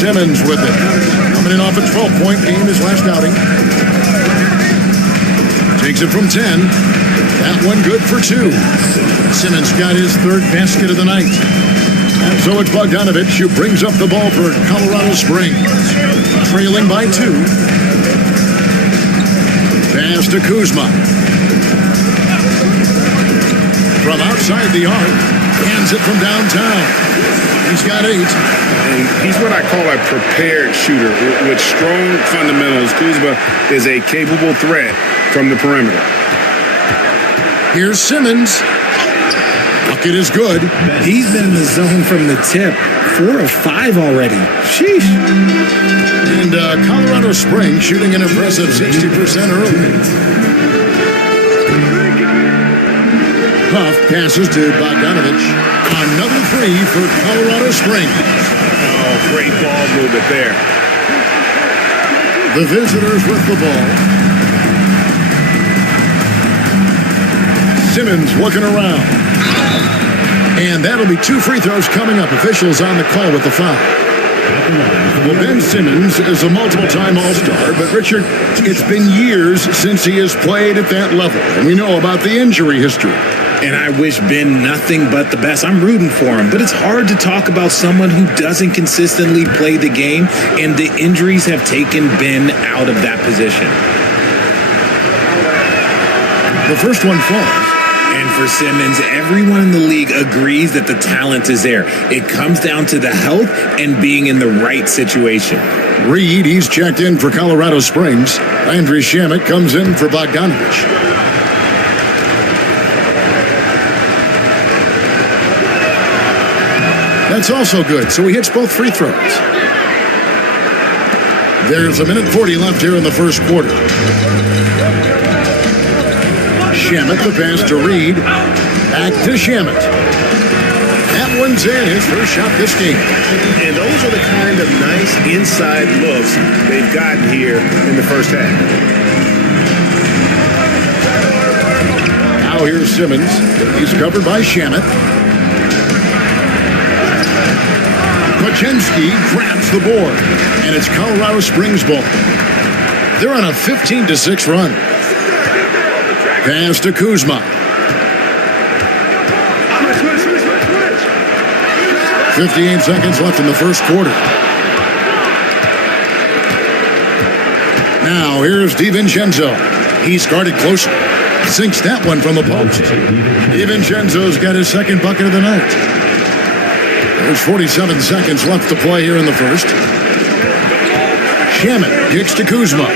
Simmons with it. Coming in off a 12-point game his last outing. Takes it from 10. That one good for 2. Simmons got his third basket of the night. And so it's Bogdanovich who brings up the ball for Colorado Springs. Trailing by 2. Pass to Kuzma. From outside the arc. Hands it from downtown. He's got 8. And he's what I call a prepared shooter. With strong fundamentals, Kuzma is a capable threat from the perimeter. Here's Simmons. Bucket is good. He's been in the zone from the tip. 4 of 5 already. Sheesh. And Colorado Springs shooting an impressive 60% early. Huff passes to Bogdanovich. Another 3 for Colorado Springs. Oh, great ball movement there. The visitors with the ball. Simmons looking around. And that'll be 2 free throws coming up. Officials on the call with the foul. Well, Ben Simmons is a multiple-time All-Star, but Richard, it's been years since he has played at that level. And we know about the injury history. And I wish Ben nothing but the best. I'm rooting for him. But it's hard to talk about someone who doesn't consistently play the game, and the injuries have taken Ben out of that position. The first one falls. And for Simmons, everyone in the league agrees that the talent is there. It comes down to the health and being in the right situation. Reed, he's checked in for Colorado Springs. Landry Shamet comes in for Bogdanovich. That's also good, so he hits both free throws. There's 1:40 left here in the first quarter. Shamet, the pass to Reed. Back to Shamet. That one's in, his first shot this game. And those are the kind of nice inside looks they've gotten here in the first half. Now here's Simmons. He's covered by Shamet. Pachinski grabs the board, and it's Colorado Springs ball. They're on a 15-6 run. Pass to Kuzma. 58 seconds left in the first quarter. Now here's DiVincenzo. He's guarded closer. Sinks that one from the post. DiVincenzo's got his second bucket of the night. There's 47 seconds left to play here in the first. Shamet kicks to Kuzma.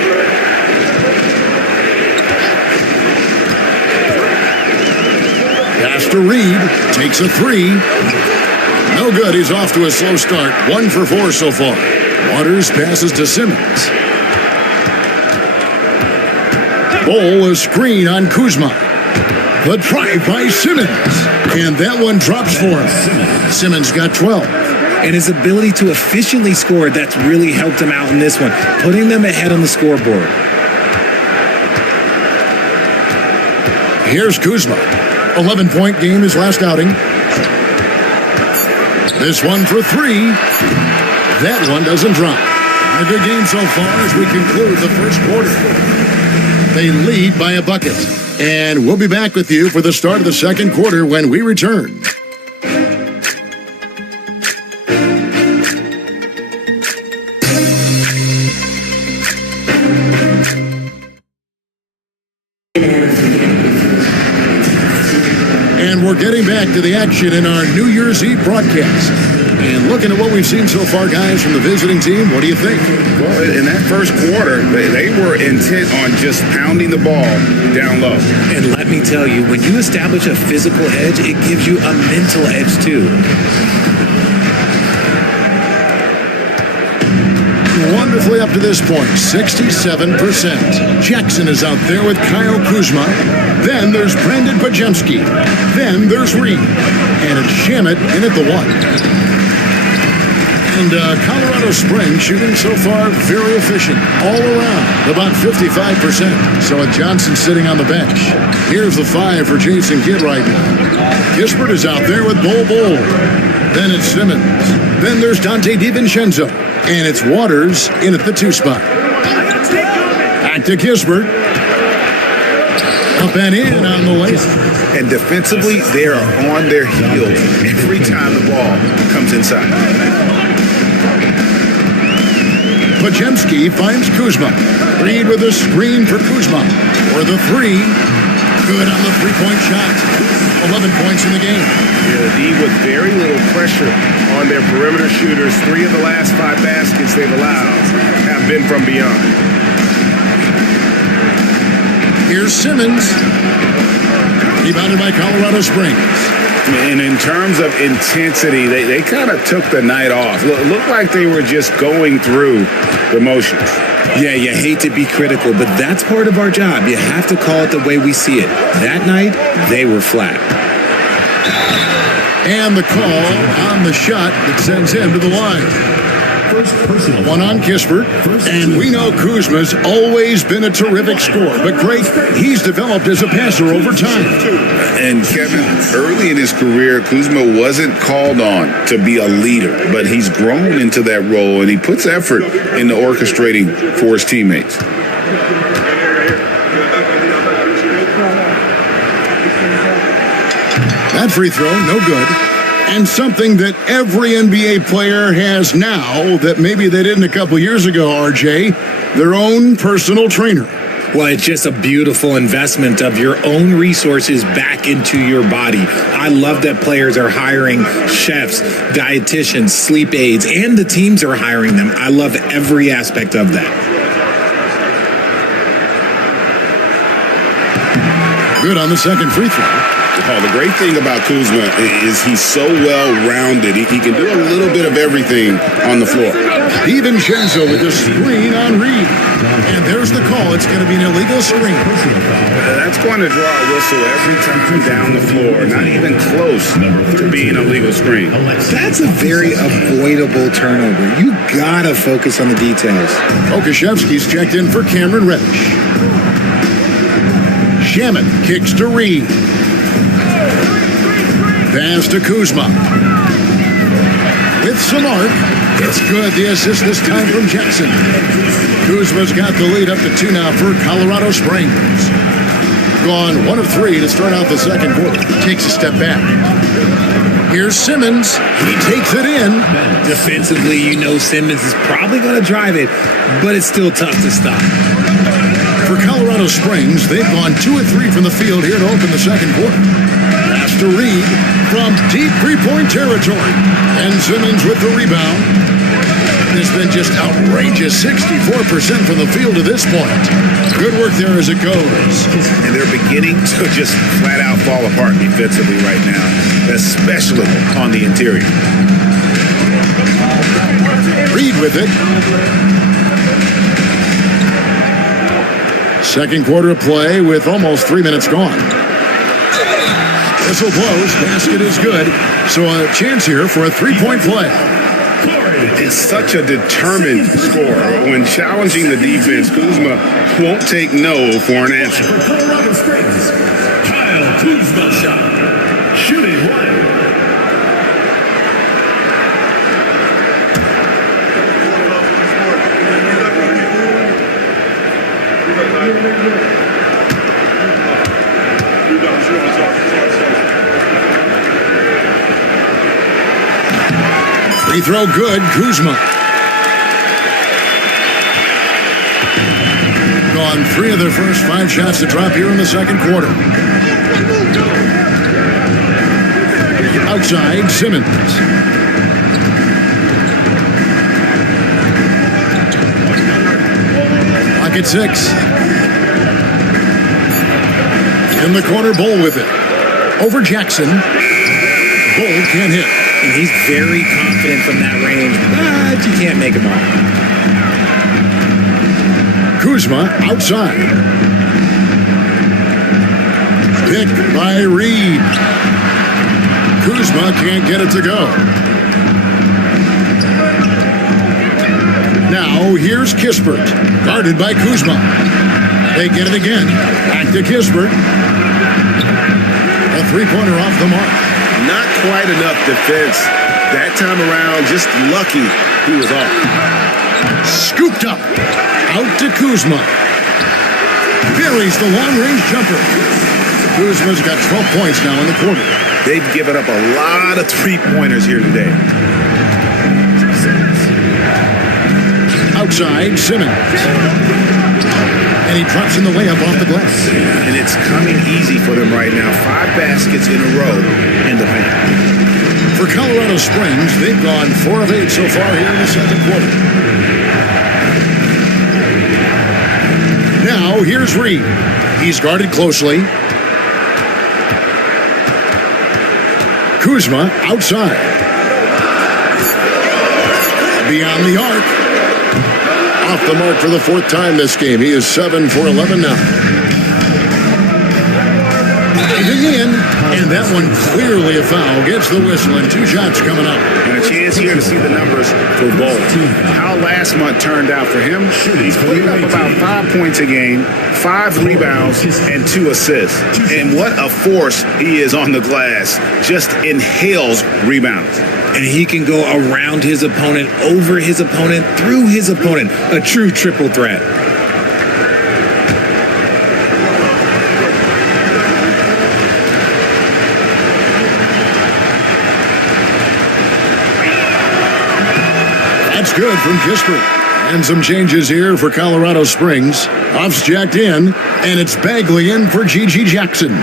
Pass to Reed. Takes a 3. No good. He's off to a slow start. 1 for 4 so far. Waters passes to Simmons. Ball a screen on Kuzma. The drive by Simmons. And that one drops for him. Simmons got 12. And his ability to efficiently score, that's really helped him out in this one, putting them ahead on the scoreboard. Here's Kuzma. 11-point game his last outing. This one for 3. That one doesn't drop. A good game so far as we conclude the first quarter. They lead by a bucket. And we'll be back with you for the start of the second quarter when we return. And we're getting back to the action in our New Year's Eve broadcast. And looking at what we've seen so far, guys, from the visiting team, what do you think? Well, in that first quarter, they were intent on just pounding the ball down low. And let me tell you, when you establish a physical edge, it gives you a mental edge too. Wonderfully up to this point, 67%. Jackson is out there with Kyle Kuzma. Then there's Brandon Pajemski. Then there's Reed. And it's Shamet in at the 1. And Colorado Springs shooting so far very efficient all around, about 55%. So with Johnson sitting on the bench. Here's the 5 for Jason Kidd right now. Kispert is out there with Bol. Then it's Simmons. Then there's Dante DiVincenzo. And it's Waters in at the 2 spot. Back to Kispert. Up and in on the layup. And defensively, they are on their heels every time the ball comes inside. Pajemski finds Kuzma. Reed with a screen for Kuzma. For the 3. Good on the 3-point shot. 11 points in the game. Yeah, the D with very little pressure on their perimeter shooters. 3 of the last 5 baskets they've allowed have been from beyond. Here's Simmons. Rebounded by Colorado Springs. And in terms of intensity, they kind of took the night off. Looked like they were just going through the motions. Yeah, you hate to be critical, but that's part of our job. You have to call it the way we see it. That night, they were flat. And the call on the shot that sends him to the line. One on Kispert, and we know Kuzma's always been a terrific scorer. But, Greg, he's developed as a passer over time. And, Kevin, early in his career, Kuzma wasn't called on to be a leader, but he's grown into that role, and he puts effort into orchestrating for his teammates. That free throw, no good. And something that every NBA player has now that maybe they didn't a couple years ago, RJ, their own personal trainer. Well, it's just a beautiful investment of your own resources back into your body. I love that players are hiring chefs, dietitians, sleep aides, and the teams are hiring them. I love every aspect of that. Good on the second free throw. Oh, the great thing about Kuzma is he's so well-rounded. He can do a little bit of everything on the floor. DiVincenzo with the screen on Reed. And there's the call. It's going to be an illegal screen. That's going to draw a whistle every time down the floor. Not even close to being a legal screen. That's a very avoidable turnover. You got to focus on the details. Okashevsky's checked in for Cameron Reddish. Shamet kicks to Reed. Pass to Kuzma. With some arc. It's good. The assist this time from Jackson. Kuzma's got the lead up to 2 now for Colorado Springs. Gone 1 of 3 to start out the second quarter. Takes a step back. Here's Simmons. He takes it in. Defensively, you know Simmons is probably going to drive it, but it's still tough to stop. For Colorado Springs, they've gone 2 of 3 from the field here to open the second quarter. Pass to Reed from deep 3-point territory. And Simmons with the rebound. It's been just outrageous. 64% from the field to this point. Good work there as it goes. And they're beginning to just flat out fall apart defensively right now, especially on the interior. Reed with it. Second quarter of play with almost 3 minutes gone. Whistle blows. Basket is good. So a chance here for a 3-point play. It's such a determined scorer. When challenging the defense, Kuzma won't take no for an answer. For Colorado Springs, Kyle Kuzma shot. Shooting 1. Free throw good. Kuzma. Gone 3 of their first 5 shots to drop here in the second quarter. Outside, Simmons. Clock at 6. In the corner, Bull with it. Over Jackson. Bull can't hit. And he's very confident from that range, but you can't make him off. Kuzma outside. Picked by Reed. Kuzma can't get it to go. Now here's Kispert. Guarded by Kuzma. They get it again. Back to Kispert. A 3-pointer off the mark. Not quite enough defense that time around. Just lucky he was off. Scooped up. Out to Kuzma. Buries the long-range jumper. Kuzma's got 12 points now in the quarter. They've given up a lot of three-pointers here today. Outside, Simmons. And he drops in the layup off the glass. And it's coming easy for them right now. 5 baskets in a row in the paint. For Colorado Springs, they've gone 4 of 8 so far here in the second quarter. Now, here's Reed. He's guarded closely. Kuzma outside. Beyond the arc. Off the mark for the 4th time this game. He is 7 for 11 now. Diving in, and that one clearly a foul. Gets the whistle, and 2 shots coming up. And a chance here to see the numbers for Bolt. How last month turned out for him. He's putting up about 5 points a game, 5 rebounds, and 2 assists. And what a force he is on the glass. Just inhales rebounds. And he can go around his opponent, over his opponent, through his opponent. A true triple threat. That's good from Kispert. And some changes here for Colorado Springs. Off's jacked in, and it's Bagley in for G.G. Jackson.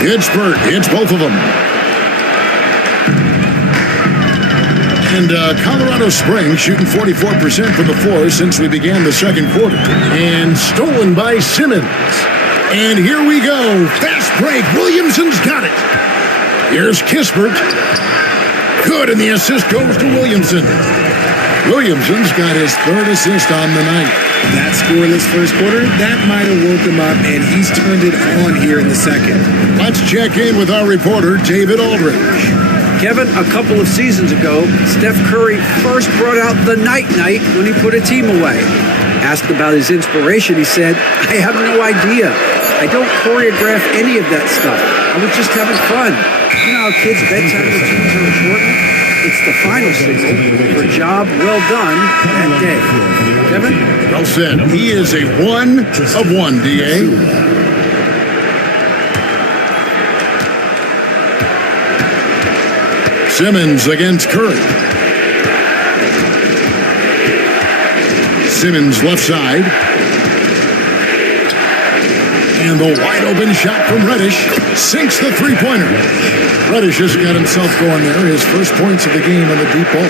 Kispert hits both of them. And Colorado Springs shooting 44% from the floor since we began the second quarter. And stolen by Simmons. And here we go. Fast break. Williamson's got it. Here's Kispert. Good, and the assist goes to Williamson. Williamson's got his 3rd assist on the night. That scoreless first quarter, that might have woke him up, and he's turned it on here in the second. Let's check in with our reporter, David Aldridge. Kevin, a couple of seasons ago, Steph Curry first brought out the night-night when he put a team away. Asked about his inspiration, he said, I have no idea. I don't choreograph any of that stuff. I was just having fun. You know how kids' bedtime routines are important? It's the final signal for a job well done that day. Kevin? Well said. He is a 1 of 1, D.A. Simmons against Curry. Simmons left side. And the wide open shot from Reddish sinks the three-pointer. Reddish has got himself going there. His first points of the game on the deep ball.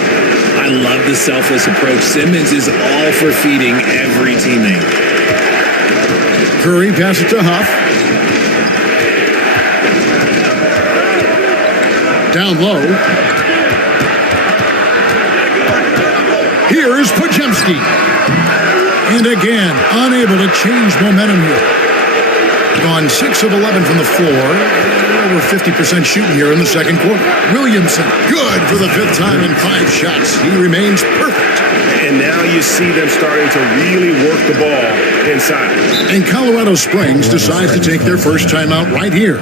I love the selfless approach. Simmons is all for feeding every teammate. Curry passes to Huff. Down low. Here's Podziemski. And again, unable to change momentum here. Gone 6 of 11 from the floor. Over 50% shooting here in the second quarter. Williamson, good for the 5th time in 5 shots. He remains perfect. And now you see them starting to really work the ball inside. And Colorado Springs decides to take their first timeout right here.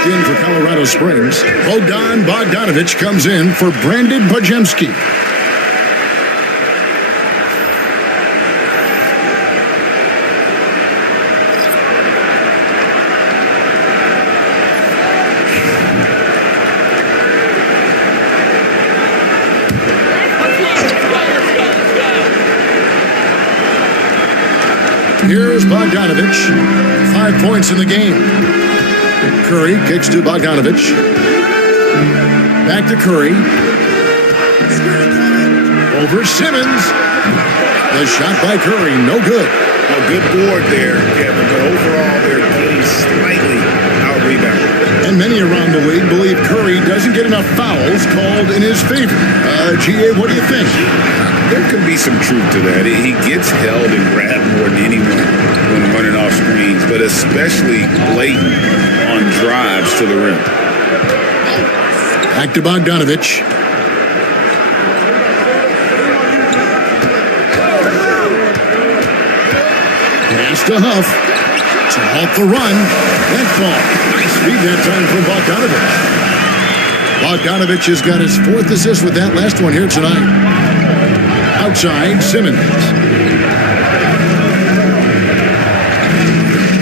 checked in for Colorado Springs. Bogdan Bogdanovic comes in for Brandon Pajemski. Here's Bogdanovic. 5 points in the game. Curry kicks to Bogdanovic. Back to Curry. Over Simmons. The shot by Curry, no good. A good board there, Kevin, but overall they're getting slightly out-rebounded. And many around the league believe Curry doesn't get enough fouls called in his favor. GA, what do you think? There could be some truth to that. He gets held and grabbed more than anyone when running off screens, but especially blatant on drives to the rim. Back to Bogdanovic. Pass to Huff to halt the run. That ball. Nice feed that time from Bogdanovic. Bogdanovic has got his 4th assist with that last one here tonight. Outside, Simmons.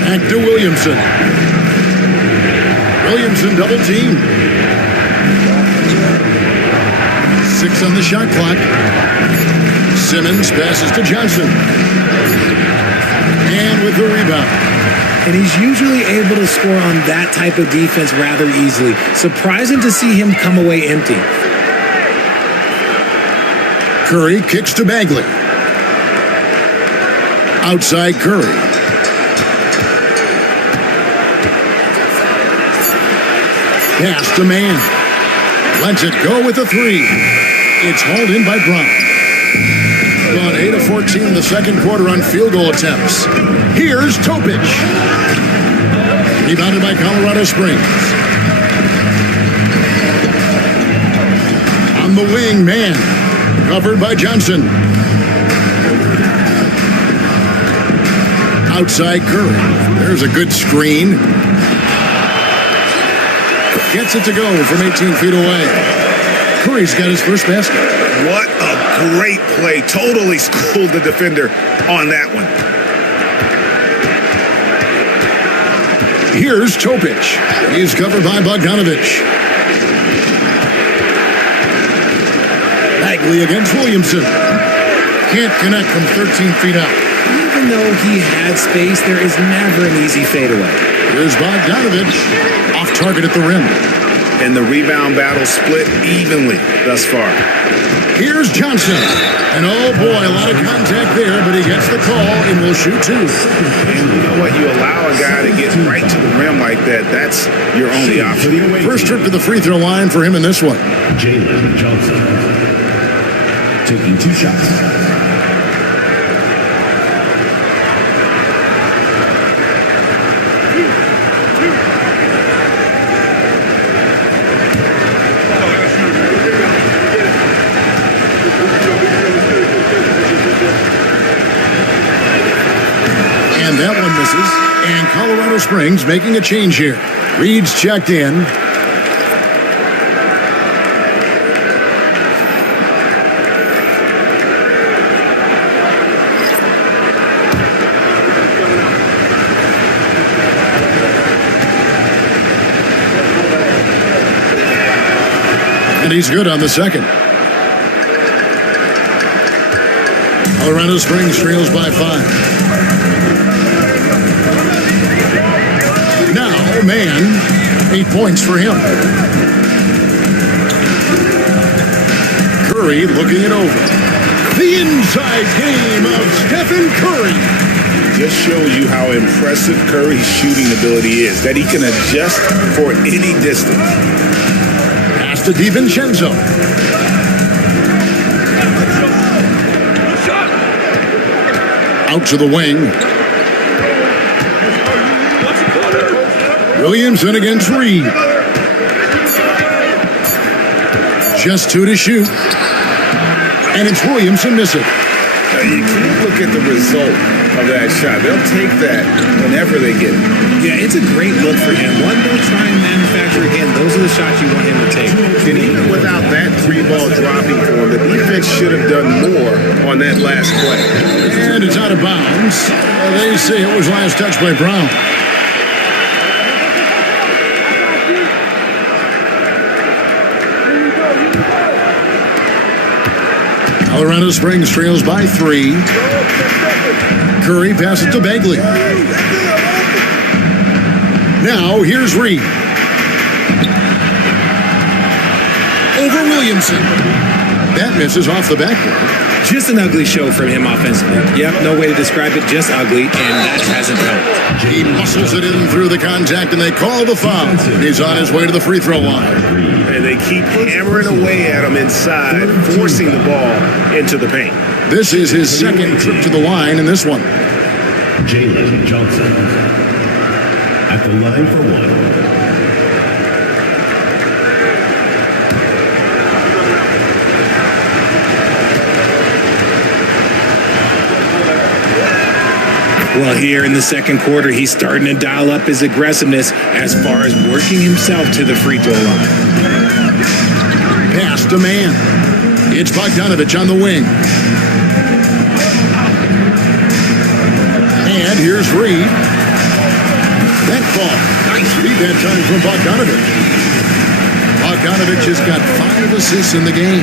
Back to Williamson. Williamson double team. 6 on the shot clock. Simmons passes to Johnson. And with the rebound. And he's usually able to score on that type of defense rather easily. Surprising to see him come away empty. Curry kicks to Bagley. Outside Curry. Pass to Mann. Lets it go with a 3. It's hauled in by Brown. Gone 8 of 14 in the second quarter on field goal attempts. Here's Topic. Rebounded by Colorado Springs. On the wing, Mann. Covered by Johnson. Outside Curry. There's a good screen. Gets it to go from 18 feet away. Curry's got his first basket. What a great play. Totally schooled the defender on that one. Here's Topic. He's covered by Bogdanovic. Bagley against Williamson. Can't connect from 13 feet out. Even though he had space, there is never an easy fadeaway. Here's Bogdanovic. Off target at the rim. And the rebound battle split evenly thus far. Here's Johnson. And oh boy, a lot of contact there, but he gets the call and will shoot 2. And you know what? You allow a guy to get right to the rim like that, that's your only option. First trip to the free throw line for him in this one. Jalen Johnson taking 2 shots. And that one misses. And Colorado Springs making a change here. Reed's checked in. And he's good on the second. Colorado Springs trails by 5. Now, Mann, 8 points for him. Curry looking it over. The inside game of Stephen Curry. Just shows you how impressive Curry's shooting ability is, that he can adjust for any distance. Pass to DiVincenzo. Out to the wing. Williamson against Reed. Just 2 to shoot. And it's Williamson missing. You can't look at the result of that shot. They'll take that whenever they get it. Yeah, it's a great look for him. One, don't try and manufacture again. Those are the shots you want him to take. And even without that three ball dropping for him, the defense should have done more on that last play. And it's out of bounds. They say it was last touch by Brown. Colorado Springs trails by 3. Curry passes to Bagley. Now here's Reed. Over Williamson. That misses off the backboard. Just an ugly show from him offensively. Yep, no way to describe it, just ugly, and that hasn't helped. He muscles it in through the contact, and they call the foul. He's on his way to the free throw line. And they keep hammering away at him inside, forcing the ball into the paint. This is his second trip to the line in this one. Jalen Johnson at the line for one. Well, here in the second quarter, he's starting to dial up his aggressiveness as far as working himself to the free throw line. Pass to man. It's Bogdanovich on the wing. And here's Reed. That ball. Nice read that time from Bogdanovich. Bogdanovich has got 5 assists in the game.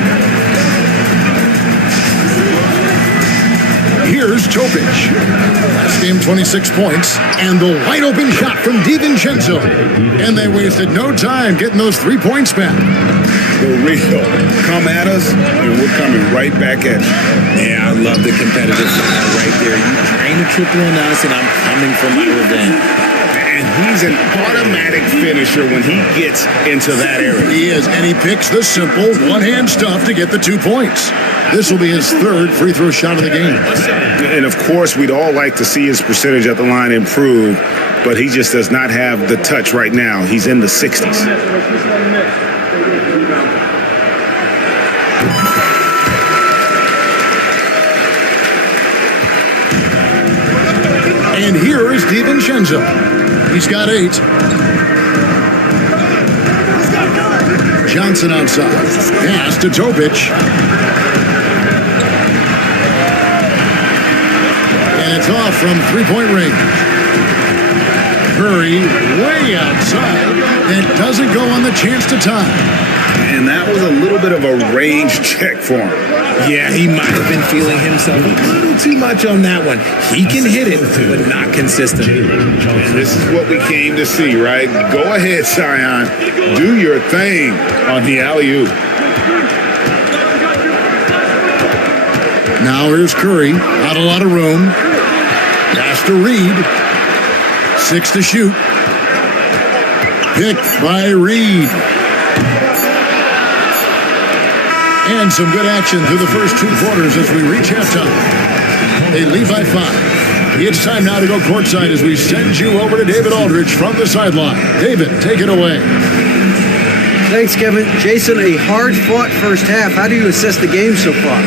Here's Topic. Last game, 26 points. And the wide open shot from DiVincenzo. And they wasted no time getting those 3 points back. For real. Come at us, and we're coming right back at you. Yeah, I love the competitive style right there. You drain a triple on us, and I'm coming for my revenge. And he's an automatic finisher when he gets into that area. He is, and he picks the simple one-hand stuff to get the 2 points. This will be his 3rd free throw shot of the game. And of course, we'd all like to see his percentage at the line improve, but he just does not have the touch right now. He's in the 60s. And here is DiVincenzo. He's got 8. Johnson outside. Pass to Topic. And it's off from 3-point range. Curry way outside. That doesn't go on the chance to tie. And that was a little bit of a range check for him. Yeah, he might have been feeling himself a little too much on that one. He can hit it, but not consistent. And this is what we came to see, right? Go ahead, Zion. Do your thing on the alley-oop. Now here's Curry. Not a lot of room. Pass to Reed. 6 to shoot. Picked by Reed. And some good action through the first 2 quarters as we reach halftime. They lead by 5. It's time now to go courtside as we send you over to David Aldridge from the sideline. David, take it away. Thanks, Kevin. Jason, a hard-fought first half. How do you assess the game so far?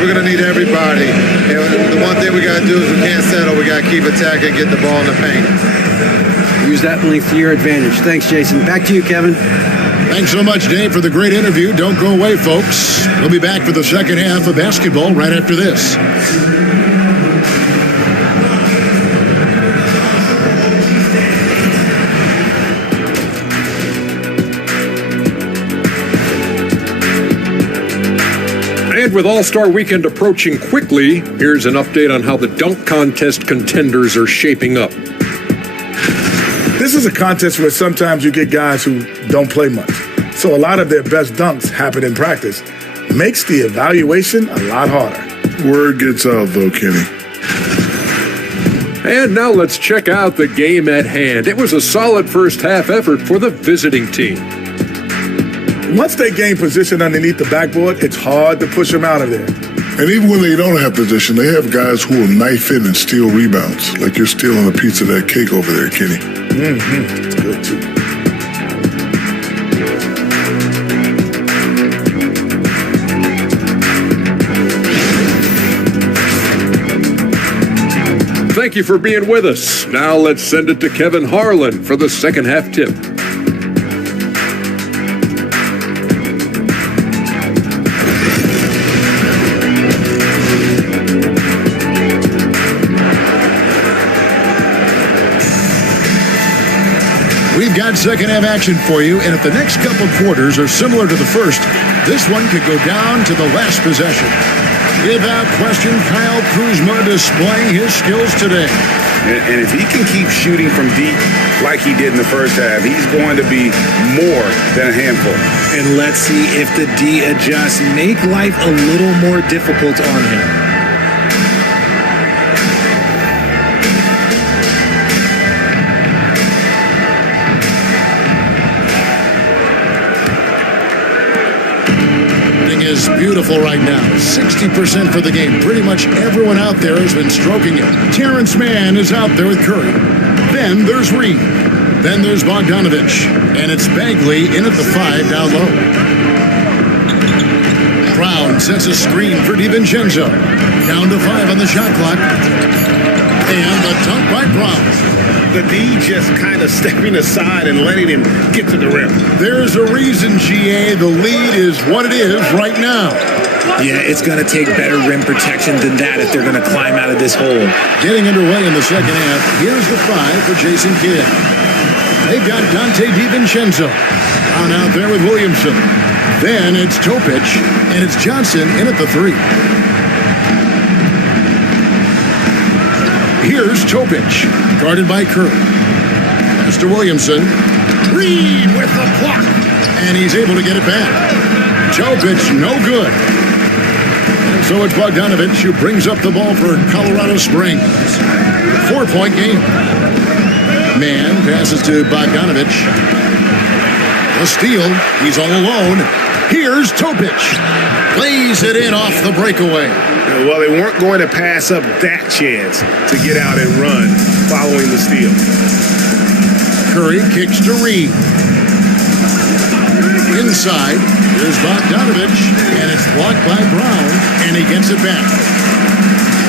We're going to need everybody. And the one thing we got to do is we can't settle. We got to keep attacking, get the ball in the paint. Use that length to your advantage. Thanks, Jason. Back to you, Kevin. Thanks so much, Dave, for the great interview. Don't go away, folks. We'll be back for the second half of basketball right after this. And with All-Star Weekend approaching quickly, here's an update on how the dunk contest contenders are shaping up. This is a contest where sometimes you get guys who don't play much. So a lot of their best dunks happen in practice. Makes the evaluation a lot harder. Word gets out, though, Kenny. And now let's check out the game at hand. It was a solid first half effort for the visiting team. Once they gain position underneath the backboard, it's hard to push them out of there. And even when they don't have position, they have guys who will knife in and steal rebounds. Like you're stealing a piece of that cake over there, Kenny. Mm-hmm. It's good, too. Thank you for being with us. Now let's send it to Kevin Harlan for the second half tip. We've got second half action for you, and if the next couple quarters are similar to the first, this one could go down to the last possession. Without question, Kyle Kuzma displaying his skills today. And if he can keep shooting from deep like he did in the first half, he's going to be more than a handful. And let's see if the D adjusts, make life a little more difficult on him. Is beautiful right now. 60% for the game. Pretty much everyone out there has been stroking it. Terrence Mann is out there with Curry. Then there's Reed. Then there's Bogdanovich. And it's Bagley in at the 5 down low. Brown sets a screen for DiVincenzo. Down to 5 on the shot clock. And the dunk by Brown. The D just kind of stepping aside and letting him get to the rim. There's a reason, GA. The lead is what it is right now. Yeah, it's going to take better rim protection than that if they're going to climb out of this hole. Getting underway in the second half. Here's the 5 for Jason Kidd. They've got Dante DiVincenzo on out there with Williamson. Then it's Topic, and it's Johnson in at the 3. Here's Topic, guarded by Curry. Pass to Williamson. Reed with the block. And he's able to get it back. Topic, no good. And so it's Bogdanovich who brings up the ball for Colorado Springs. 4-point game. Mann passes to Bogdanovich. The steal. He's all alone. Here's Topic. Plays it in off the breakaway. Well, they weren't going to pass up that chance to get out and run following the steal. Curry kicks to Reed. Inside, here's Bogdanovich, and it's blocked by Brown, and he gets it back.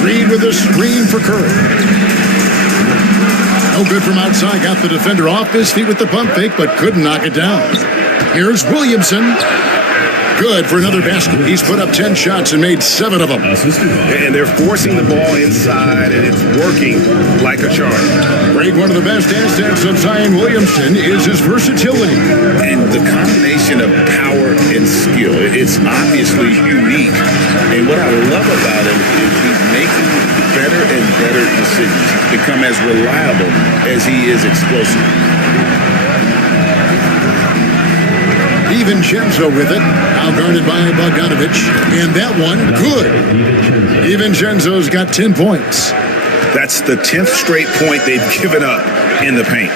Reed with a screen for Curry. No good from outside. Got the defender off his feet with the pump fake, but couldn't knock it down. Here's Williamson. Good for another basket. He's put up 10 shots and made 7 of them. And they're forcing the ball inside, and it's working like a charm. Greg, one of the best assets of Zion Williamson is his versatility. And the combination of power and skill, it's obviously unique. And what I love about him is he's making better and better decisions, become as reliable as he is explosive. DiVincenzo with it, now guarded by Bogdanovich, and that one, good. DiVincenzo's got 10 points. That's the 10th straight point they've given up in the paint.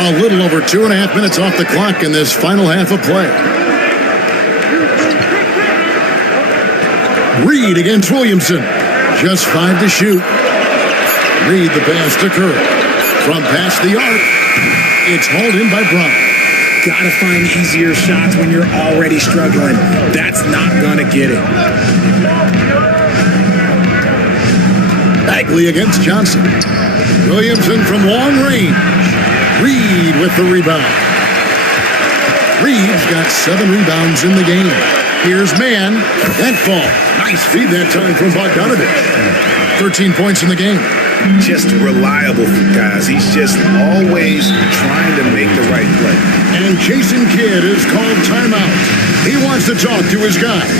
A little over 2.5 minutes off the clock in this final half of play. Reed against Williamson. Just 5 to shoot. Reed the pass to Curry. From past the arc. It's hauled in by Brown. Gotta find easier shots when you're already struggling. That's not gonna get it. Bagley against Johnson. Williamson from long range. Reed with the rebound. Reed's got 7 rebounds in the game. Here's Mann. That ball. Nice feed that time from Bogdanovich. 13 points in the game. Just reliable, guys. He's just always trying to make the right play. And Jason Kidd is called timeout. He wants to talk to his guys.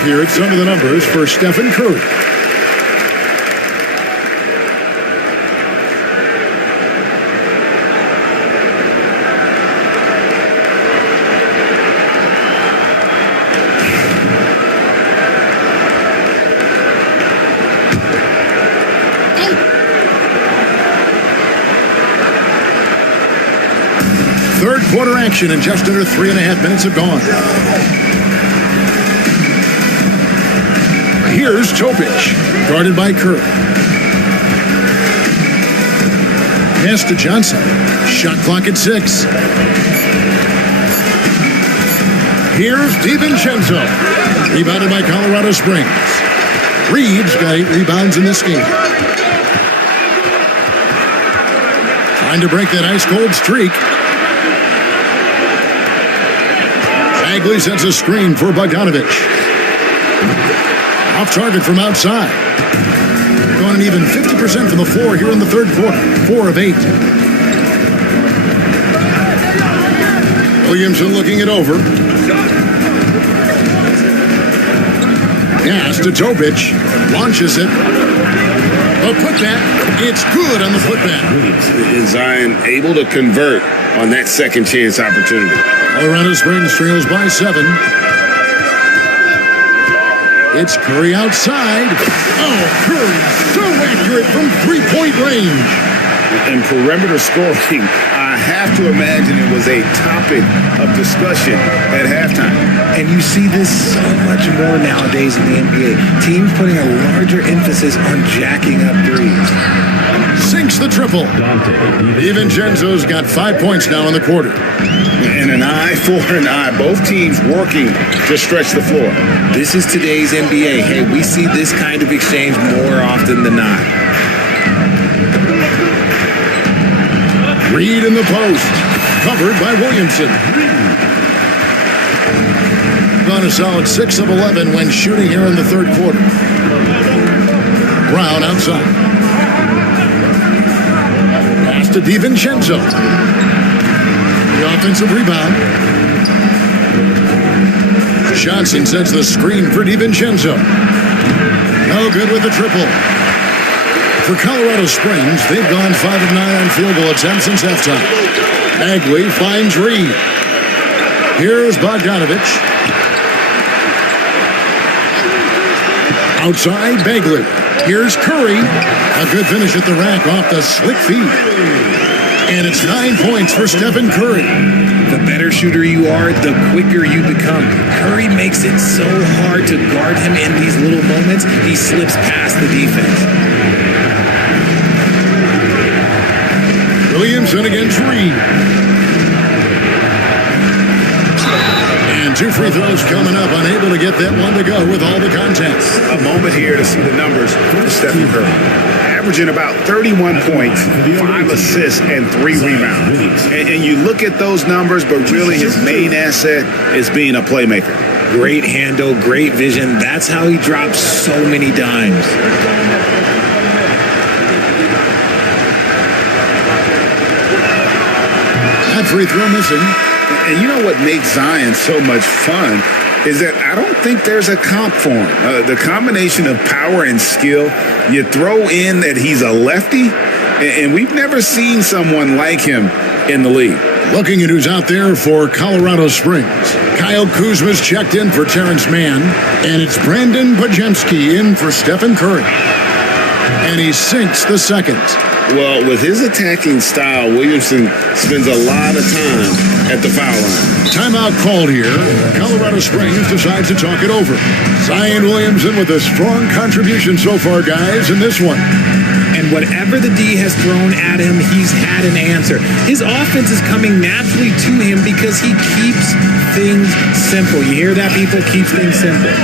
look here at some of the numbers for Stephen Curry. Third quarter action, and just under 3.5 minutes have gone. Here's Topic, guarded by Curry. Pass to Johnson. Shot clock at 6. Here's DiVincenzo. Rebounded by Colorado Springs. Reeves got 8 rebounds in this game. Trying to break that ice-cold streak. Bagley sets a screen for Bogdanovich. Off target from outside. Going an even 50% from the floor here in the third quarter. 4 of 8. Williamson looking it over. Pass to Topic. Launches it. A putback. It's good on the putback. Is Zion able to convert on that second chance opportunity? Colorado Springs trails by 7. It's Curry outside. Oh, Curry so accurate from three-point range. And perimeter scoring, I have to imagine it was a topic of discussion at halftime. And you see this so much more nowadays in the NBA. Teams putting a larger emphasis on jacking up threes. Sinks the triple. DiVincenzo's got 5 points now in the quarter. And an eye for an eye. Both teams working to stretch the floor. This is today's NBA. Hey, we see this kind of exchange more often than not. Reed in the post. Covered by Williamson. Gone a solid 6 of 11 when shooting here in the third quarter. Brown outside. Pass to DiVincenzo. The offensive rebound. Johnson sets the screen for DiVincenzo. No good with the triple. For Colorado Springs, they've gone 5 of 9 on field goal attempts since halftime. Bagley finds Reed. Here's Bogdanovich. Outside, Bagley. Here's Curry. A good finish at the rack off the slick feed. And it's 9 points for Stephen Curry. The better shooter you are, the quicker you become. Curry makes it so hard to guard him in these little moments. He slips past the defense. Williamson against Reed. And 2 free throws coming up. Unable to get that one to go with all the contact. A moment here to see the numbers for Stephen Curry. Averaging about 31 points, 5 assists, and 3 rebounds. And you look at those numbers, but really his main asset is being a playmaker. Great handle, great vision. That's how he drops so many dimes. That free throw missing. And you know what makes Zion so much fun is that I don't think there's a comp for him. The combination of power and skill, you throw in that he's a lefty, and we've never seen someone like him in the league. Looking at who's out there for Colorado Springs. Kyle Kuzma's checked in for Terrence Mann, and it's Brandon Pajemski in for Stephen Curry. And he sinks the second. Well, with his attacking style, Williamson spends a lot of time at the foul line. Timeout called here. Colorado Springs decides to talk it over. Zion Williamson with a strong contribution so far, guys, in this one. And whatever the D has thrown at him, he's had an answer. His offense is coming naturally to him because he keeps things simple. You hear that, people? Keeps things simple.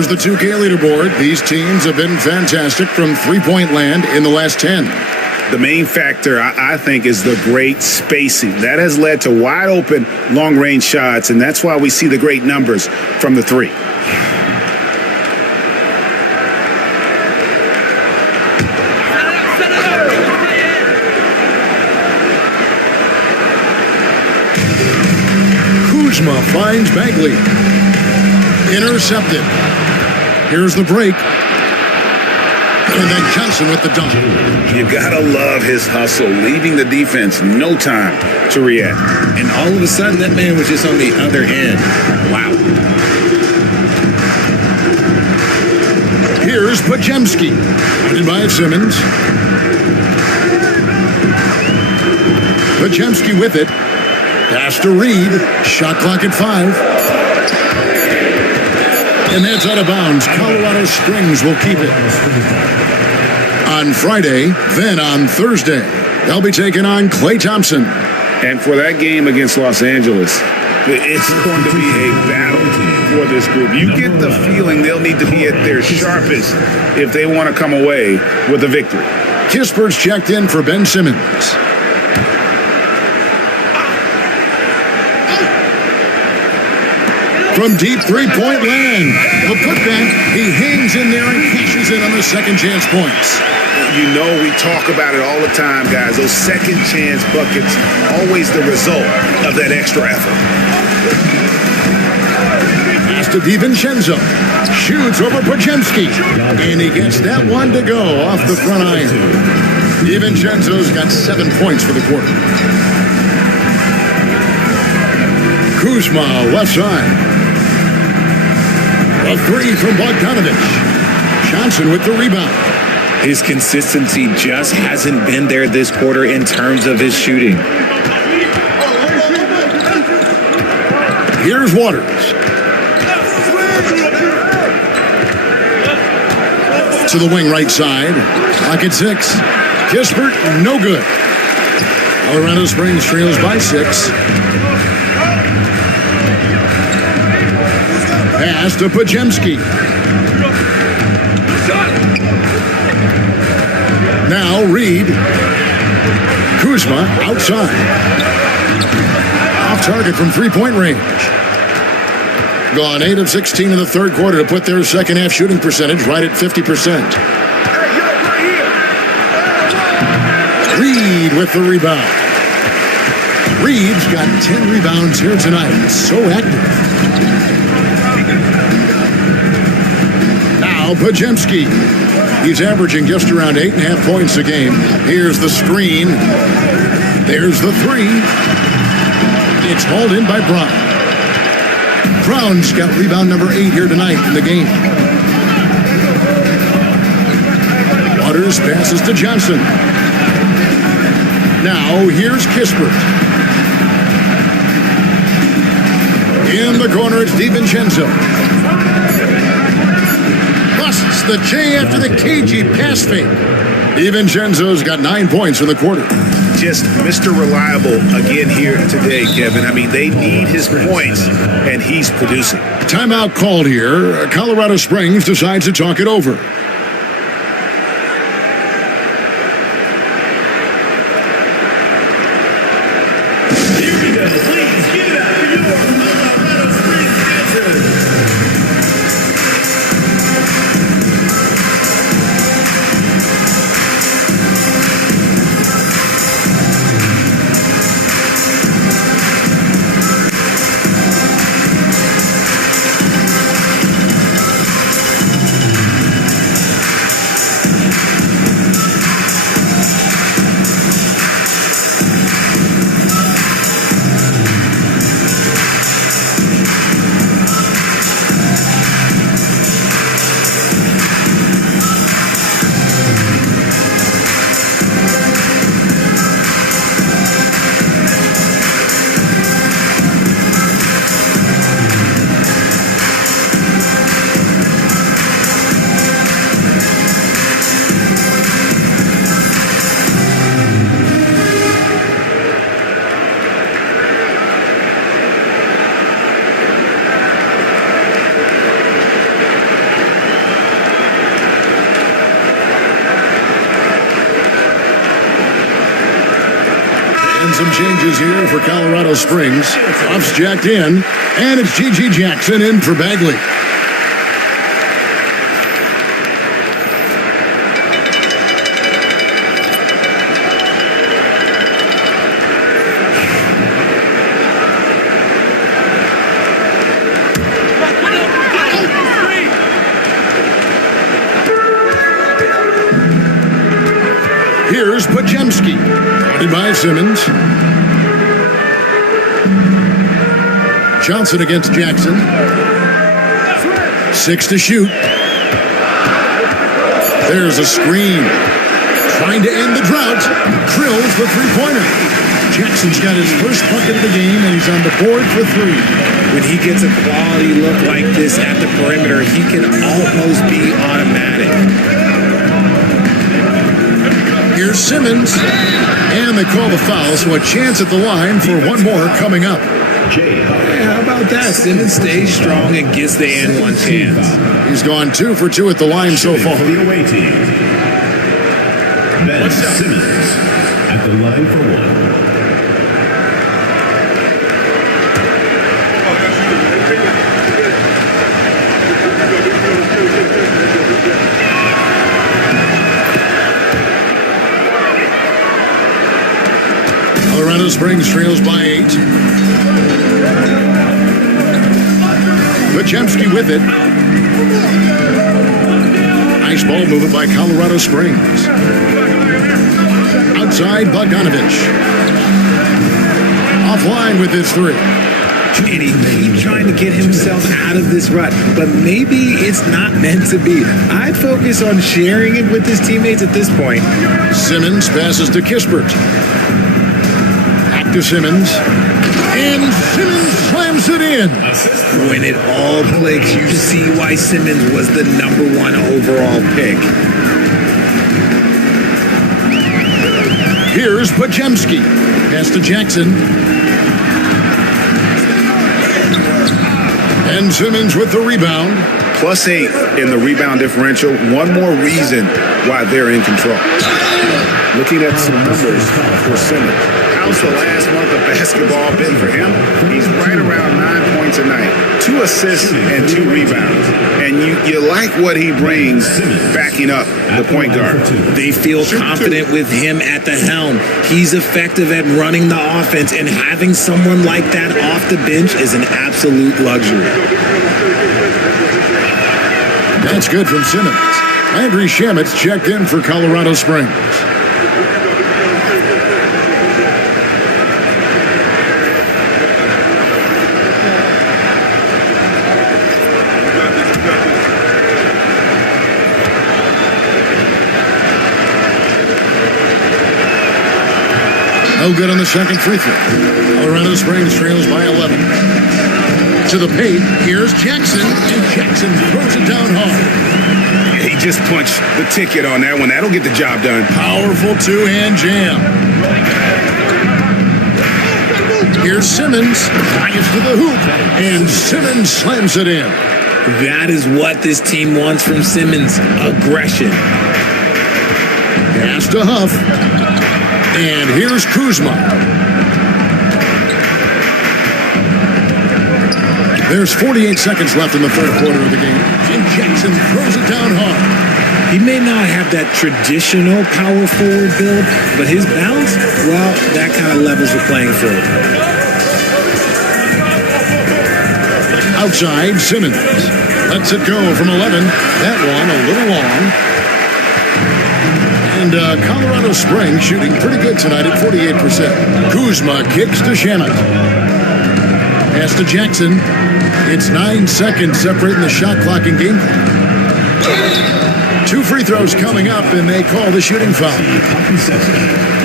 Here's the 2K leaderboard. These teams have been fantastic from three-point land in the last 10. The main factor, I think, is the great spacing. That has led to wide-open, long-range shots, and that's why we see the great numbers from the three. Kuzma finds Bagley. Intercepted. Here's the break. And then Johnson with the dunk. You gotta love his hustle, leaving the defense no time to react. And all of a sudden, that man was just on the other end. Wow. Here's Pajemski. Guarded by Simmons. Pajemski with it. Pass to Reed. Shot clock at 5. And that's out of bounds. Colorado Springs will keep it. On Friday, then on Thursday, they'll be taking on Klay Thompson. And for that game against Los Angeles, it's going to be a battle for this group. You get the feeling they'll need to be at their sharpest if they want to come away with a victory. Kispert's checked in for Ben Simmons. From deep three-point land, the putback, he hangs in there and cashes in on the second chance points. You know we talk about it all the time, guys. Those second chance buckets, always the result of that extra effort. Pass to DiVincenzo. Shoots over Pajemski. And he gets that one to go off the front iron. DiVincenzo's got 7 points for the quarter. Kuzma, left side. A three from Bogdanovich. Johnson with the rebound. His consistency just hasn't been there this quarter in terms of his shooting. Here's Waters. To the wing right side. Clock at 6. Kispert, no good. Colorado Springs trails by 6. Pass to Pajemski. Now Reed. Kuzma outside. Off target from three-point range. Gone 8 of 16 in the third quarter to put their second half shooting percentage right at 50%. Reed with the rebound. Reed's got 10 rebounds here tonight. So active. Now Pajemski. He's averaging just around 8.5 points a game. Here's the screen. There's the three. It's hauled in by Brown. Brown's got rebound number 8 here tonight in the game. Waters passes to Johnson. Now here's Kispert. In the corner, it's DiVincenzo. Busts the J after the cagey pass fake. DiVincenzo's got 9 points in the quarter. Just Mr. Reliable again here today, Kevin. I mean, they need his points, and he's producing. Timeout called here. Colorado Springs decides to talk it over. And some changes here for Colorado Springs. Off's jacked in, and it's G.G. Jackson in for Bagley. Here's Pajemski, guarded by Simmons. Johnson against Jackson. 6 to shoot. There's a screen. Trying to end the drought. Drills the three-pointer. Jackson's got his first bucket of the game, and he's on the board for 3. When he gets a quality look like this at the perimeter, he can almost be automatic. Here's Simmons, and they call the foul, so a chance at the line for one more coming up. Hey, how about that? Simmons stays strong and gets the and one chance. He's gone 2 for 2 at the line so far. For the away team, Ben Simmons at the line for 1. Colorado Springs trails by 8. Pajemski with it. Nice ball movement by Colorado Springs. Outside, Bogdanovich. Offline with his 3. And he keeps trying to get himself out of this rut, but maybe it's not meant to be. I'd focus on sharing it with his teammates at this point. Simmons passes to Kispert. Back to Simmons. And Simmons slams it in. When it all clicks, you see why Simmons was the #1 overall pick. Here's Pajemski. Pass to Jackson. And Simmons with the rebound. +8 in the rebound differential. One more reason why they're in control. Looking at some numbers for Simmons. How's the last month of basketball been for him? He's right around 9 points a night, 2 assists and 2 rebounds. And you like what he brings backing up the point guard. They feel confident with him at the helm. He's effective at running the offense, and having someone like that off the bench is an absolute luxury. That's good from Simmons. Landry Shamit's checked in for Colorado Springs. No good on the second free throw. Colorado Springs trails by 11. To the paint, here's Jackson, and Jackson throws it down hard. He just punched the ticket on that one. That'll get the job done. Powerful two-hand jam. Here's Simmons, drives to the hoop, and Simmons slams it in. That is what this team wants from Simmons, aggression. Pass to Huff. And here's Kuzma. There's 48 seconds left in the third quarter of the game. And Jackson throws it down hard. He may not have that traditional power forward build, but his bounce, well, that kind of levels the playing field. Outside, Simmons lets it go from 11. That one a little long. And Colorado Springs shooting pretty good tonight at 48%. Kuzma kicks to Shamet. Pass to Jackson. It's 9 seconds separating the shot clock and game clock. 2 free throws coming up, and they call the shooting foul.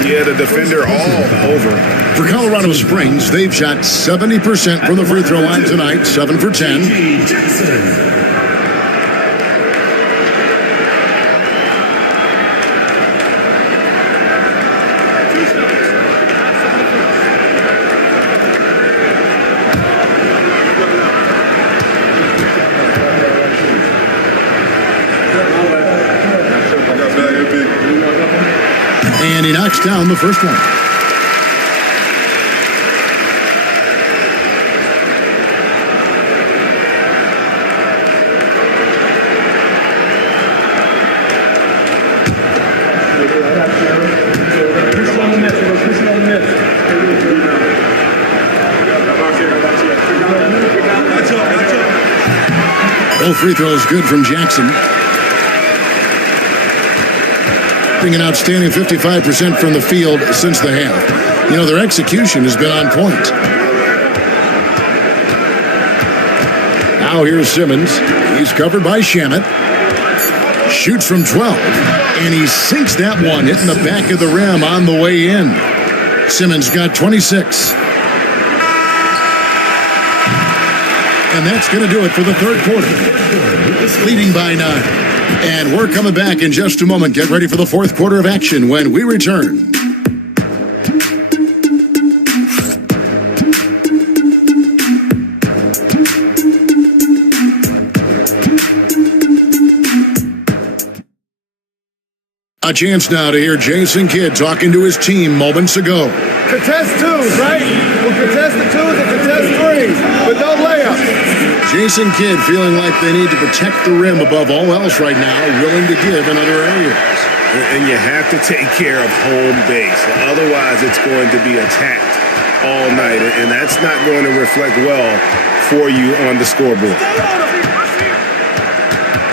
Yeah, the defender all over. For Colorado Springs, they've shot 70% from the free throw line tonight, 7 for 10. And he knocks down the first one. Both free throws good from Jackson. An outstanding 55% from the field since the half. You know, their execution has been on point. Now here's Simmons. He's covered by Shamet. Shoots from 12. And he sinks that one, hitting the back of the rim on the way in. Simmons got 26. And that's going to do it for the third quarter. Leading by 9. And we're coming back in just a moment. Get ready for the fourth quarter of action when we return. A chance now to hear Jason Kidd talking to his team moments ago. Contest twos, right? We'll contest the twos and contest threes, but no layups. Jason Kidd feeling like they need to protect the rim above all else right now, willing to give in other areas. And you have to take care of home base. Otherwise, it's going to be attacked all night, and that's not going to reflect well for you on the scoreboard.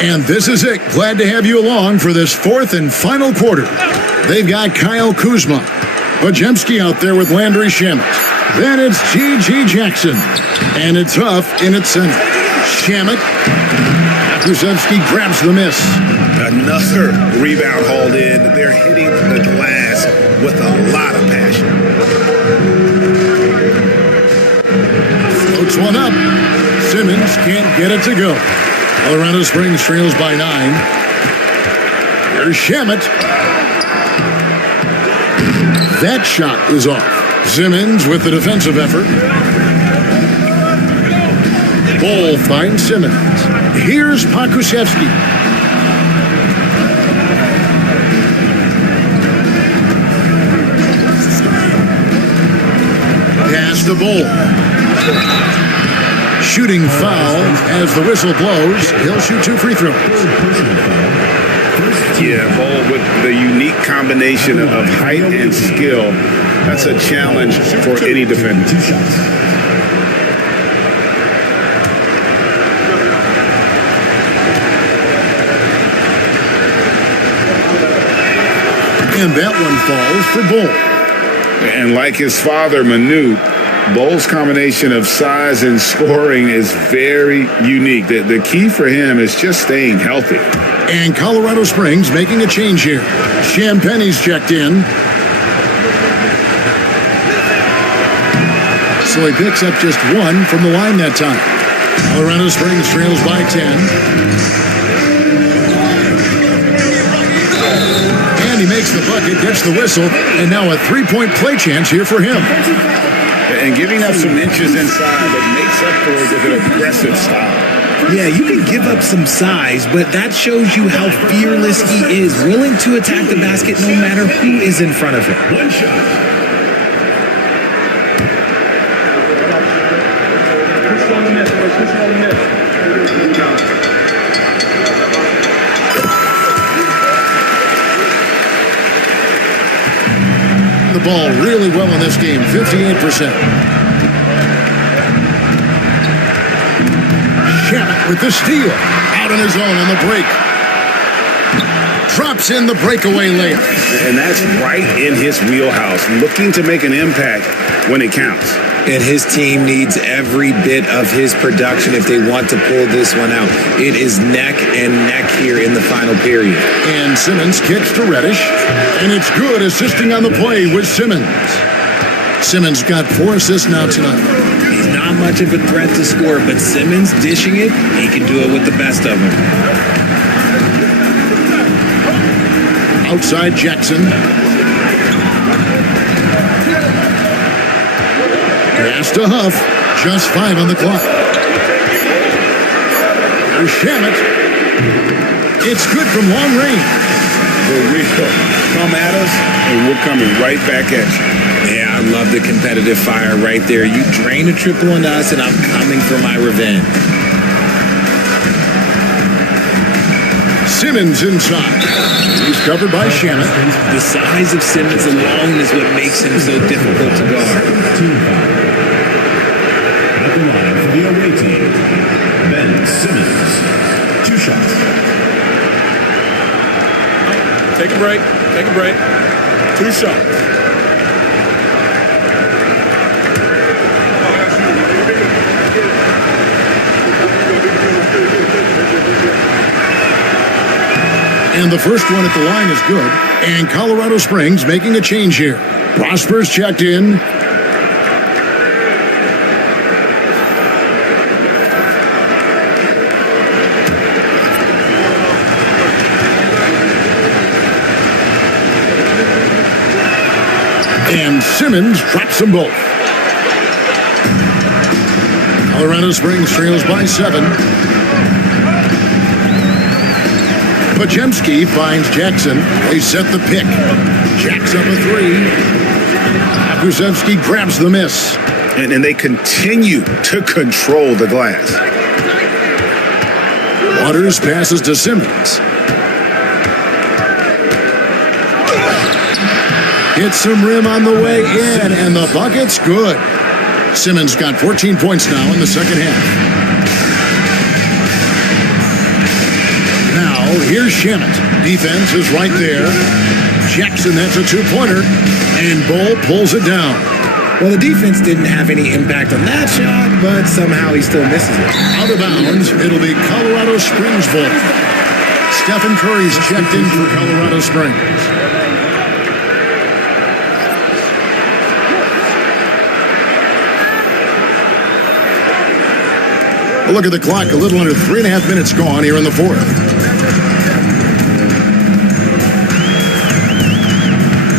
And this is it. Glad to have you along for this fourth and final quarter. They've got Kyle Kuzma, Podziemski out there with Landry Shamet. Then it's G.G. Jackson. And it's Huff in its center. Shamet. Kuszewski grabs the miss. Another rebound hauled in. They're hitting the glass with a lot of passion. Floats one up. Simmons can't get it to go. Colorado Springs trails by 9. Here's Shamet. That shot is off. Simmons with the defensive effort. Ball finds Simmons. Here's Pokusevski. Pass the ball. Shooting foul as the whistle blows. He'll shoot 2 free throws. Yeah, Ball with the unique combination of height and skill. That's a challenge for any defender. And that one falls for Ball. And like his father, Manu, Bowles' combination of size and scoring is very unique. The key for him is just staying healthy. And Colorado Springs making a change here. Champagne's checked in. So he picks up just 1 from the line that time. Colorado Springs trails by 10. And he makes the bucket, gets the whistle, and now a 3-point play chance here for him. And giving up some inches inside, but makes up for it with an aggressive style. Yeah, you can give up some size, but that shows you how fearless he is, willing to attack the basket no matter who is in front of him. One shot. The ball really well in this game, 58%. Shamet with the steal. Out on his own on the break. Drops in the breakaway layup. And that's right in his wheelhouse, looking to make an impact when it counts. And his team needs every bit of his production if they want to pull this one out. It is neck and neck here in the final period. And Simmons kicks to Reddish. And it's good, assisting on the play with Simmons. Simmons got 4 assists now tonight. He's not much of a threat to score, but Simmons dishing it, he can do it with the best of them. Outside Jackson. Pass to Huff. Just 5 on the clock. There's Shamet. It's good from long range. For real. Come at us, and we're coming right back at you. Yeah, I love the competitive fire right there. You drain a triple on us, and I'm coming for my revenge. Simmons inside. He's covered by Shamet. The size of Simmons alone is what makes him so difficult to guard. At the line for the away team, Ben. Simmons. 2 shots. Take a break. Take a break. 2 shots. And the first one at the line is good. And Colorado Springs making a change here. Prosper's checked in. And Simmons drops them both. Colorado Springs trails by 7. Pajemski finds Jackson. They set the pick. Jacks up a 3. Akusevsky grabs the miss. And they continue to control the glass. Waters passes to Simmons. Hits some rim on the way in, and the bucket's good. Simmons got 14 points now in the second half. Here's Shamet. Defense is right there. Jackson, that's a 2-pointer. And Bull pulls it down. Well, the defense didn't have any impact on that shot, but somehow he still misses it. Out of bounds, it'll be Colorado Springs ball. Stephen Curry's checked in for Colorado Springs. A look at the clock, a little under 3.5 minutes gone here in the fourth.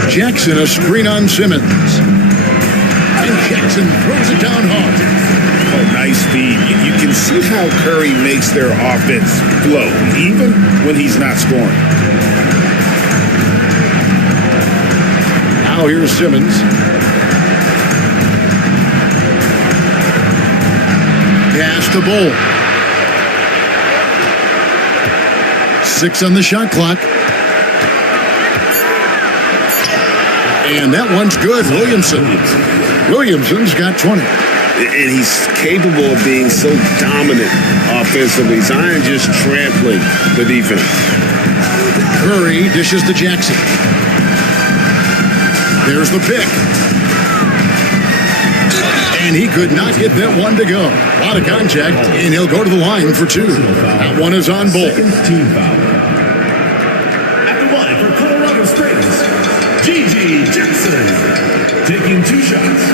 Jackson, a screen on Simmons. And Jackson throws it down hard. Oh, nice speed. You can see how Curry makes their offense flow, even when he's not scoring. Now here's Simmons. Pass to Bull. 6 on the shot clock. And that one's good. Williamson's got 20. And he's capable of being so dominant offensively. Zion just trampling the defense. Curry dishes to Jackson. There's the pick. And he could not get that one to go. A lot of contact, and he'll go to the line for 2. That one is on Bull. Team foul. At the line for Colorado Springs, G.G. Jackson, taking 2 shots.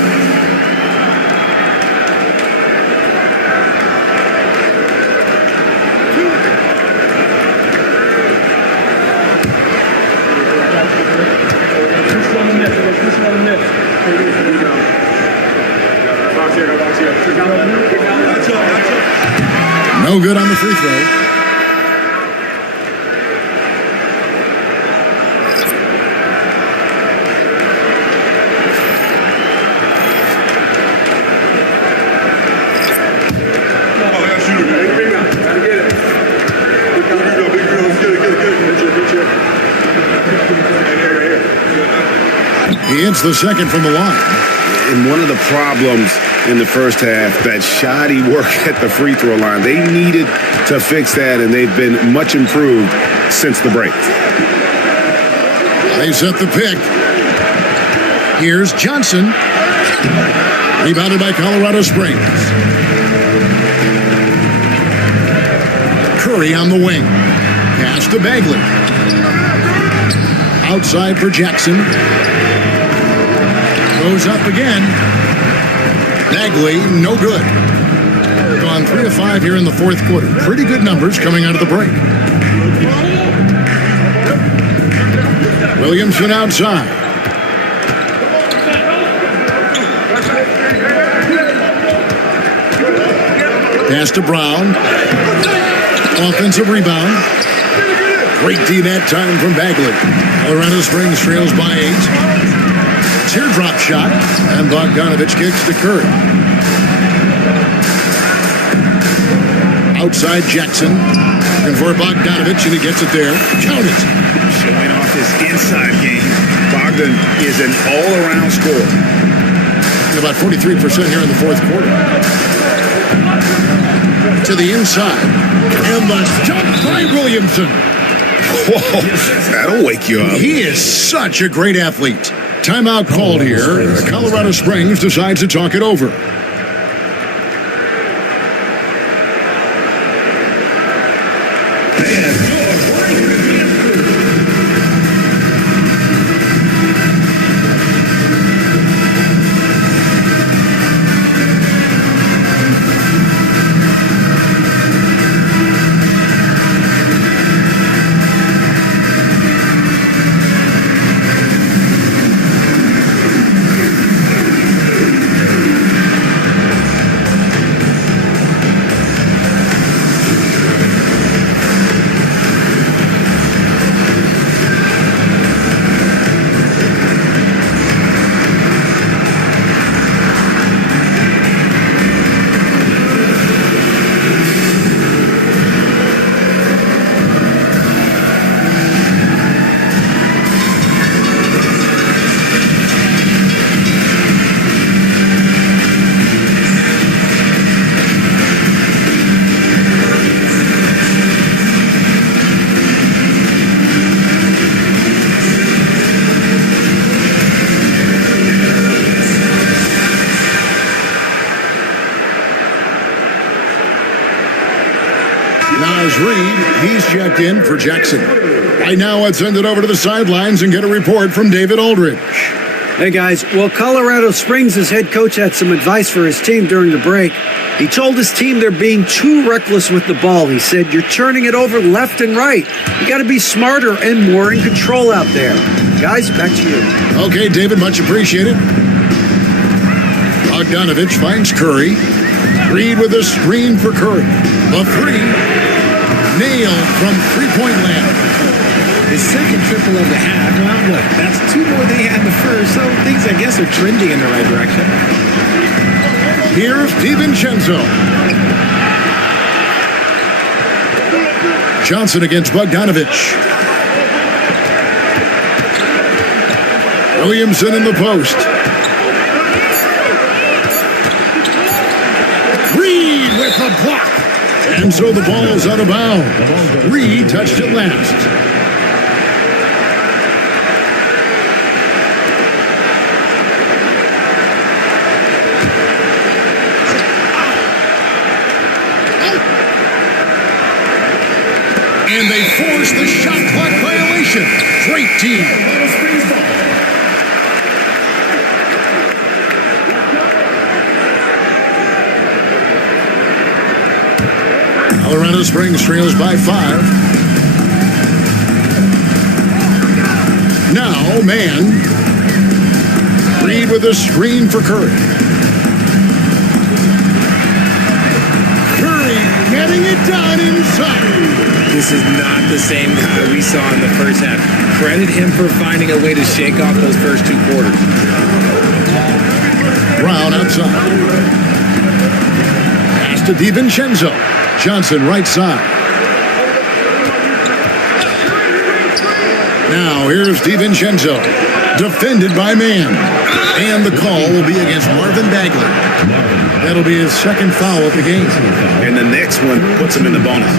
No good on the free throw. He hits the second from the line. And one of the problems in the first half, that shoddy work at the free throw line. They needed to fix that, and they've been much improved since the break. They set the pick. Here's Johnson. Rebounded by Colorado Springs. Curry on the wing. Pass to Bagley. Outside for Jackson. Goes up again. Bagley, no good. Gone 3 of 5 here in the fourth quarter. Pretty good numbers coming out of the break. Williamson outside. Pass to Brown. Offensive rebound. Great D that time from Bagley. Colorado Springs trails by 8. Teardrop shot, and Bogdanovich kicks to Curry. Outside Jackson, looking for Bogdanovich, and he gets it there. Count it. Showing off his inside game. Bogdan is an all-around scorer. About 43% here in the fourth quarter. To the inside. And the dunk by Williamson. Whoa, that'll wake you up. He is such a great athlete. Timeout called here. Colorado Springs decides to talk it over. He's checked in for Jackson. Right now, let's send it over to the sidelines and get a report from David Aldridge. Hey, guys. Well, Colorado Springs' head coach had some advice for his team during the break. He told his team they're being too reckless with the ball. He said, you're turning it over left and right. You got to be smarter and more in control out there. Guys, back to you. Okay, David, much appreciated. Bogdanovich finds Curry. Reed with a screen for Curry. The three. Nailed from three-point land. His second triple of the half. Well, look, that's two more than he had in the first, so things, I guess, are trending in the right direction. Here's DiVincenzo. Johnson against Bogdanovich. Williamson in the post. Reed with the block. And so the ball's out of bounds. Reed touched it last. And they force the shot clock violation. Great team. Colorado Springs trails by 5. Now, man. Reed with a screen for Curry. Curry getting it done inside. This is not the same guy we saw in the first half. Credit him for finding a way to shake off those first two quarters. Brown outside. Pass to DiVincenzo. Johnson right side. Now here's DiVincenzo. Defended by man. And the call will be against Marvin Bagley. That'll be his second foul of the game. And the next one puts him in the bonus.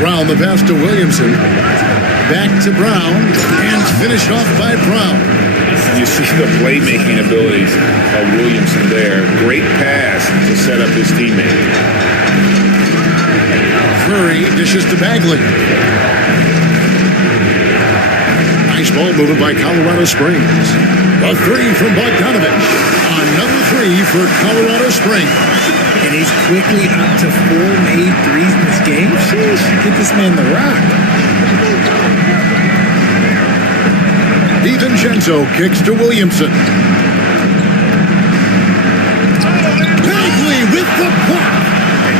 Brown the pass to Williamson. Back to Brown, and finished off by Brown. You see the playmaking abilities of Williamson there. Great pass to set up his teammate. Curry dishes to Bagley. Nice ball movement by Colorado Springs. A three from Bogdanovich. Another three for Colorado Springs. And he's quickly up to 4 made threes in this game. Sheesh, get this man the rock. DiVincenzo kicks to Williamson. Bagley with the block.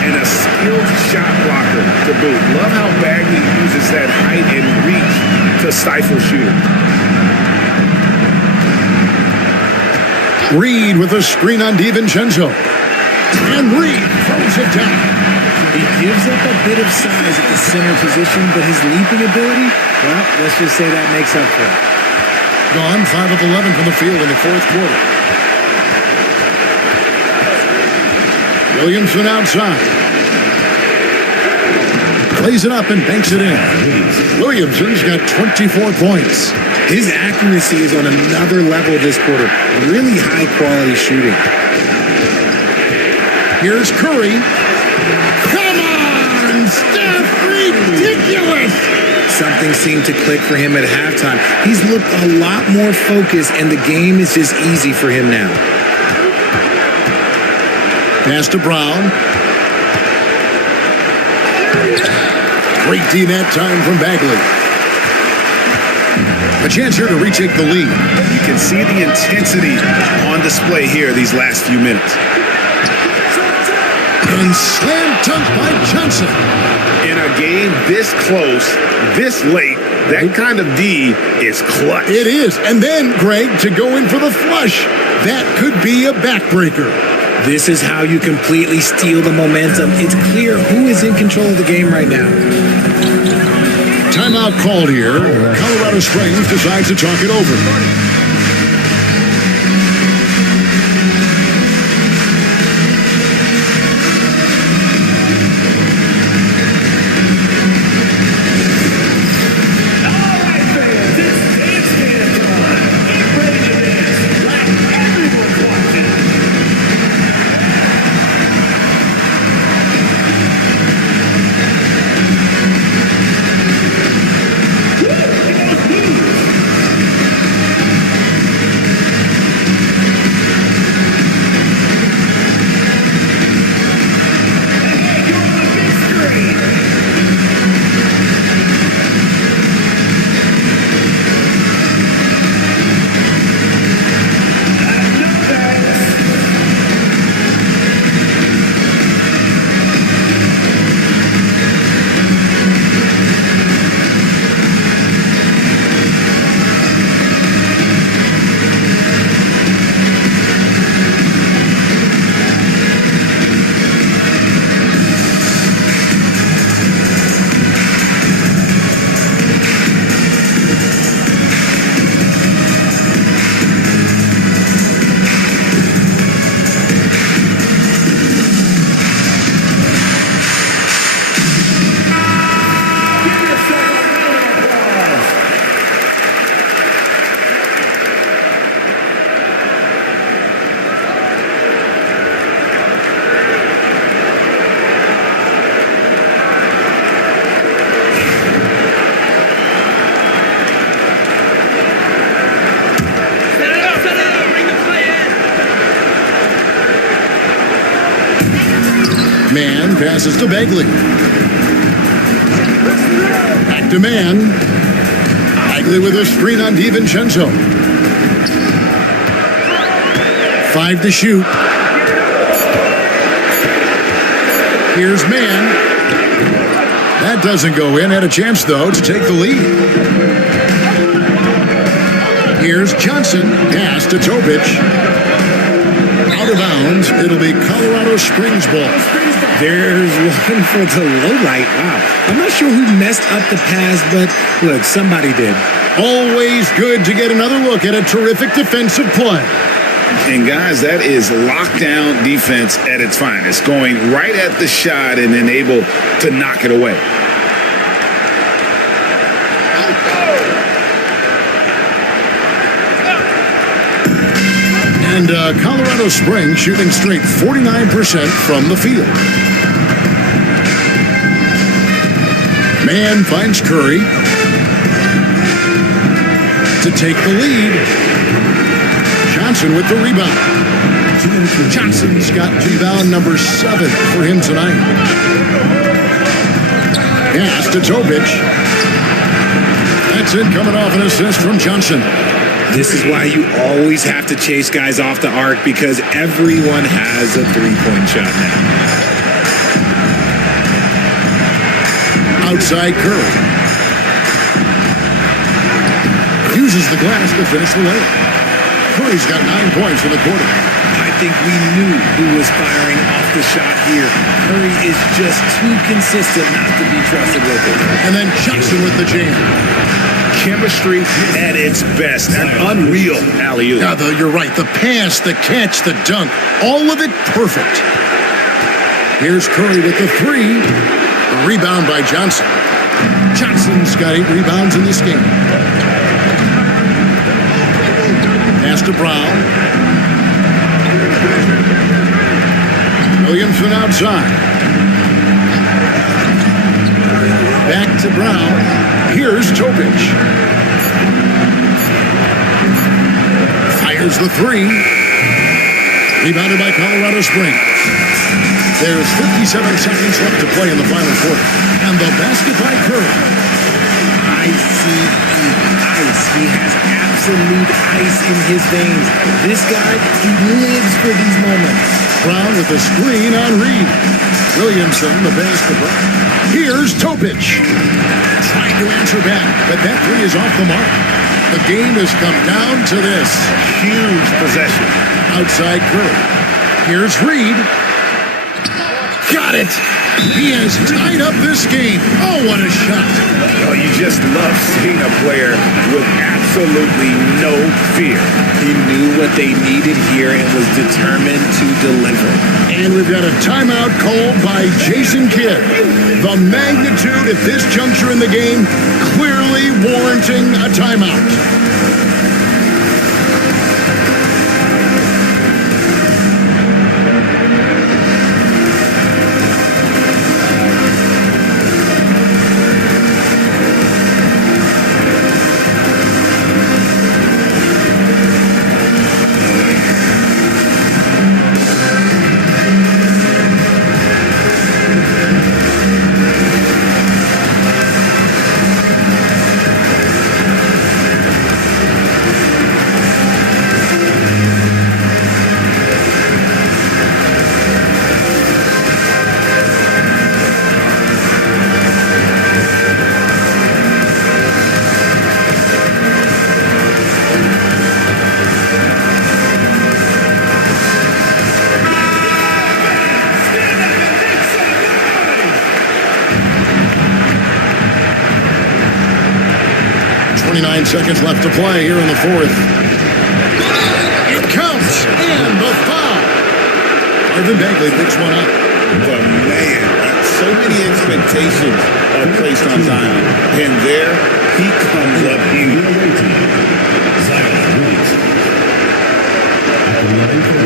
And a skilled shot blocker to boot. Love how Bagley uses that height and reach to stifle shooters. Reed with a screen on DiVincenzo. And Reed throws it down. He gives up a bit of size at the center position, but his leaping ability, well, let's just say that makes up for it. Gone 5 of 11 from the field in the fourth quarter. Williamson outside. Plays it up and banks it in. Williamson's got 24 points. His accuracy is on another level this quarter. Really high quality shooting. Here's Curry. Come on, Steph! Ridiculous! Something seemed to click for him at halftime. He's looked a lot more focused, and the game is just easy for him now. Pass to Brown. Great D that time from Bagley. A chance here to retake the lead. You can see the intensity on display here these last few minutes. And slam dunk by Johnson. In a game this close, this late, that kind of D is clutch. It is. And then, Greg, to go in for the flush. That could be a backbreaker. This is how you completely steal the momentum. It's clear who is in control of the game right now. Timeout called here. Colorado Springs decides to talk it over. Man passes to Bagley. Back to Man. Bagley with a screen on DiVincenzo. 5 to shoot. Here's Man. That doesn't go in. Had a chance, though, to take the lead. Here's Johnson. Pass to Topic. Out of bounds. It'll be Colorado Springs ball. There's one for the low light. Wow. I'm not sure who messed up the pass, but look, somebody did. Always good to get another look at a terrific defensive play. And guys, that is lockdown defense at its finest. Going right at the shot and then able to knock it away. And Colorado Springs shooting straight 49% from the field. Man finds Curry to take the lead. Johnson with the rebound. Johnson's got rebound number 7 for him tonight. Pass to Topic. That's it, coming off an assist from Johnson. This is why you always have to chase guys off the arc, because everyone has a three-point shot now. Outside Curry. Uses the glass to finish the layup. Curry's got 9 points in the quarter. I think we knew who was firing off the shot here. Curry is just too consistent not to be trusted with it. And then Jackson with the jam. Chemistry at its best. An unreal alley-oop. Yeah, you're right. The pass, the catch, the dunk, all of it perfect. Here's Curry with the three. A rebound by Johnson. Johnson's got 8 rebounds in this game. Pass to Brown. Williamson outside. Back to Brown. Here's Topic. Fires the three. Rebounded by Colorado Springs. There's 57 seconds left to play in the final quarter. And the basket by Curry. ICE. He has absolute ice in his veins. This guy, he lives for these moments. Brown with the screen on Reed. Williamson, the pass to Brown. Here's Topic. Trying to answer back, but that three is off the mark. The game has come down to this. Huge possession. Outside Curry. Here's Reed. Got it. He has tied up this game. Oh, what a shot. Oh, you just love seeing a player with absolutely no fear. He knew what they needed here and was determined to deliver. And we've got a timeout called by Jason Kidd. The magnitude at this juncture in the game clearly warranting a timeout. Seconds left to play here in the fourth. It counts, and the foul. Marvin Bagley picks one up. But man, so many expectations are placed on Zion. And there, he comes up huge. Zion Williamson. At the line for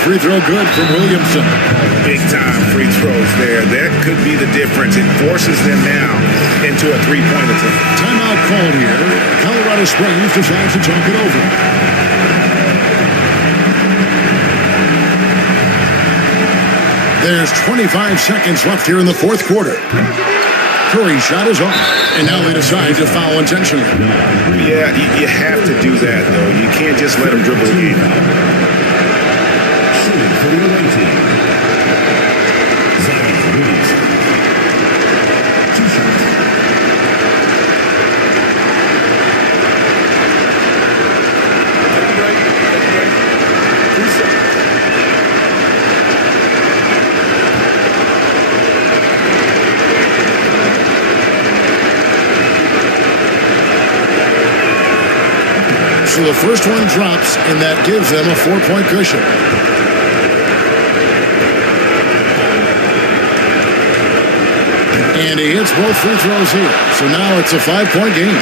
free throw good from Williamson. Big time free throws there. That could be the difference. It forces them now into a three-point attempt. Timeout called here. Colorado Springs decides to talk it over. There's 25 seconds left here in the fourth quarter. Curry's shot is off, and now they decide to foul intentionally. Yeah, you have to do that, though. You can't just let him dribble again. For the away team, Zion Williamson. 2 shots. So the first one drops, and that gives them a 4-point cushion. And he hits both free throws here. So now it's a 5-point game.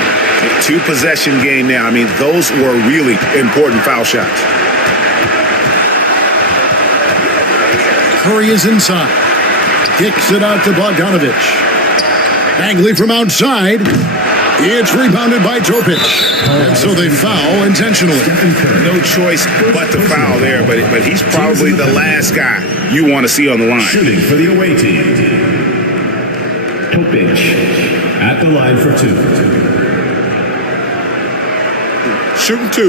2-possession game now. I mean, those were really important foul shots. Curry is inside. Kicks it out to Bogdanovich. Bagley from outside. It's rebounded by Topic. And so they foul intentionally. No choice but to foul there, but he's probably the last guy you want to see on the line. Shooting for the away team. Topic at the line for 2. shooting 2.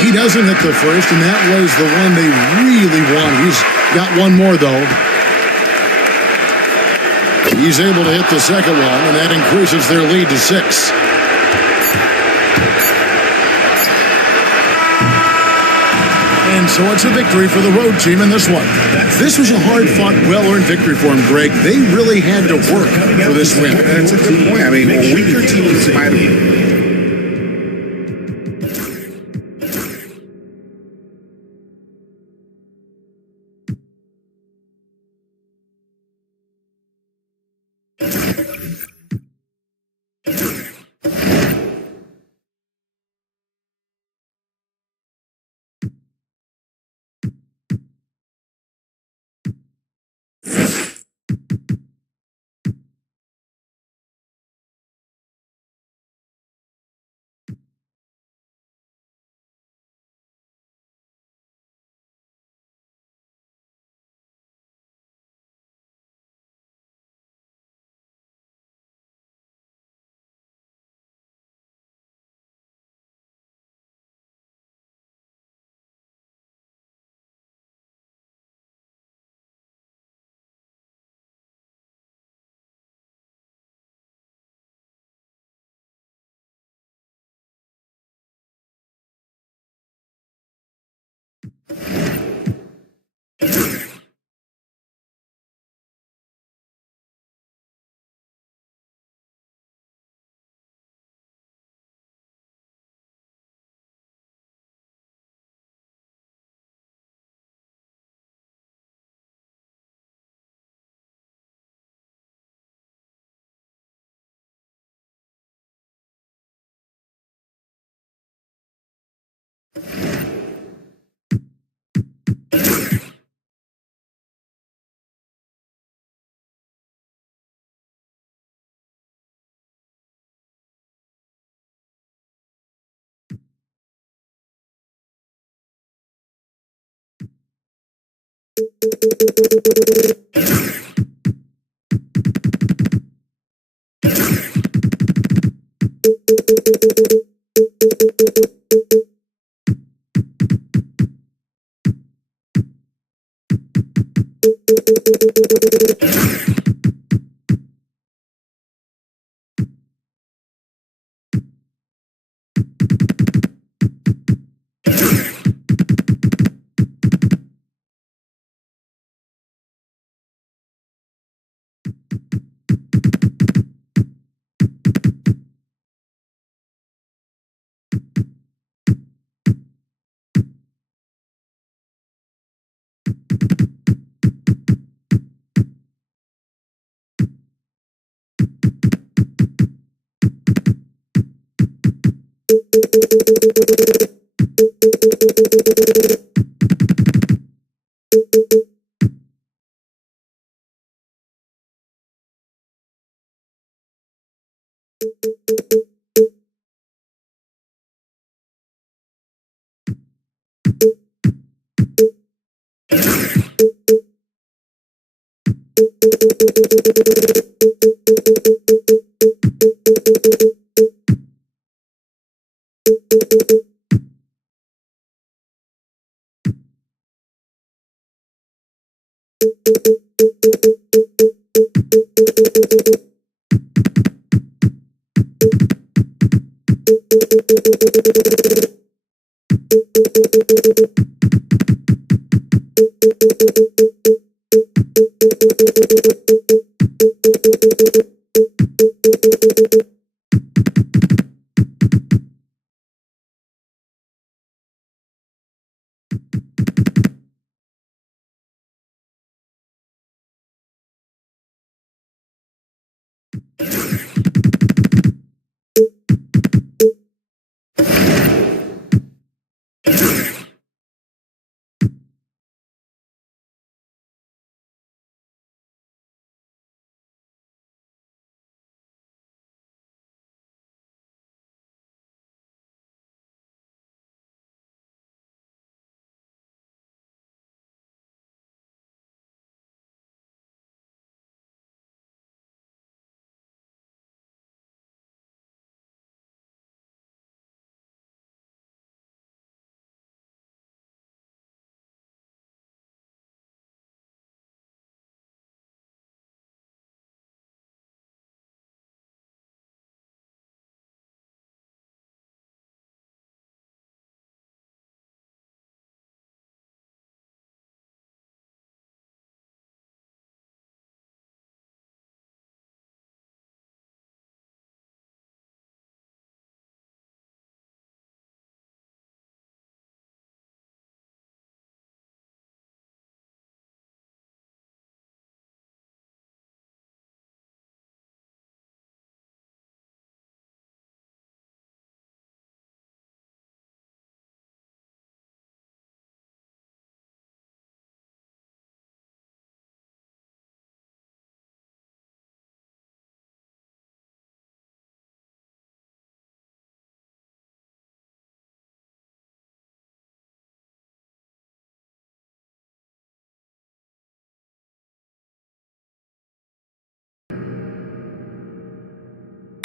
He doesn't hit the first, and that was the one they really wanted. He's got one more, though. He's able to hit the second one, and that increases their lead to 6. And so it's a victory for the road team in this one. This was a hard-fought, well-earned victory for them, Greg. They really had to work for this win. That's a good point. I mean, weaker teams might have...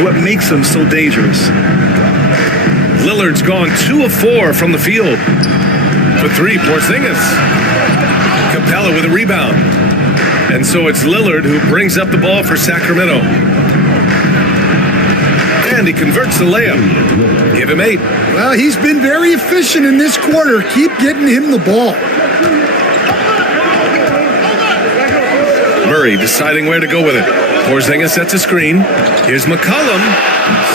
what makes him so dangerous. Lillard's gone 2 of 4 from the field. For 3, Porzingis. Capella with a rebound. And so it's Lillard who brings up the ball for Sacramento. And he converts the layup. Give him 8. Well, he's been very efficient in this quarter. Keep getting him the ball. Murray deciding where to go with it. Porzingis sets a screen. Here's McCollum.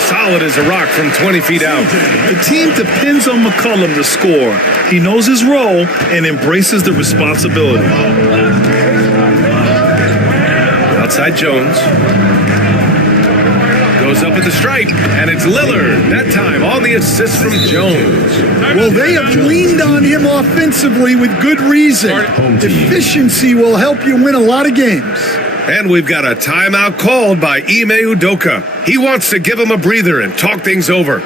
Solid as a rock from 20 feet out. The team depends on McCollum to score. He knows his role and embraces the responsibility. Outside Jones. Goes up at the stripe, and it's Lillard. That time on the assist from Jones. Well, they have leaned on him offensively with good reason. Efficiency will help you win a lot of games. And we've got a timeout called by Ime Udoka. He wants to give him a breather and talk things over.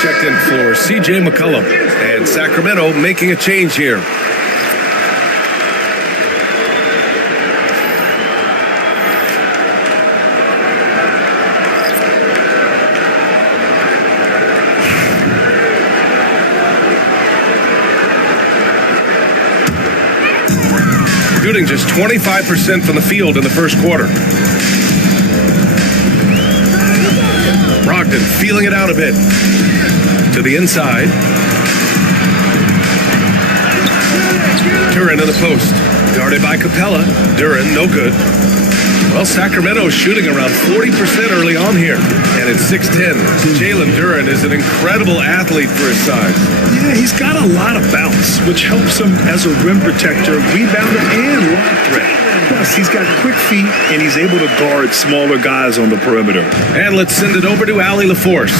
Checked in for C.J. McCollum, and Sacramento making a change here. Shooting just 25% from the field in the first quarter. Brogdon feeling it out a bit. To the inside. Duren in the post. Guarded by Capella. Duren, no good. Well, Sacramento's shooting around 40% early on here. And it's 6'10". Jalen Duren is an incredible athlete for his size. Yeah, he's got a lot of bounce, which helps him as a rim protector, rebounder, and lob threat. Plus, he's got quick feet, and he's able to guard smaller guys on the perimeter. And let's send it over to Allie LaForce.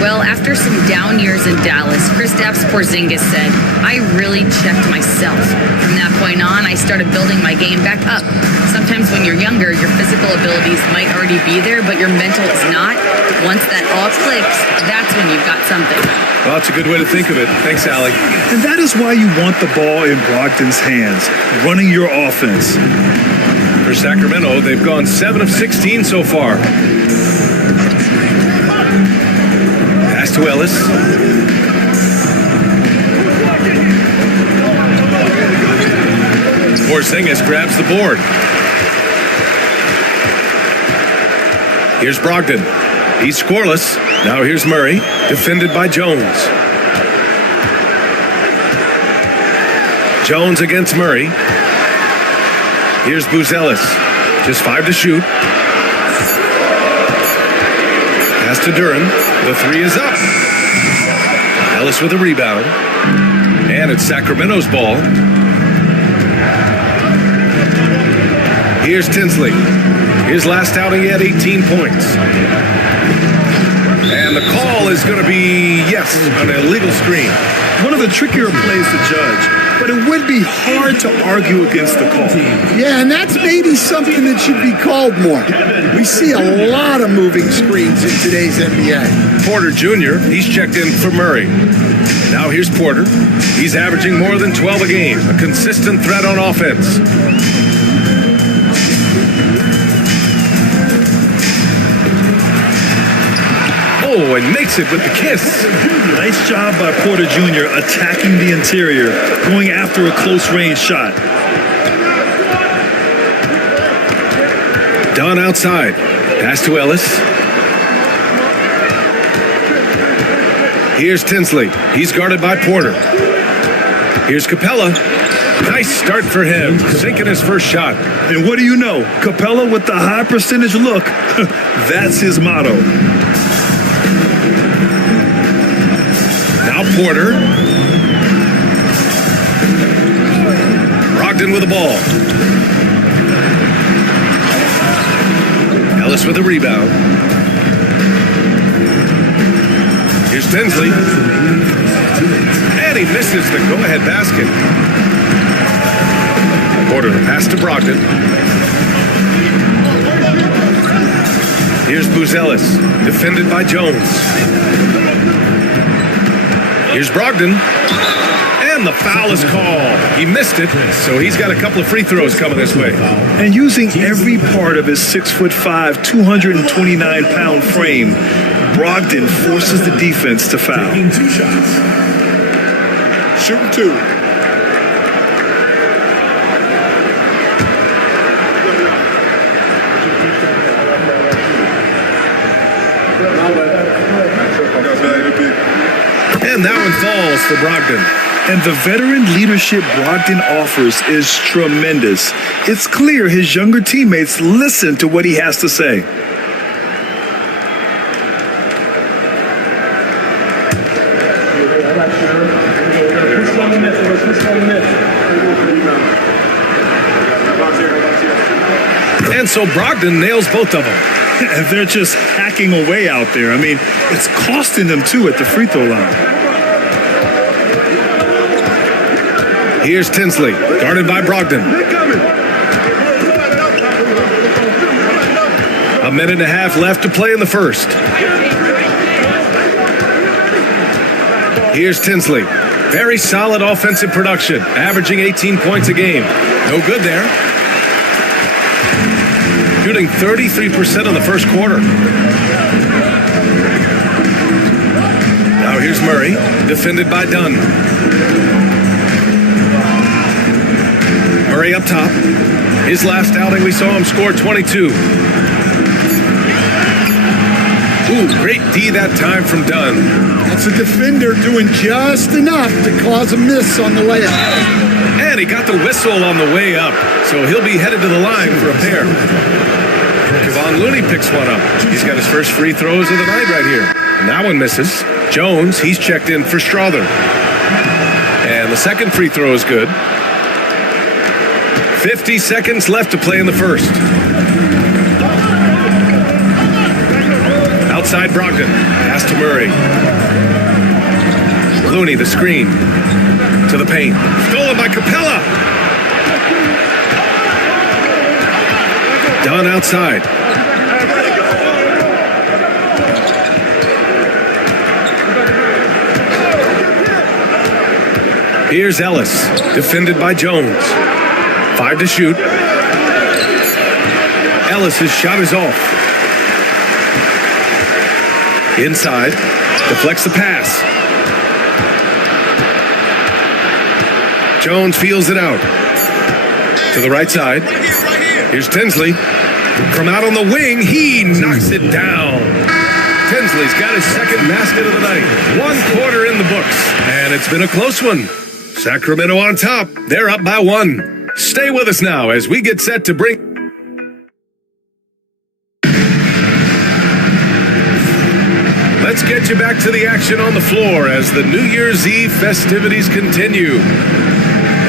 Well, after some down years in Dallas, Kristaps Porzingis said, I really checked myself. From that point on, I started building my game back up. Sometimes when you're younger, your physical abilities might already be there, but your mental is not. Once that all clicks, that's when you've got something. Well, that's a good way to think of it. Thanks, Allie. And that is why you want the ball in Brogdon's hands, running your offense. For Sacramento, they've gone 7 of 16 so far. Pass to Ellis. Porzingis grabs the board. Here's Brogdon. He's scoreless. Now here's Murray, defended by Jones. Jones against Murray. Here's Buzelis. Just 5 to shoot. Pass to Duren. The 3 is up. Ellis with a rebound. And it's Sacramento's ball. Here's Tinsley. His last outing, he had 18 points. And the call is going to be, yes, an illegal screen. One of the trickier plays to judge, but it would be hard to argue against the call. Yeah, and that's maybe something that should be called more. We see a lot of moving screens in today's NBA. Porter Jr., he's checked in for Murray. Now here's Porter. He's averaging more than 12 a game, a consistent threat on offense. Oh, and makes it with the kiss. Nice job by Porter Jr. attacking the interior, going after a close-range shot. Dunn outside. Pass to Ellis. Here's Tinsley. He's guarded by Porter. Here's Capella. Nice start for him, sinking his first shot. And what do you know? Capella with the high percentage look. That's his motto. Now Porter. Brogdon with the ball. Ellis with the rebound. Here's Tinsley. And he misses the go-ahead basket. Porter to pass to Brogdon. Here's Buzelis, defended by Jones. Here's Brogdon. And the foul is called. He missed it, so he's got a couple of free throws coming this way. And using every part of his 6'5", 229-pound frame, Brogdon forces the defense to foul. Shooting 2. And that one falls for Brogdon. And the veteran leadership Brogdon offers is tremendous. It's clear his younger teammates listen to what he has to say. And so Brogdon nails both of them. And they're just hacking away out there. I mean, it's costing them too at the free throw line. Here's Tinsley, guarded by Brogdon. A minute and a half left to play in the first. Here's Tinsley. Very solid offensive production, averaging 18 points a game. No good there. Shooting 33% in the first quarter. Now here's Murray, defended by Dunn. Murray up top. His last outing, we saw him score 22. Ooh, great D that time from Dunn. That's a defender doing just enough to cause a miss on the layup. And he got the whistle on the way up, so he'll be headed to the line for a pair. Kevon Looney picks one up. He's got his first free throws of the night right here. And that one misses. Jones, he's checked in for Strother. And the second free throw is good. 50 seconds left to play in the first. Outside Brogdon. Pass to Murray. Looney, the screen. To the paint. Stolen by Capella. Dunn outside. Here's Ellis, defended by Jones. 5 to shoot. Ellis' shot is off. Inside, deflects the pass. Jones feels it out. To the right side. Here's Tinsley. From out on the wing, he knocks it down. Tinsley's got his second basket of the night. 1 quarter in the books. And it's been a close one. Sacramento on top. They're up by 1. Stay with us now as we get set to bring... Let's get you back to the action on the floor as the New Year's Eve festivities continue.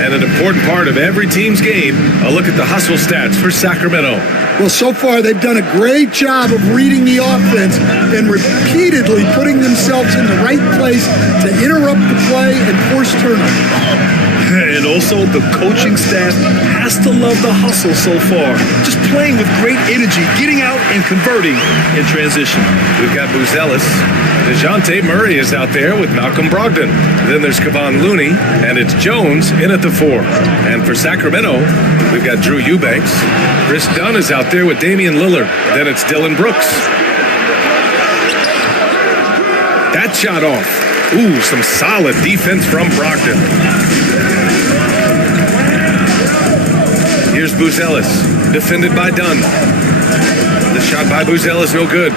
And an important part of every team's game, a look at the hustle stats for Sacramento. Well, so far they've done a great job of reading the offense and repeatedly putting themselves in the right place to interrupt the play and force turnovers. And also, the coaching staff has to love the hustle so far. Just playing with great energy, getting out and converting in transition. We've got Buzelis. DeJounte Murray is out there with Malcolm Brogdon. Then there's Kevon Looney, and it's Jones in at the 4. And for Sacramento, we've got Drew Eubanks. Chris Dunn is out there with Damian Lillard. Then it's Dylan Brooks. that shot off. Ooh, some solid defense from Brogdon. Here's Buzelis, defended by Dunn. The shot by Buzelis, no good.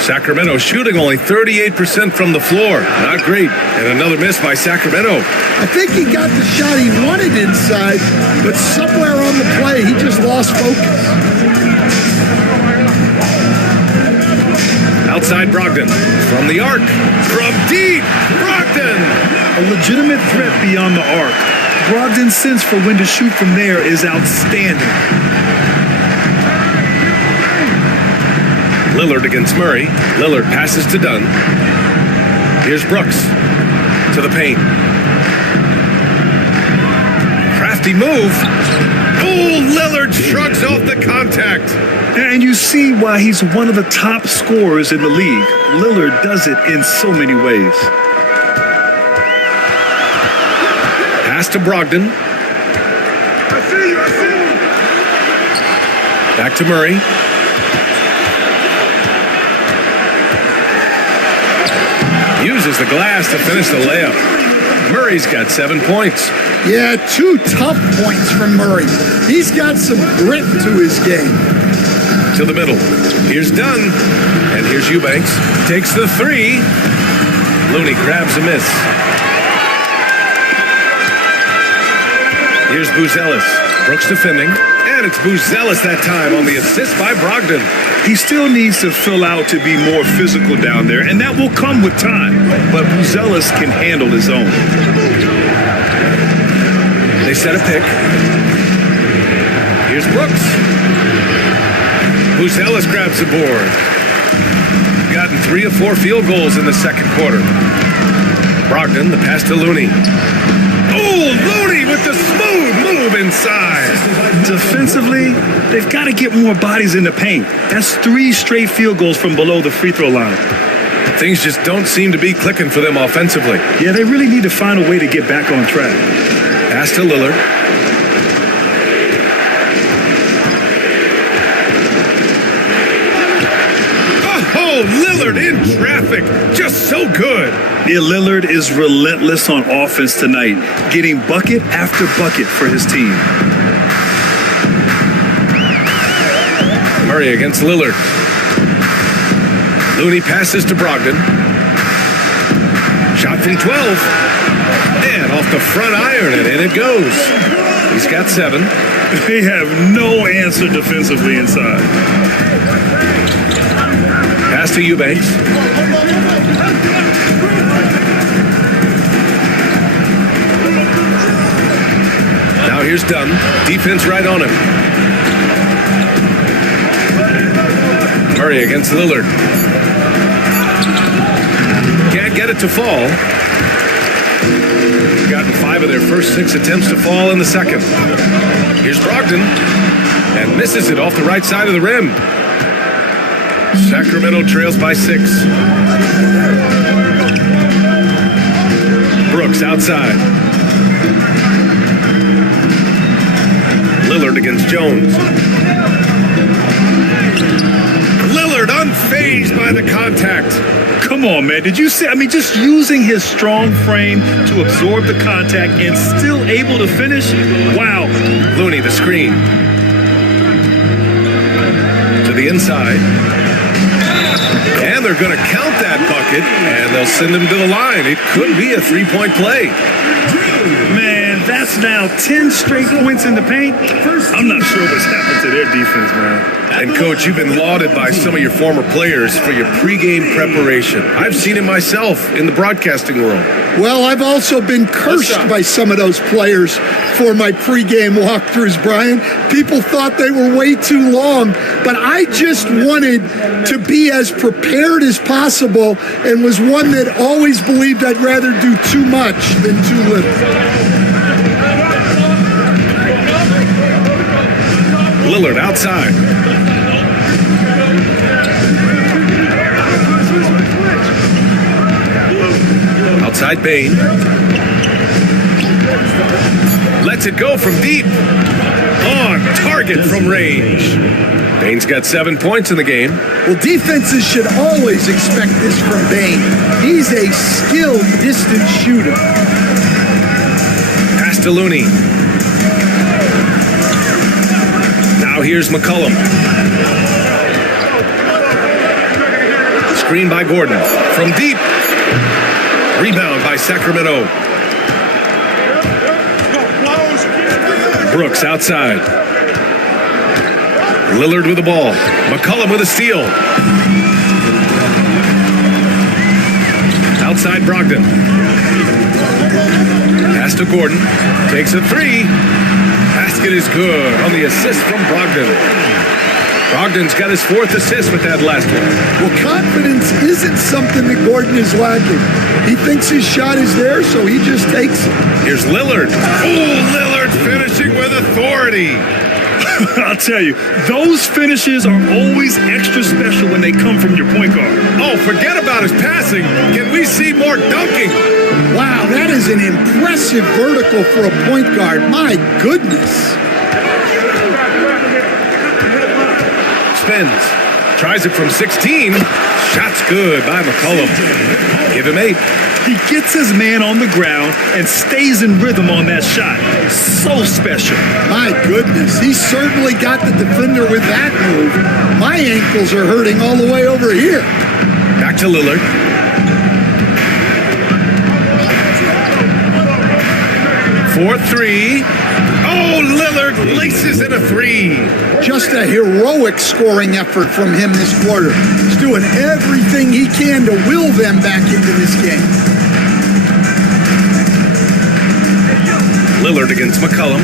Sacramento shooting only 38% from the floor. Not great. And another miss by Sacramento. I think he got the shot he wanted inside, but somewhere on the play, he just lost focus. Outside Brogdon. From the arc. From deep. Brogdon. A legitimate threat beyond the arc. Brogdon's sense for when to shoot from there is outstanding. Lillard against Murray. Lillard passes to Dunn. Here's Brooks to the paint. Crafty move. Oh, Lillard shrugs off the contact. And you see why he's one of the top scorers in the league. Lillard does it in so many ways. Pass to Brogdon. I see you. Back to Murray. Uses the glass to finish the layup. Murray's got 7 points. Yeah, 2 tough points from Murray. He's got some grit to his game. To the middle. Here's Dunn. And here's Eubanks. Takes the 3. Looney grabs a miss. Here's Buzelis. Brooks defending. And it's Buzelis that time on the assist by Brogdon. He still needs to fill out to be more physical down there, and that will come with time. But Buzelis can handle his own. They set a pick. Here's Brooks. Buzelis grabs the board. Gotten 3 of 4 field goals in the second quarter. Brogdon, the pass to Looney. Oh, Looney with the smooth move inside. Defensively, they've got to get more bodies in the paint. That's 3 straight field goals from below the free throw line. Things just don't seem to be clicking for them offensively. Yeah, they really need to find a way to get back on track. Pass to Lillard. Oh, Lillard in traffic. Just so good. Yeah, Lillard is relentless on offense tonight, getting bucket after bucket for his team. Murray against Lillard. Looney passes to Brogdon. Shot from 12. And off the front iron, and in it goes. He's got 7. They have no answer defensively inside. Pass to Eubanks. Now here's Dunn. Defense right on him. Murray against Lillard. Can't get it to fall. Gotten 5 of their first 6 attempts to fall in the second. Here's Brogdon. And misses it off the right side of the rim. Sacramento trails by 6. Brooks outside. Lillard against Jones. Lillard unfazed by the contact. Come on, man. Did you see? I mean, just using his strong frame to absorb the contact and still able to finish? Wow. Looney, the screen. To the inside. And they're going to count that bucket, and they'll send him to the line. It could be a 3-point play. Man, that's now 10 straight points in the paint. I'm not sure what's happened to their defense, man. And, Coach, you've been lauded by some of your former players for your pregame preparation. I've seen it myself in the broadcasting world. Well, I've also been cursed by some of those players for my pregame walkthroughs, Brian. People thought they were way too long, but I just wanted to be as prepared as possible and was one that always believed I'd rather do too much than too little. Lillard outside. Outside Bain. Lets it go from deep. On target from range. Bane's got 7 points in the game. Well, defenses should always expect this from Bane. He's a skilled distance shooter. Pass to Looney. Now here's McCollum. Screen by Gordon. From deep. Rebound by Sacramento. Brooks outside. Lillard with the ball. McCollum with a steal. Outside Brogdon. Pass to Gordon. Takes a three. Basket is good on the assist from Brogdon. Brogdon's got his 4th assist with that last one. Well, confidence isn't something that Gordon is lacking. He thinks his shot is there, so he just takes it. Here's Lillard. Oh, Lillard finishing with authority. I'll tell you, those finishes are always extra special when they come from your point guard. Oh, forget about his passing. Can we see more dunking? Wow, that is an impressive vertical for a point guard. My goodness. Spins. Tries it from 16. Shot's good by McCollum. Give him 8. He gets his man on the ground and stays in rhythm on that shot. So special. My goodness, he certainly got the defender with that move. My ankles are hurting all the way over here. Back to Lillard. For 3. Oh, Lillard laces in a 3. Just a heroic scoring effort from him this quarter. He's doing everything he can to will them back into this game. Lillard against McCollum.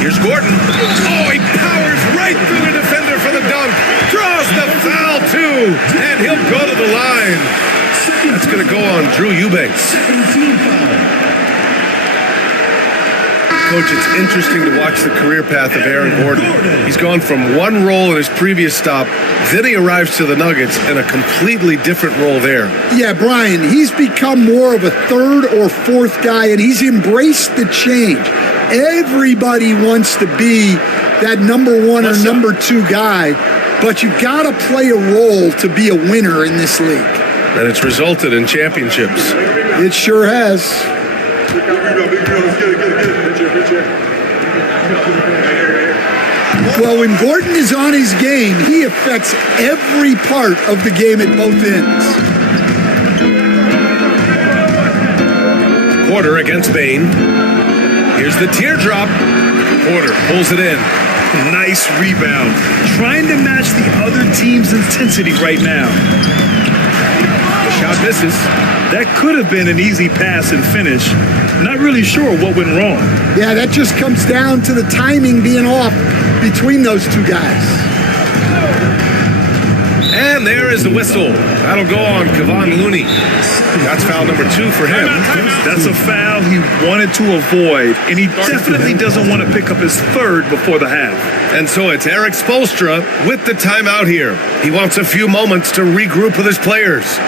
Here's Gordon. Oh, he powers right through the defender for the dunk. Draws the foul, too. And he'll go to the line. That's going to go on Drew Eubanks. Coach, it's interesting to watch the career path of Aaron Gordon. He's gone from one role in his previous stop, then he arrives to the Nuggets in a completely different role there. Yeah, Brian, he's become more of a 3rd or 4th guy, and he's embraced the change. Everybody wants to be that number 1 or number 2 guy, but you got to play a role to be a winner in this league. And it's resulted in championships. It sure has. Well, when Gordon is on his game, he affects every part of the game at both ends. Porter against Bane. Here's the teardrop. Porter pulls it in. Nice rebound. Trying to match the other team's intensity right now. The shot misses. That could have been an easy pass and finish. Not really sure what went wrong. Yeah, that just comes down to the timing being off between those two guys. And there is the whistle. That'll go on Kevon Looney. That's foul number 2 for him. That's a foul he wanted to avoid, and he definitely doesn't want to pick up his 3rd before the half. And so it's Eric Spoelstra with the timeout here. He wants a few moments to regroup with his players.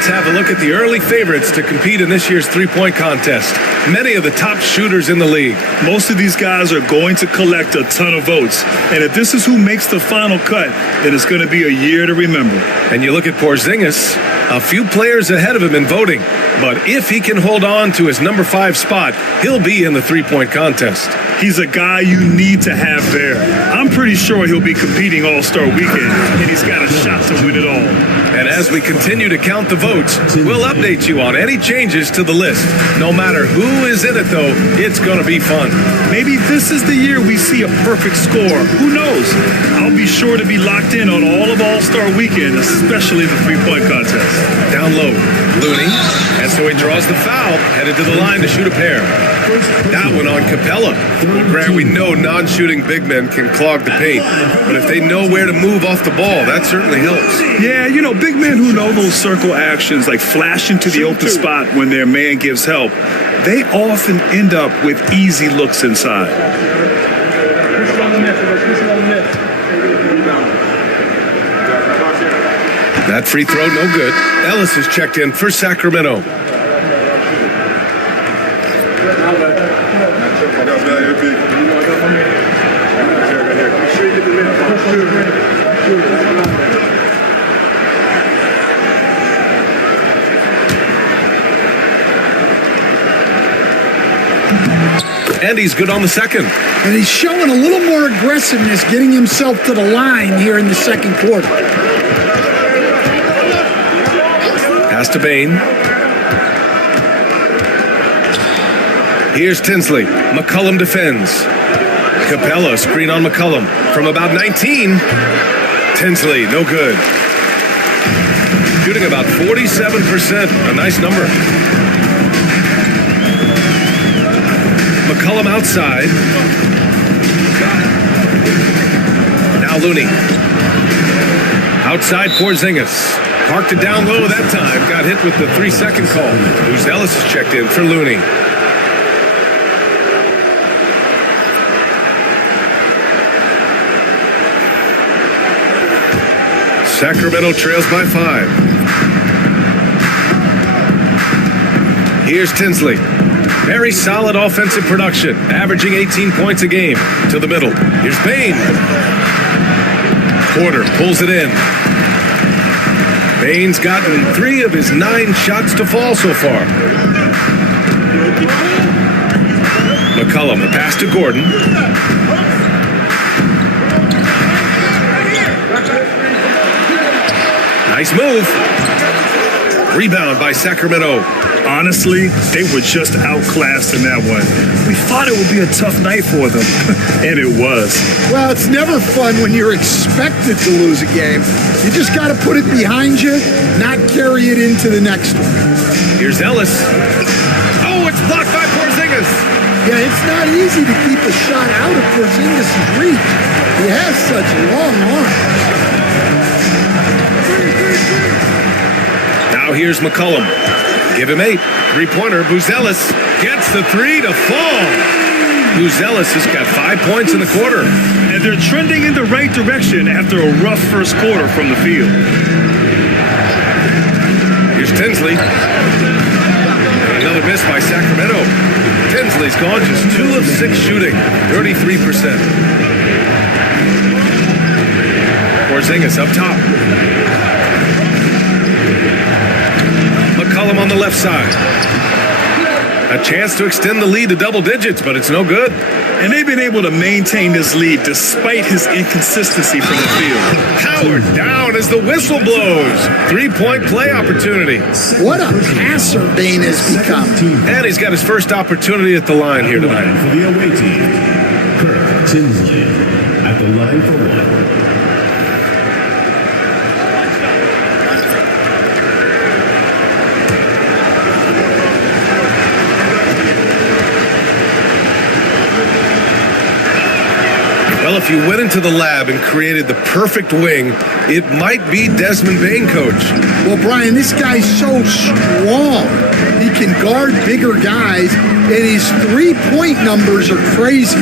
Let's have a look at the early favorites to compete in this year's three-point contest. Many of the top shooters in the league. Most of these guys are going to collect a ton of votes. And if this is who makes the final cut, then it's going to be a year to remember. And you look at Porzingis, a few players ahead of him in voting. But if he can hold on to his number 5 spot, he'll be in the three-point contest. He's a guy you need to have there. I'm pretty sure he'll be competing All-Star Weekend, and he's got a shot to win it all. And as we continue to count the votes, we'll update you on any changes to the list. No matter who is in it, though, it's going to be fun. Maybe this is the year we see a perfect score. Who knows? I'll be sure to be locked in on all of All-Star Weekend, especially the three-point contest. Down low, Looney. And so he draws the foul, headed to the line to shoot a pair. That one on Capella. Well, Grant, we know non-shooting big men can clog the paint, but if they know where to move off the ball, that certainly helps. Yeah, you know, big men who know those circle actions, like flashing to the open spot when their man gives help, they often end up with easy looks inside. That free throw, no good. Ellis is checked in for Sacramento. And he's good on the second. And he's showing a little more aggressiveness, getting himself to the line here in the second quarter. Pass to Bain. Here's Tinsley. McCollum defends. Capella, screen on McCollum. From about 19. Tinsley, no good. Shooting about 47%. A nice number. McCollum outside. Now Looney. Outside Porzingis. Parked it down low that time. Got hit with the 3-second call. Who's Ellis is checked in for Looney. Sacramento trails by 5. Here's Tinsley. Very solid offensive production, averaging 18 points a game. To the middle. Here's Bain. Porter pulls it in. Bain's gotten 3 of his 9 shots to fall so far. McCollum, the pass to Gordon. Nice move. Rebound by Sacramento. Honestly, they were just outclassed in that one. We thought it would be a tough night for them, and it was. Well, it's never fun when you're expected to lose a game. You just got to put it behind you, not carry it into the next one. Here's Ellis. Oh, it's blocked by Porzingis. Yeah, it's not easy to keep a shot out of Porzingis' reach. He has such a long arm. Now here's McCollum. Give him 8. Three-pointer. Buzelis gets the 3 to fall. Buzelis has got 5 points in the quarter. And they're trending in the right direction after a rough first quarter from the field. Here's Tinsley. Another miss by Sacramento. Tinsley's gone just 2 of 6 shooting. 33%. Porzingis up top. McCollum on the left side. A chance to extend the lead to double digits, but it's no good. And they've been able to maintain this lead despite his inconsistency from the field. Howard down as the whistle blows. 3-point play opportunity. What a passer Bain has become. And he's got his first opportunity at the line here tonight. For the away team, Kirk Tinsley at the line for 1. Well, if you went into the lab and created the perfect wing, it might be Desmond Bain, coach. Well, Brian, this guy's so strong. He can guard bigger guys, and his three-point numbers are crazy.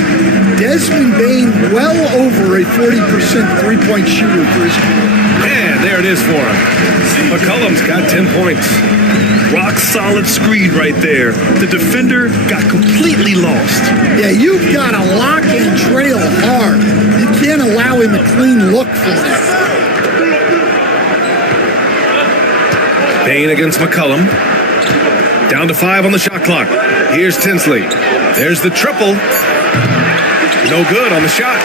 Desmond Bain, well over a 40% three-point shooter for his career. And there it is for him. McCollum's got 10 points. Rock solid screen right there. The defender got completely lost. Yeah, you've got to lock and trail hard. You can't allow him a clean look for that. Bain against McCollum. Down to 5 on the shot clock. Here's Tinsley. There's the triple. No good on the shot.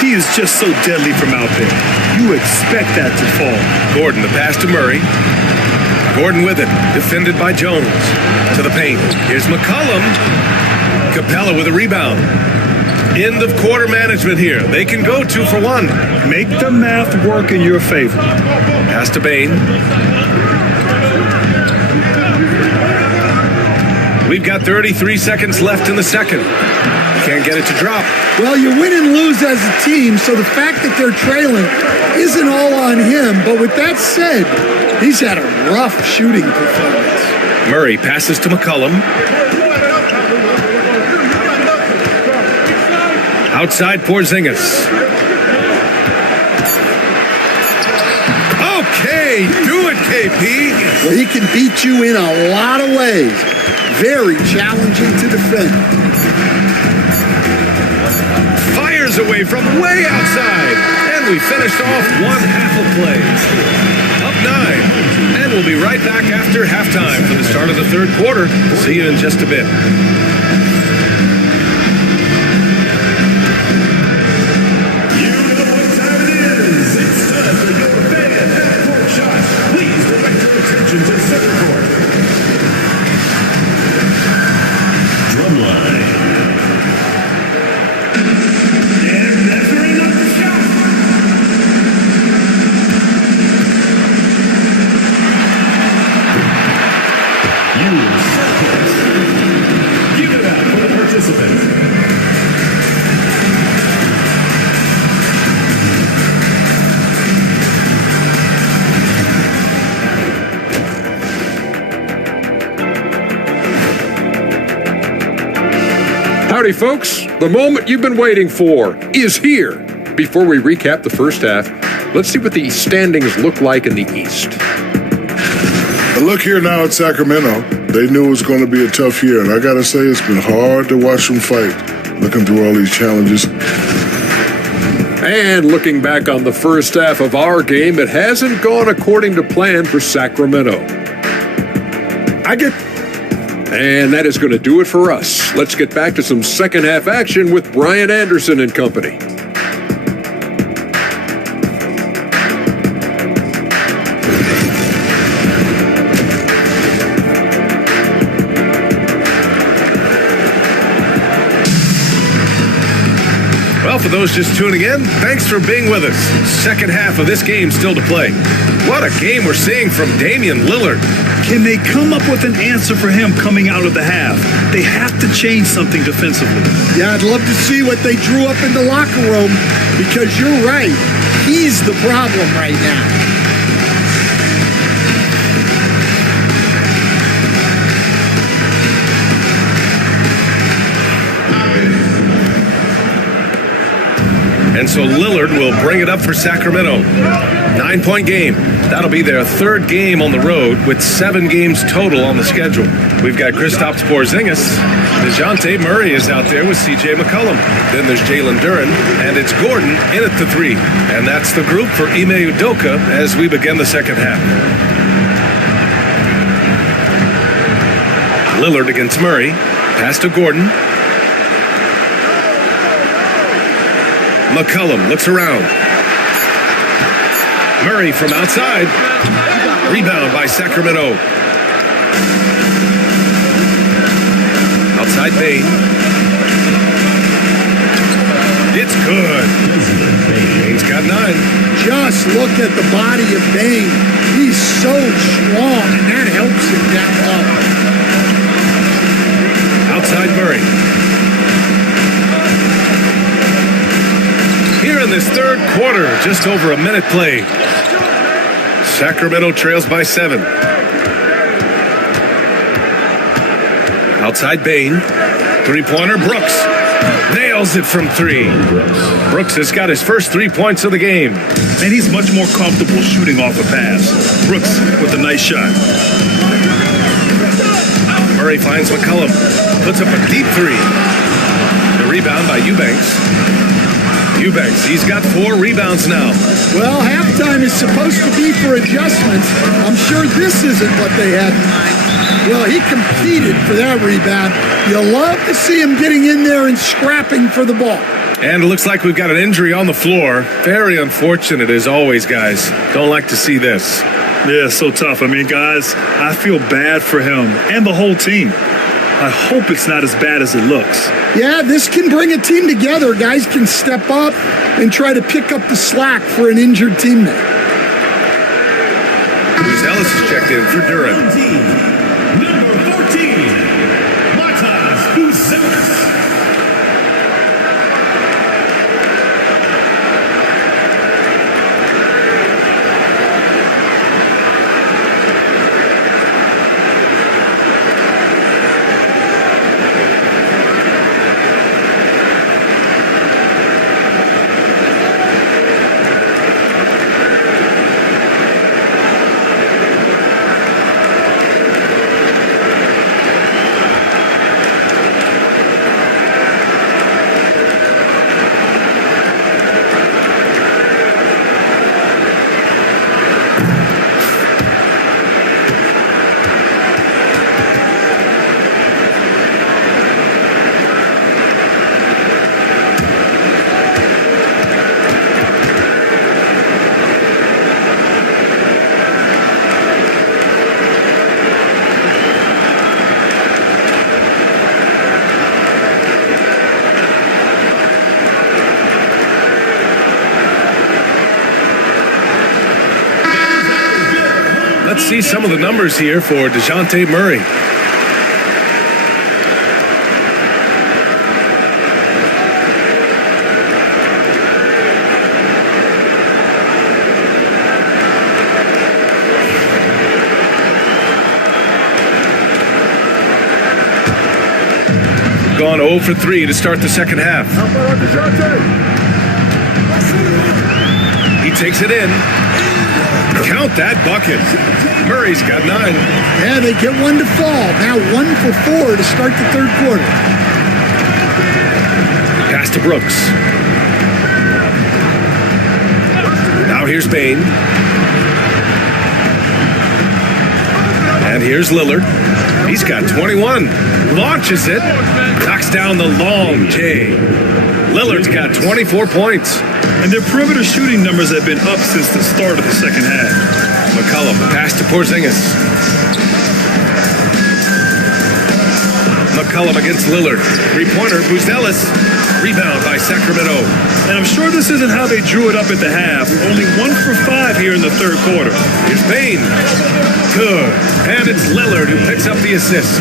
He is just so deadly from out there. You expect that to fall. Gordon, the pass to Murray. Gordon with it. Defended by Jones. To the paint. Here's McCollum. Capella with a rebound. End of quarter management here. They can go 2 for 1. Make the math work in your favor. Pass to Bain. We've got 33 seconds left in the second. Can't get it to drop. Well, you win and lose as a team, so the fact that they're trailing isn't all on him. But with that said, he's had a rough shooting performance. Murray passes to McCollum. Outside Porzingis. Okay, do it, KP. Well, he can beat you in a lot of ways. Very challenging to defend. Fires away from way outside. And we finished off one half of play. Up 9. And we'll be right back after halftime for the start of the third quarter. See you in just a bit. Howdy, folks. The moment you've been waiting for is here. Before we recap the first half, let's see what the standings look like in the East. But look here now at Sacramento. They knew it was going to be a tough year, and I got to say it's been hard to watch them fight, looking through all these challenges. And looking back on the first half of our game, it hasn't gone according to plan for Sacramento. And that is going to do it for us. Let's get back to some second half action with Brian Anderson and company. Well, for those just tuning in, thanks for being with us. Second half of this game still to play. What a game we're seeing from Damian Lillard. Can they come up with an answer for him coming out of the half? They have to change something defensively. Yeah, I'd love to see what they drew up in the locker room, because you're right. He's the problem right now. And so Lillard will bring it up for Sacramento. 9-point game. That'll be their third game on the road with 7 games total on the schedule. We've got Kristaps Porzingis. DeJounte Murray is out there with C.J. McCollum. Then there's Jalen Duren, and it's Gordon in at the 3. And that's the group for Ime Udoka as we begin the second half. Lillard against Murray. Pass to Gordon. McCollum looks around. Murray from outside. Rebound by Sacramento. Outside Bain. It's good. Bain's got 9. Just look at the body of Bain. He's so strong, and that helps him down low. Outside Murray. Here in this third quarter, just over a minute played. Sacramento trails by 7. Outside Bain. 3-pointer Brooks. Nailed nails it from 3. Brooks has got his first 3 points of the game. And he's much more comfortable shooting off a pass. Brooks with a nice shot. Murray finds McCollum. Puts up a deep 3. The rebound by Eubanks. Eubanks, he's got 4 rebounds now. Well, halftime is supposed to be for adjustments. I'm sure this isn't what they had in mind. Well, he competed for that rebound. You love to see him getting in there and scrapping for the ball. And it looks like we've got an injury on the floor. Very unfortunate as always, guys. Don't like to see this. Yeah, so tough. I mean, guys, I feel bad for him and the whole team. I hope it's not as bad as it looks. Yeah, this can bring a team together. Guys can step up and try to pick up the slack for an injured teammate. Ellis is checked in for Durham. Number 14, Matas Buzelis. Let's see some of the numbers here for DeJounte Murray. Gone 0 for 3 to start the second half. He takes it in. Count that bucket. Murray's got 9. Yeah, they get one to fall. Now 1 for 4 to start the third quarter. Pass to Brooks. Now here's Bain. And here's Lillard. He's got 21. Launches it. Knocks down the long J. Lillard's got 24 points. And their perimeter shooting numbers have been up since the start of the second half. McCollum, pass to Porzingis. McCollum against Lillard. 3-pointer, Buzelis. Rebound by Sacramento. And I'm sure this isn't how they drew it up at the half. Only 1 for 5 here in the third quarter. Here's Bain. Good. And it's Lillard who picks up the assist.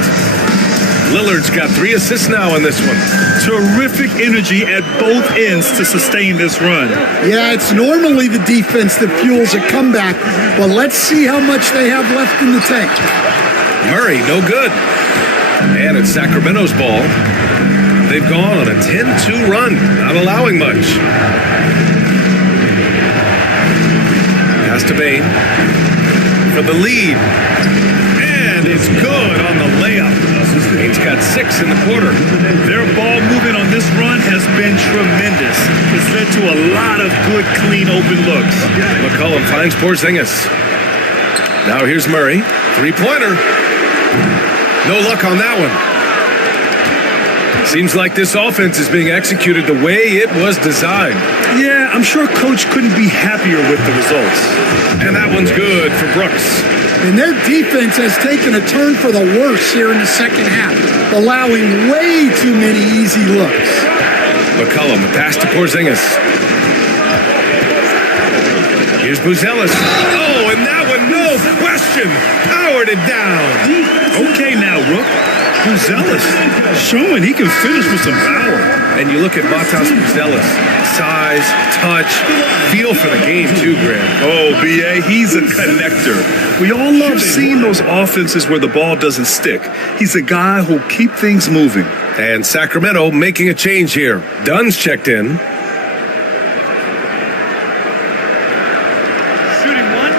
Lillard's got 3 assists now in this one. Terrific energy at both ends to sustain this run. Yeah, it's normally the defense that fuels a comeback, but let's see how much they have left in the tank. Murray, no good. And it's Sacramento's ball. They've gone on a 10-2 run, not allowing much. Pass to Bain for the lead. And it's good on the layup. Bain's got 6 in the quarter. Their ball movement on this run has been tremendous. It's led to a lot of good, clean, open looks. McCollum finds Porzingis. Now here's Murray. 3-pointer. No luck on that one. Seems like this offense is being executed the way it was designed. Yeah, I'm sure Coach couldn't be happier with the results. And that one's good for Brooks. And their defense has taken a turn for the worse here in the second half, allowing way too many easy looks. McCollum, the pass to Porzingis. Here's Buzelis. Oh, and that one, no question, powered it down. Okay now, Rook. Buzelis showing he can finish with some power. And you look at Matas Buzelis. Size, touch, feel for the game too, Graham. Oh, B.A., he's a connector. We all love seeing those offenses where the ball doesn't stick. He's a guy who'll keep things moving. And Sacramento making a change here. Dunn's checked in. Shooting one.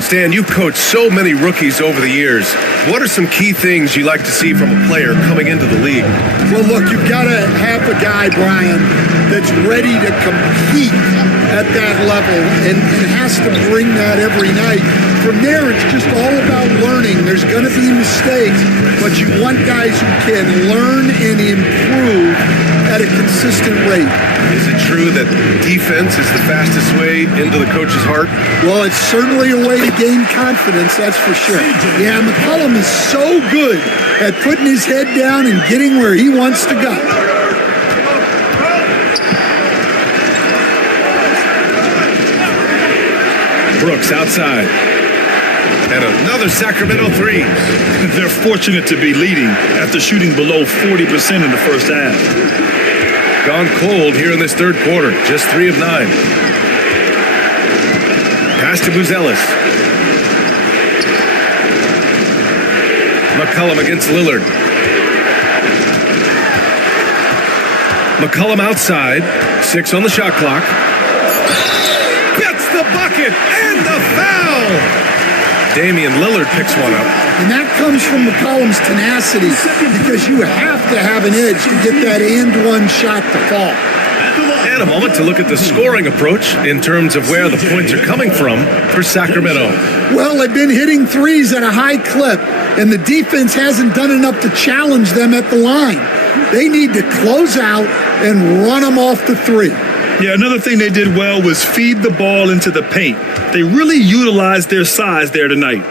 Stan, you've coached so many rookies over the years. What are some key things you like to see from a player coming into the league? Well, look, you've got to have a guy, Brian, that's ready to compete at that level and has to bring that every night. From there, it's just all about learning. There's going to be mistakes, but you want guys who can learn and improve at a consistent rate. Is it true that defense is the fastest way into the coach's heart? Well, it's certainly a way to gain confidence, that's for sure. Yeah, McCollum is so good at putting his head down and getting where he wants to go. Brooks outside. And another Sacramento three. They're fortunate to be leading after shooting below 40% in the first half. Gone cold here in this third quarter. Just 3 of 9. Pass to Buzelis. McCollum against Lillard. McCollum outside. 6 on the shot clock. Gets the bucket and the foul. Damian Lillard picks one up. And that comes from McCollum's tenacity because you have to have an edge to get that and one shot to fall. And a moment to look at the scoring approach in terms of where the points are coming from for Sacramento. Well, they've been hitting threes at a high clip, and the defense hasn't done enough to challenge them at the line. They need to close out and run them off the three. Yeah, another thing they did well was feed the ball into the paint. They really utilized their size there tonight.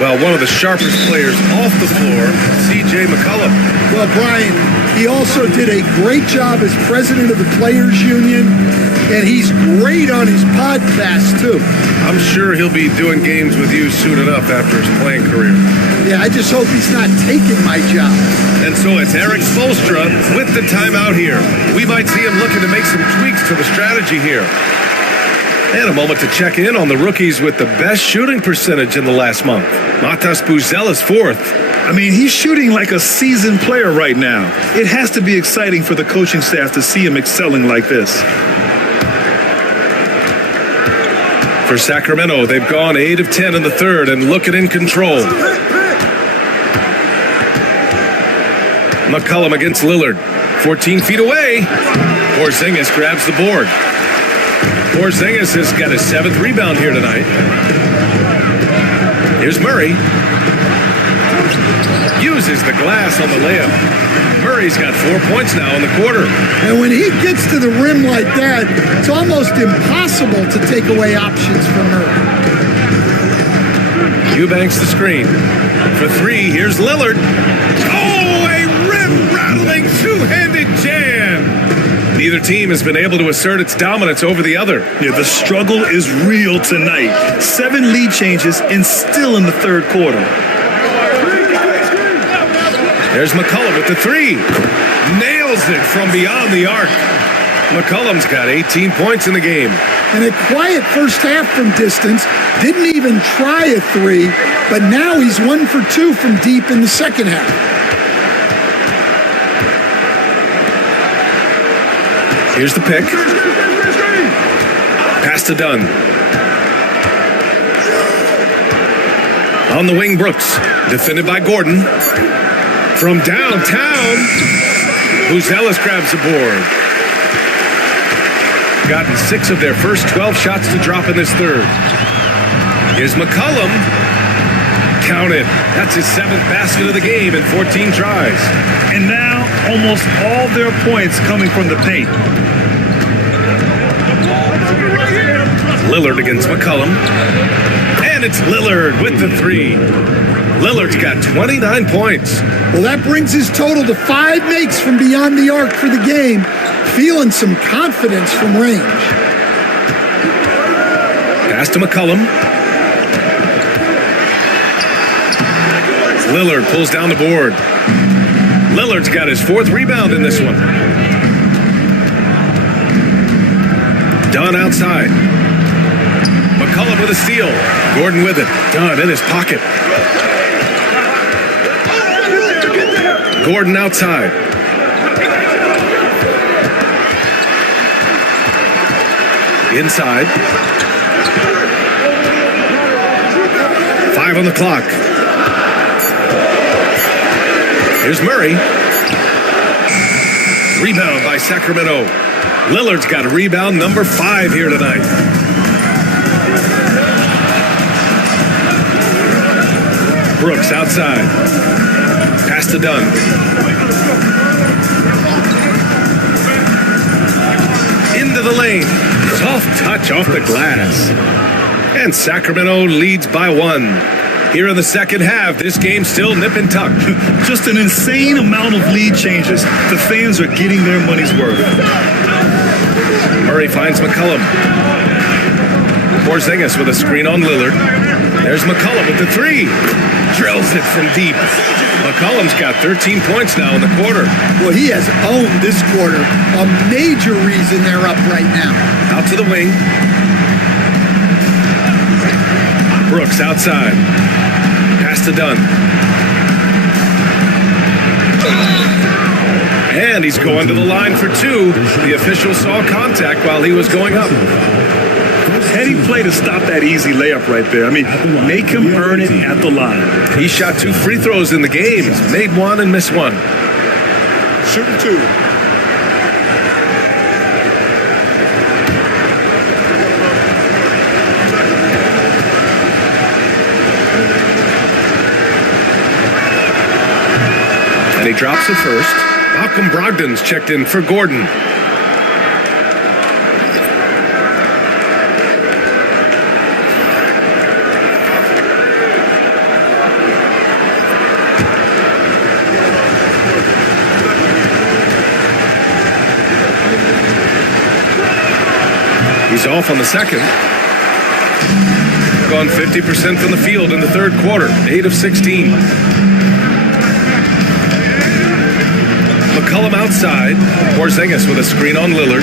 Well, one of the sharpest players off the floor, C.J. McCollum. Well, Brian, he also did a great job as president of the Players Union, and he's great on his podcast, too. I'm sure he'll be doing games with you soon enough after his playing career. Yeah, I just hope he's not taking my job. And so it's Eric Spoelstra with the timeout here. We might see him looking to make some tweaks to the strategy here. And a moment to check in on the rookies with the best shooting percentage in the last month. Matas Buzelis fourth. I mean, he's shooting like a seasoned player right now. It has to be exciting for the coaching staff to see him excelling like this. For Sacramento, they've gone 8 of 10 in the third and looking in control. McCollum against Lillard. 14 feet away. Porzingis grabs the board. Porzingis has got his 7th rebound here tonight. Here's Murray. Uses the glass on the layup. Murray's got 4 points now in the quarter. And when he gets to the rim like that, it's almost impossible to take away options from Murray. Eubanks the screen. For 3, here's Lillard. Oh, a rim-rattling two-handed jam. Neither team has been able to assert its dominance over the other. Yeah, the struggle is real tonight. 7 lead changes and still in the third quarter. There's McCollum with the 3. Nails it from beyond the arc. McCollum's got 18 points in the game. And a quiet first half from distance. Didn't even try a 3, but now he's 1 for 2 from deep in the second half. Here's the pick. Pass to Dunn. On the wing, Brooks. Defended by Gordon. From downtown, Buzelis grabs the board. Gotten 6 of their first 12 shots to drop in this third. Here's McCollum. Counted. That's his 7th basket of the game in 14 tries. And now, almost all their points coming from the paint. Lillard against McCollum. And it's Lillard with the 3. Lillard's got 29 points. Well, that brings his total to 5 makes from beyond the arc for the game. Feeling some confidence from range. Pass to McCollum. Lillard pulls down the board. Lillard's got his 4th rebound in this one. Dunn outside. McCollum with a steal. Gordon with it. Dunn in his pocket. Gordon outside. Inside. 5 on the clock. Here's Murray. Rebound by Sacramento. Lillard's got a rebound number 5 here tonight. Brooks outside. Pass to Dunn. Into the lane. Soft touch off the glass. And Sacramento leads by 1. Here in the second half, this game's still nip and tuck. Just an insane amount of lead changes. The fans are getting their money's worth. Murray finds McCollum. Porzingis with a screen on Lillard. There's McCollum with the 3. Drills it from deep. McCollum's got 13 points now in the quarter. Well, he has owned this quarter. A major reason they're up right now. Out to the wing. Brooks outside. Pass to Dunn. And he's going to the line for 2. The official saw contact while he was going up. Had he played to stop that easy layup right there, I mean, make him earn it at the line. He shot 2 free throws in the game. Made 1 and missed 1. Shooting 2. And he drops it first. Malcolm Brogdon's checked in for Gordon. He's off on the second. Gone 50% from the field in the third quarter. 8 of 16. McCollum outside. Porzingis with a screen on Lillard.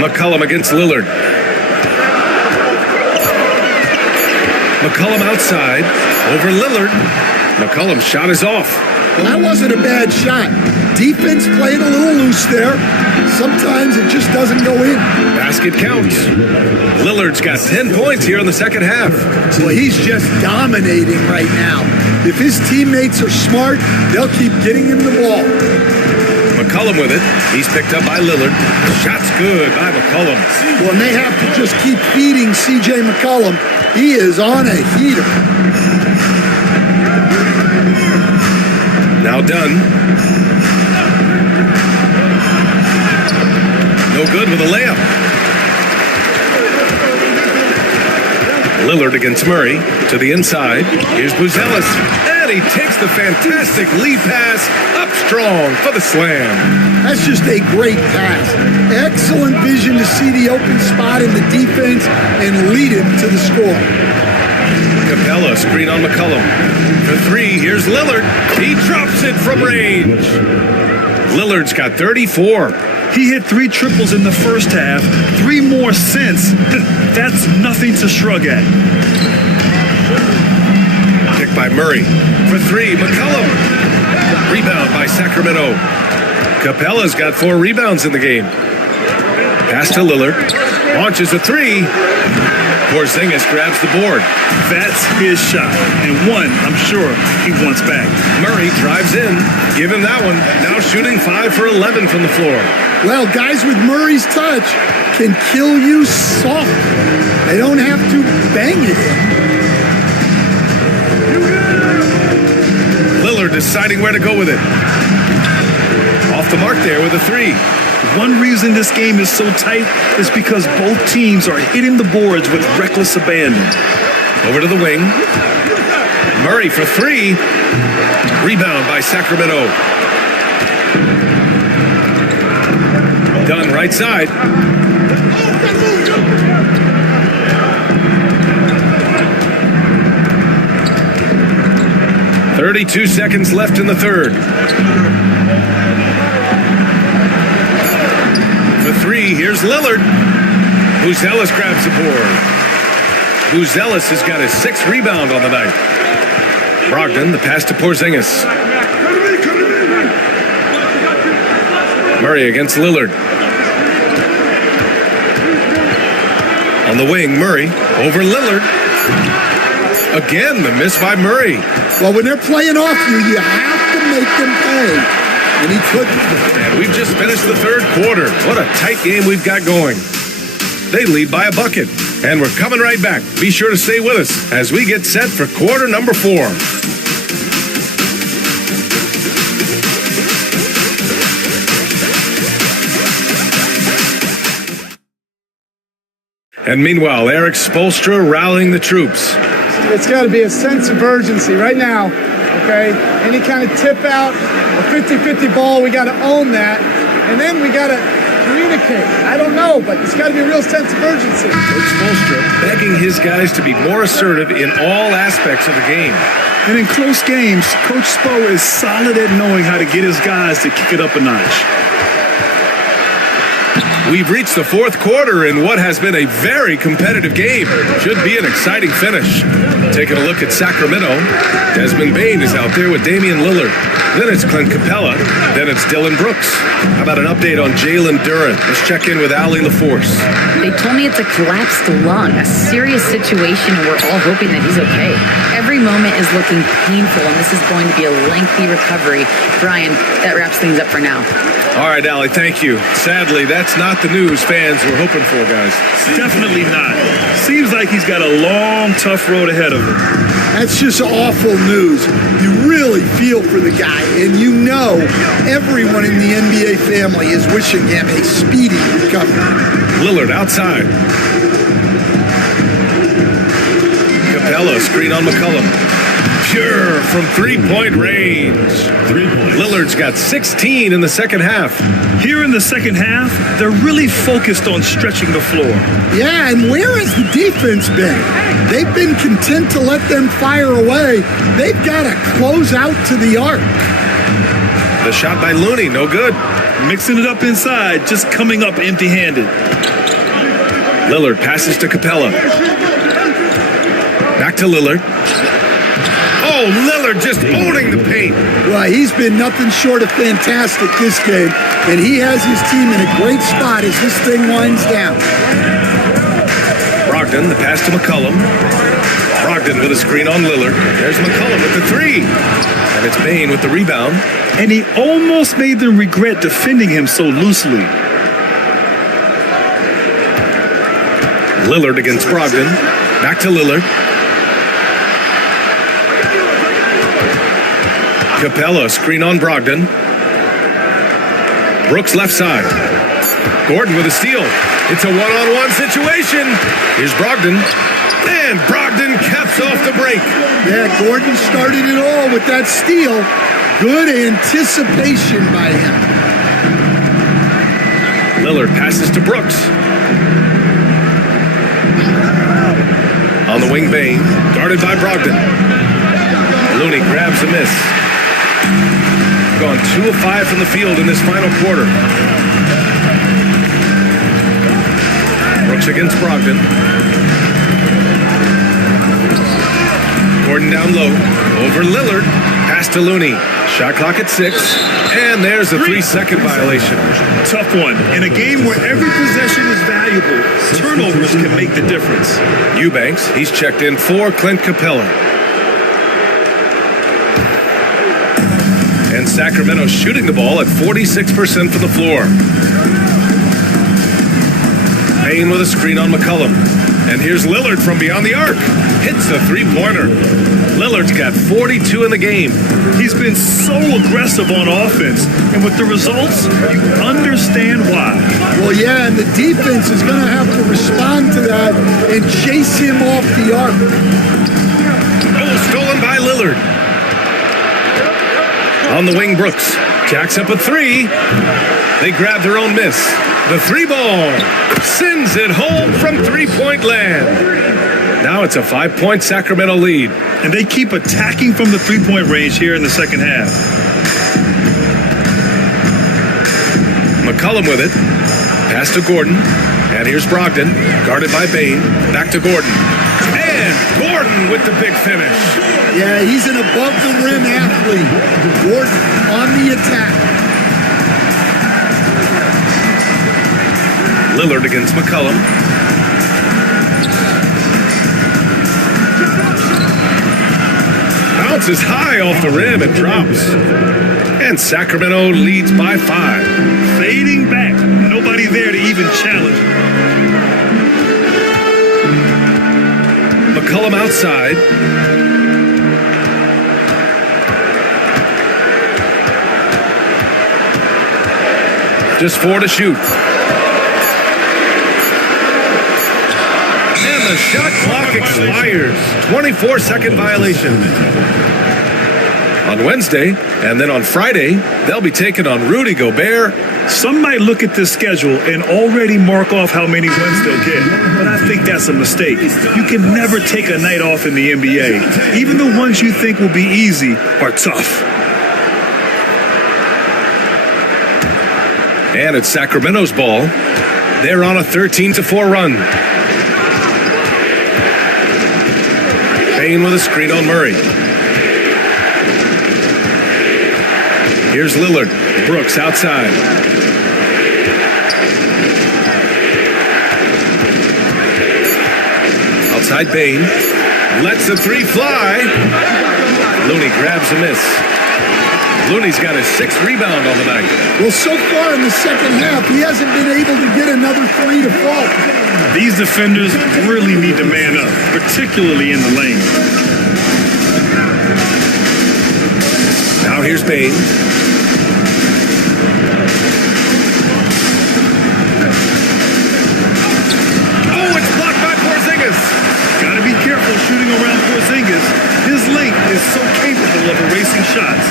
McCollum against Lillard. McCollum outside. Over Lillard. McCollum's shot is off. Well, that wasn't a bad shot. Defense playing a little loose there. Sometimes it just doesn't go in. Basket counts. Lillard's got 10 points here in the second half. Well, he's just dominating right now. If his teammates are smart, they'll keep getting him the ball. McCollum with it. He's picked up by Lillard. Shot's good by McCollum. Well, and they have to just keep feeding C.J. McCollum. He is on a heater. Now Dunn. No good with a layup. Lillard against Murray to the inside. Here's Buzelis. And he takes the fantastic lead pass up strong for the slam. That's just a great pass. Excellent vision to see the open spot in the defense and lead him to the score. Capella screen on McCollum. For 3, here's Lillard. He drops it from range. Lillard's got 34. He hit 3 triples in the first half, 3 more since. That's nothing to shrug at. Kick by Murray. For 3, McCollum. Rebound by Sacramento. Capella's got 4 rebounds in the game. Pass to Lillard. Launches a 3. Porzingis grabs the board. That's his shot, and one I'm sure he wants back. Murray drives in. Give him that one. Now shooting 5 for 11 from the floor. Well, guys with Murray's touch can kill you soft. They don't have to bang it in. Lillard deciding where to go with it. Off the mark there with a 3. One reason this game is so tight is because both teams are hitting the boards with reckless abandon. Over to the wing. Murray for 3. Rebound by Sacramento. Dunn right side. .32 seconds left in the third. three. Here's Lillard. Buzelis grabs the board. Buzelis has got his 6th rebound on the night. Brogdon, the pass to Porzingis. Murray against Lillard. On the wing, Murray over Lillard. Again, the miss by Murray. Well, when they're playing off you have to make them pay. And he couldn't. And we've just finished the 3rd quarter. What a tight game we've got going. They lead by a bucket. And we're coming right back. Be sure to stay with us as we get set for quarter number 4. And meanwhile, Eric Spoelstra rallying the troops. It's got to be a sense of urgency right now, okay? Any kind of tip out, a 50-50 ball, we got to own that. And then we got to communicate. I don't know, but it's got to be a real sense of urgency. Coach Spoelstra begging his guys to be more assertive in all aspects of the game. And in close games, Coach Spo is solid at knowing how to get his guys to kick it up a notch. We've reached the 4th quarter in what has been a very competitive game. Should be an exciting finish. Taking a look at Sacramento, Desmond Bane is out there with Damian Lillard. Then it's Clint Capella. Then it's Dylan Brooks. How about an update on Jalen Duren? Let's check in with Allie LaForce. They told me it's a collapsed lung, a serious situation, and we're all hoping that he's okay. Every moment is looking painful, and this is going to be a lengthy recovery. Brian, that wraps things up for now. All right, Allie, thank you. Sadly, that's not the news fans were hoping for, guys. Definitely not. Seems like he's got a long, tough road ahead of him. That's just awful news. You really feel for the guy, and you know everyone in the NBA family is wishing him a speedy recovery. Lillard outside. Capella, screen on McCollum. Pure from three-point range. 3 points. Lillard's got 16 in the second half. Here in the second half, they're really focused on stretching the floor. Yeah, and where has the defense been? They've been content to let them fire away. They've got to close out to the arc. The shot by Looney, no good. Mixing it up inside, just coming up empty-handed. Lillard passes to Capella. Back to Lillard. Oh, Lillard just owning the paint. Well, he's been nothing short of fantastic this game, and he has his team in a great spot as this thing winds down. Brogdon, the pass to McCollum. Brogdon with a screen on Lillard. There's McCollum with the 3. And it's Bane with the rebound. And he almost made them regret defending him so loosely. Lillard against Brogdon. Back to Lillard. Capella, screen on Brogdon. Brooks left side. Gordon with a steal. It's a one-on-one situation. Here's Brogdon. And Brogdon caps off the break. Yeah, Gordon started it all with that steal. Good anticipation by him. Lillard passes to Brooks. On the wing, Bane. Guarded by Brogdon. Looney grabs a miss. Gone 2 of 5 from the field in this final quarter. Brooks against Brogdon. Gordon down low. Over Lillard. Pass to Looney. Shot clock at 6. And there's a 3-second violation. Tough one. In a game where every possession is valuable, turnovers can make the difference. Eubanks, he's checked in for Clint Capella. And Sacramento shooting the ball at 46% from the floor. Payne with a screen on McCollum. And here's Lillard from beyond the arc. Hits the 3-pointer. Lillard's got 42 in the game. He's been so aggressive on offense. And with the results, you understand why. Well, yeah, and the defense is going to have to respond to that and chase him off the arc. Oh, stolen by Lillard. On the wing, Brooks jacks up a 3. They grab their own miss. The 3-ball sends it home from 3-point land. Now it's a 5-point Sacramento lead. And they keep attacking from the 3-point range here in the second half. McCollum with it. Pass to Gordon. And here's Brogdon, guarded by Bane. Back to Gordon. And Gordon with the big finish. Yeah, he's an above-the-rim athlete. Gordon on the attack. Lillard against McCollum. Bounces high off the rim and drops. And Sacramento leads by 5. Fading back. Nobody there to even challenge. McCollum outside. Just 4 to shoot. And the shot clock expires. 24-second violation. On Wednesday, and then on Friday, they'll be taking on Rudy Gobert. Some might look at this schedule and already mark off how many wins they'll get, but I think that's a mistake. You can never take a night off in the NBA. Even the ones you think will be easy are tough. And it's Sacramento's ball. They're on a 13-4 run. Bane with a screen on Murray. Here's Lillard. Brooks outside. Outside Bane. Lets the 3 fly. Looney grabs a miss. Looney's got his 6th rebound on the night. Well, so far in the second half, he hasn't been able to get another 3 to fall. These defenders really need to man up, particularly in the lane. Now here's Bane. Oh, it's blocked by Porzingis. Gotta be careful shooting around Porzingis. His length is so capable of erasing shots.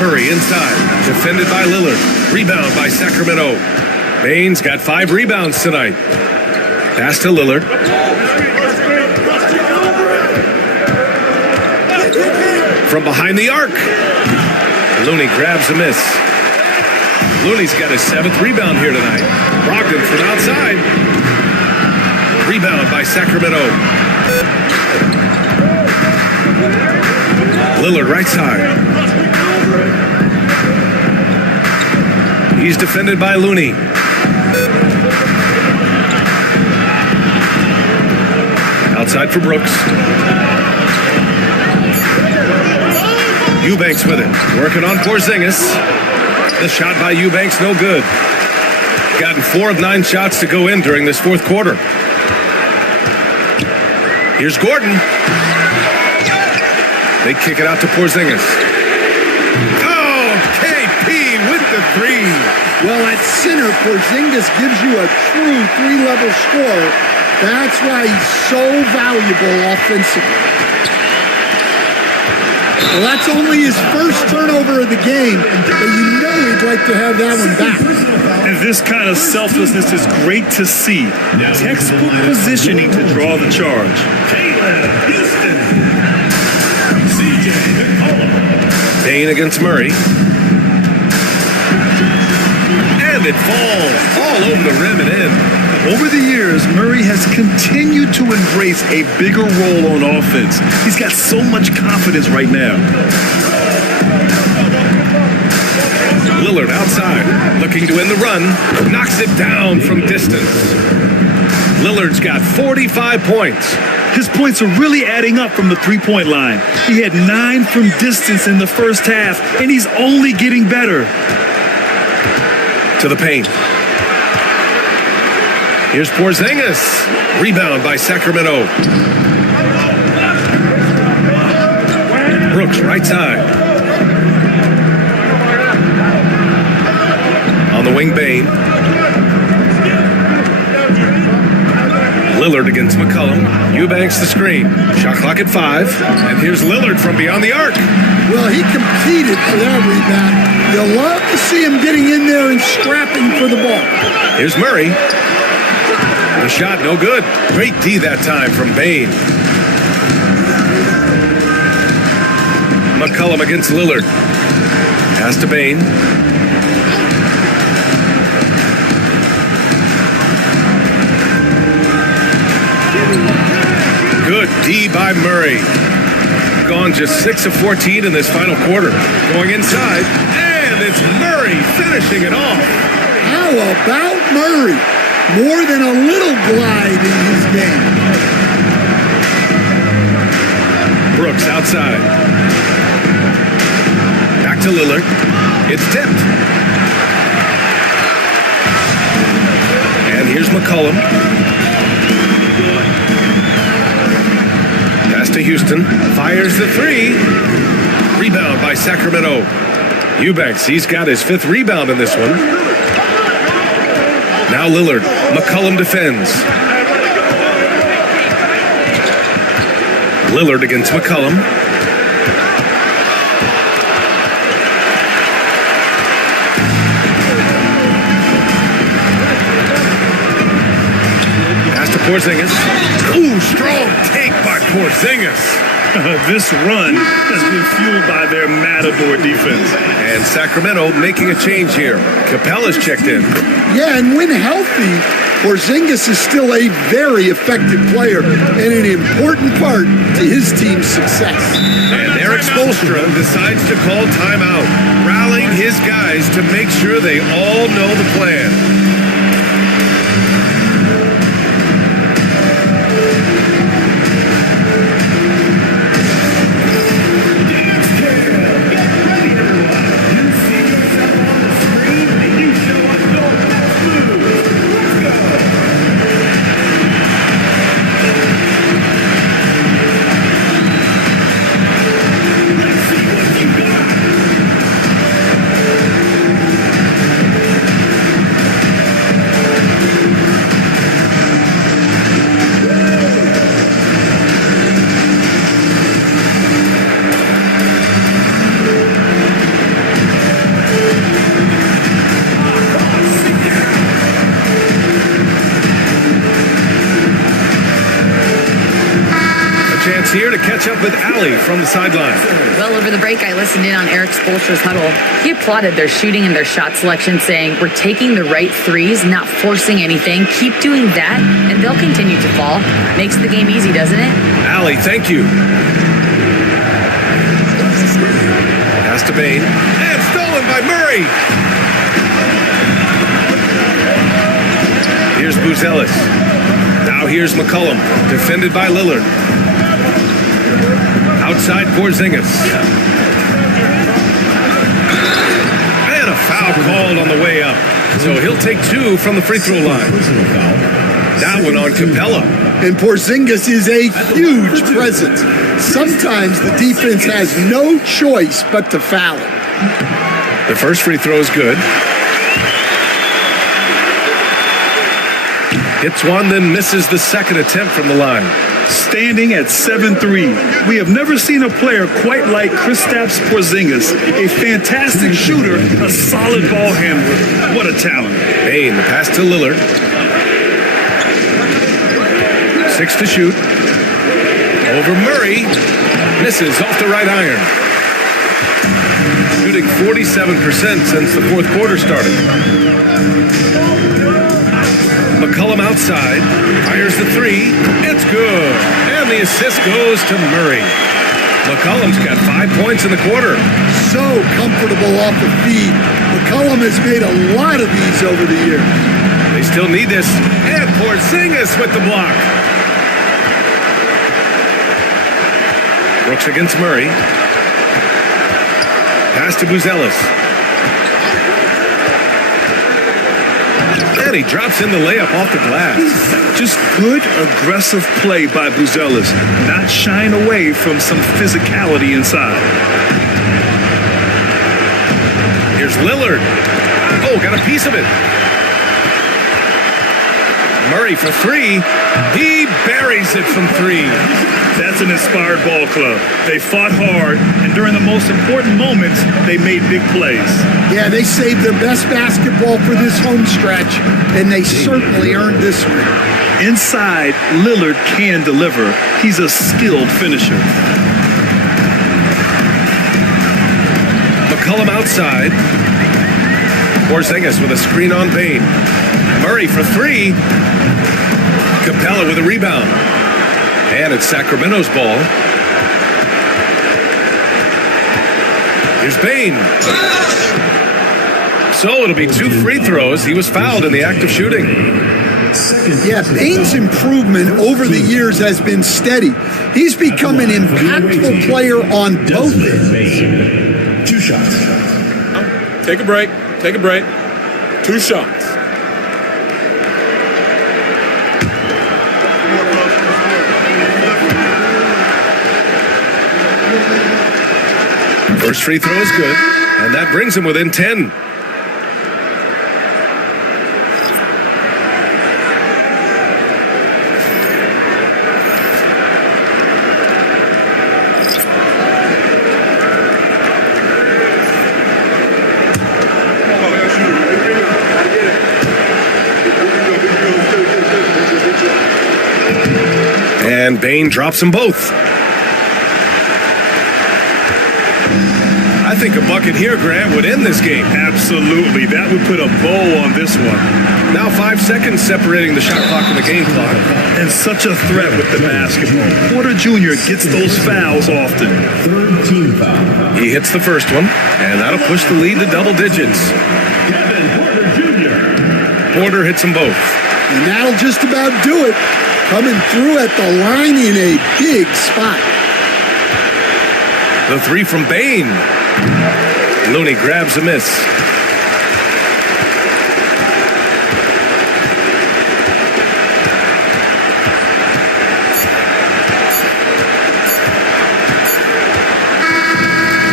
Murray inside, defended by Lillard. Rebound by Sacramento. Bane's got 5 rebounds tonight. Pass to Lillard. From behind the arc. Looney grabs a miss. Looney's got his 7th rebound here tonight. Brogdon from outside. Rebound by Sacramento. Lillard right side. He's defended by Looney. Outside for Brooks. Eubanks with it. Working on Porzingis. The shot by Eubanks, no good. Gotten 4 of 9 shots to go in during this 4th quarter. Here's Gordon. They kick it out to Porzingis. Oh, KP with the 3. Well, at center, Porzingis gives you a true 3-level scorer. That's why he's so valuable offensively. Well, that's only his first turnover of the game, but you know he'd like to have that one back. And this kind of selflessness is great to see. Textbook positioning to draw the charge. Bane against Murray. And it falls all over the rim and in. Over the years, Murray has continued to embrace a bigger role on offense. He's got so much confidence right now. Lillard outside, looking to end the run, knocks it down from distance. Lillard's got 45 points. His points are really adding up from the 3-point line. He had 9 from distance in the first half, and he's only getting better. To the paint. Here's Porzingis. Rebound by Sacramento. Brooks right side. On the wing, Bane. Lillard against McCollum. Eubanks the screen. Shot clock at 5. And here's Lillard from beyond the arc. Well, he competed for that rebound. You'll love to see him getting in there and scrapping for the ball. Here's Murray. The shot no good. Great D that time from Bane. McCollum against Lillard. Pass to Bane. by Murray. Gone just 6 of 14 in this final quarter. Going inside, and it's Murray finishing it off. How about Murray? More than a little glide in his game. Brooks outside. Back to Lillard. It's tipped. And here's McCollum. Pass to Houston. Fires the three. Rebound by Sacramento. Eubanks, he's got his 5th rebound in this one. Now Lillard. McCollum defends. Lillard against McCollum. Pass to Porzingis. Ooh, strong take by Porzingis. This run has been fueled by their Matador defense. And Sacramento making a change here. Capella's checked in. Yeah, and when healthy, Porzingis is still a very effective player and an important part to his team's success. And Eric Spoelstra decides to call timeout, rallying his guys to make sure they all know the plan. Here to catch up with Allie from the sideline. Well, over the break, I listened in on Eric Spoelstra's huddle. He applauded their shooting and their shot selection, saying, "We're taking the right threes, not forcing anything. Keep doing that, and they'll continue to fall." Makes the game easy, doesn't it? Allie, thank you. Pass to Bain. And stolen by Murray. Here's Buzelis. Now here's McCollum, defended by Lillard. Outside Porzingis. And a foul called on the way up. So he'll take 2 from the free throw line. That one on Capella. And Porzingis is a huge presence. Sometimes the defense has no choice but to foul him. The first free throw is good. Hits one, then misses the second attempt from the line. Standing at 7'3", we have never seen a player quite like Kristaps Porzingis. A fantastic shooter, a solid ball handler. What a talent. Bain, the pass to Lillard. 6 to shoot. Over Murray. Misses off the right iron. Shooting 47% since the 4th quarter started. McCollum outside, fires the 3, it's good, and the assist goes to Murray. McCollum's got 5 points in the quarter. So comfortable off the feed. McCollum has made a lot of these over the years. They still need this, and Porzingis with the block. Brooks against Murray. Pass to Buzelis. And he drops in the layup off the glass. Just good, aggressive play by Buzelis. Not shying away from some physicality inside. Here's Lillard. Oh, got a piece of it. Murray for 3. He buries it from 3. That's an inspired ball club. They fought hard, and during the most important moments, they made big plays. Yeah, they saved their best basketball for this home stretch, and they certainly earned this one. Inside, Lillard can deliver. He's a skilled finisher. McCollum outside. Porzingis with a screen on Bain. Murray for 3. Capella with a rebound. And it's Sacramento's ball. Here's Bain. So it'll be 2 free throws. He was fouled in the act of shooting. Yeah, Bain's improvement over the years has been steady. He's become an impactful player on both ends. 2 shots. Take a break. Take a break. 2 shots. First free throw is good, and that brings him within 10. And Bain drops them both. I think a bucket here, Grant, would end this game. Absolutely. That would put a bow on this one. Now 5 seconds separating the shot clock and the game clock. And such a threat with the basketball. Porter Jr. gets those fouls often. Third team foul. He hits the first one, and that'll push the lead to double digits. Kevin Porter Jr. Porter hits them both. And that'll just about do it. Coming through at the line in a big spot. The 3 from Bain. Looney grabs a miss.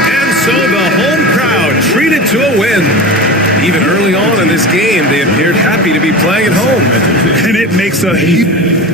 And so the home crowd treated to a win. Even early on in this game, they appeared happy to be playing at home. And it makes a huge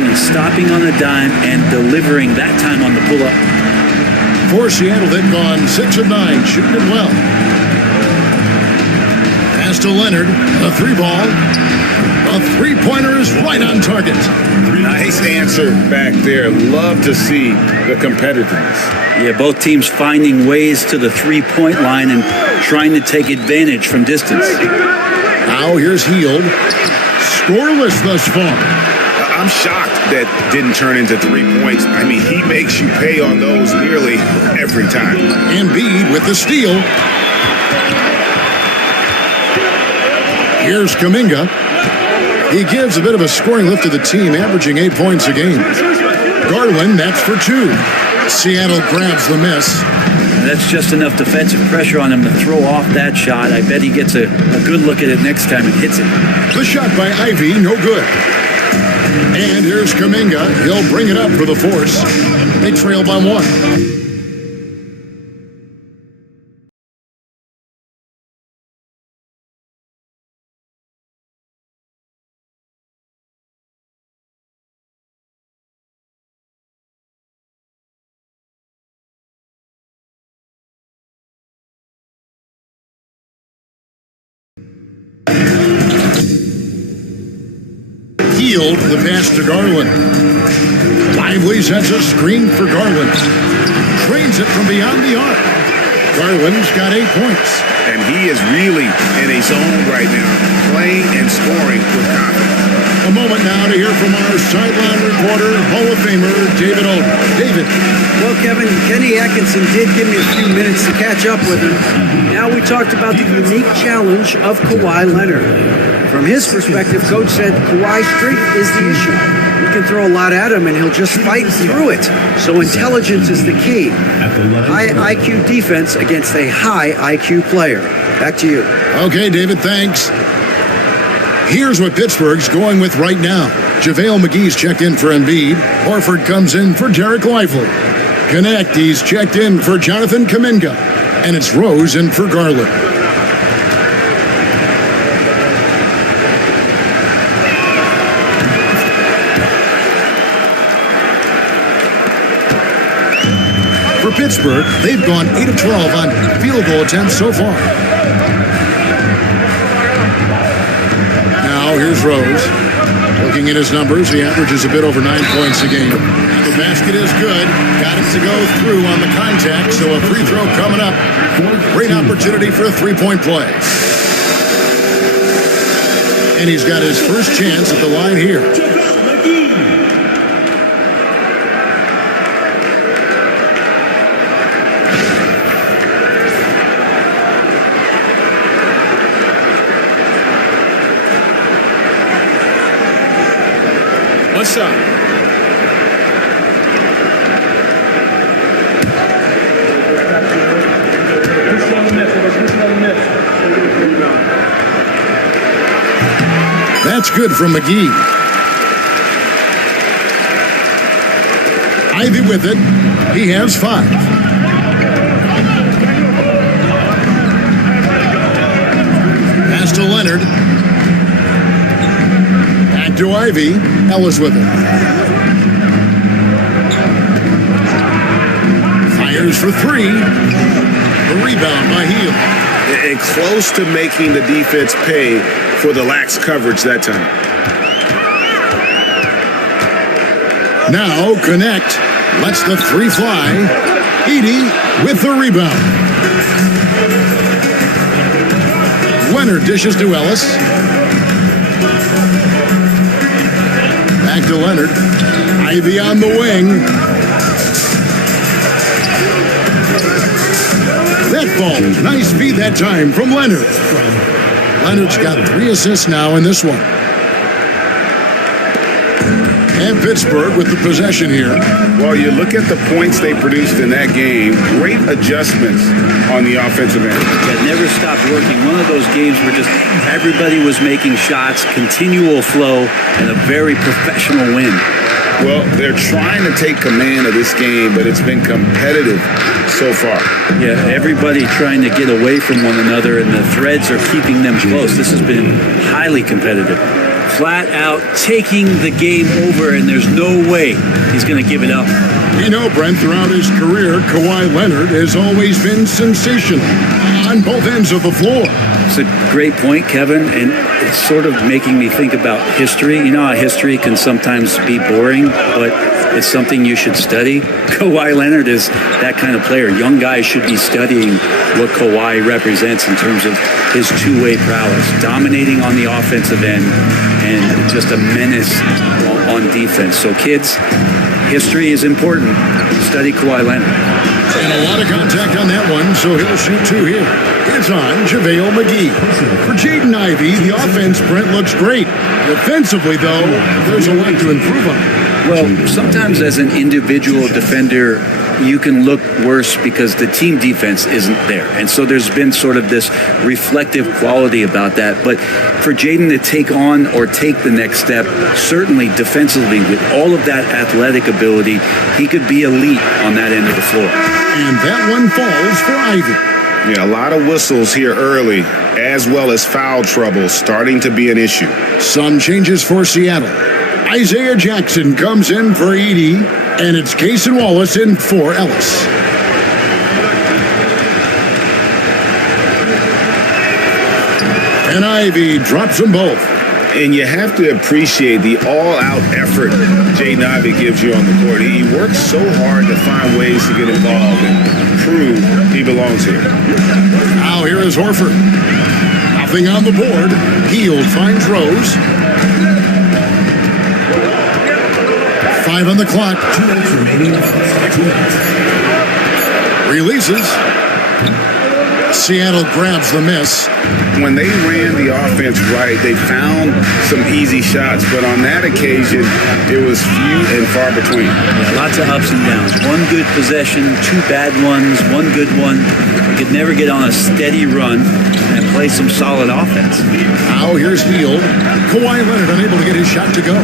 Garland stopping on a dime and delivering that time on the pull-up. For Seattle, they've gone 6 of 9, shooting it well. Pass to Leonard, a 3-ball. A 3-pointer is right on target. Nice answer back there. Love to see the competitiveness. Yeah, both teams finding ways to the 3-point line and trying to take advantage from distance. Now here's Hield. Scoreless thus far. I'm shocked that didn't turn into 3 points. I mean, he makes you pay on those nearly every time. Embiid with the steal. Here's Kuminga. He gives a bit of a scoring lift to the team, averaging 8 points a game. Garland, that's for 2. Seattle grabs the miss. And that's just enough defensive pressure on him to throw off that shot. I bet he gets a good look at it next time and hits it. The shot by Ivy, no good. And here's Kuminga. He'll bring it up for the Force. They trail by 1. Hield, the pass to Garland. Lively sets a screen for Garland. Trains it from beyond the arc. Garland's got 8 points. And he is really in a zone right now, playing and scoring with confidence. A moment now to hear from our sideline reporter, Hall of Famer David Aldridge. David. Well, Kevin, Kenny Atkinson did give me a few minutes to catch up with him. Now we talked about the unique challenge of Kawhi Leonard. From his perspective, Coach said Kawhi's strength is the issue. You can throw a lot at him and he'll just fight through it. So intelligence is the key. High IQ defense against a high IQ player. Back to you. Okay, David, thanks. Here's what Pittsburgh's going with right now. JaVale McGee's checked in for Embiid. Horford comes in for Derek Lively. Connect, he's checked in for Jonathan Kuminga. And it's Rose in for Garland. For Pittsburgh, they've gone 8 of 12 on field goal attempts so far. Now here's Rose. Looking at his numbers, he averages a bit over 9 points a game. The basket is good. Got it to go through on the contact, so a free throw coming up. Great opportunity for a 3-point play. And he's got his first chance at the line here. What's up? That's good from McGee. Ivy with it. He has 5. Pass to Leonard. Back to Ivy. Ellis with it. Fires for 3. The rebound by Hield. And close to making the defense pay for the lax coverage that time. Now Connect. Lets the 3 fly. Edey with the rebound. Leonard dishes to Ellis. Back to Leonard. Ivy on the wing. That ball. Nice feed that time from Leonard. Leonard's got 3 assists now in this one. And Pittsburgh with the possession here. Well, you look at the points they produced in that game. Great adjustments on the offensive end. That never stopped working. One of those games where just everybody was making shots, continual flow, and a very professional win. Well, they're trying to take command of this game, but it's been competitive so far. Yeah, everybody trying to get away from one another, and the threads are keeping them close. This has been highly competitive. flat out taking the game over, and there's no way he's going to give it up. You know, Brent, throughout his career, Kawhi Leonard has always been sensational on both ends of the floor. It's a great point, Kevin, and it's sort of making me think about history. You know how history can sometimes be boring, but it's something you should study. Kawhi Leonard is that kind of player. Young guys should be studying what Kawhi represents in terms of his two-way prowess, dominating on the offensive end and just a menace on defense. So kids, history is important. Study Kawhi Leonard. And a lot of contact on that one, so he'll shoot two here. It's on JaVale McGee. For Jaden Ivey, the offense, Brent, looks great. Defensively, though, there's a lot to improve on. Well, sometimes as an individual defender, you can look worse because the team defense isn't there. And so there's been sort of this reflective quality about that. But for Jaden to take on or take the next step, certainly defensively, with all of that athletic ability, he could be elite on that end of the floor. And that one falls for Ivey. Yeah, a lot of whistles here early, as well as foul trouble starting to be an issue. Some changes for Seattle. Isaiah Jackson comes in for Edey, and it's Cason Wallace in for Ellis. And Ivey drops them both. And you have to appreciate the all-out effort Jaden Ivey gives you on the court. He works so hard to find ways to get involved and prove he belongs here. Now here is Horford. Nothing on the board. Hield finds Rose. 5 on the clock. 2 minutes remaining. 2 minutes. Releases. Seattle grabs the miss. When they ran the offense right, they found some easy shots, but on that occasion, it was few and far between. Yeah, lots of ups and downs. One good possession, 2 bad ones, 1 good one. You could never get on a steady run and play some solid offense. Now here's Hield. Kawhi Leonard unable to get his shot to go.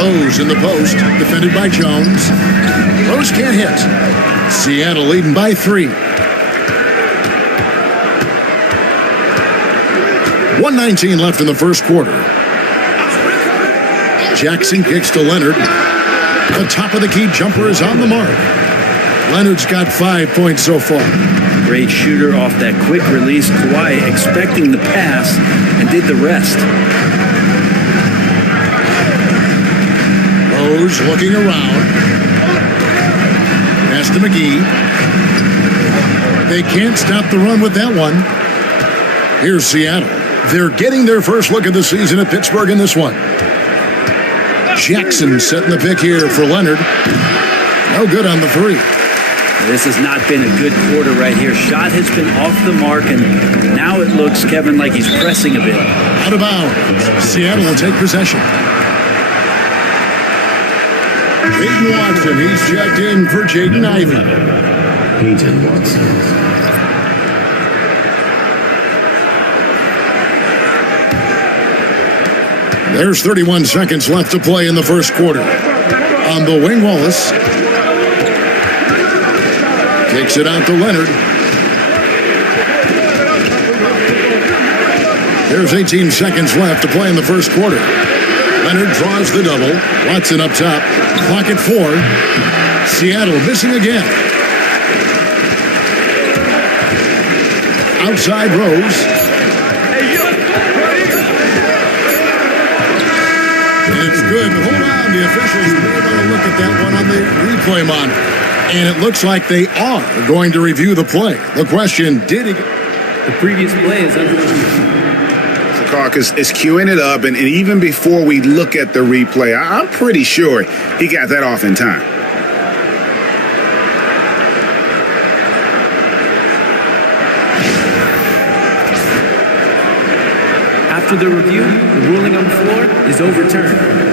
Rose in the post, defended by Jones. Rose can't hit. Seattle leading by 3. 1:19 left in the first quarter. Jackson kicks to Leonard. The top of the key jumper is on the mark. Leonard's got 5 points so far. Great shooter off that quick release. Kawhi expecting the pass and did the rest. Rose looking around. Pass to McGee. They can't stop the run with that one. Here's Seattle. They're getting their first look at the season at Pittsburgh in this one. Jackson setting the pick here for Leonard. No good on the 3. This has not been a good quarter right here. Shot has been off the mark, and now it looks, Kevin, like he's pressing a bit. Out of bounds. Seattle will take possession. Peyton Watson, he's checked in for Jaden Ivey. Peyton Watson. There's 31 seconds left to play in the first quarter. On the wing, Wallace takes it out to Leonard. There's 18 seconds left to play in the first quarter. Leonard draws the double. Watson up top. Clock at 4. Seattle missing again. Outside Rose. And it's good, but hold on. The officials may want to look at that one on the replay monitor. And it looks like they are going to review the play. The question, did he... The previous play is under review. Caucus is queuing it up, and even before we look at the replay, I'm pretty sure he got that off in time. After the review, the ruling on the floor is overturned.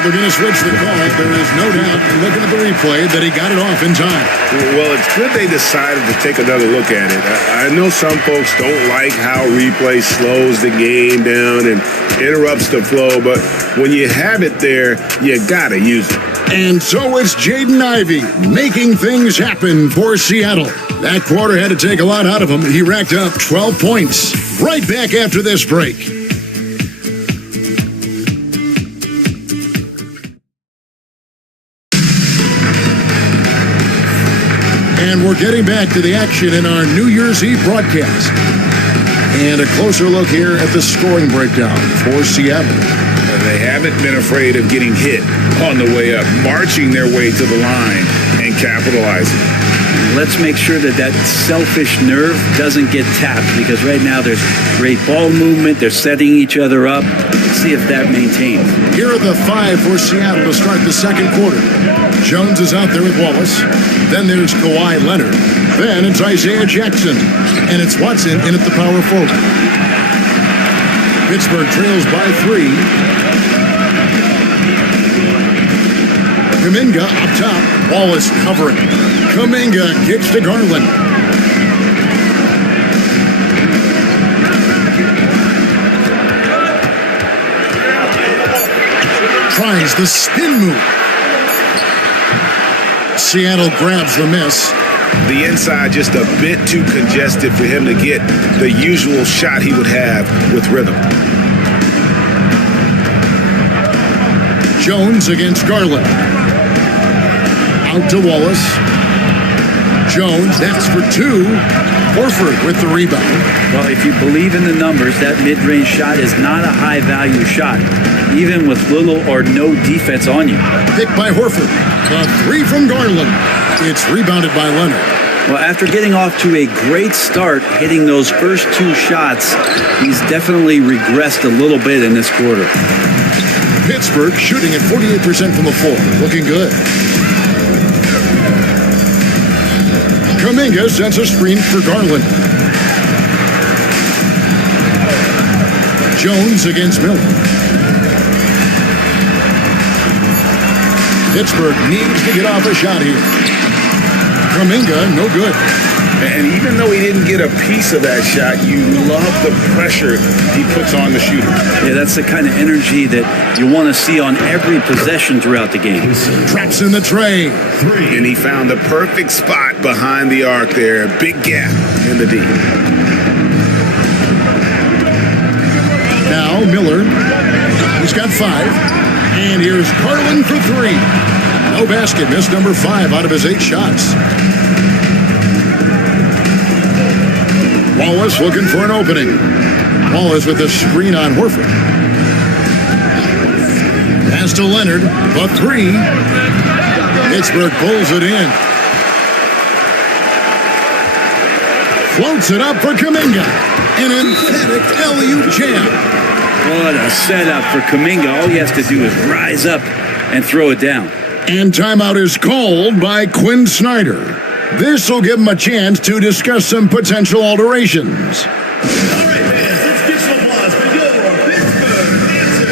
They're going to switch the call. There is no doubt, looking at the replay, that he got it off in time. Well, it's good they decided to take another look at it. I know some folks don't like how replay slows the game down and interrupts the flow, but when you have it there, you got to use it. And so it's Jaden Ivey making things happen for Seattle. That quarter had to take a lot out of him. He racked up 12 points. Right back after this break. And we're getting back to the action in our New Year's Eve broadcast. And a closer look here at the scoring breakdown for Seattle. They haven't been afraid of getting hit on the way up, marching their way to the line and capitalizing. Let's make sure that selfish nerve doesn't get tapped, because right now there's great ball movement. They're setting each other up. Let's see if that maintains. Here are the 5 for Seattle to start the second quarter. Jones is out there with Wallace. Then there's Kawhi Leonard. Then it's Isaiah Jackson. And it's Watson in at the power forward. Pittsburgh trails by 3. Kuminga up top. Wallace covering. Kuminga kicks to Garland. Tries the spin move. Seattle grabs the miss. The inside just a bit too congested for him to get the usual shot he would have with rhythm. Jones against Garland. Out to Wallace. Jones, that's for 2. Horford with the rebound. Well, if you believe in the numbers, that mid-range shot is not a high-value shot, even with little or no defense on you. Picked by Horford. The 3 from Garland. It's rebounded by Leonard. Well, after getting off to a great start, hitting those first 2 shots, he's definitely regressed a little bit in this quarter. Pittsburgh shooting at 48% from the floor. Looking good. Kuminga sends a screen for Garland. Jones against Miller. Pittsburgh needs to get off a shot here. Kuminga, no good. And even though he didn't get a piece of that shot, you love the pressure he puts on the shooter. Yeah, that's the kind of energy that you want to see on every possession throughout the game. Traps in the tray. 3. And he found the perfect spot behind the arc there. Big gap in the D. Now Miller. He's got 5. And here's Garland for 3. No basket. Missed number 5 out of his 8 shots. Wallace looking for an opening. Wallace with a screen on Horford. Pass to Leonard, the 3. Pittsburgh pulls it in. Floats it up for Kuminga. An emphatic alley-oop jam. What a setup for Kuminga. All he has to do is rise up and throw it down. And timeout is called by Quinn Snyder. This will give him a chance to discuss some potential alterations. All right, fans, let's get some applause for your Pittsburgh answer.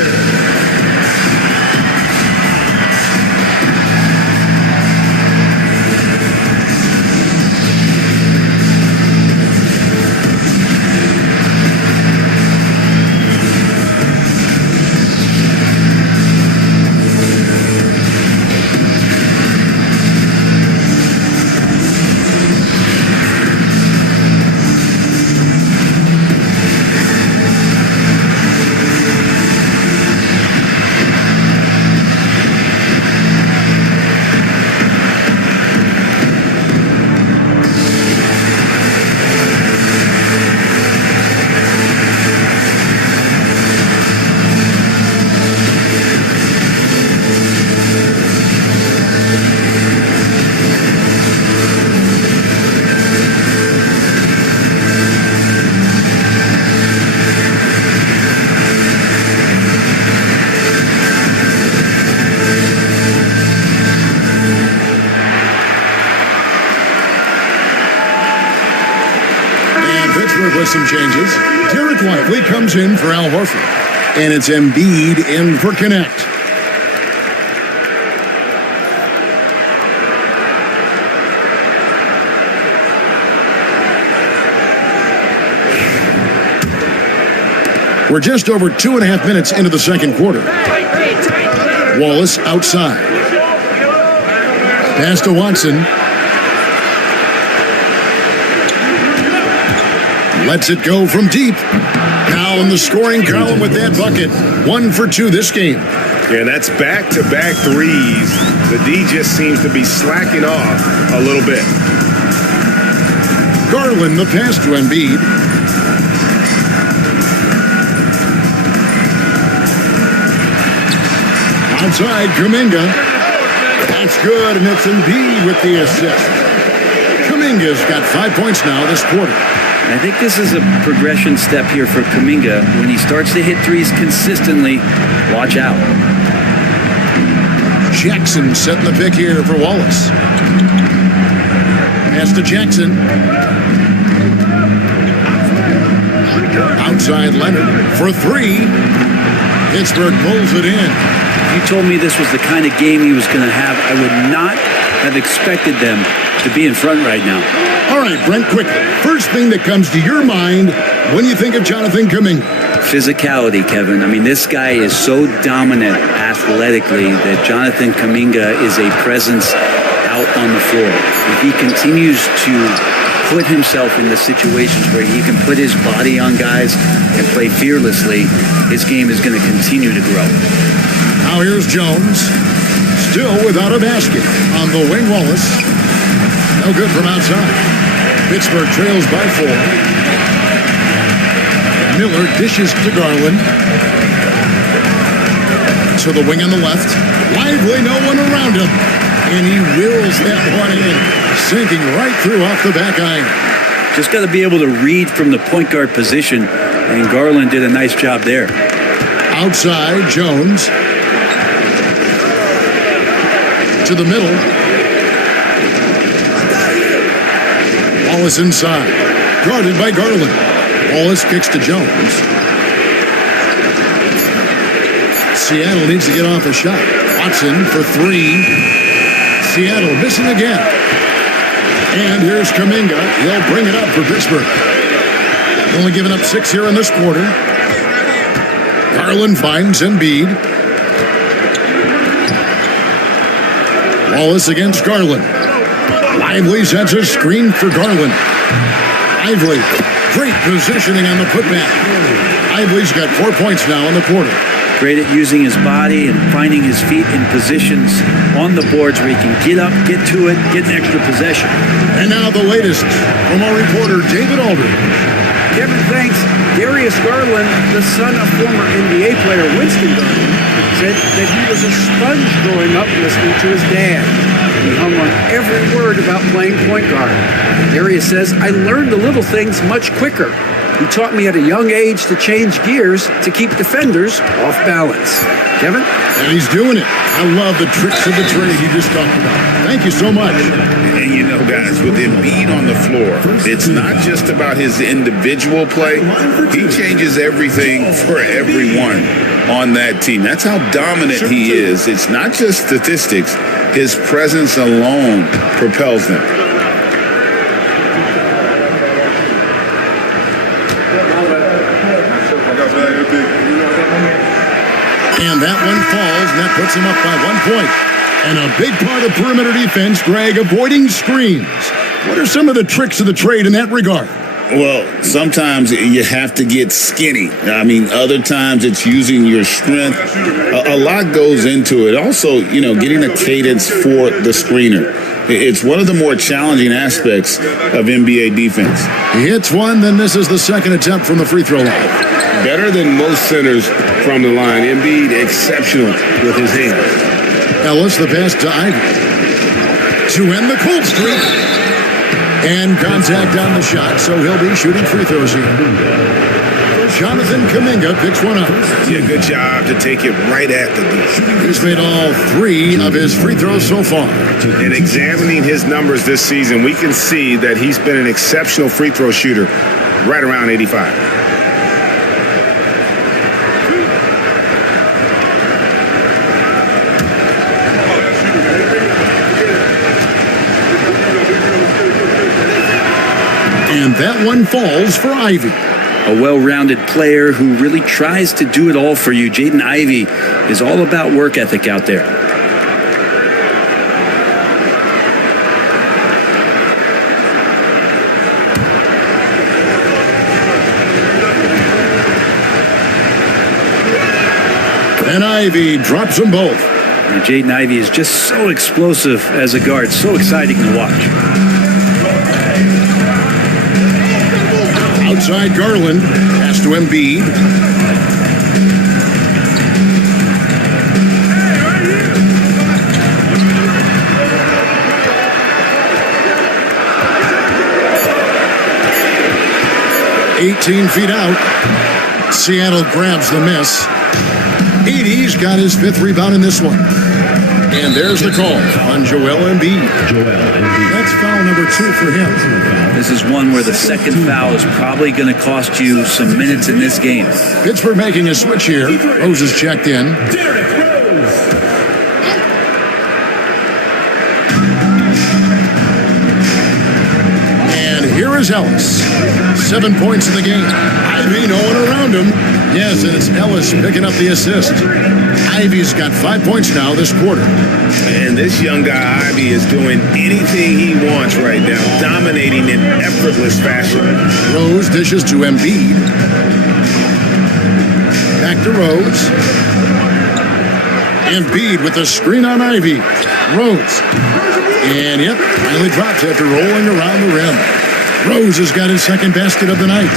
With some changes, Derek Lively comes in for Al Horford, and it's Embiid in for Connect. We're just over 2.5 minutes into the second quarter. Wallace outside. Pass to Watson. Lets it go from deep. Now in the scoring column with that bucket. 1 for 2 this game. Yeah, that's back-to-back threes. The D just seems to be slacking off a little bit. Garland the pass to Embiid. Outside, Kuminga. That's good, and it's Embiid with the assist. Kuminga's got 5 points now this quarter. I think this is a progression step here for Kuminga. When he starts to hit threes consistently, watch out. Jackson setting the pick here for Wallace. Pass to Jackson. Outside Leonard for 3. Pittsburgh pulls it in. If you told me this was the kind of game he was going to have, I would not have expected them to be in front right now. All right, Brent, quickly. First thing that comes to your mind when you think of Jonathan Kuminga. Physicality, Kevin. I mean, this guy is so dominant athletically that Jonathan Kuminga is a presence out on the floor. If he continues to put himself in the situations where he can put his body on guys and play fearlessly, his game is going to continue to grow. Now here's Jones. Still without a basket. On the wing, Wallace. No good from outside. Pittsburgh trails by 4. Miller dishes to Garland. To the wing on the left. Lively, no one around him. And he wheels that one in. Sinking right through off the back iron. Just got to be able to read from the point guard position. And Garland did a nice job there. Outside, Jones. To the middle. Wallace inside. Guarded by Garland. Wallace kicks to Jones. Seattle needs to get off a shot. Watson for 3. Seattle missing again. And here's Kuminga. He'll bring it up for Pittsburgh. Only giving up 6 here in this quarter. Garland finds Embiid. Wallace against Garland. Lively sets a screen for Garland. Lively, great positioning on the putback. Lively's got 4 points now in the quarter. Great at using his body and finding his feet in positions on the boards where he can get up, get to it, get an extra possession. And now the latest from our reporter, David Aldridge. Kevin, thanks. Darius Garland, the son of former NBA player Winston Garland, said that he was a sponge growing up listening to his dad. He hung on every word about playing point guard. Darius says, I learned the little things much quicker. He taught me at a young age to change gears to keep defenders off balance. Kevin? And he's doing it. I love the tricks of the trade you just talked about. Thank you so much. And you know, guys, with Embiid on the floor, it's not just about his individual play. He changes everything for everyone on that team. That's how dominant he is. It's not just statistics. His presence alone propels them. And that one falls, and that puts him up by 1 point. And a big part of perimeter defense, Greg, avoiding screens. What are some of the tricks of the trade in that regard? Well, sometimes you have to get skinny. I mean, other times it's using your strength. A lot goes into it. Also, you know, getting a cadence for the screener. It's one of the more challenging aspects of NBA defense. He hits one, then this is the second attempt from the free throw line. Better than most centers from the line. Embiid exceptional with his hands. Ellis, the pass to Ivy. To end the cold streak. And contact on the shot, so he'll be shooting free throws here. Jonathan Kuminga picks one up. Yeah, good job to take it right at the door. He's made all 3 of his free throws so far. And examining his numbers this season, we can see that he's been an exceptional free throw shooter, right around 85. And that one falls for Ivy. A well-rounded player who really tries to do it all for you. Jaden Ivey is all about work ethic out there. And Ivy drops them both. And Jaden Ivey is just so explosive as a guard, so exciting to watch. Outside Garland, pass to Embiid. "18 feet out." Seattle grabs the miss. Edey's got his 5th rebound in this one. And there's the call on Joel Embiid. That's foul number 2 for him. This is one where the second foul is probably going to cost you some minutes in this game. Pittsburgh making a switch here. Rose is checked in. And here is Ellis. 7 points in the game. Ivy, no one around him. Yes, and it's Ellis picking up the assist. Ivy's got 5 points now this quarter. And this young guy, Ivy, is doing anything he wants right now, dominating in effortless fashion. Rose dishes to Embiid. Back to Rose. Embiid with the screen on Ivy. Rose. And yep, finally drops after rolling around the rim. Rose has got his second basket of the night.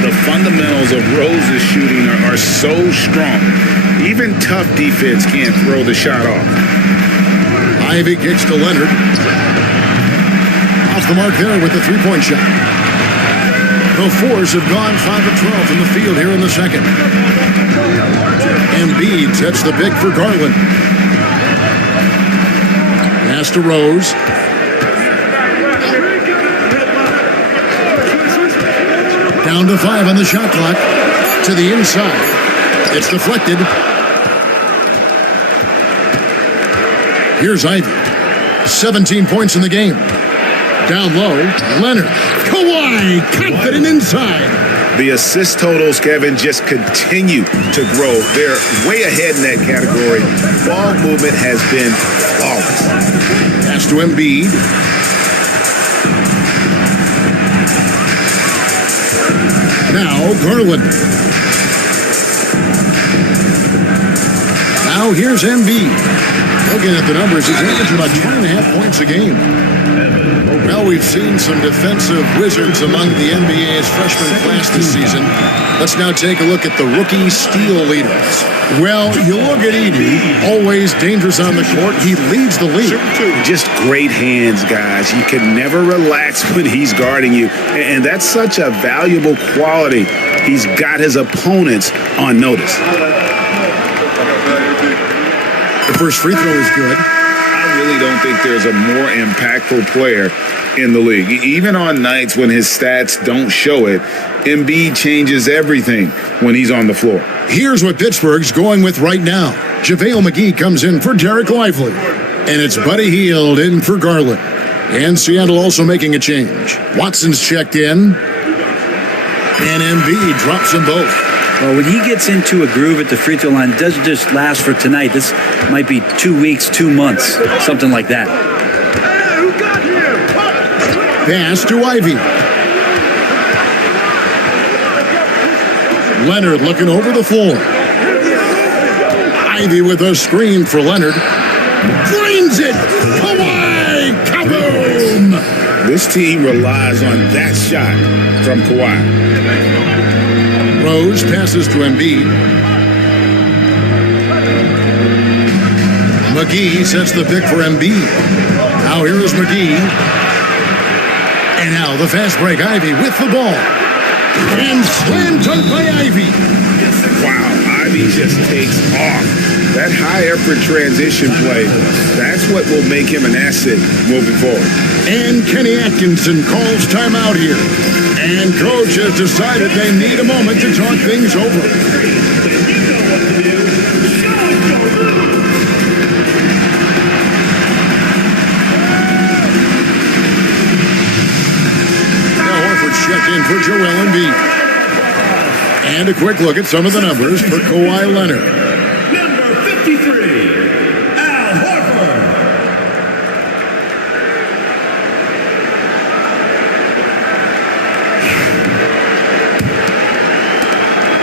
The fundamentals of Rose's shooting are so strong. Even tough defense can't throw the shot off. Ivy kicks to Leonard. Off the mark there with the three-point shot. The Fours have gone 5 of 12 from the field here in the second. Embiid sets the pick for Garland. Pass to Rose. Down to 5 on the shot clock. To the inside. It's deflected. Here's Ivy. 17 points in the game. Down low, Leonard. Kawhi, confident inside. The assist totals, Kevin, just continue to grow. They're way ahead in that category. Ball movement has been flawless. Pass to Embiid. Now Garland. Now here's Embiid. Looking at the numbers, he's averaging about 20.5 points a game. Well, we've seen some defensive wizards among the NBA's freshman class this season. Let's now take a look at the rookie steal leaders. Well, you look at Edey, always dangerous on the court. He leads the league. Just great hands, guys. You can never relax when he's guarding you. And that's such a valuable quality. He's got his opponents on notice. The first free throw is good. I really don't think there's a more impactful player in the league. Even on nights when his stats don't show it, Embiid changes everything when he's on the floor. Here's what Pittsburgh's going with right now. JaVale McGee comes in for Derek Lively. And it's Buddy Hield in for Garland. And Seattle also making a change. Watson's checked in. And Embiid drops them both. Well, when he gets into a groove at the free throw line, it doesn't just last for tonight. This might be 2 weeks, 2 months, something like that. Pass to Ivy. Leonard looking over the floor. Ivy with a screen for Leonard. Drains it. Kawhi. Kaboom. This team relies on that shot from Kawhi. Rose passes to Embiid. McGee sets the pick for Embiid. Now here is McGee. And now the fast break. Ivy with the ball. And slam dunk by Ivy. Wow, Ivy just takes off. That high effort transition play, that's what will make him an asset moving forward. And Kenny Atkinson calls timeout here. And coach has decided they need a moment to talk things over. Now Horford checked in for Joel Embiid. And a quick look at some of the numbers for Kawhi Leonard. Number 53, Al Horford.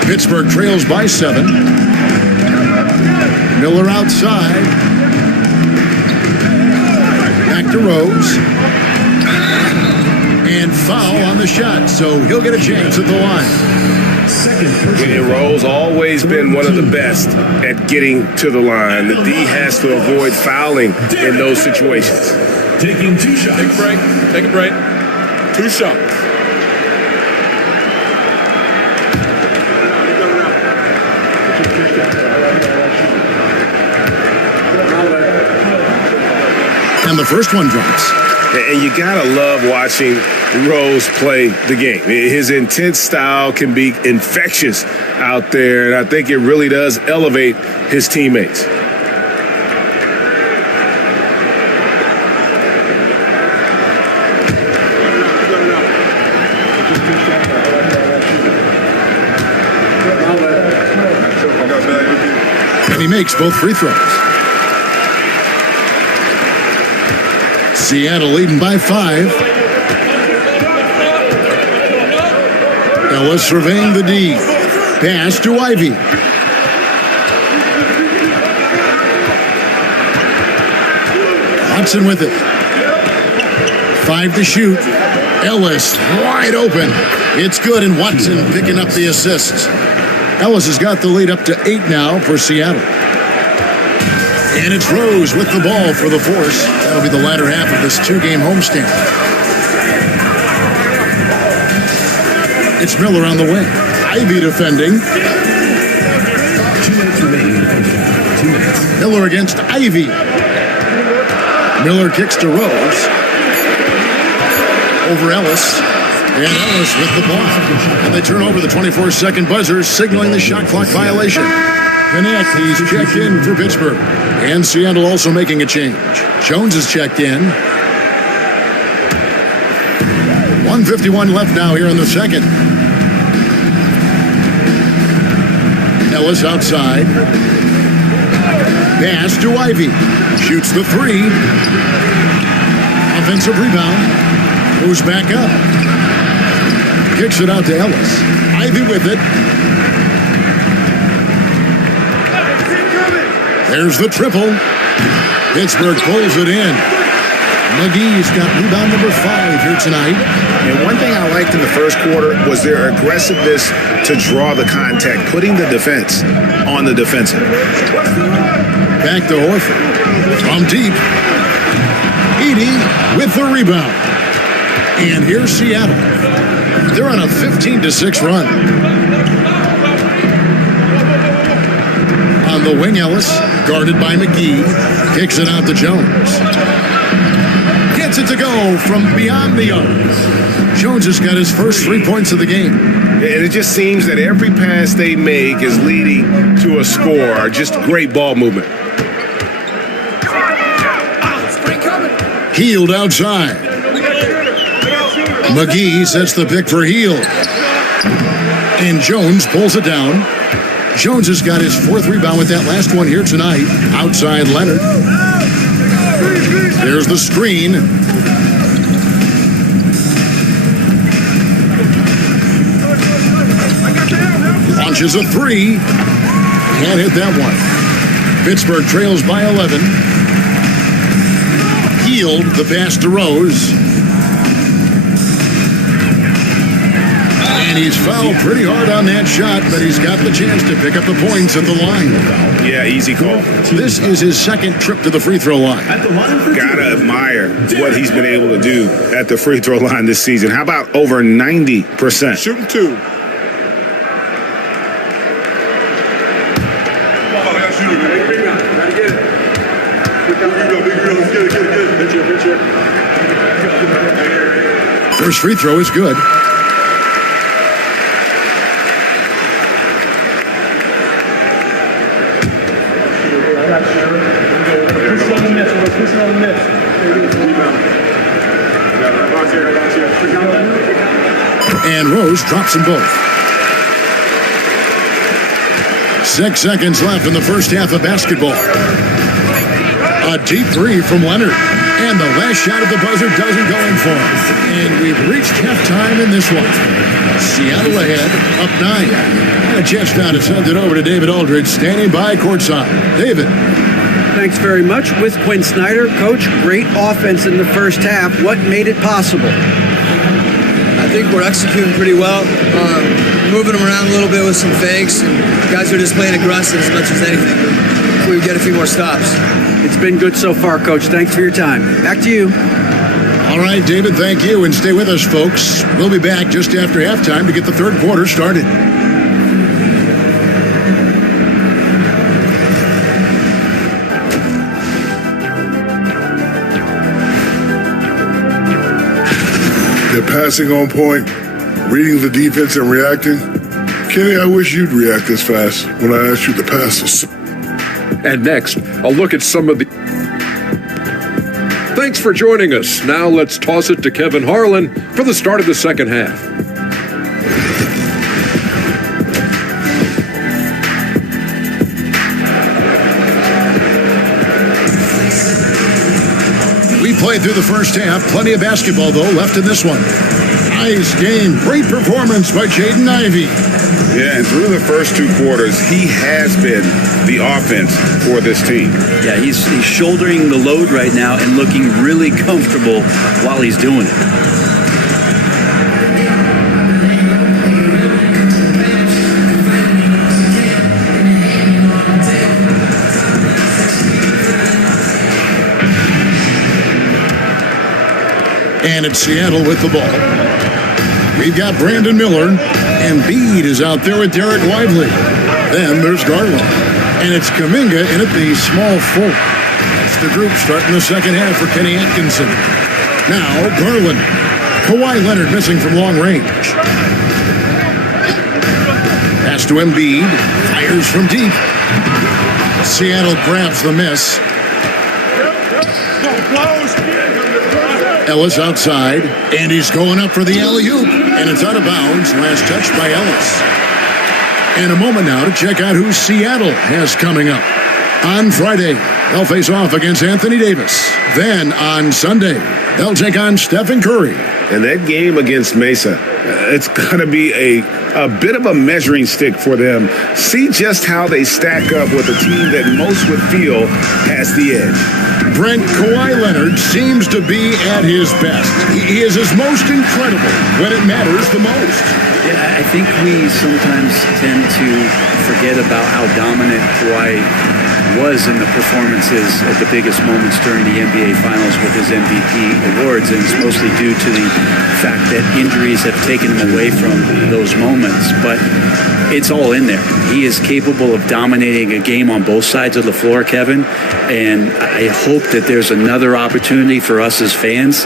Pittsburgh trails by 7. Miller outside. Back to Rose. And foul on the shot, so he'll get a chance at the line. Willie Rose always been one of the best at getting to the line. The D has to avoid fouling in those situations. Taking 2 shots. Take a break. Take a break. 2 shots. And the first one drops. And you gotta love watching Rose play the game. His intense style can be infectious out there, and I think it really does elevate his teammates. And he makes both free throws. Seattle leading by 5. Ellis surveying the D. Pass to Ivy. Watson with it. 5 to shoot. Ellis wide open. It's good, and Watson picking up the assists. Ellis has got the lead up to 8 now for Seattle. And it's Rose with the ball for the Force. That'll be the latter half of this 2-game homestand. It's Miller on the wing. Ivy defending. 2 minutes remaining. 2 minutes. Miller against Ivy. Miller kicks to Rose. Over Ellis. And Ellis with the block. And they turn over the 24-second buzzer, signaling the shot clock violation. Connect, he's checked in for Pittsburgh. And Seattle also making a change. Jones is checked in. 1:51 left now here in the second. Ellis outside. Pass to Ivy. Shoots the 3. Offensive rebound. Moves back up. Kicks it out to Ellis. Ivy with it. There's the triple. Pittsburgh pulls it in. McGee's got rebound number 5 here tonight. And one thing I liked in the first quarter was their aggressiveness to draw the contact, putting the defense on the defensive. Back to Horford. From deep. Edey with the rebound. And here's Seattle. They're on a 15-6 run. On the wing, Ellis, guarded by McGee, kicks it out to Jones. Gets it to go from beyond the arc. Jones has got his first 3 points of the game. And it just seems that every pass they make is leading to a score. Just great ball movement. Hield outside. McGee sets the pick for Hield. And Jones pulls it down. Jones has got his 4th rebound with that last one here tonight. Outside Leonard. There's the screen. Launches a 3. Can't hit that one. Pittsburgh trails by 11. Hield the pass to Rose. And he's fouled pretty hard on that shot, but he's got the chance to pick up the points at the line. Yeah, easy call. This is his second trip to the free throw line. Gotta admire what he's been able to do at the free throw line this season. How about over 90%? Shooting 2. First free throw is good. And Rose drops them both. 6 seconds left in the first half of basketball. A deep 3 from Leonard. And the last shot at the buzzer doesn't go in for him. And we've reached halftime in this one. Seattle ahead, up 9. And a chance now to send it over to David Aldridge, standing by courtside. David. Thanks very much. With Quinn Snyder, Coach, great offense in the first half. What made it possible? I think we're executing pretty well. Moving them around a little bit with some fakes. And guys are just playing aggressive as much as anything. If we get a few more stops. It's been good so far, Coach. Thanks for your time. Back to you. All right, David, thank you. And stay with us, folks. We'll be back just after halftime to get the third quarter started. They're passing on point, reading the defense and reacting. Kenny, I wish you'd react this fast when I asked you to pass. And next, I'll look at some of the... Thanks for joining us. Now let's toss it to Kevin Harlan for the start of the second half. We played through the first half. Plenty of basketball, though, left in this one. Nice game. Great performance by Jaden Ivey. Yeah, and through the first 2 quarters, he has been the offense for this team. Yeah, he's shouldering the load right now and looking really comfortable while he's doing it. And it's Seattle with the ball. We've got Brandon Miller. Embiid is out there with Derek Lively. Then there's Garland. And it's Kuminga in at the small 4. That's the group starting the second half for Kenny Atkinson. Now Garland. Kawhi Leonard missing from long range. Pass to Embiid. Fires from deep. Seattle grabs the miss. Ellis outside, and he's going up for the alley-oop, and it's out of bounds. Last touch by Ellis. And a moment now to check out who Seattle has coming up. On Friday, they'll face off against Anthony Davis. Then on Sunday, they'll take on Stephen Curry. And that game against Mesa, it's going to be a bit of a measuring stick for them. See just how they stack up with a team that most would feel has the edge. Brent, Kawhi Leonard seems to be at his best. He is his most incredible when it matters the most. Yeah, I think we sometimes tend to forget about how dominant Kawhi was in the performances at the biggest moments during the NBA Finals with his MVP awards, and it's mostly due to the fact that injuries have taken him away from those moments. But it's all in there. He is capable of dominating a game on both sides of the floor, Kevin, and I hope that there's another opportunity for us as fans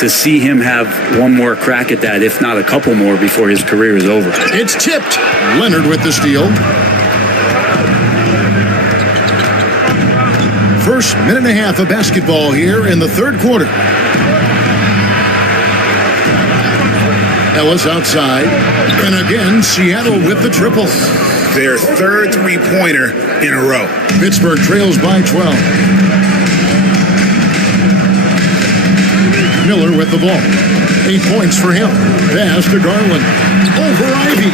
to see him have one more crack at that, if not a couple more, before his career is over. It's tipped. Leonard with the steal. First minute and a half of basketball here in the third quarter. Ellis outside. And again, Seattle with the triple. Their third three-pointer in a row. Pittsburgh trails by 12. Miller with the ball. 8 points for him. Pass to Garland. Over Ivy.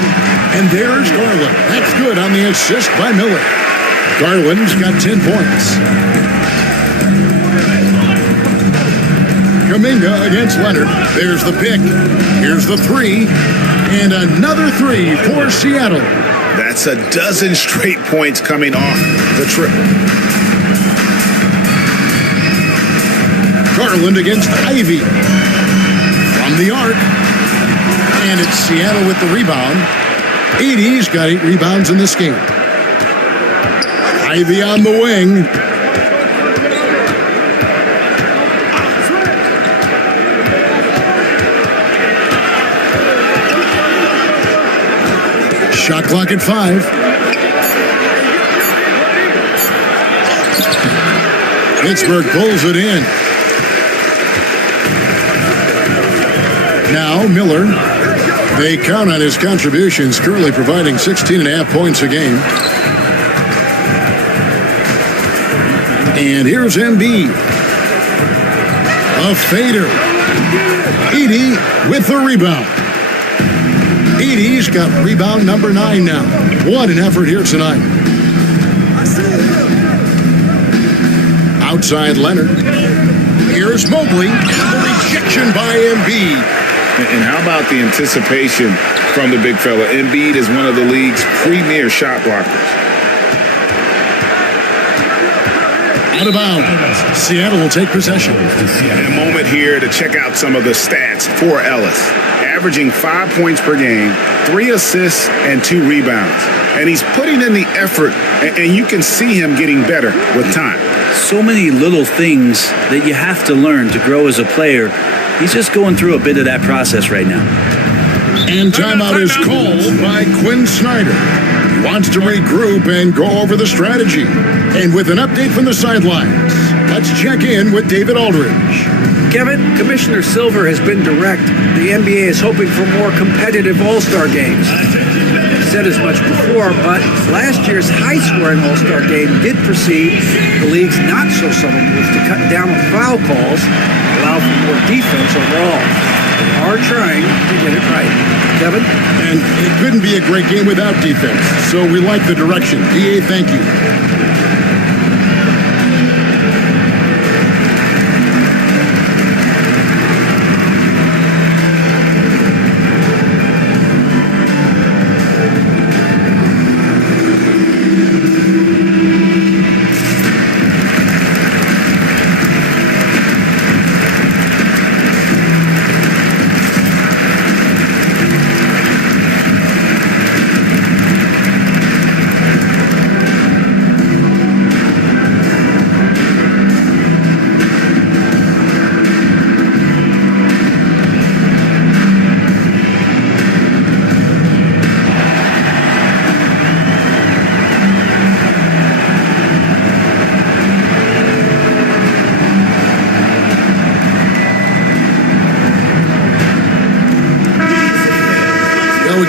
And there's Garland. That's good on the assist by Miller. Garland's got 10 points. Kuminga against Leonard. There's the pick. Here's the 3. And another 3 for Seattle. That's a dozen straight points coming off the triple. Garland against Ivy. From the arc. And it's Seattle with the rebound. 80's got 8 rebounds in this game. Ivy on the wing. Shot clock at 5. Pittsburgh pulls it in. Now Miller. They count on his contributions, currently providing 16.5 points a game. And here's Embiid. A fader. Edey with the rebound. Edey's got rebound number 9 now. What an effort here tonight. Outside Leonard. Here's Mobley. The rejection by Embiid. And how about the anticipation from the big fella? Embiid is one of the league's premier shot blockers. Out of bounds. Seattle will take possession. And a moment here to check out some of the stats for Ellis. Averaging 5 points per game, 3 assists, and 2 rebounds. And he's putting in the effort, and you can see him getting better with time. So many little things that you have to learn to grow as a player. He's just going through a bit of that process right now. And timeout is called by Quinn Snyder. He wants to regroup and go over the strategy. And with an update from the sidelines, let's check in with David Aldridge. Kevin, Commissioner Silver has been direct. The NBA is hoping for more competitive All-Star games. I've said as much before, but last year's high-scoring All-Star game did precede the league's not-so-subtle moves to cut down on foul calls, allow for more defense overall. They are trying to get it right. Kevin? And it couldn't be a great game without defense, so we like the direction. DA, thank you.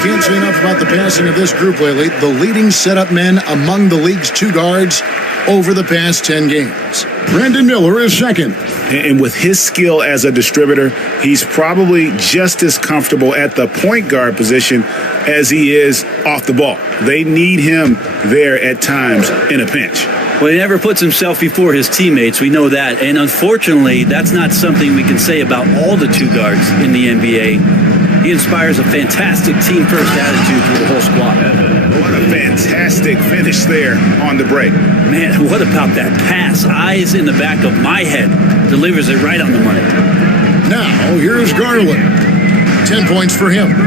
Can't say enough about the passing of this group lately. The leading setup men among the league's 2 guards over the past 10 games. Brandon Miller is second. And with his skill as a distributor, he's probably just as comfortable at the point guard position as he is off the ball. They need him there at times in a pinch. Well, he never puts himself before his teammates. We know that. And unfortunately, that's not something we can say about all the 2 guards in the NBA. He inspires a fantastic team-first attitude through the whole squad. What a fantastic finish there on the break. Man, what about that pass? Eyes in the back of my head. Delivers it right on the money. Now, here's Garland. 10 points for him.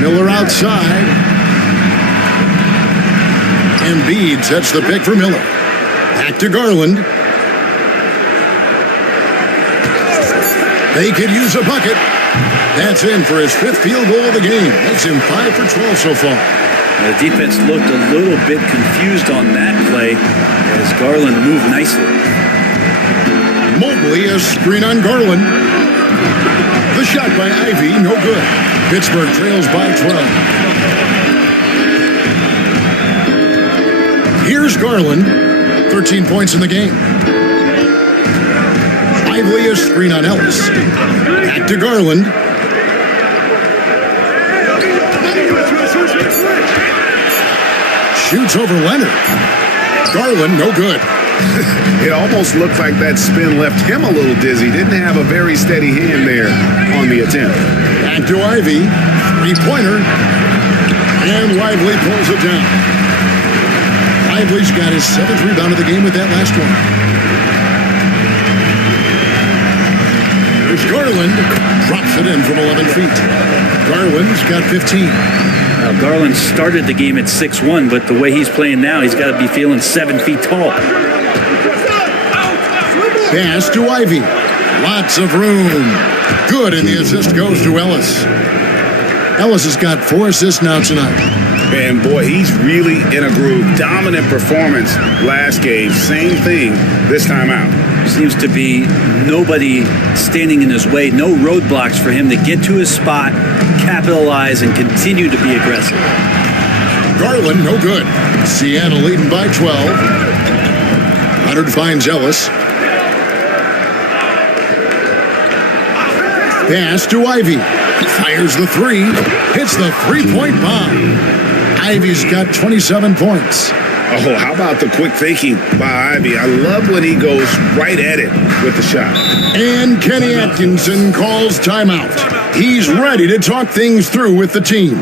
Miller outside. Embiid sets the pick for Miller. Back to Garland. They could use a bucket. That's in for his 5th field goal of the game. Makes him 5 for 12 so far. The defense looked a little bit confused on that play as Garland moved nicely. Mobley, a screen on Garland. The shot by Ivy, no good. Pittsburgh trails by 12. Here's Garland, 13 points in the game. Ivy, a screen on Ellis. Back to Garland. Shoots over Leonard. Garland, no good. It almost looked like that spin left him a little dizzy. Didn't have a very steady hand there on the attempt. Back to Ivy. 3-pointer. And Lively pulls it down. Lively's got his 7th rebound of the game with that last one. There's Garland. Drops it in from 11 feet. Garland's got 15. Garland started the game at 6'1", but the way he's playing now, he's got to be feeling 7 feet tall. Pass to Ivy. Lots of room. Good, and the assist goes to Ellis. Ellis has got 4 assists now tonight. And boy, he's really in a groove. Dominant performance last game. Same thing this time out. Seems to be nobody standing in his way. No roadblocks for him to get to his spot, capitalize, and continue to be aggressive. Garland, no good. Seattle leading by 12. Leonard finds Ellis. Pass to Ivy. Fires the three. Hits the three-point bomb. Ivy's got 27 points. Oh, how about the quick thinking by Ivy? I love when he goes right at it with the shot. And Kenny Atkinson calls timeout. He's ready to talk things through with the team.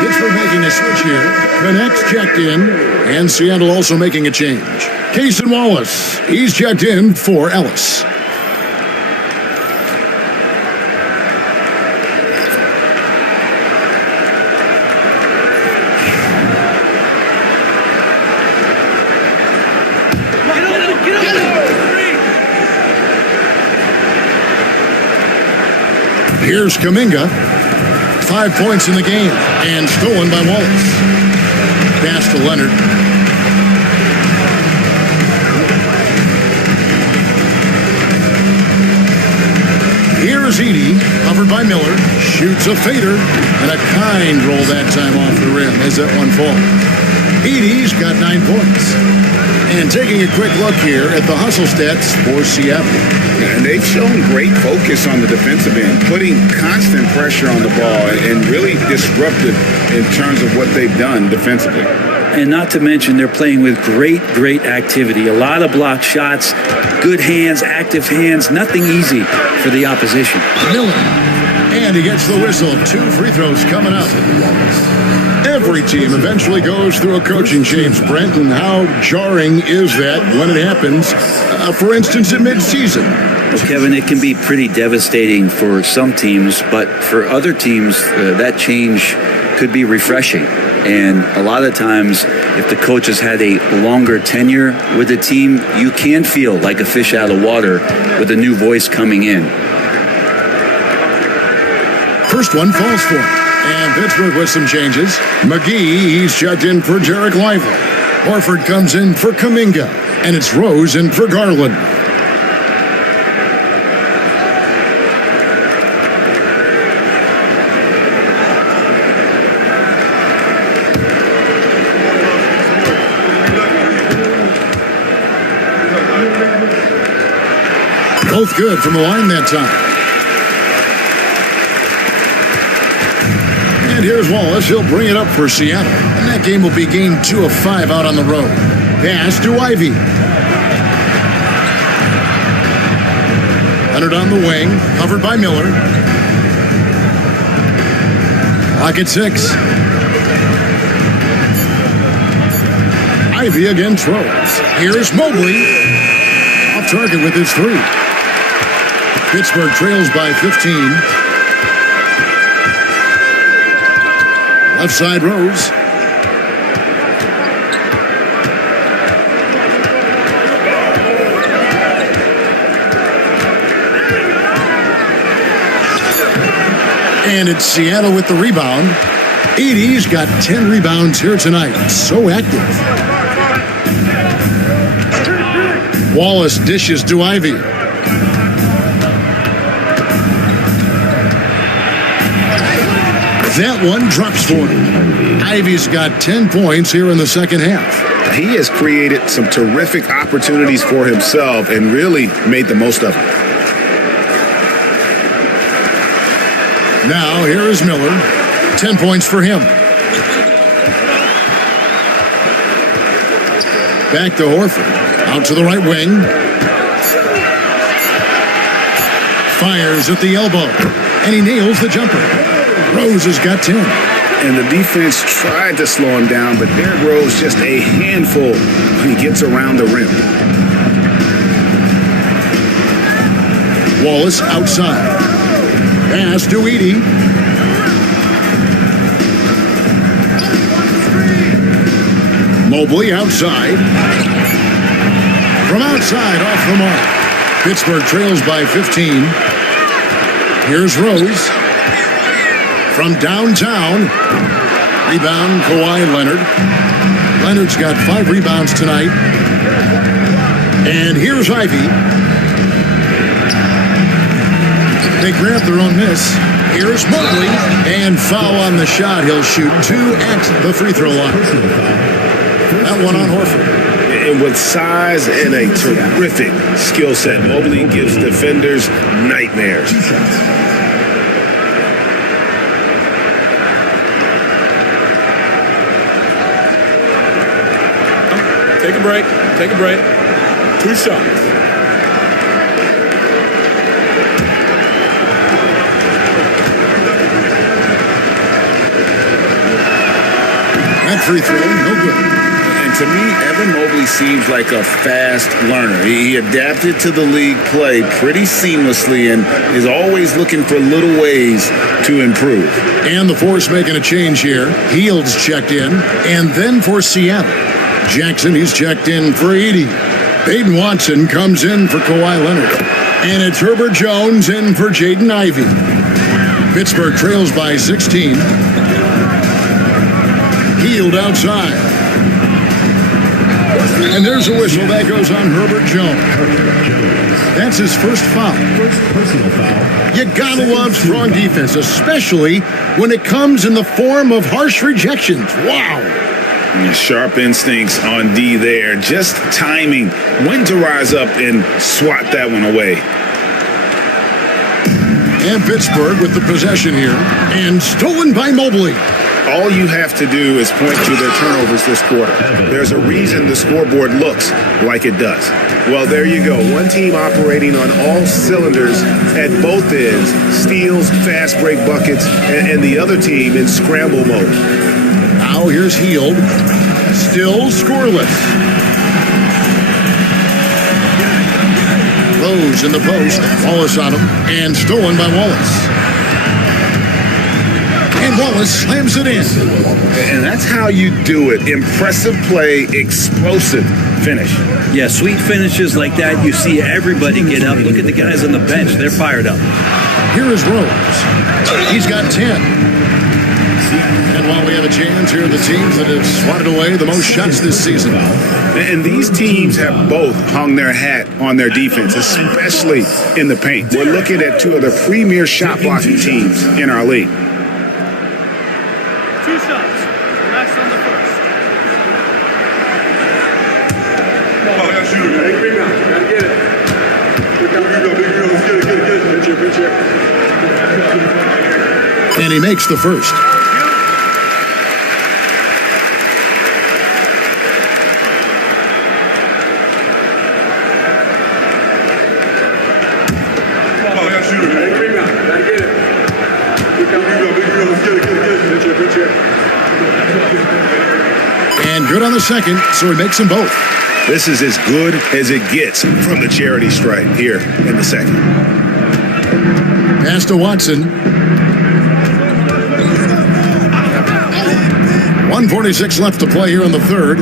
Pittsburgh making a switch here. Connects checked in, and Seattle also making a change. Cason Wallace, he's checked in for Ellis. Here's Kuminga. 5 points in the game, and stolen by Wallace. Pass to Leonard. Here's Edey, covered by Miller. Shoots a fader, and a kind roll that time off the rim as that one falls. Edey's got 9 points. And taking a quick look here at the hustle stats for Seattle. And they've shown great focus on the defensive end, putting constant pressure on the ball and really disruptive in terms of what they've done defensively. And not to mention, they're playing with great activity. A lot of blocked shots, good hands, active hands, nothing easy for the opposition. Miller. And he gets the whistle. 2 free throws coming up. Every team eventually goes through a coaching change, Brent, and how jarring is that when it happens, for instance, in midseason? Well, Kevin, it can be pretty devastating for some teams, but for other teams, that change could be refreshing. And a lot of times, if the coach has had a longer tenure with the team, you can feel like a fish out of water with a new voice coming in. First one falls for him. And Pittsburgh with some changes. McGee, he's checked in for Jarek Lively. Horford comes in for Kuminga. And it's Rose in for Garland. Both good from the line that time. And here's Wallace. He'll bring it up for Seattle. And that game will be game 2 of 5 out on the road. Pass to Ivy. Leonard on the wing. Covered by Miller. Clock at 6. Ivy against Rose. Here's Mobley. Off target with his 3. Pittsburgh trails by 15. Left side Rose. And it's Seattle with the rebound. Edey's got 10 rebounds here tonight. So active. Wallace dishes to Ivy. That one drops for him. Ivy's got 10 points here in the second half. He has created some terrific opportunities for himself and really made the most of them. Now, here is Miller. 10 points for him. Back to Horford. Out to the right wing. Fires at the elbow. And he nails the jumper. Rose has got 10. And the defense tried to slow him down, but Derrick Rose just a handful when he gets around the rim. Wallace outside. Pass to Edey. Mobley outside. From outside, off the mark. Pittsburgh trails by 15. Here's Rose. From downtown. Rebound, Kawhi Leonard. Leonard's got 5 rebounds tonight. And here's Ivy. They grab their own miss. Here's Mobley. And foul on the shot. He'll shoot 2 at the free throw line. That one on Horford. And with size and a terrific skill set, Mobley gives defenders nightmares. Take a break. Take a break. 2 shots. That free throw, no good. And to me, Evan Mobley seems like a fast learner. He adapted to the league play pretty seamlessly and is always looking for little ways to improve. And the Force making a change here. Heald's checked in. And then for Seattle, Jackson, he's checked in for Edey. Peyton Watson comes in for Kawhi Leonard. And it's Herbert Jones in for Jaden Ivey. Pittsburgh trails by 16. Hield outside. And there's a whistle that goes on Herbert Jones. That's his first foul. Personal foul. You gotta love strong defense, especially when it comes in the form of harsh rejections. Wow. Sharp instincts on D there. Just timing when to rise up and swat that one away. And Pittsburgh with the possession here. And stolen by Mobley. All you have to do is point to their turnovers this quarter. There's a reason the scoreboard looks like it does. Well, there you go. One team operating on all cylinders at both ends. Steals, fast break buckets, and the other team in scramble mode. Now here's Hield. Still scoreless. Rose in the post. Wallace on him. And stolen by Wallace. And Wallace slams it in. And that's how you do it. Impressive play, explosive finish. Yeah, sweet finishes like that, you see everybody get up. Look at the guys on the bench. They're fired up. Here is Rose. He's got 10. And while we have a chance, here are the teams that have swatted away the most shots this season. And these teams have both hung their hat on their defense, especially in the paint. We're looking at 2 of the premier shot blocking teams in our league. 2 shots. Last on the first. Oh, that's you, man. Hey, big man. Gotta get it. Big girl, let's get it. Good check. And he makes the first. Oh, that's you, man. Hey, big man. Gotta get it. Big girl, let's get it. Good check. And good on the second, so he makes them both. This is as good as it gets from the charity stripe here in the second. Pass to Watson. 1:46 left to play here in the third.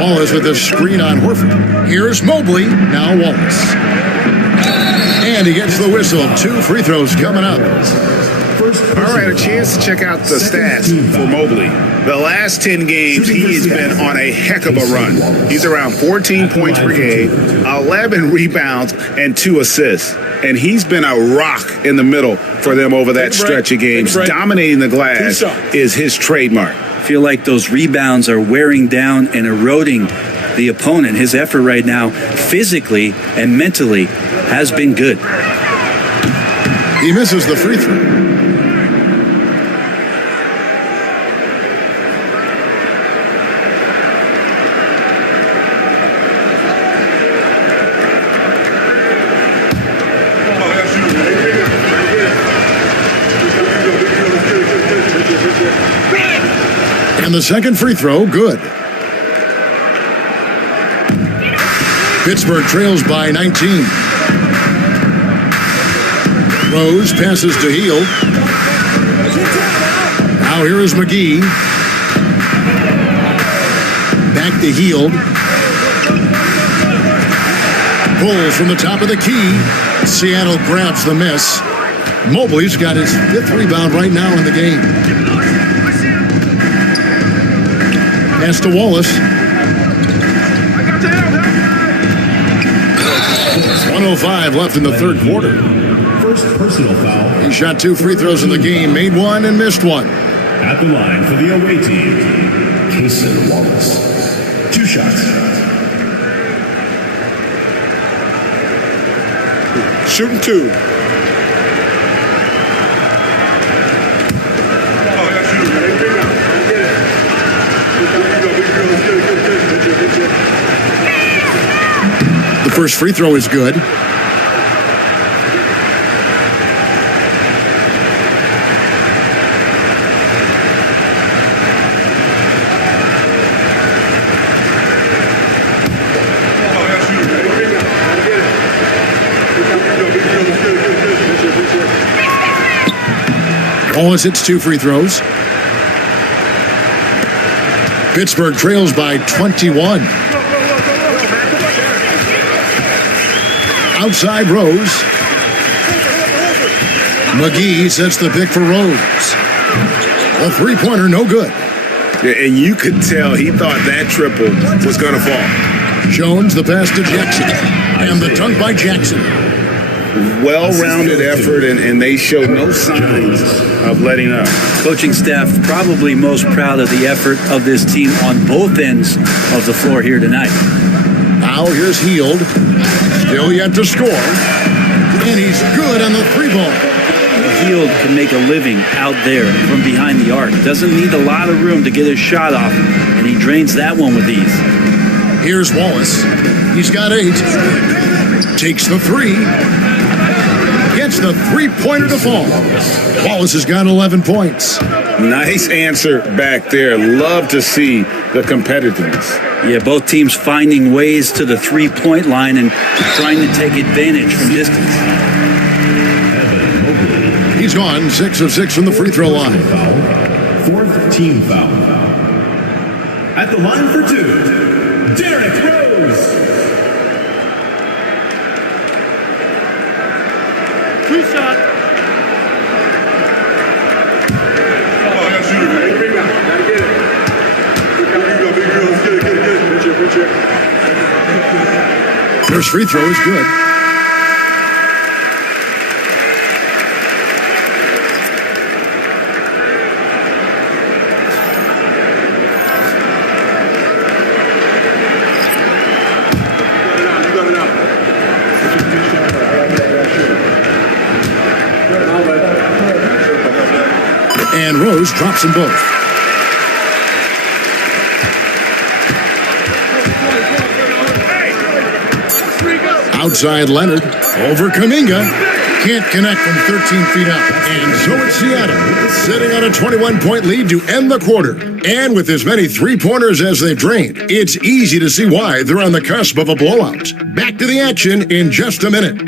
Wallace with the screen on Horford. Here's Mobley. Now Wallace. And he gets the whistle. 2 free throws coming up. All right, a chance to check out the stats for Mobley. The last 10 games, he has been on a heck of a run. He's around 14 points per game, 11 rebounds, and 2 assists. And he's been a rock in the middle for them over that stretch of games. Dominating the glass is his trademark. I feel like those rebounds are wearing down and eroding the opponent. His effort right now, physically and mentally, has been good. He misses the free throw. And the second free throw, good. Pittsburgh trails by 19. Rose passes to Hield. Now here is McGee. Back to Hield. Pulls from the top of the key. Seattle grabs the miss. Mobley's got his 5th rebound right now in the game. Pass to Wallace. 1:05 left in the third quarter. First personal foul. He shot 2 free throws in the game, made 1 and missed 1. At the line for the away team, Cason Wallace. 2 shots. Shooting 2. The first free throw is good. Wallace hits 2 free throws. Pittsburgh trails by 21. Outside Rose. McGee sets the pick for Rose. A three-pointer, no good. Yeah, and you could tell he thought that triple was going to fall. Jones, the pass to Jackson. And the dunk by Jackson. Well-rounded effort, and they showed no signs of letting up. Coaching staff probably most proud of the effort of this team on both ends of the floor here tonight. Now here's Hield. Still yet to score. And he's good on the 3-ball. Hield can make a living out there from behind the arc. Doesn't need a lot of room to get his shot off, and he drains that one with ease. Here's Wallace. He's got 8. Takes the 3. Gets the 3-pointer to fall. Wallace has got 11 points. Nice answer back there. Love to see the competitiveness. Yeah, both teams finding ways to the 3-point line and trying to take advantage from distance. He's gone 6 of 6 from the free throw line. 4th team foul. At the line for 2, Derrick Rose. 2 shot. First free throw is good. And Rose drops them both. Outside Leonard, over Kuminga. Can't connect from 13 feet out. And so it's Seattle, sitting on a 21-point lead to end the quarter. And with as many three-pointers as they've drained, it's easy to see why they're on the cusp of a blowout. Back to the action in just a minute.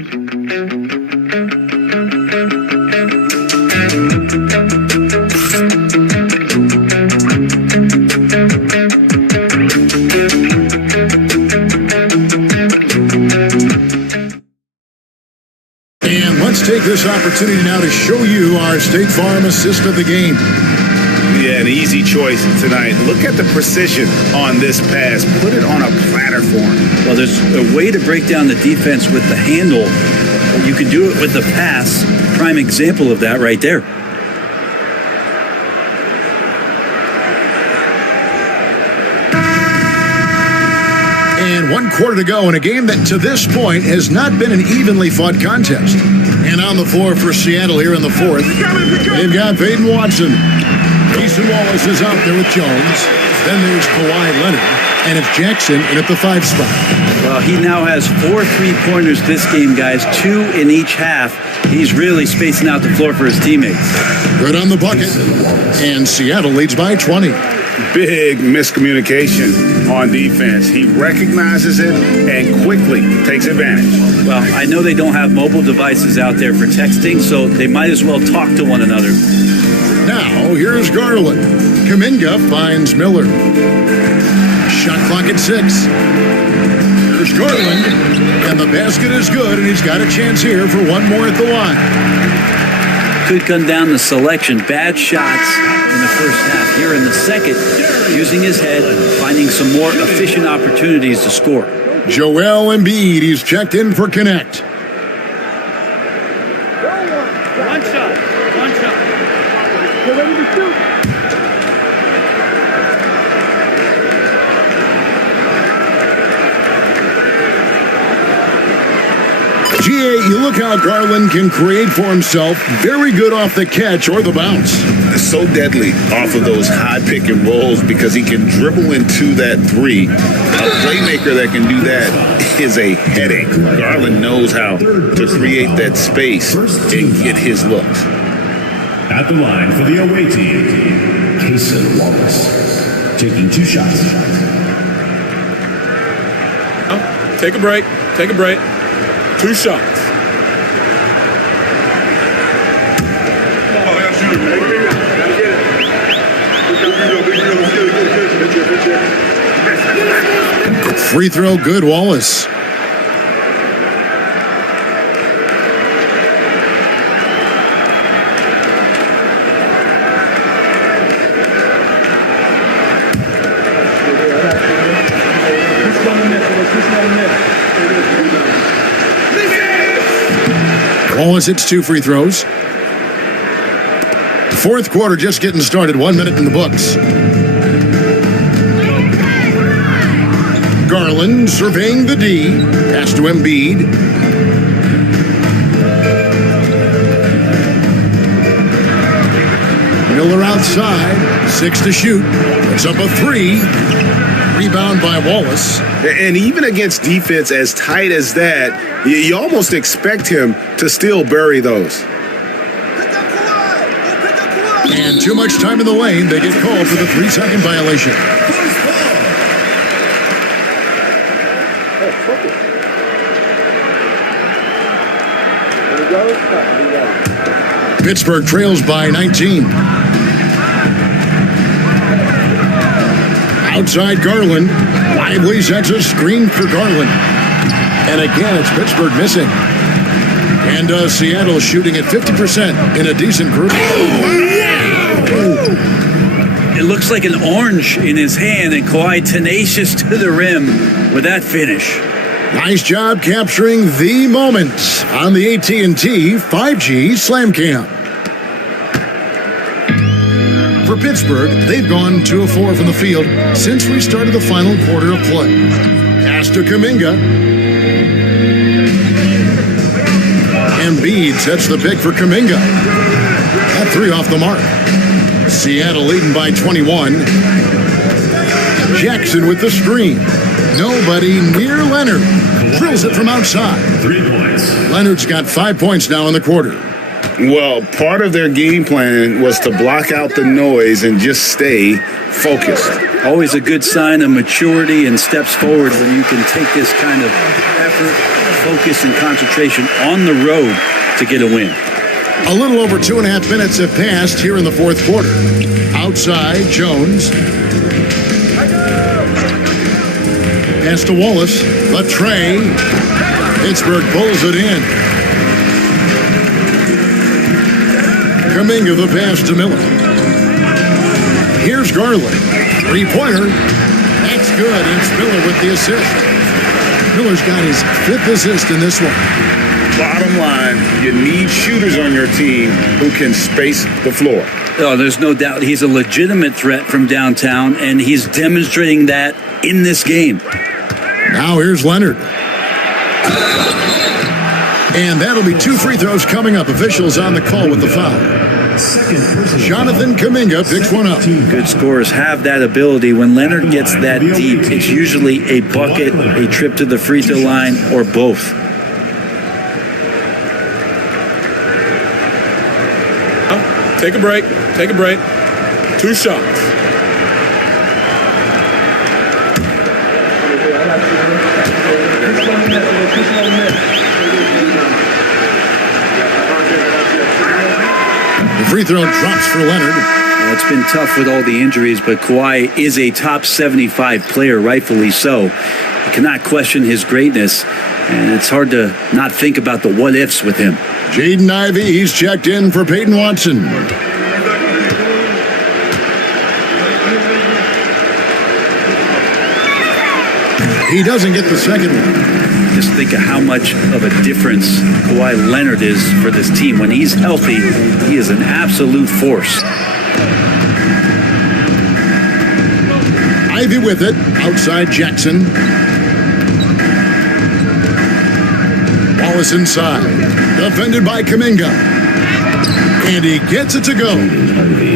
Take this opportunity now to show you our State Farm assist of the game. Yeah, an easy choice tonight. Look at the precision on this pass. Put it on a platter form. Well, there's a way to break down the defense with the handle. You can do it with the pass. Prime example of that right there. 1 quarter to go in a game that to this point has not been an evenly fought contest. And on the floor for Seattle here in the fourth, they've got Peyton Watson. Jason Wallace is out there with Jones. Then there's Kawhi Leonard. And it's Jackson in at the 5 spot. Well, he now has 4 3-pointers this game, guys, 2 in each half. He's really spacing out the floor for his teammates. Good on the bucket. And Seattle leads by 20. Big miscommunication on defense. He recognizes it and quickly takes advantage. Well, I know they don't have mobile devices out there for texting, so they might as well talk to one another. Now, here's Garland. Kuminga finds Miller. Shot clock at 6. There's Garland, and the basket is good, and he's got a chance here for one more at the line. Could come down to selection. Bad shots in the first half. Here in the second, using his head, finding some more efficient opportunities to score. Joel Embiid, he's checked in for Connect. One shot. Get ready to shoot. GA, you look how Garland can create for himself. Very good off the catch or the bounce. So deadly off of those high pick and rolls because he can dribble into that 3. A playmaker that can do that is a headache. Garland knows how to create that space and get his looks. At the line for the away team, Jason Wallace, taking 2 shots. Take a break. 2 shots. Free throw good, Wallace. Wallace hits 2 free throws. Fourth quarter just getting started. 1 minute in the books. Garland surveying the D. Pass to Embiid. Miller outside. 6 to shoot. It's up a 3. Rebound by Wallace. And even against defense as tight as that, you almost expect him to still bury those. And too much time in the lane. They get called for the 3-second violation. Pittsburgh trails by 19. Outside Garland. Lively sets a screen for Garland. And again, it's Pittsburgh missing. And Seattle shooting at 50% in a decent group. It looks like an orange in his hand, and Kawhi tenacious to the rim with that finish. Nice job capturing the moment on the AT&T 5G Slam Cam. For Pittsburgh, they've gone 2 of 4 from the field since we started the final quarter of play. Pass to Kuminga. Embiid sets the pick for Kuminga. That 3 off the mark. Seattle leading by 21. Jackson with the screen. Nobody near Leonard. Drills it from outside. 3 points. Leonard's got 5 points now in the quarter. Well, part of their game plan was to block out the noise and just stay focused. Always a good sign of maturity and steps forward when you can take this kind of effort, focus, and concentration on the road to get a win. A little over 2.5 minutes have passed here in the fourth quarter. Outside, Jones. Pass to Wallace. The tray. Pittsburgh pulls it in. Kuminga the pass to Miller. Here's Garland. 3-pointer. That's good. It's Miller with the assist. Miller's got his 5th assist in this one. Bottom line, you need shooters on your team who can space the floor. Oh, there's no doubt he's a legitimate threat from downtown, and he's demonstrating that in this game. Now here's Leonard. And that'll be 2 free throws coming up. Officials on the call with the foul. Jonathan Kuminga picks one up. Good scorers have that ability. When Leonard gets that deep, it's usually a bucket, a trip to the free throw line, or both. Take a break. Take a break. 2 shots. The free throw drops for Leonard. Well, it's been tough with all the injuries, but Kawhi is a top 75 player, rightfully so. You cannot question his greatness, and it's hard to not think about the what-ifs with him. Jaden Ivey, he's checked in for Peyton Watson. He doesn't get the second one. Just think of how much of a difference Kawhi Leonard is for this team. When he's healthy, he is an absolute force. Ivey with it, outside Jackson. Wallace inside, defended by Kuminga. And he gets it to go.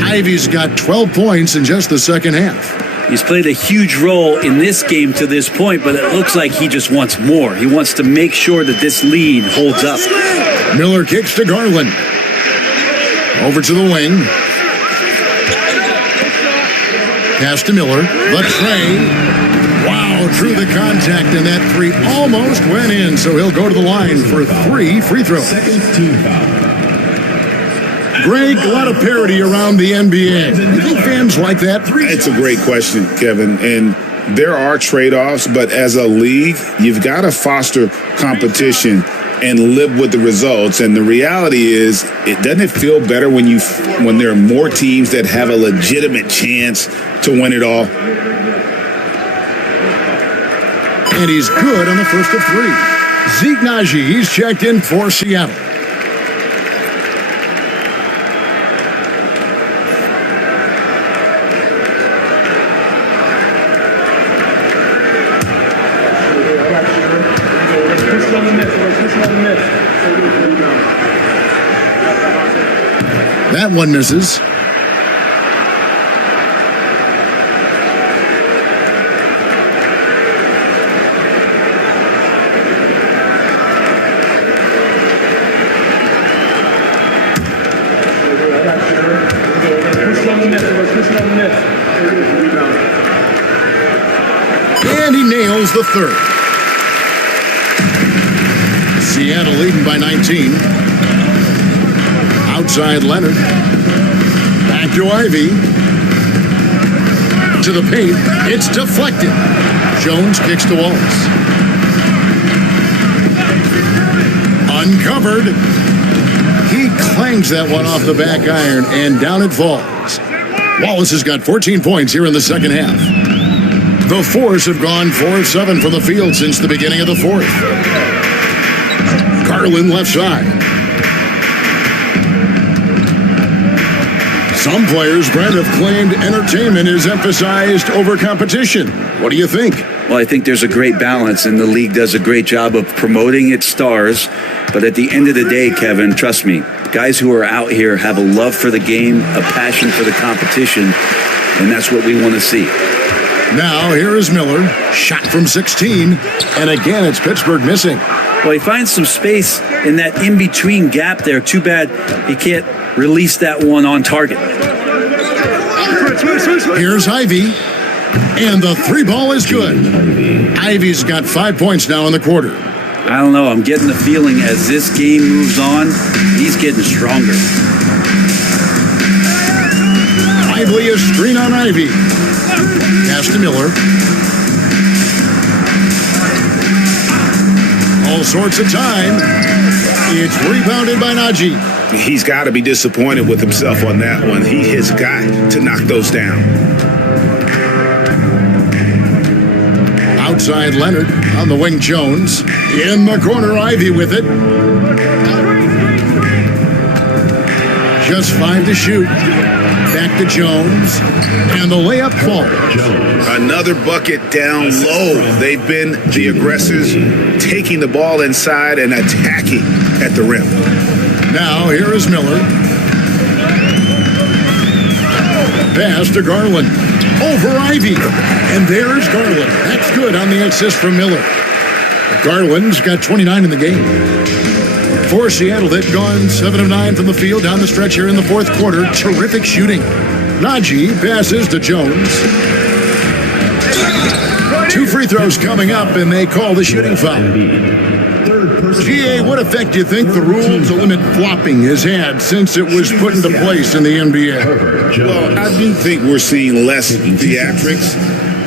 Ivey's got 12 points in just the second half. He's played a huge role in this game to this point, but it looks like he just wants more. He wants to make sure that this lead holds up. Miller kicks to Garland. Over to the wing. Pass to Miller. The tray. Wow, drew the contact, and that 3 almost went in, so he'll go to the line for 3 free throws. Greg, a lot of parity around the NBA. You think fans like that? It's a great question, Kevin. And there are trade-offs, but as a league, you've got to foster competition and live with the results. And the reality is, doesn't feel better when there are more teams that have a legitimate chance to win it all? And he's good on the first of 3. Zeke Naji, he's checked in for Seattle. That one misses. And he nails the third. Seattle leading by 19. Outside Leonard. Back to Ivey. To the paint. It's deflected. Jones kicks to Wallace. Uncovered. He clangs that one off the back iron, and down it falls. Wallace has got 14 points here in the second half. The Force have gone 4 of 7 from the field since the beginning of the fourth. Garland left side. Some players, Brent, have claimed entertainment is emphasized over competition. What do you think? Well, I think there's a great balance, and the league does a great job of promoting its stars. But at the end of the day, Kevin, trust me, guys who are out here have a love for the game, a passion for the competition, and that's what we want to see. Now, here is Miller, shot from 16, and again, it's Pittsburgh missing. Well, he finds some space in that in-between gap there. Too bad he can't release that one on target. Here's Ivey, and the 3 ball is good. Ivey's got 5 points now in the quarter. I don't know. I'm getting the feeling as this game moves on, he's getting stronger. Lively a screen on Ivey. Pass to Miller. All sorts of time. It's rebounded by Naji. He's got to be disappointed with himself on that one. He has got to knock those down. Outside Leonard, on the wing Jones. In the corner, Ivey with it. Just 5 to shoot. Back to Jones. And the layup falls. Another bucket down low. They've been the aggressors, taking the ball inside and attacking at the rim. Now, here is Miller. Pass to Garland. Over Ivy. And there's Garland. That's good on the assist from Miller. Garland's got 29 in the game. For Seattle, they've gone 7 of 9 from the field down the stretch here in the fourth quarter. Terrific shooting. Najee passes to Jones. 2 free throws coming up, and they call the shooting foul. GA, what effect do you think the rule to limit flopping has had since it was put into place in the NBA? Well, I do think we're seeing less theatrics,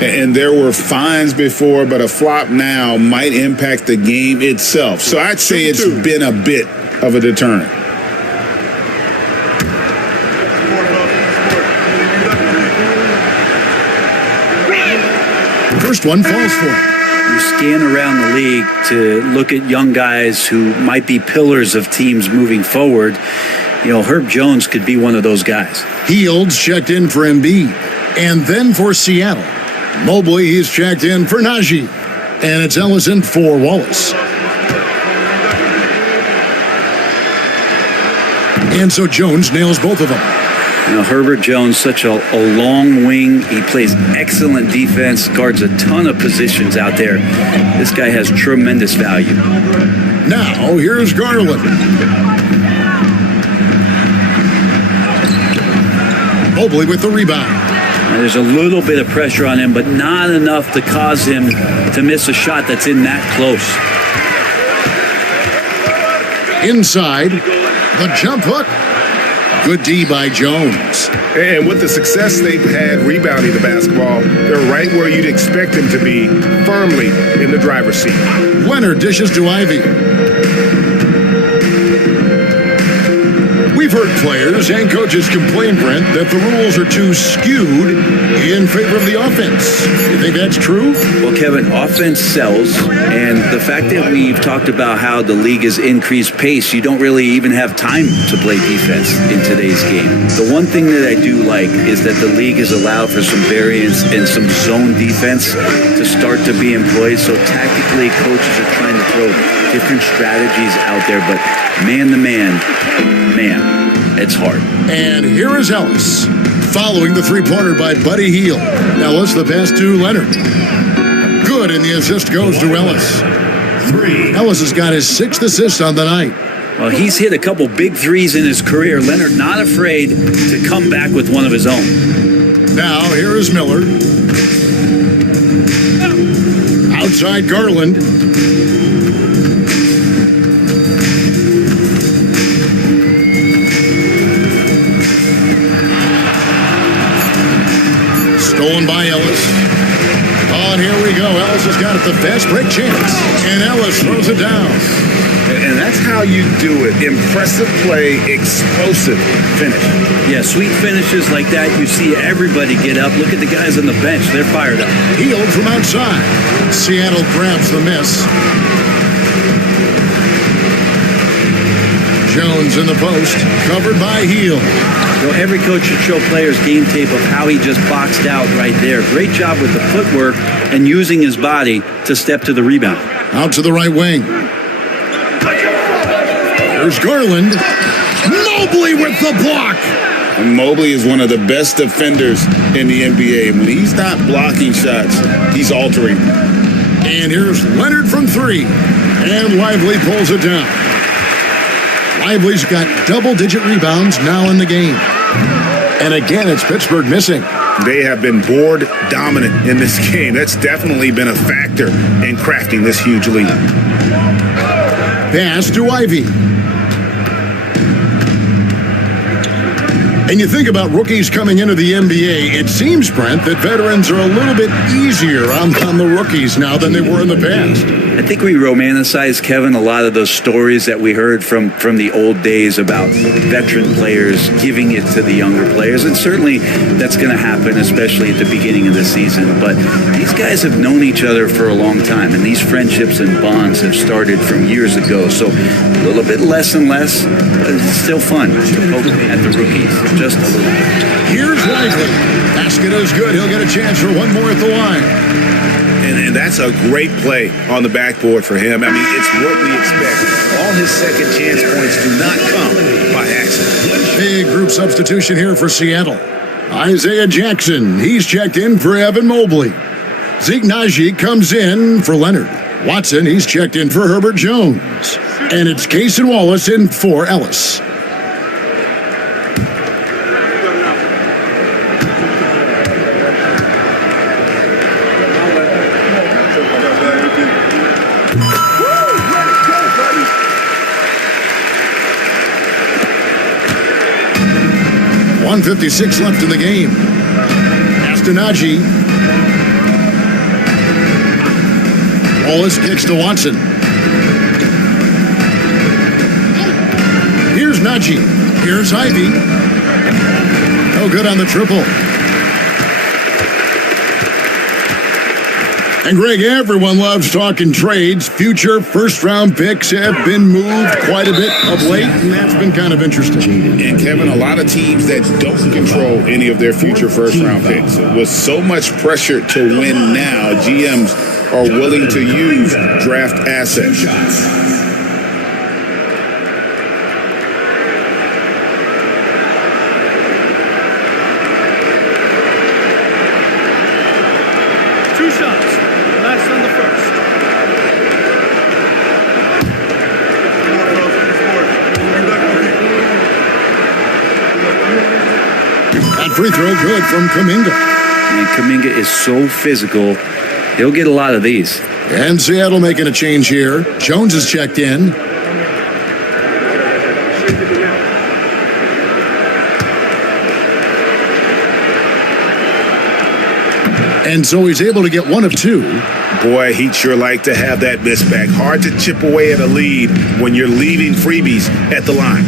and there were fines before, but a flop now might impact the game itself. So I'd say it's been a bit of a deterrent. First one falls for him. You scan around the league to look at young guys who might be pillars of teams moving forward. You know, Herb Jones could be one of those guys. Fields checked in for Embiid. And then for Seattle, Mobley, he's checked in for Najee. And it's Ellison for Wallace. And so Jones nails both of them. You know, Herbert Jones, such a long wing. He plays excellent defense, guards a ton of positions out there. This guy has tremendous value. Now, here's Garland. Mobley with the rebound. Now, there's a little bit of pressure on him, but not enough to cause him to miss a shot that's in that close. Inside, the jump hook. Good D by Jones. And with the success they've had rebounding the basketball, they're right where you'd expect them to be, firmly in the driver's seat. Leonard dishes to Ivy. We've heard players and coaches complain, Brent, that the rules are too skewed in favor of the offense. You think that's true? Well, Kevin, offense sells, and the fact that we've talked about how the league has increased pace, you don't really even have time to play defense in today's game. The one thing that I do like is that the league has allowed for some variance and some zone defense to start to be employed. So tactically, coaches are trying to throw different strategies out there, but man-to-man, it's hard. And here is Ellis, following the three-pointer by Buddy Hield. Ellis, the pass to Leonard. Good, and the assist goes to Ellis. Ellis has got his 6th assist on the night. Well, he's hit a couple big threes in his career. Leonard not afraid to come back with one of his own. Now, here is Miller. Outside Garland. Stolen by Ellis. Oh, and here we go. Ellis has got it, the fast break chance. And Ellis throws it down. And that's how you do it. Impressive play, explosive finish. Yeah, sweet finishes like that, you see everybody get up. Look at the guys on the bench. They're fired up. Hield from outside. Seattle grabs the miss. Jones in the post, covered by Hield. You know, every coach should show players game tape of how he just boxed out right there. Great job with the footwork and using his body to step to the rebound. Out to the right wing. There's Garland. Mobley with the block. And Mobley is one of the best defenders in the NBA. When he's not blocking shots, he's altering. And here's Leonard from 3. And Lively pulls it down. Lively's got double-digit rebounds now in the game. And again, it's Pittsburgh missing. They have been board dominant in this game. That's definitely been a factor in crafting this huge lead. Pass to Ivy. And you think about rookies coming into the NBA, it seems, Brent, that veterans are a little bit easier on the rookies now than they were in the past. I think we romanticize, Kevin, a lot of those stories that we heard from the old days about veteran players giving it to the younger players. And certainly that's going to happen, especially at the beginning of the season. But these guys have known each other for a long time, and these friendships and bonds have started from years ago. So a little bit less and less, but it's still fun to poke at the rookies, just a little bit. Here's Lively. Basket is good. He'll get a chance for one more at the line. And that's a great play on the backboard for him. I mean, it's what we expect. All his second chance points do not come by accident. Big group substitution here for Seattle. Isaiah Jackson, he's checked in for Evan Mobley. Zeke Naji comes in for Leonard. Watson, he's checked in for Herbert Jones. And it's Case and Wallace in for Ellis. .156 left in the game. Astanaji. Wallace kicks to Watson. Here's Naji. Here's Ivy. No good on the triple. And Greg, everyone loves talking trades. Future first-round picks have been moved quite a bit of late, and that's been kind of interesting. And Kevin, a lot of teams that don't control any of their future first-round picks. With so much pressure to win now, GMs are willing to use draft assets. Two shots. Last on the first. That free throw good from Kuminga. And Kuminga is so physical. He'll get a lot of these. And Seattle making a change here. Jones is checked in. And so he's able to get one of two. Boy, he'd sure like to have that miss back. Hard to chip away at a lead when you're leaving freebies at the line.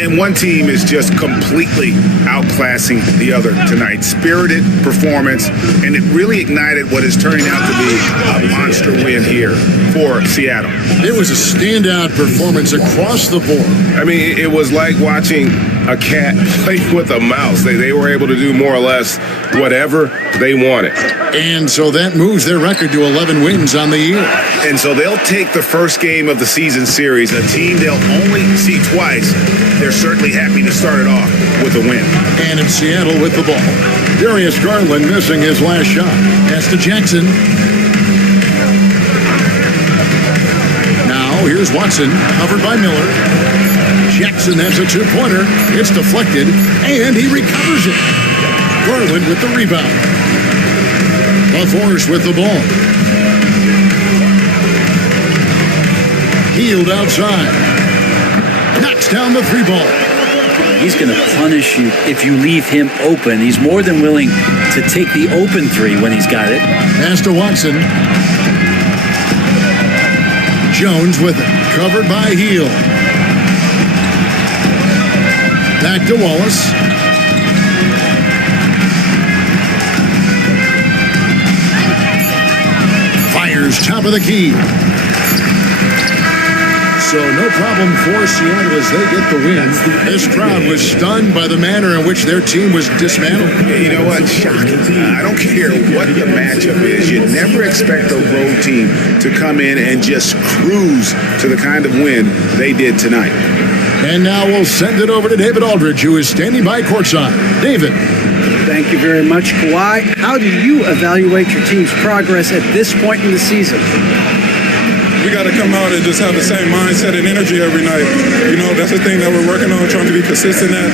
And one team is just completely outclassing the other tonight. Spirited performance, and it really ignited what is turning out to be a monster win here for Seattle. It was a standout performance across the board. I mean, it was like watching a cat play with a mouse. They were able to do more or less whatever they wanted. And so that moves their record to 11 wins on the year. And so they'll take the first game of the season series, a team they'll only see twice. They're certainly happy to start it off with a win. And it's Seattle with the ball. Darius Garland missing his last shot. Pass to Jackson. Now here's Watson, covered by Miller. Jackson has a two-pointer. It's deflected, and he recovers it. Garland with the rebound. LaForce with the ball. Healed outside. Knocks down the three ball. He's going to punish you if you leave him open. He's more than willing to take the open three when he's got it. Pass to Watson. Jones with it. Covered by Heel. Back to Wallace. Fires top of the key. So no problem for Seattle as they get the win. This crowd was stunned by the manner in which their team was dismantled. You know what? Shocking. I don't care what the matchup is. You never expect a road team to come in and just cruise to the kind of win they did tonight. And now we'll send it over to David Aldridge, who is standing by courtside. David. Thank you very much, Kawhi. How do you evaluate your team's progress at this point in the season? We got to come out and just have the same mindset and energy every night. You know, that's the thing that we're working on, trying to be consistent at,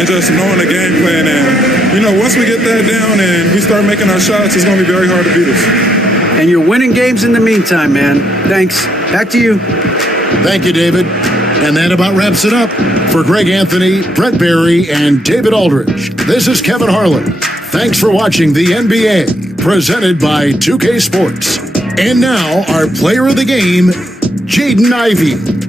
and just knowing the game plan. And, you know, once we get that down and we start making our shots, it's going to be very hard to beat us. And you're winning games in the meantime, man. Thanks. Back to you. Thank you, David. And that about wraps it up. For Greg Anthony, Brett Barry, and David Aldridge, this is Kevin Harlan. Thanks for watching the NBA, presented by 2K Sports. And now, our player of the game, Jaden Ivey.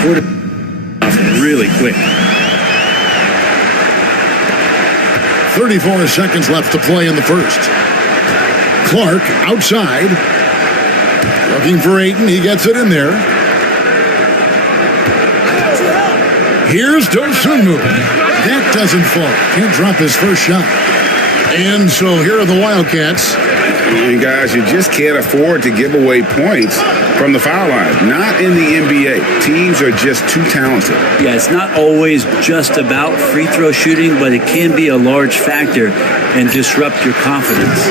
Porter really quick. 34 seconds left to play in the first. Clark outside. Looking for Ayton. He gets it in there. Here's Dosunmu. That doesn't fall. Can't drop his first shot. And so here are the Wildcats. And guys, you just can't afford to give away points from the foul line. Not in the NBA. Teams are just too talented. Yeah, it's not always just about free throw shooting, but it can be a large factor and disrupt your confidence.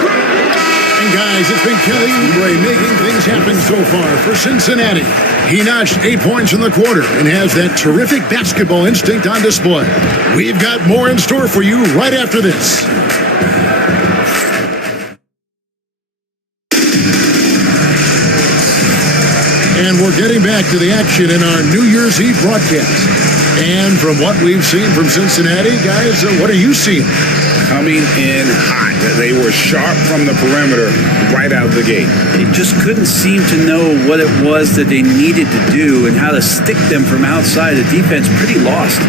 And guys, it's been Kelly Oubre making things happen so far for Cincinnati. He notched 8 points in the quarter and has that terrific basketball instinct on display. We've got more in store for you right after this. And we're getting back to the action in our New Year's Eve broadcast. And from what we've seen from Cincinnati, guys, what are you seeing? Coming in hot. They were sharp from the perimeter right out of the gate. They just couldn't seem to know what it was that they needed to do and how to stick them from outside. The defense pretty lost.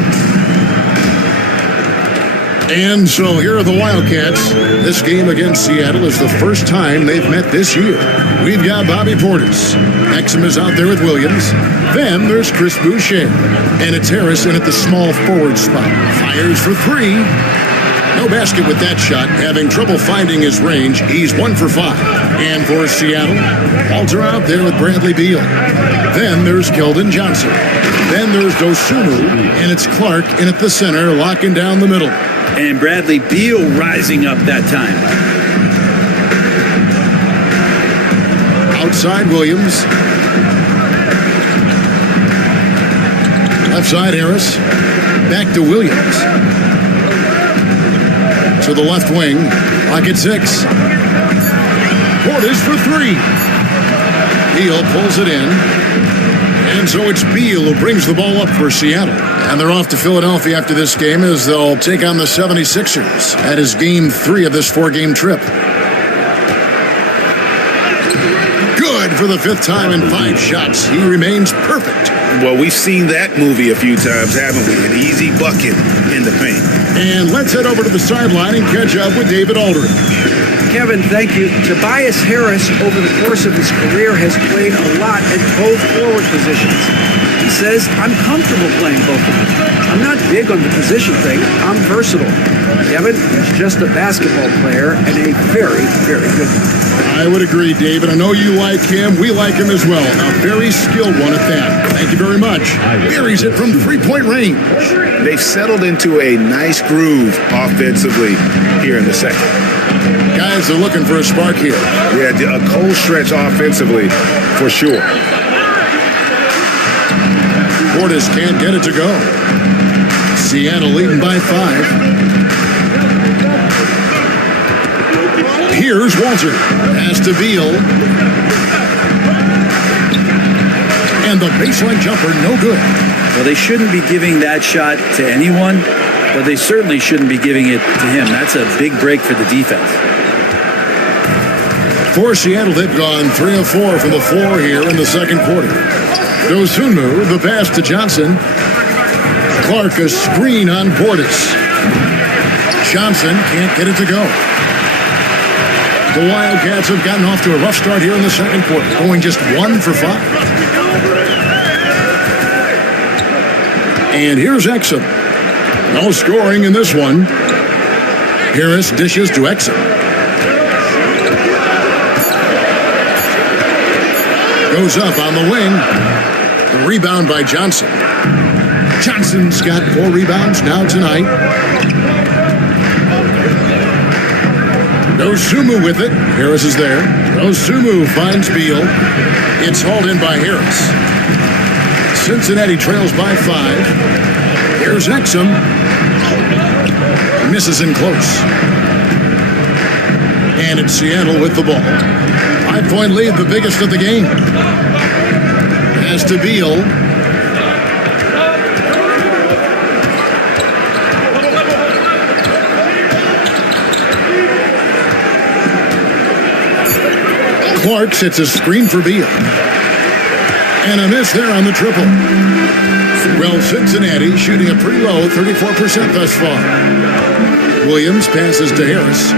And so here are the Wildcats. This game against Seattle is the first time they've met this year. We've got Bobby Portis. Exum is out there with Williams. Then there's Chris Boucher. And it's Harrison at the small forward spot. Fires for three. No basket with that shot. Having trouble finding his range. He's 1 for 5. And for Seattle, Walter out there with Bradley Beal. Then there's Keldon Johnson. Then there's Dosunmu. And it's Clark in at the center, locking down the middle. And Bradley Beal rising up that time. Outside Williams. Left side Harris. Back to Williams. To the left wing. Clock at 6. Portis for 3. Beal pulls it in. And so it's Beal who brings the ball up for Seattle. And they're off to Philadelphia after this game as they'll take on the 76ers. That is game 3 of this 4-game trip. Good for the 5th time in 5 shots. He remains perfect. Well, we've seen that movie a few times, haven't we? An easy bucket in the paint. And let's head over to the sideline and catch up with David Aldridge. Kevin, thank you. Tobias Harris, over the course of his career, has played a lot at both forward positions. He says, I'm comfortable playing both of them. I'm not big on the position thing. I'm versatile. Kevin is just a basketball player and a very, very good one. I would agree, David. I know you like him. We like him as well. A very skilled one at that. Thank you very much. Buries it from 3-point range. They've settled into a nice groove offensively here in the second. Guys are looking for a spark here. Yeah, a cold stretch offensively for sure. Portis can't get it to go. Seattle leading by 5. Here's Walter. Pass to Beal. And the baseline jumper, no good. Well, they shouldn't be giving that shot to anyone, but they certainly shouldn't be giving it to him. That's a big break for the defense. For Seattle, they've gone 3 of 4 from the floor here in the second quarter. Dosunmu, the pass to Johnson. Clark, a screen on Portis. Johnson can't get it to go. The Wildcats have gotten off to a rough start here in the second quarter, going just 1 for 5. And here's Exum. No scoring in this one. Harris dishes to Exum. Goes up on the wing. The rebound by Johnson. Johnson's got 4 rebounds now tonight. Dosunmu with it. Harris is there. Dosunmu finds Beal. It's hauled in by Harris. Cincinnati trails by 5. Here's Exum. Misses in close. And it's Seattle with the ball. 5-point lead, the biggest of the game. Pass to Beal. Clark sets a screen for Beal. And a miss there on the triple. Well, Cincinnati shooting a pretty low 34% thus far. Williams passes to Harris.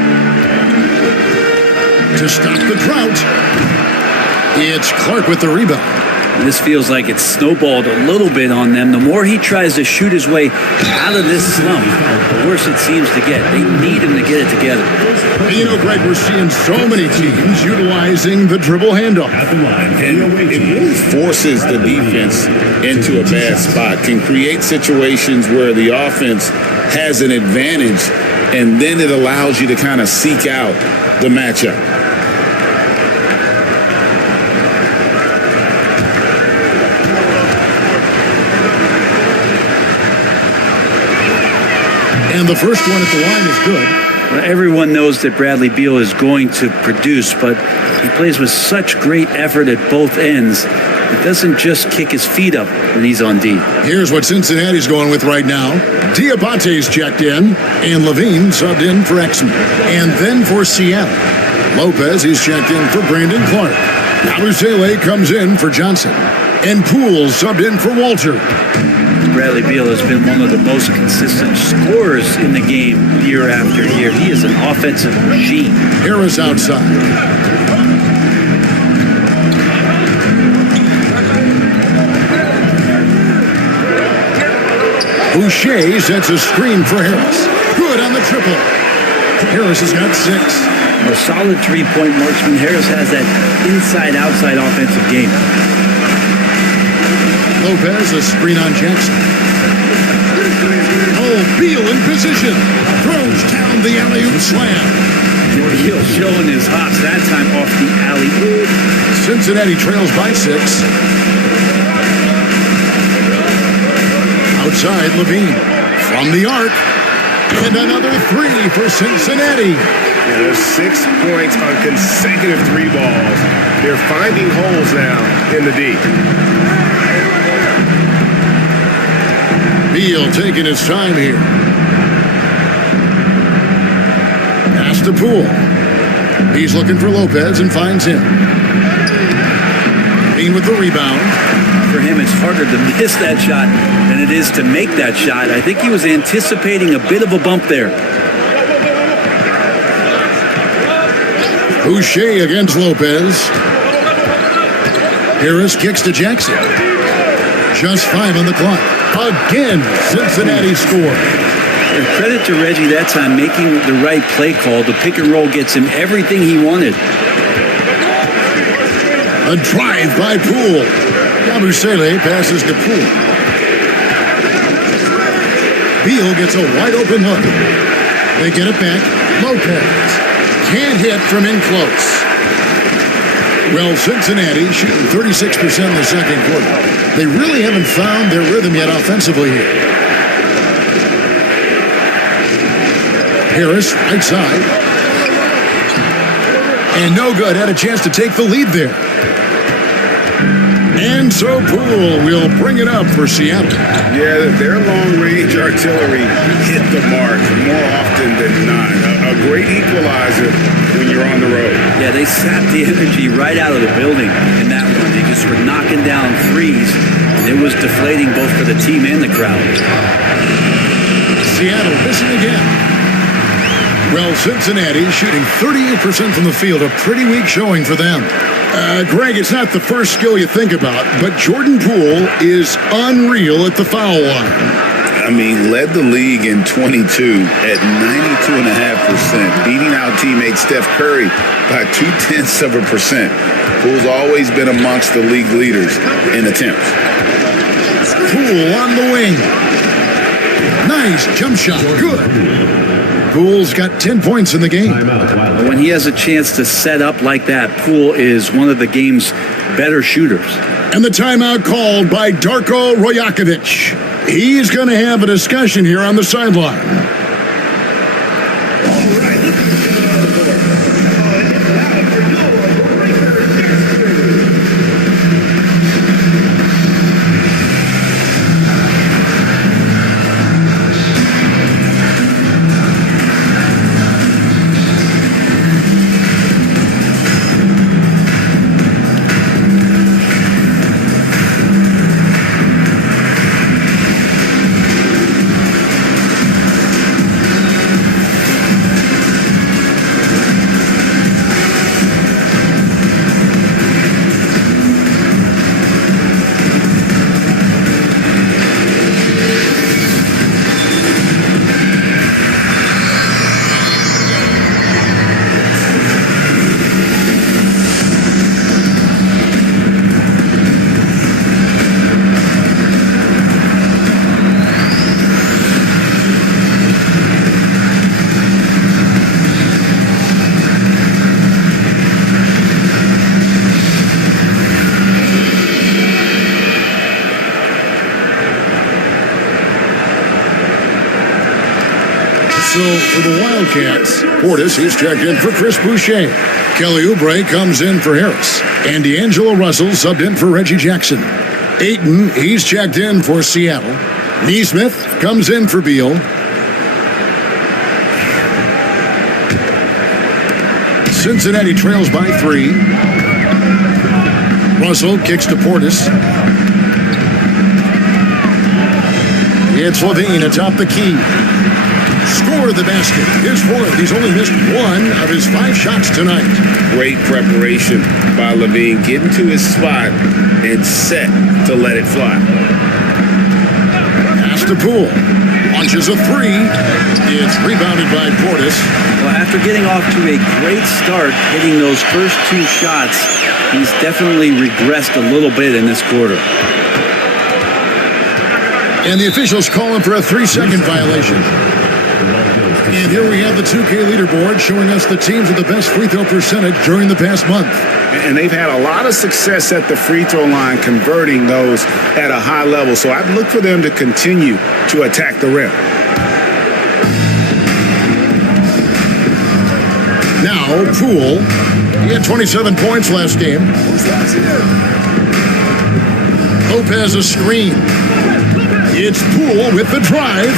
To stop the drought, it's Clark with the rebound. And this feels like it's snowballed a little bit on them. The more he tries to shoot his way out of this slump, the worse it seems to get. They need him to get it together. You know, Greg, we're seeing so many teams utilizing the dribble handoff. And it really forces the defense into a bad spot, can create situations where the offense has an advantage, and then it allows you to kind of seek out the matchup. And the first one at the line is good. Well, everyone knows that Bradley Beal is going to produce, but he plays with such great effort at both ends. He doesn't just kick his feet up when he's on D. Here's what Cincinnati's going with right now. Diabate's checked in, and Levine subbed in for Exum. And then for Seattle, Lopez is checked in for Brandon Clark. Abusele comes in for Johnson. And Poole subbed in for Walter. Bradley Beal has been one of the most consistent scorers in the game year after year. He is an offensive machine. Harris outside. Boucher sets a screen for Harris. Good on the triple. Harris has got 6. A solid three-point marksman. Harris has that inside-outside offensive game. Lopez, a screen on Jackson. Oh, Beal in position. Throws down the alley-oop slam. Beal showing his hops that time off the alley-oop. Cincinnati trails by 6. Outside, Levine. From the arc. And another 3 for Cincinnati. Yeah, there's 6 points on consecutive 3 balls. They're finding holes now in the D. Beal taking his time here. Pass to Poole. He's looking for Lopez and finds him. Bean with the rebound. For him, it's harder to miss that shot than it is to make that shot. I think he was anticipating a bit of a bump there. Boucher against Lopez. Harris kicks to Jackson. Just 5 on the clock. Again, Cincinnati score. Credit to Reggie that time, making the right play call. The pick and roll gets him everything he wanted. A drive by Poole. Abusele passes to Poole. Beal gets a wide open look. They get it back. Lopez can't hit from in close. Well, Cincinnati shooting 36% in the second quarter. They really haven't found their rhythm yet offensively here. Harris, right side. And no good. Had a chance to take the lead there. And so Poole will bring it up for Seattle. Yeah, their long-range artillery hit the mark more often than not. A great equalizer when you're on the road. Yeah, they sapped the energy right out of the building in that one. They just were knocking down threes, and it was deflating both for the team and the crowd. Seattle missing again. Well, Cincinnati shooting 38% from the field, a pretty weak showing for them. Greg, it's not the first skill you think about, but Jordan Poole is unreal at the foul line. I mean, led the league in 22 at 92.5%, beating out teammate Steph Curry by 0.2%. Poole's always been amongst the league leaders in attempts. Poole on the wing. Nice jump shot. Good. Poole's got 10 points in the game. When he has a chance to set up like that, Poole is one of the game's better shooters. And the timeout called by Darko Rajakovic. He's going to have a discussion here on the sideline. for the Wildcats. Portis, he's checked in for Chris Boucher. Kelly Oubre comes in for Harris. And D'Angelo Russell subbed in for Reggie Jackson. Ayton, he's checked in for Seattle. Neesmith comes in for Beal. Cincinnati trails by 3. Russell kicks to Portis. It's Levine atop the key. Score the basket. His fourth. He's only missed 1 of his 5 shots tonight. Great preparation by Levine. Getting to his spot and set to let it fly. Pass to Poole. Launches a 3. It's rebounded by Portis. Well, after getting off to a great start, hitting those first 2 shots, he's definitely regressed a little bit in this quarter. And the officials call him for a 3-second violation. And here we have the 2K leaderboard showing us the teams with the best free throw percentage during the past month. And they've had a lot of success at the free throw line, converting those at a high level. So I'd look for them to continue to attack the rim. Now, Poole. He had 27 points last game. Lopez a screen. It's Poole with the drive.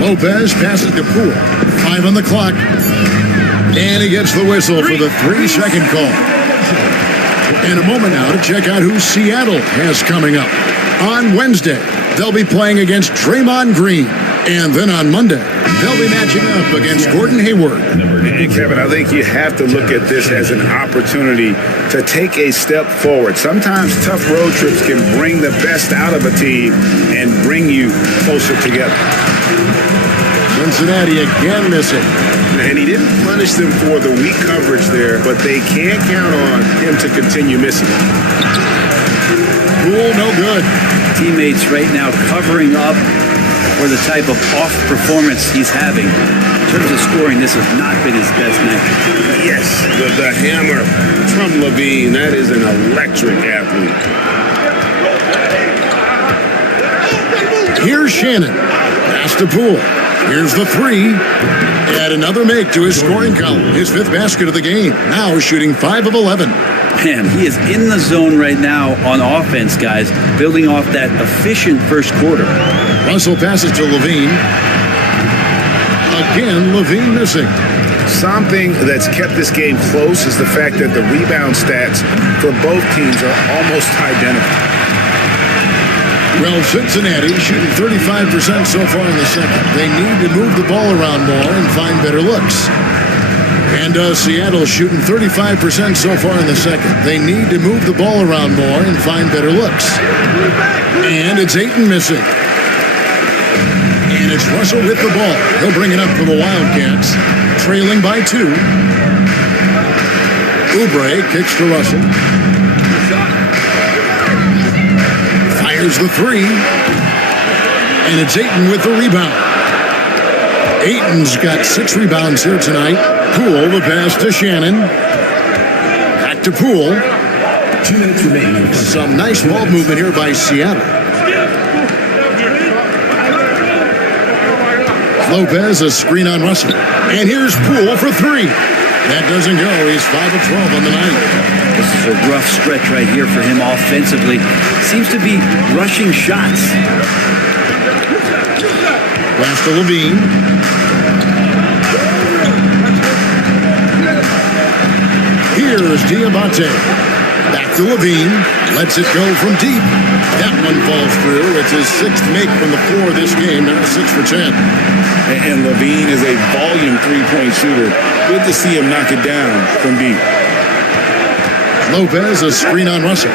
Lopez passes to Poole. 5 on the clock. And he gets the whistle for the 3-second call. And a moment now to check out who Seattle has coming up. On Wednesday, they'll be playing against Draymond Green. And then on Monday, they'll be matching up against Gordon Hayward. And Kevin, I think you have to look at this as an opportunity to take a step forward. Sometimes tough road trips can bring the best out of a team and bring you closer together. Cincinnati again missing. And he didn't punish them for the weak coverage there, but they can't count on him to continue missing. Poole, no good. Teammates right now covering up for the type of off performance he's having. In terms of scoring, this has not been his best night. Yes, the hammer from Levine. That is an electric athlete. Here's Shannon. Pass to Poole. Here's the 3. Add another make to his scoring column. His 5th basket of the game. Now shooting 5 of 11. Man, he is in the zone right now on offense, guys, building off that efficient first quarter. Russell passes to Levine. Again, Levine missing. Something that's kept this game close is the fact that the rebound stats for both teams are almost identical. Well, Cincinnati shooting 35% so far in the second. They need to move the ball around more and find better looks. And Seattle shooting 35% so far in the second. They need to move the ball around more and find better looks. And it's Ayton missing. And it's Russell with the ball. He'll bring it up for the Wildcats, trailing by 2. Oubre kicks to Russell. Fires the 3. And it's Ayton with the rebound. Ayton's got 6 rebounds here tonight. Poole, the pass to Shannon. Back to Poole. 2 minutes remaining. Some nice ball movement here by Seattle. Lopez, a screen on Russell. And here's Poole for 3. That doesn't go. He's 5 of 12 on the night. This is a rough stretch right here for him offensively. Seems to be rushing shots. Pass to Levine. Here's Diabate. Back to Levine. Lets it go from deep. That one falls through. It's his 6th make from the floor this game. Now 6 for 10. And Levine is a volume 3-point shooter. Good to see him knock it down from deep. Lopez, a screen on Russell.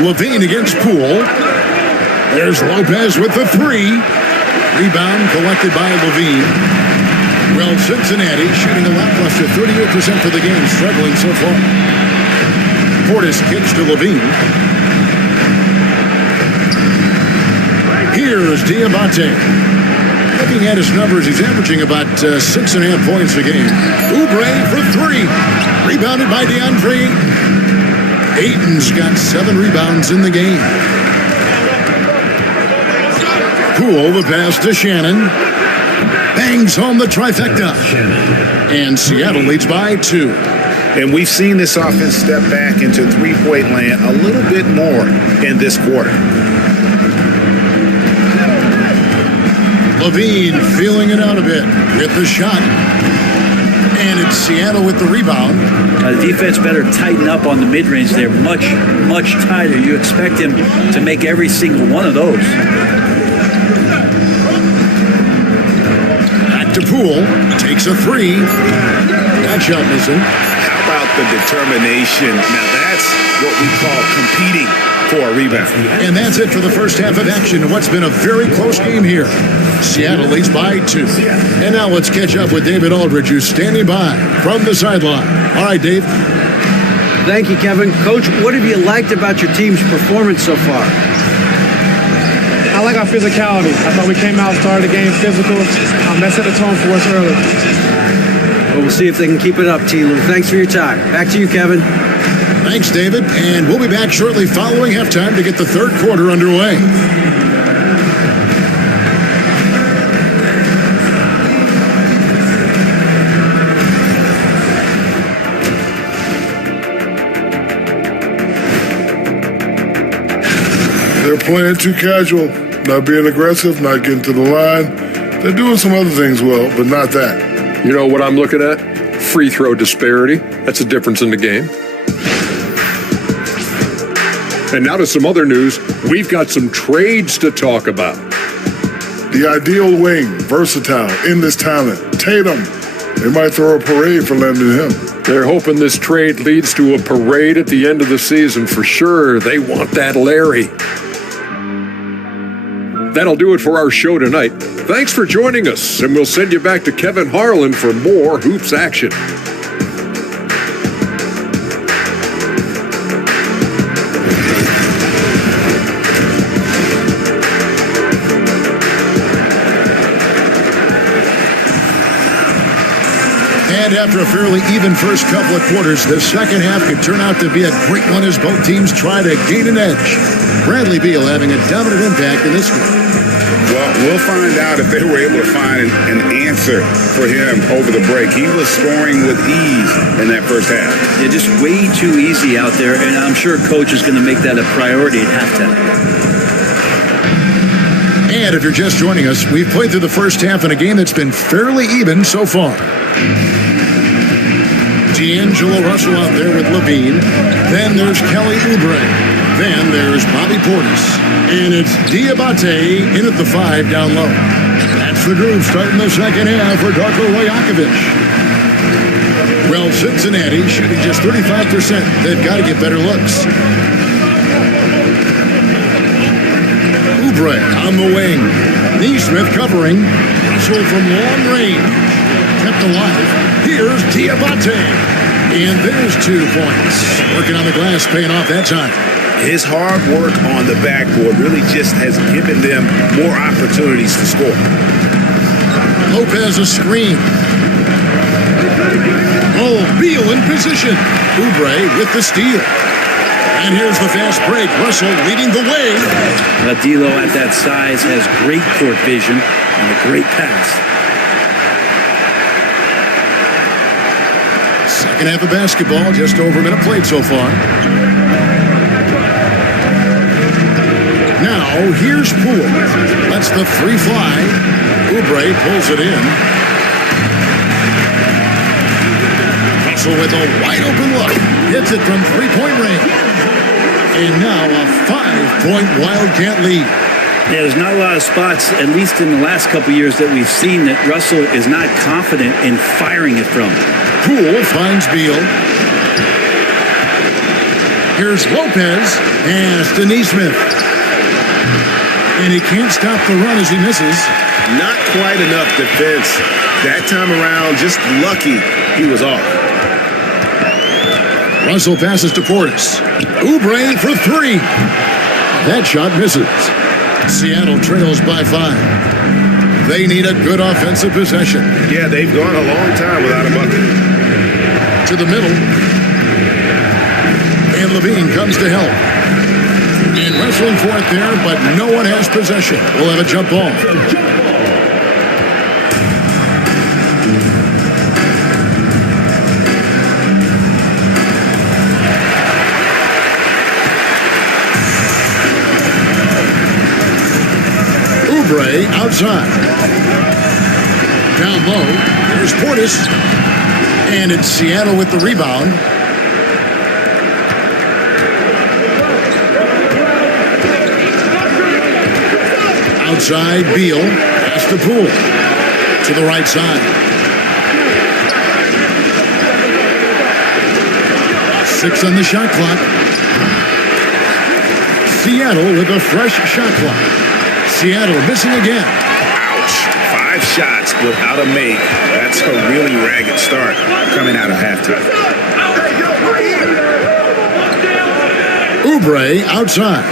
Levine against Poole. There's Lopez with the 3. Rebound collected by Levine. Well, Cincinnati shooting a lackluster 38% for the game, struggling so far. Portis kicks to Levine. Here's Diabate. Looking at his numbers, he's averaging about 6.5 points a game. Oubre for 3. Rebounded by DeAndre Ayton. Ayton's got 7 rebounds in the game. Poole, the pass to Shannon. Bangs home the trifecta. And Seattle leads by 2. And we've seen this offense step back into three-point land a little bit more in this quarter. Levine feeling it out a bit with the shot. And it's Seattle with the rebound. The defense better tighten up on the mid-range. They're much, much tighter. You expect him to make every single one of those. Back to Poole. Takes a 3. That shot missing. How about the determination? Now that's what we call competing for a rebound. And that's it for the first half of action in what's been a very close game here. Seattle leads by 2. And now let's catch up with David Aldridge, who's standing by from the sideline. All right, Dave. Thank you, Kevin. Coach, what have you liked about your team's performance so far? I like our physicality. I thought we came out, started the game physical. That set the tone for us early. Well, we'll see if they can keep it up, T-Lou. Thanks for your time. Back to you, Kevin. Thanks, David. And we'll be back shortly following halftime to get the third quarter underway. They're playing too casual, not being aggressive, not getting to the line. They're doing some other things well, but not that. You know what I'm looking at? Free throw disparity. That's a difference in the game. And now to some other news. We've got some trades to talk about. The ideal wing, versatile, endless talent, Tatum. They might throw a parade for landing him. They're hoping this trade leads to a parade at the end of the season for sure. They want that Larry. That'll do it for our show tonight. Thanks for joining us, and we'll send you back to Kevin Harlan for more Hoops action. And after a fairly even first couple of quarters, the second half could turn out to be a great one as both teams try to gain an edge. Bradley Beal having a dominant impact in this one. Well, we'll find out if they were able to find an answer for him over the break. He was scoring with ease in that first half. They're just way too easy out there, and I'm sure Coach is going to make that a priority at halftime. And if you're just joining us, we've played through the first half in a game that's been fairly even so far. D'Angelo Russell out there with Levine. Then there's Kelly Oubre. Then there's Bobby Portis. And it's Diabate in at the 5 down low. That's the groove starting the second half for Darko Rajakovic. Well, Cincinnati shooting just 35%. They've got to get better looks. Oubre on the wing. Neesmith covering. Russell from long range. Kept alive. Here's Diabate. And there's 2 points. Working on the glass, paying off that time. His hard work on the backboard really just has given them more opportunities to score. Lopez a screen. Oh, Beal in position. Oubre with the steal. And here's the fast break. Russell leading the way. D'Lo at that size has great court vision and a great pass. Second half of basketball, just over a minute played so far. Now, here's Poole. Lets the 3 fly. Oubre pulls it in. Russell with a wide open look. Hits it from 3-point range. And now a 5-point Wildcat lead. Yeah, there's not a lot of spots, at least in the last couple years, that we've seen that Russell is not confident in firing it from. Poole finds Beal. Here's Lopez. And it's Neesmith. And he can't stop the run as he misses. Not quite enough defense. That time around, just lucky he was off. Russell passes to Portis. Oubre for 3. That shot misses. Seattle trails by 5. They need a good offensive possession. Yeah, they've gone a long time without a bucket. To the middle. And Levine comes to help. And Wrestling for it there, but no one has possession. We'll have a jump ball. Oubre outside. Down low, there's Portis. And it's Seattle with the rebound. Outside, Beal has the Poole to the right side. 6 on the shot clock. Seattle with a fresh shot clock. Seattle missing again. Ouch. 5 shots without a make. That's a really ragged start coming out of halftime. Oubre outside.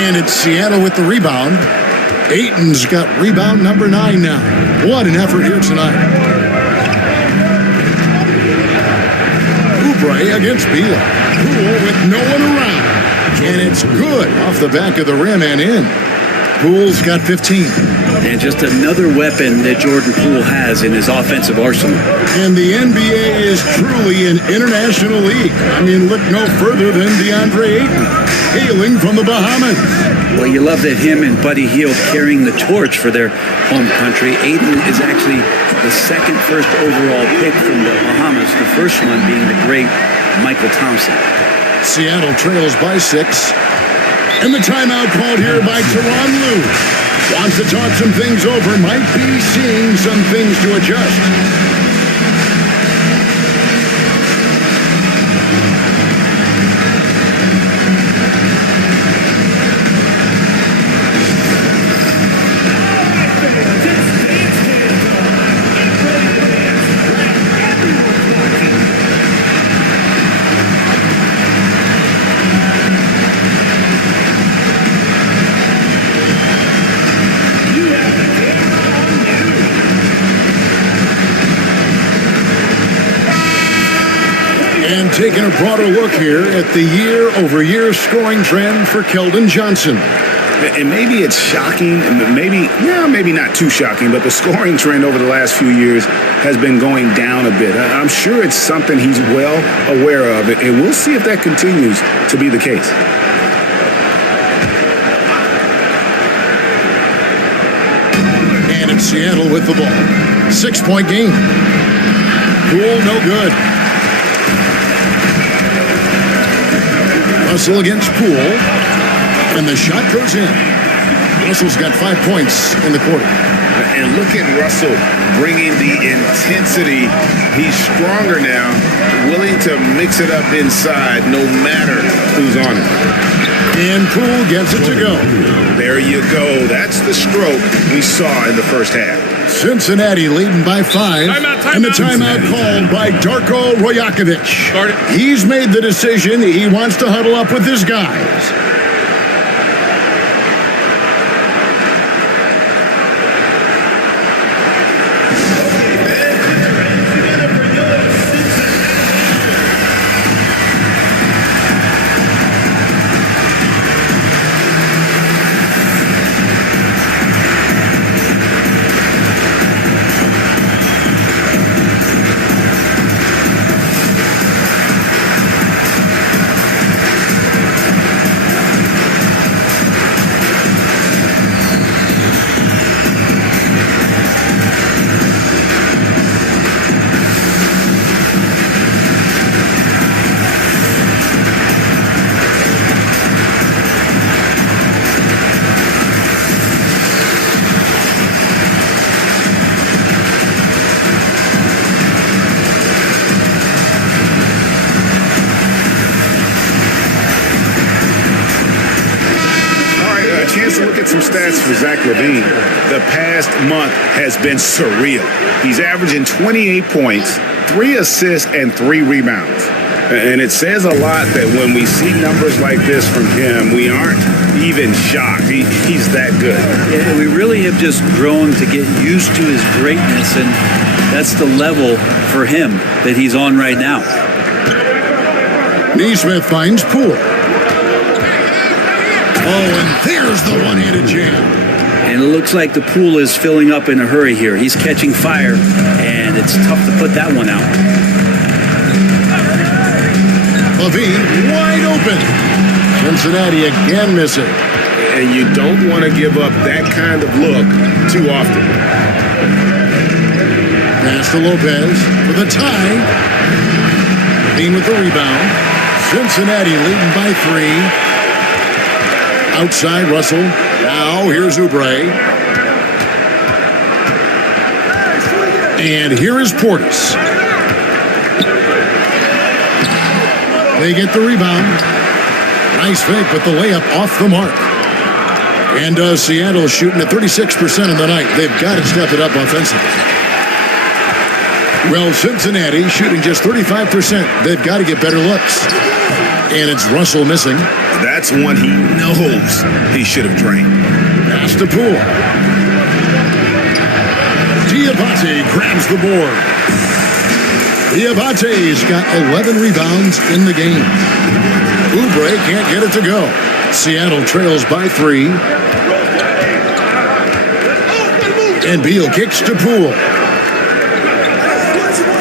And it's Seattle with the rebound. Ayton's got rebound number 9 now. What an effort here tonight. Oubre against Beal. Poole with no one around. And it's good off the back of the rim and in. Poole's got 15. And just another weapon that Jordan Poole has in his offensive arsenal. And the NBA is truly an international league. I mean, look no further than DeAndre Ayton, hailing from the Bahamas. Well, you love that him and Buddy Hield carrying the torch for their home country. Ayton is actually the second first overall pick from the Bahamas, the first one being the great Michael Thompson. Seattle trails by 6. And the timeout called here by Tyronn Lue. Wants to talk some things over, might be seeing some things to adjust. Taking a broader look here at the year-over-year scoring trend for Keldon Johnson. And maybe it's shocking, and maybe not too shocking, but the scoring trend over the last few years has been going down a bit. I'm sure it's something he's well aware of, and we'll see if that continues to be the case. And it's Seattle with the ball. 6-point game. Poole, no good. Russell against Poole, and the shot goes in. Russell's got 5 points in the quarter. And look at Russell bringing the intensity. He's stronger now, willing to mix it up inside no matter who's on it. And Poole gets it to go. There you go. That's the stroke we saw in the first half. Cincinnati leading by 5. And the timeout called by Darko Rajakovic. He's made the decision. He wants to huddle up with his guys. Some stats for Zach LaVine. The past month has been surreal. He's averaging 28 points, 3 assists, and 3 rebounds. And it says a lot that when we see numbers like this from him, we aren't even shocked. He's that good. Yeah, we really have just grown to get used to his greatness, and that's the level for him that he's on right now. Neesmith finds Poole. Oh, and there's the one-handed jam. And it looks like the pool is filling up in a hurry here. He's catching fire, and it's tough to put that one out. Levine wide open. Cincinnati again missing. And you don't want to give up that kind of look too often. Pass to Lopez for the tie. Levine with the rebound. Cincinnati leading by 3. Outside Russell. Now here's Oubre. And here is Portis. They get the rebound. Nice fake, but the layup off the mark. And Seattle shooting at 36% in the night. They've got to step it up offensively. Well, Cincinnati shooting just 35%. They've got to get better looks. And it's Russell missing. That's one he knows he should have drained. Pass to Poole. Diabate grabs the board. Diabate's got 11 rebounds in the game. Oubre can't get it to go. Seattle trails by 3. And Beal kicks to Poole.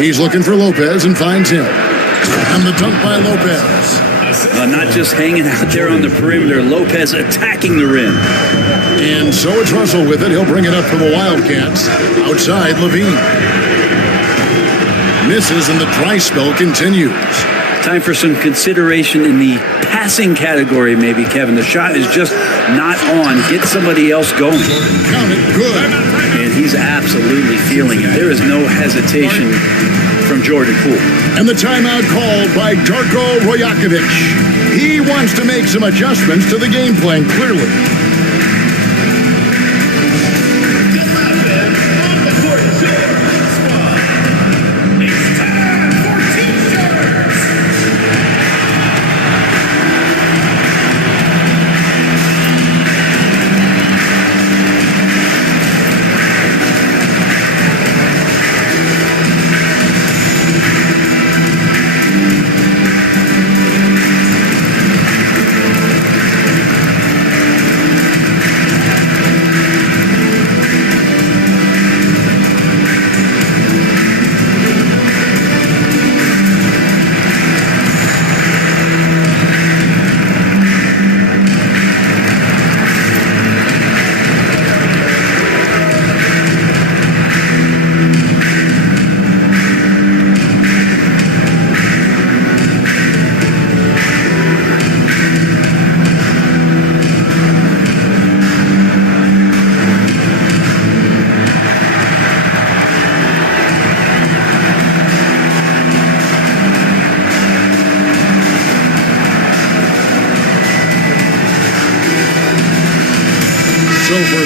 He's looking for Lopez and finds him. And the dunk by Lopez. Not just hanging out there on the perimeter, Lopez attacking the rim. And so it's Russell with it. He'll bring it up for the Wildcats. Outside, Levine. Misses and the dry spell continues. Time for some consideration in the passing category, maybe, Kevin. The shot is just not on. Get somebody else going. Count it, good. And he's absolutely feeling it. There is no hesitation from Jordan Poole. And the timeout called by Darko Rojakovic. He wants to make some adjustments to the game plan, clearly.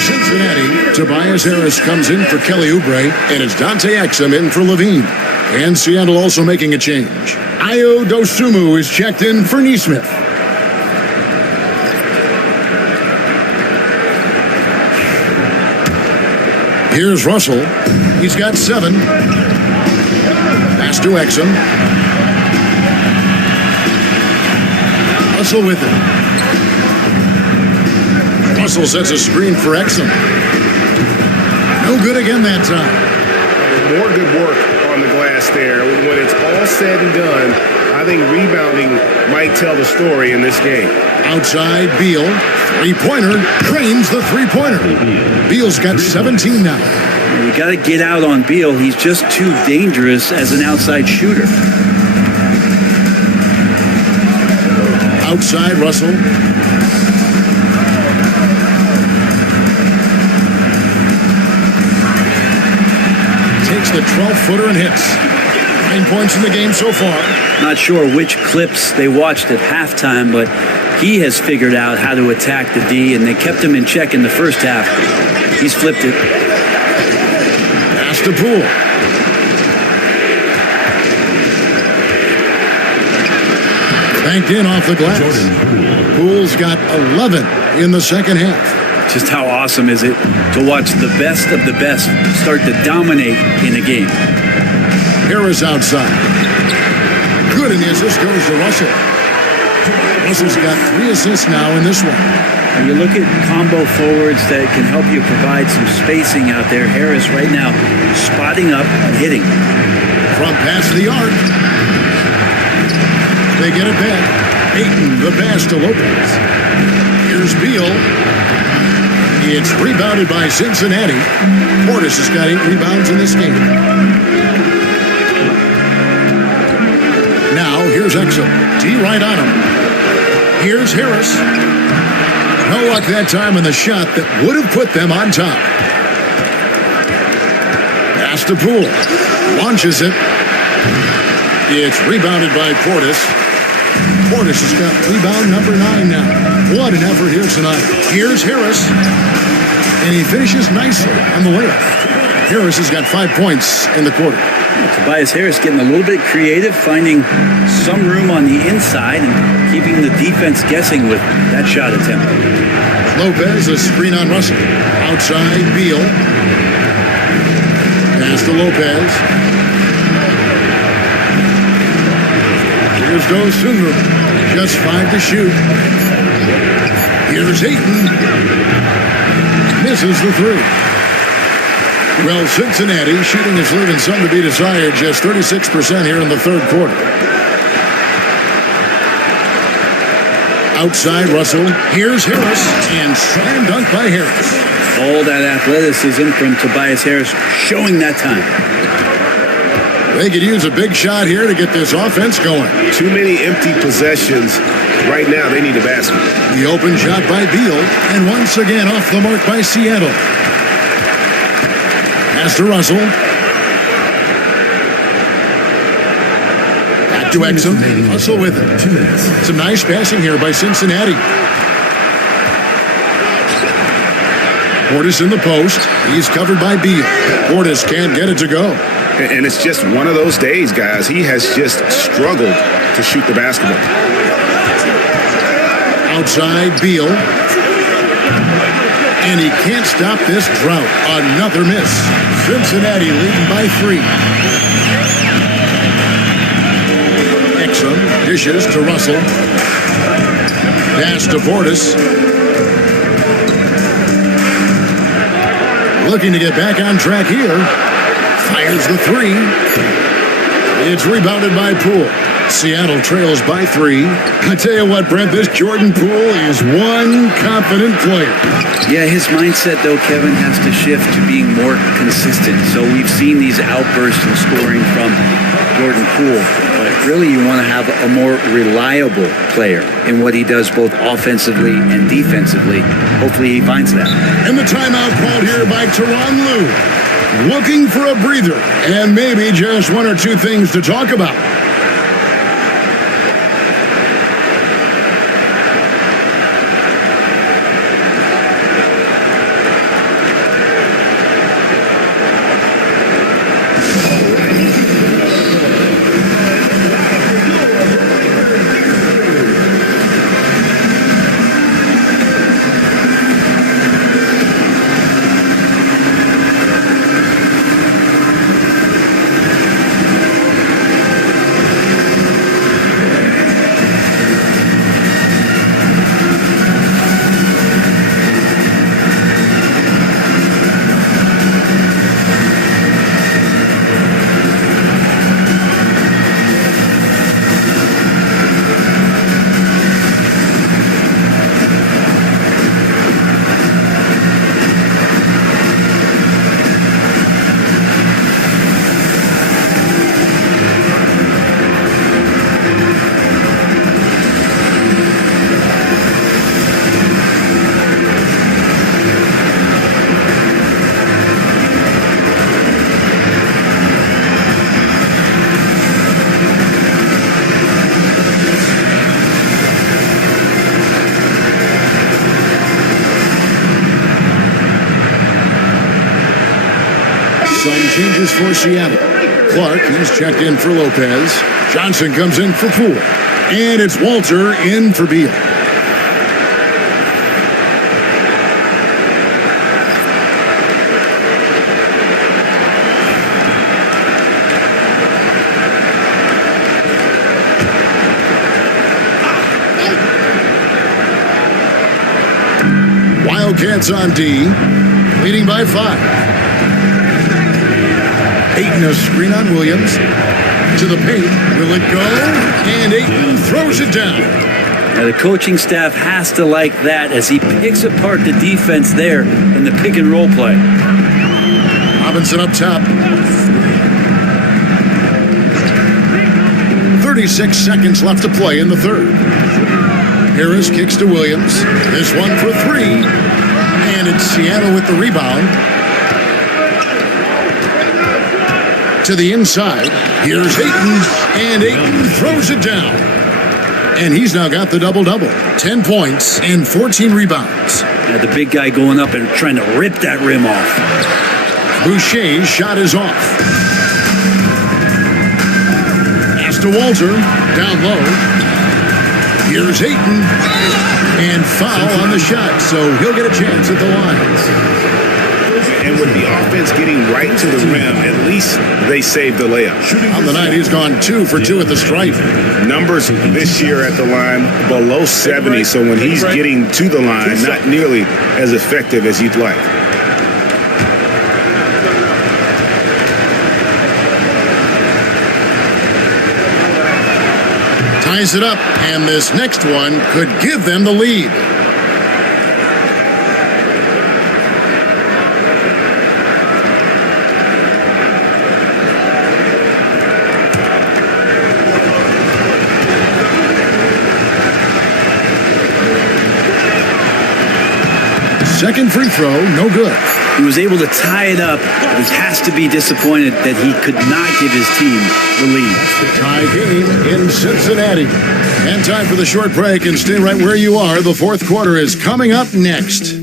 Cincinnati, Tobias Harris comes in for Kelly Oubre, and it's Dante Exum in for Levine. And Seattle also making a change. Ayo Dosunmu is checked in for Neesmith. Here's Russell. He's got 7. Pass to Exum. Russell with it. Russell sets a screen for Exum. No good again that time. More good work on the glass there. When it's all said and done, I think rebounding might tell the story in this game. Outside, Beal. Three-pointer. Drains the three-pointer. Beal's got 17 now. You got to get out on Beal. He's just too dangerous as an outside shooter. Outside, Russell. Takes the 12-footer and hits. 9 points in the game so far. Not sure which clips they watched at halftime, but he has figured out how to attack the D, and they kept him in check in the first half. He's flipped it. Pass to Poole. Banked in off the glass. Poole's got 11 in the second half. Just how awesome is it to watch the best of the best start to dominate in a game? Harris outside. Good, and the assist goes to Russell. Russell's got 3 assists now in this one. When you look at combo forwards that can help you provide some spacing out there, Harris right now spotting up and hitting. From past the arc. They get it back. Ayton, the pass to Lopez. Here's Beal. It's rebounded by Cincinnati. Portis has got 8 rebounds in this game. Now, here's Exum. D right on him. Here's Harris. No luck that time on the shot that would have put them on top. Pass to Poole. Launches it. It's rebounded by Portis. Portis has got rebound number 9 now. What an effort here tonight. Here's Harris. And he finishes nicely on the layup. Harris has got 5 points in the quarter. Tobias Harris getting a little bit creative, finding some room on the inside and keeping the defense guessing with that shot attempt. Lopez, a screen on Russell. Outside, Beal. Pass to Lopez. Here's Dosunmu. Just 5 to shoot. Here's Ayton. Misses the 3. Well, Cincinnati shooting is leaving some to be desired, just 36% here in the third quarter. Outside Russell. Here's Harris. And slam dunk by Harris. All that athleticism from Tobias Harris showing that time. They could use a big shot here to get this offense going. Too many empty possessions. Right now, they need a basket. The open shot by Beal. And once again off the mark by Seattle. Pass to Russell. Back to Exum. Russell with it. Some nice passing here by Cincinnati. Portis in the post. He's covered by Beal. Portis can't get it to go. And it's just one of those days, guys. He has just struggled to shoot the basketball. Outside Beal. And he can't stop this drought. Another miss. Cincinnati leading by 3. Exum dishes to Russell. Pass to Portis. Looking to get back on track here. Fires the 3. It's rebounded by Poole. Seattle trails by 3. I tell you what, Brent, this Jordan Poole is one confident player. Yeah, his mindset, though, Kevin, has to shift to being more consistent. So we've seen these outbursts in scoring from Jordan Poole. But really, you want to have a more reliable player in what he does both offensively and defensively. Hopefully he finds that. And the timeout called here by Tyronn Lue. Looking for a breather and maybe just 1 or 2 things to talk about. Changes for Seattle. Clark, he's checked in for Lopez. Johnson comes in for Poole. And it's Walter in for Beal. Wildcats on D, leading by 5. Ayton a screen on Williams. To the paint. Will it go? And Ayton throws it down. Now the coaching staff has to like that as he picks apart the defense there in the pick and roll play. Robinson up top. 36 seconds left to play in the third. Harris kicks to Williams. This one for 3. And it's Seattle with the rebound. To the inside. Here's Ayton. And Ayton throws it down. And he's now got the double-double. 10 points and 14 rebounds. Yeah, the big guy going up and trying to rip that rim off. Boucher's shot is off. Pass to Walter. Down low. Here's Ayton. And foul on the shot, so he'll get a chance at the line. And with the offense getting right to the rim, at least they saved the layup. On the night, he's gone 2 for 2 at the stripe. Numbers this year at the line below 70, so when he's getting to the line, not nearly as effective as you'd like. Ties it up, and this next one could give them the lead. Second free throw, no good. He was able to tie it up, but he has to be disappointed that he could not give his team the lead. Tie game in Cincinnati. And time for the short break, and stay right where you are. The fourth quarter is coming up next.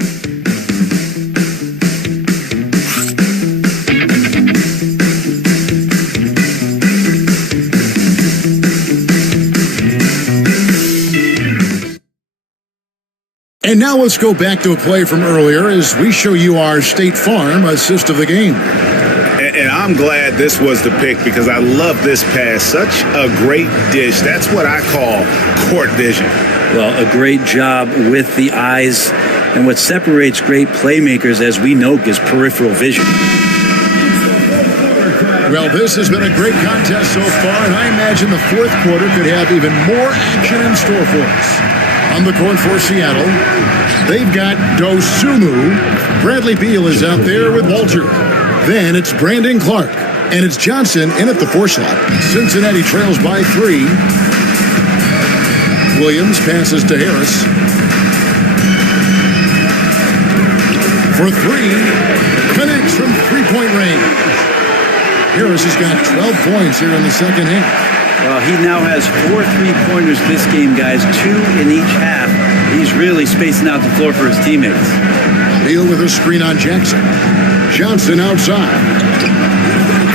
And now let's go back to a play from earlier as we show you our State Farm assist of the game. And I'm glad this was the pick because I love this pass. Such a great dish. That's what I call court vision. Well, a great job with the eyes. And what separates great playmakers, as we know, is peripheral vision. Well, this has been a great contest so far, and I imagine the fourth quarter could have even more action in store for us. On the court for Seattle, they've got Dosunmu. Bradley Beal is out there with Walter. Then it's Brandon Clark, and it's Johnson in at the 4 slot. Cincinnati trails by 3. Williams passes to Harris. For 3, connects from three-point range. Harris has got 12 points here in the second half. Well, he now has 4 3-pointers this game, guys, 2 in each half. He's really spacing out the floor for his teammates. Beal with a screen on Jackson. Johnson outside.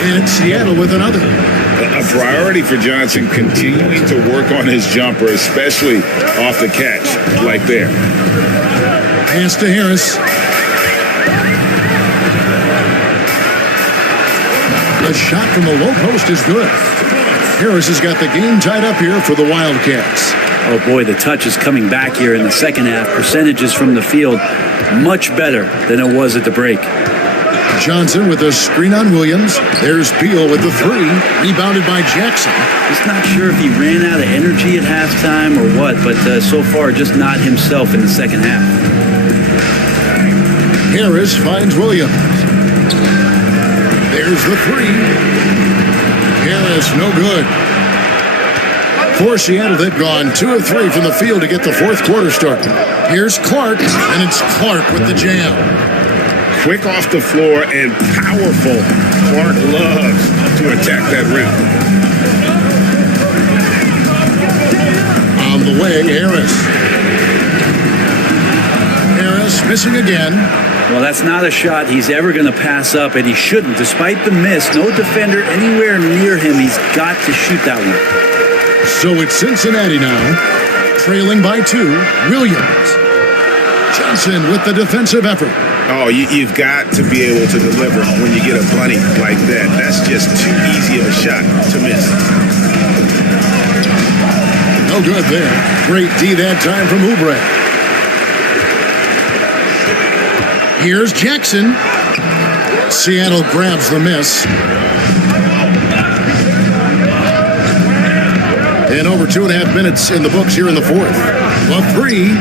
And it's Seattle with another. A priority for Johnson continuing to work on his jumper, especially off the catch, like there. Pass to Harris. The shot from the low post is good. Harris has got the game tied up here for the Wildcats. Oh boy, the touch is coming back here in the second half. Percentages from the field much better than it was at the break. Johnson with a screen on Williams. There's Beal with the 3, rebounded by Jackson. Just not sure if he ran out of energy at halftime or what, but so far just not himself in the second half. Harris finds Williams. There's the 3. Harris, no good. For Seattle, they've gone 2 of 3 from the field to get the fourth quarter started. Here's Clark, and it's Clark with the jam. Quick off the floor and powerful. Clark loves to attack that rim. On the way, Harris. Harris missing again. Well, that's not a shot he's ever going to pass up, and he shouldn't. Despite the miss, no defender anywhere near him. He's got to shoot that one. So it's Cincinnati now, trailing by 2. Williams. Johnson with the defensive effort. Oh, you've got to be able to deliver when you get a bunny like that. That's just too easy of a shot to miss. No good there. Great D that time from Oubre. Here's Jackson. Seattle grabs the miss. And over 2.5 minutes in the books here in the fourth. The three.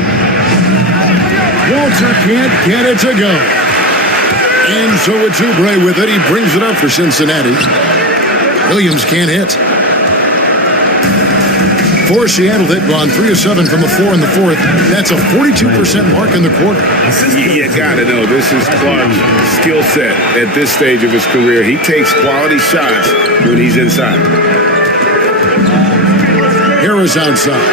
Walter can't get it to go. And so it's Oubre with it. He brings it up for Cincinnati. Williams can't hit. For Seattle, they've gone 3 of 7 from the floor in the fourth. That's a 42% mark in the quarter. You got to know, this is Clark's skill set at this stage of his career. He takes quality shots when he's inside. Harris outside.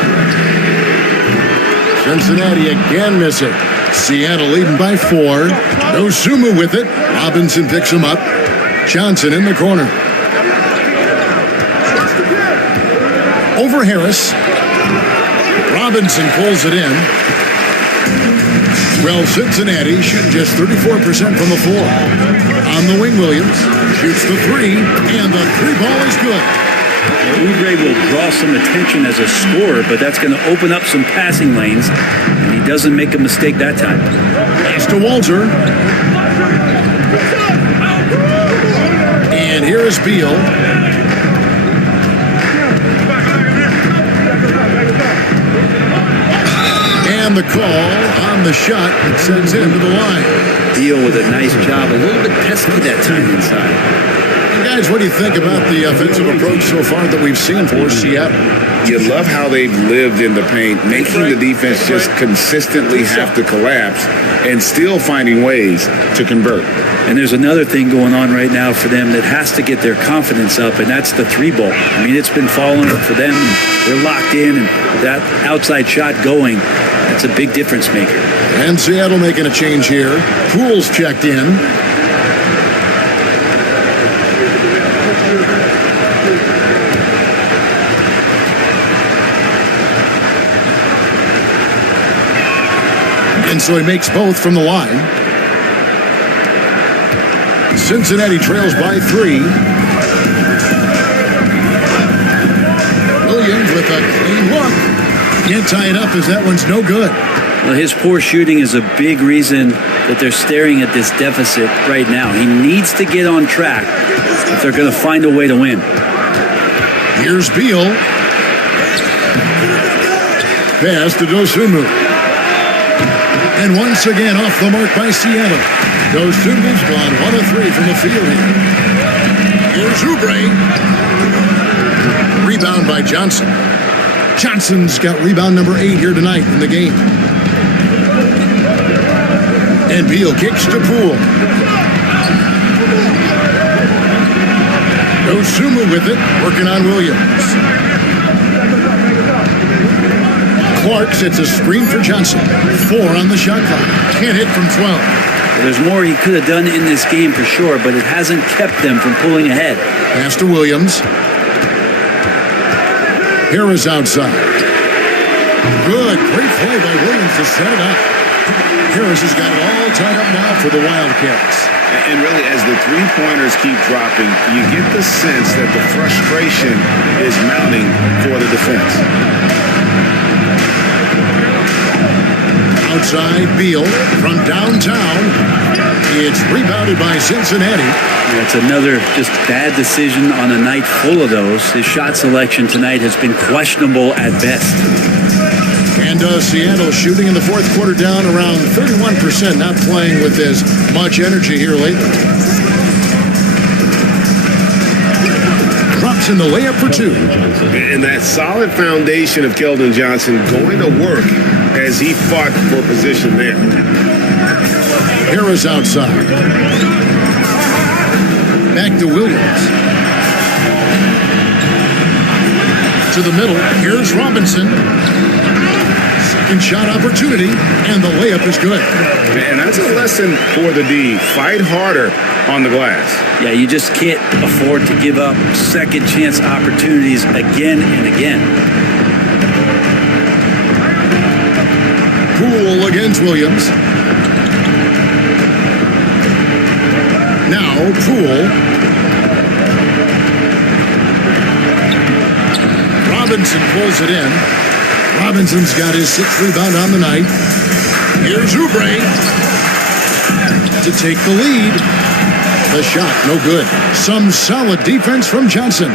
Cincinnati again missing. Seattle leading by 4. Dosunmu with it. Robinson picks him up. Johnson in the corner. Over Harris. Robinson pulls it in. Well, Cincinnati shooting just 34% from the floor. On the wing, Williams shoots the three, and the three ball is good. Oubre will draw some attention as a scorer, but that's going to open up some passing lanes, and he doesn't make a mistake that time. Pass to Walter. And here is Beal. And the call on the shot that sends him to the line. Beal with a nice job, a little bit pesky that time inside. Guys, what do you think about the offensive approach so far that we've seen for Seattle? You love how they've lived in the paint, making the defense just consistently have to collapse and still finding ways to convert. And there's another thing going on right now for them that has to get their confidence up, and that's the three ball. I mean, it's been falling for them. They're locked in, and that outside shot going, that's a big difference maker. And Seattle making a change here. Poole's checked in. And so he makes both from the line. Cincinnati trails by 3. Williams with a clean look. Can't tie it up as that one's no good. Well, his poor shooting is a big reason that they're staring at this deficit right now. He needs to get on track if they're going to find a way to win. Here's Beal. Pass to Dosunmu. And once again off the mark by Seattle. Dosunmu's gone 1 of 3 from the field here. Here's Oubre. Rebound by Johnson. Johnson's got rebound number 8 here tonight in the game. And Beal kicks to Poole. Dosunmu with it, working on Williams. Clark sets a screen for Johnson. 4 on the shot clock. Can't hit from 12. Well, there's more he could have done in this game for sure, but it hasn't kept them from pulling ahead. Pass to Williams. Harris outside. Good. Great play by Williams to set it up. Harris has got it all tied up now for the Wildcats. And really, as the three-pointers keep dropping, you get the sense that the frustration is mounting for the defense. Outside Beal from downtown. It's rebounded by Cincinnati. That's another just bad decision on a night full of those. His shot selection tonight has been questionable at best. And Seattle shooting in the fourth quarter down around 31%, not playing with as much energy here lately. Drops in the layup for 2. And that solid foundation of Keldon Johnson going to work as he fought for position there. Harris outside. Back to Williams. To the middle. Here's Robinson. Second shot opportunity, and the layup is good. And that's a lesson for the D. Fight harder on the glass. Yeah, you just can't afford to give up second chance opportunities again and again. Poole against Williams. Now Poole. Robinson pulls it in. Robinson's got his 6th rebound on the night. Here's Oubre. to take the lead. The shot, no good. Some solid defense from Johnson.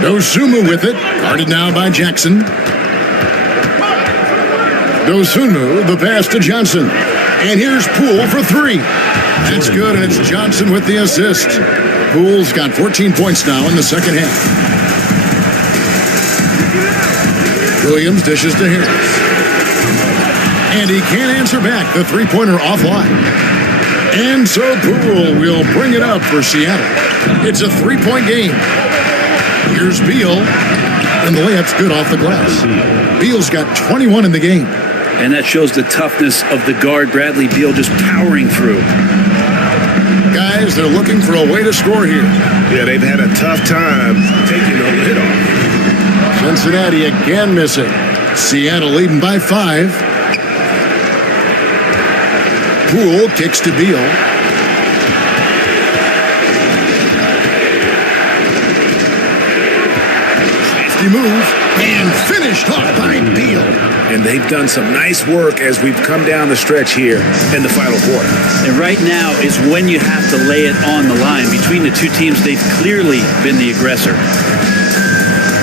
Dosunmu with it, guarded now by Jackson. Dosunmu, the pass to Johnson. And here's Poole for three. That's good, and it's Johnson with the assist. Poole's got 14 points now in the second half. Williams dishes to Harris. And he can't answer back. The three-pointer offline. And so Poole will bring it up for Seattle. It's a three-point game. Here's Beal. And the layup's good off the glass. Beal's got 21 in the game. And that shows the toughness of the guard, Bradley Beal, just powering through. Guys, they're looking for a way to score here. Yeah, they've had a tough time taking the lid off. Cincinnati again missing. Seattle leading by 5. Poole kicks to Beal. Safety move. And finished off by Beal. And they've done some nice work as we've come down the stretch here in the final quarter. And right now is when you have to lay it on the line. Between the two teams, they've clearly been the aggressor.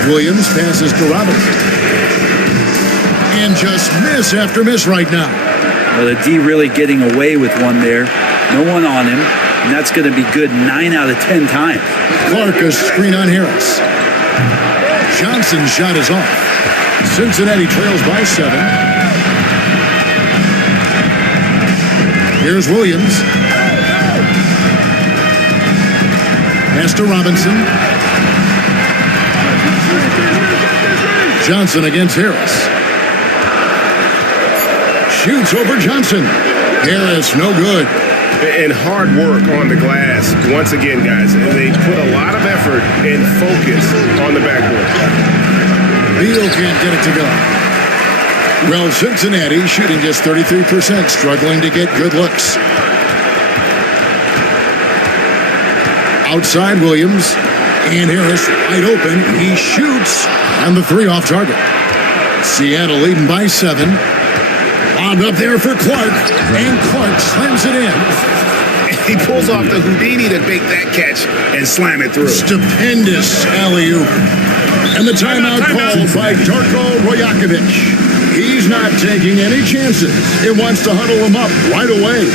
Williams passes to Robinson. And just miss after miss right now. Well, the D really getting away with one there. No one on him. And that's going to be good 9 out of 10 times. Clark a screen on Harris. Johnson's shot is off. Cincinnati trails by 7. Here's Williams. Pass to Robinson. Johnson against Harris. Shoots over Johnson. Harris, no good. And hard work on the glass. Once again, guys, they put a lot of effort and focus on the backboard. Beal can't get it to go. Well, Cincinnati shooting just 33%, struggling to get good looks. Outside Williams, and Harris wide open. He shoots, and the three off target. Seattle leading by 7. Bombed up there for Clark, and Clark slams it in. He pulls off the Houdini to make that catch and slam it through. Stupendous alley-oop. And the timeout called by Darko Rajakovic. He's not taking any chances. He wants to huddle him up right away.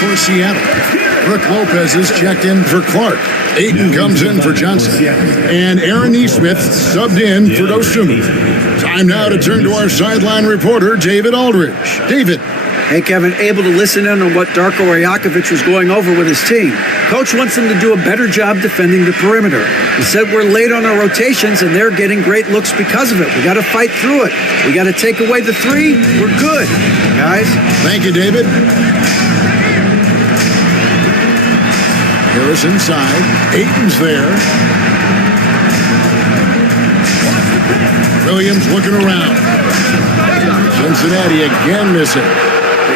For Seattle. Brooke Lopez is checked in for Clark. Ayton comes in for Johnson. And Aaron Neesmith subbed in for Dosunmu. Time now to turn to our sideline reporter, David Aldridge. David. Hey, Kevin, able to listen in on what Darko Rajakovic was going over with his team. Coach wants them to do a better job defending the perimeter. He said we're late on our rotations, and they're getting great looks because of it. We got to fight through it. We got to take away the three. We're good, guys. Thank you, David. Harris inside. Ayton's there. Williams looking around. Cincinnati again missing.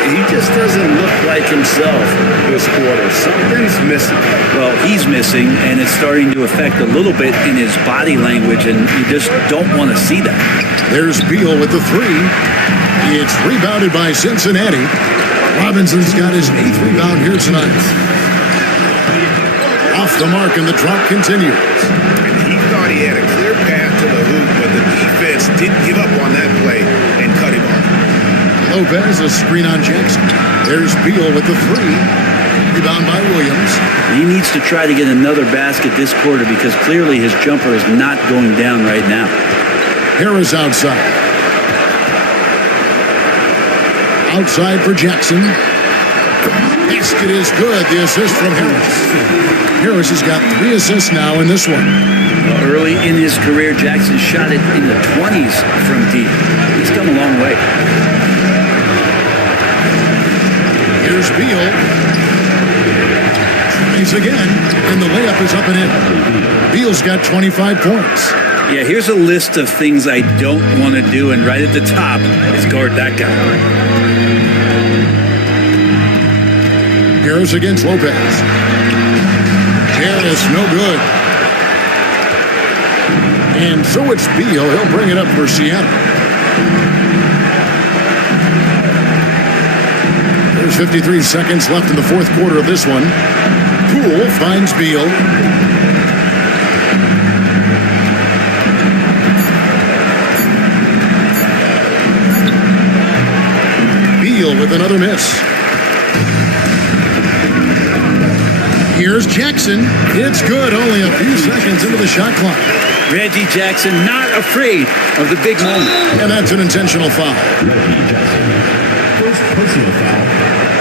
He just doesn't look like himself this quarter. Something's missing. Well, he's missing, and it's starting to affect a little bit in his body language, and you just don't want to see that. There's Beal with the three. It's rebounded by Cincinnati. Robinson's got his 8th rebound here tonight. Off the mark, and the drop continues. And he thought he had a clear path to the hoop, but the defense didn't give up on that play and cut him off. Lopez, a screen on Jackson. There's Beal with the three. Rebound by Williams. He needs to try to get another basket this quarter because clearly his jumper is not going down right now. Harris outside. Outside for Jackson. Basket is good. The assist from Harris. Harris has got 3 assists now in this one. Well, early in his career, Jackson shot it in the 20s from deep. He's come a long way. Here's Beal. Tries again, and the layup is up and in. Beal's got 25 points. Yeah, here's a list of things I don't want to do, and right at the top is guard that guy. Harris against Lopez. Harris, no good. And so it's Beal. He'll bring it up for Seattle. There's 53 seconds left in the fourth quarter of this one. Poole finds Beal. Beal with another miss. Here's Jackson. It's good. Only a few seconds into the shot clock. Reggie Jackson not afraid of the big moment. And that's an intentional foul. Reggie Jackson. First personal foul.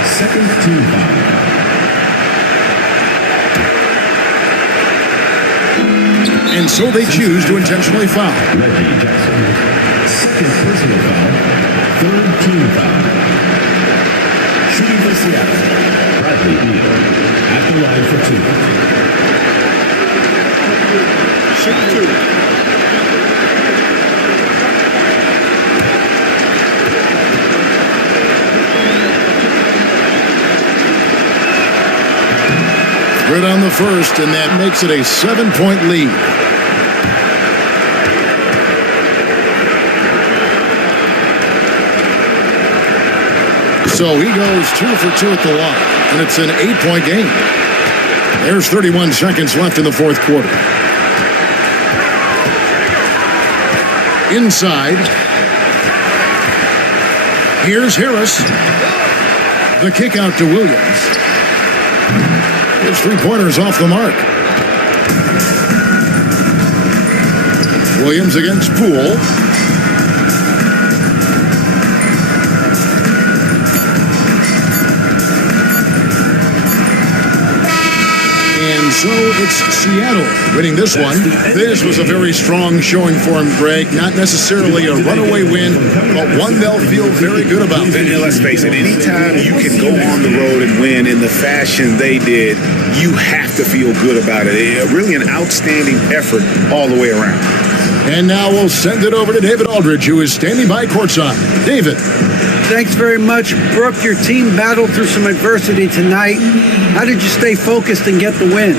Second team foul. And so they choose to intentionally foul. Reggie Jackson. Second personal foul. Third team foul. Shooting for Seattle. Bradley Beal. At the line for 2. Shoot 2. Good on the first, and that makes it a 7-point lead. So he goes 2 for 2 at the line, and it's an 8-point game. There's 31 seconds left in the fourth quarter. Inside. Here's Harris. The kick out to Williams. His 3-pointers off the mark. Williams against Poole. And so it's Seattle winning this one. This was a very strong showing for him, Greg. Not necessarily a runaway win, but one they'll feel very good about. And let's face it, anytime you can go on the road and win in the fashion they did, you have to feel good about it. Really an outstanding effort all the way around. And now we'll send it over to David Aldridge, who is standing by courtside. David. Thanks very much, Brooke. Your team battled through some adversity tonight. How did you stay focused and get the win?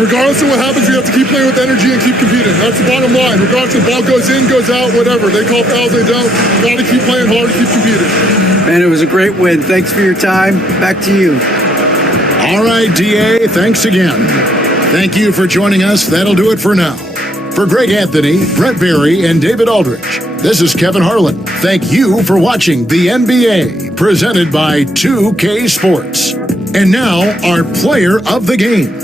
Regardless of what happens, we have to keep playing with energy and keep competing. That's the bottom line. Regardless if the ball goes in, goes out, whatever. They call fouls, they don't. Got to keep playing hard, keep competing. Man, it was a great win. Thanks for your time. Back to you. All right, DA, thanks again. Thank you for joining us. That'll do it for now. For Greg Anthony, Brett Berry, and David Aldridge, this is Kevin Harlan. Thank you for watching the NBA, presented by 2K Sports. And now, our player of the game.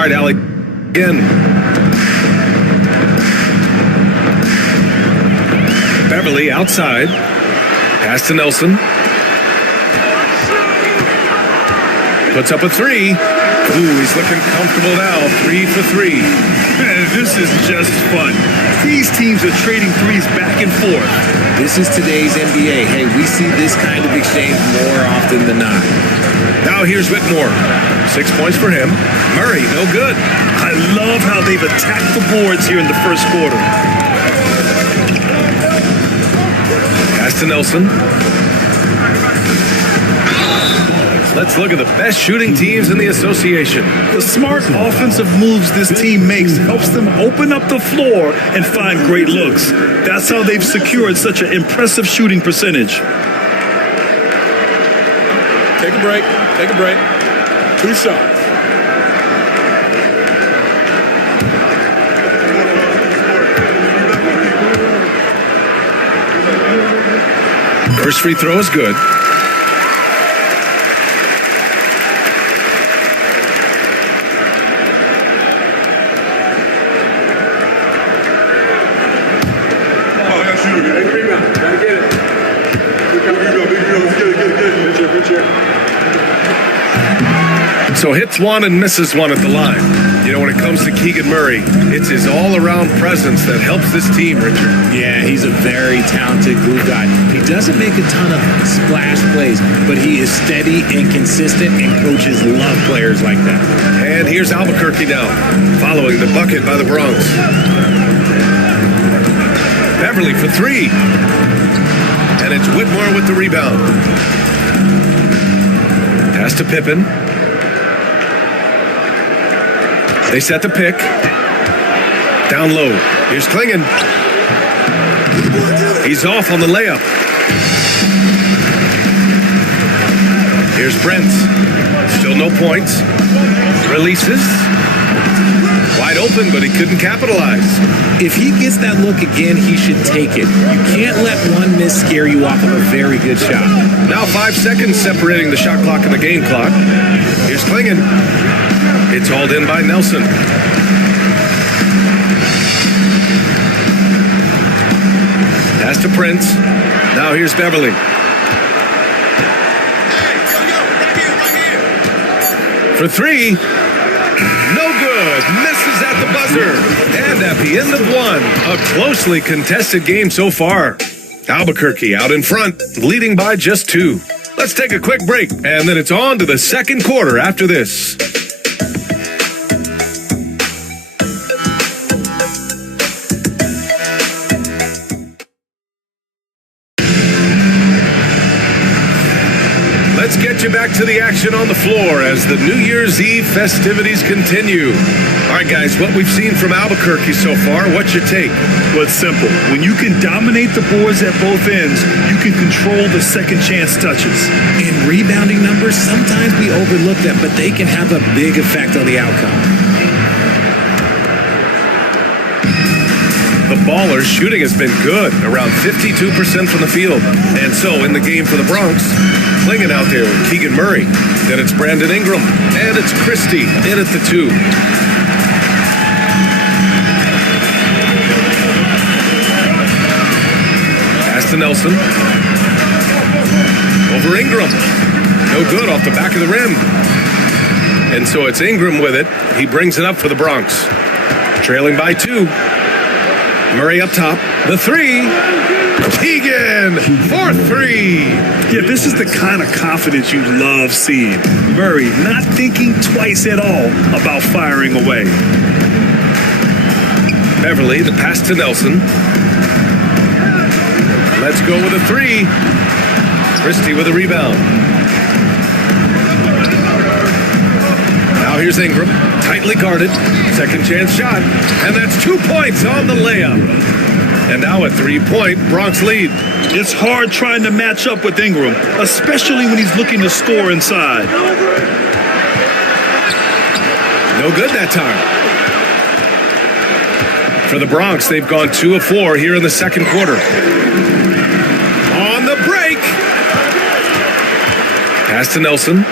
All right, Alec. Again. Beverly outside. Pass to Nelson. Puts up a three. Ooh, he's looking comfortable now. 3 for 3. Man, this is just fun. These teams are trading threes back and forth. This is today's NBA. Hey, we see this kind of exchange more often than not. Now here's Whitmore. 6 points for him. Murray, no good. I love how they've attacked the boards here in the first quarter. Pass to Nelson. Let's look at the best shooting teams in the association. The smart offensive moves this team makes helps them open up the floor and find great looks. That's how they've secured such an impressive shooting percentage. Take a break. Take a break. 2 shots. First free throw is good. So hits one and misses one at the line. You know, when it comes to Keegan Murray, it's his all-around presence that helps this team, Richard. Yeah, he's a very talented glue guy. He doesn't make a ton of splash plays, but he is steady and consistent, and coaches love players like that. And here's Albuquerque now, following the bucket by the Bronx. Beverly for 3. And it's Whitmore with the rebound. Pass to Pippen. They set the pick. Down low. Here's Klingon. He's off on the layup. Here's Brent. Still no points. Releases. Wide open, but he couldn't capitalize. If he gets that look again, he should take it. You can't let one miss scare you off of a very good shot. Now 5 seconds separating the shot clock and the game clock. Here's Klingon. It's hauled in by Nelson. Pass to Prince. Now here's Beverly. For 3. No good. Misses at the buzzer. And at the end of 1, a closely contested game so far. Albuquerque out in front, leading by just 2. Let's take a quick break, and then it's on to the second quarter after this. Let's get you back to the action on the floor as the New Year's Eve festivities continue. All right, guys, what we've seen from Albuquerque so far, what's your take? Well, it's simple. When you can dominate the boards at both ends, you can control the second chance touches. In rebounding numbers, sometimes we overlook them, but they can have a big effect on the outcome. The Ballers' shooting has been good, around 52% from the field. And so in the game for the Bronx, Klingon out there with Keegan Murray. Then it's Brandon Ingram. And it's Christie in at the 2. Pass to Nelson. Over Ingram. No good off the back of the rim. And so it's Ingram with it. He brings it up for the Bronx. Trailing by 2. Murray up top. The 3. Keegan for 3. Yeah, this is the kind of confidence you love seeing. Murray not thinking twice at all about firing away. Beverly, the pass to Nelson. Let's go with a 3. Christie with a rebound. Now here's Ingram, tightly guarded. Second chance shot. And that's 2 points on the layup. And now a 3-point Bronx lead. It's hard trying to match up with Ingram, especially when he's looking to score inside. No good that time. For the Bronx, they've gone 2 of 4 here in the second quarter. On the break. Pass to Nelson.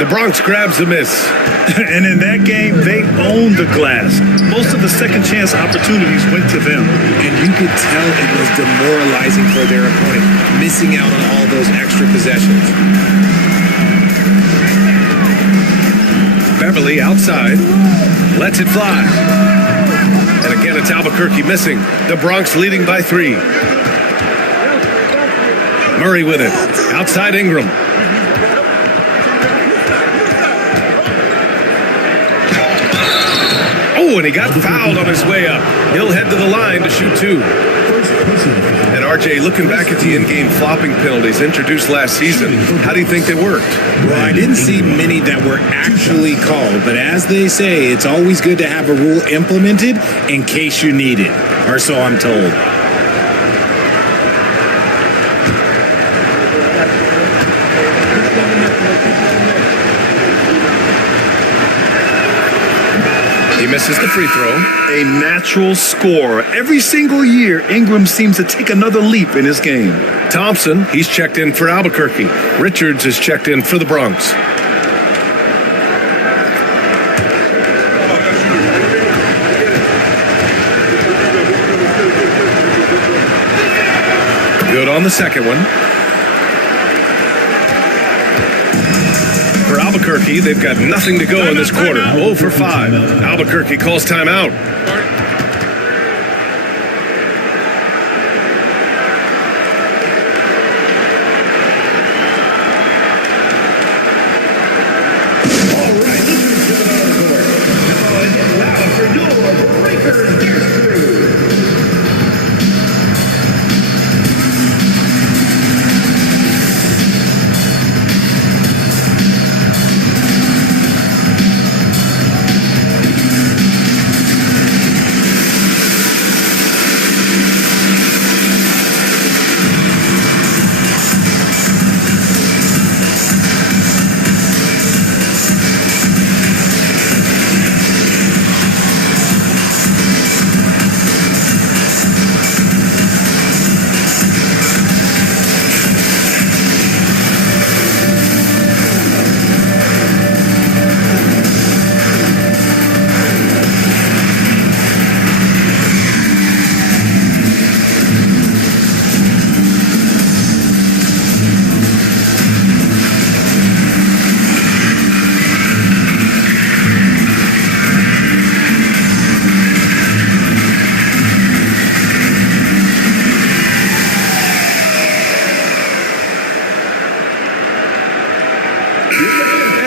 The Bronx grabs the miss. And in that game, they owned the glass. Most of the second chance opportunities went to them. And you could tell it was demoralizing for their opponent, missing out on all those extra possessions. Beverly outside, lets it fly. And again, it's Albuquerque missing. The Bronx leading by 3. Murray with it. Outside Ingram. Oh, and he got fouled on his way up. He'll head to the line to shoot 2. And RJ, looking back at the in-game flopping penalties introduced last season, how do you think they worked? Well, I didn't see many that were actually called, but as they say, it's always good to have a rule implemented in case you need it, or so I'm told. He misses the free throw. A natural scorer. Every single year, Ingram seems to take another leap in his game. Thompson, he's checked in for Albuquerque. Richards is checked in for the Bronx. Good on the second one. For Albuquerque, they've got nothing to go in this quarter. 0 for 5. Albuquerque calls timeout.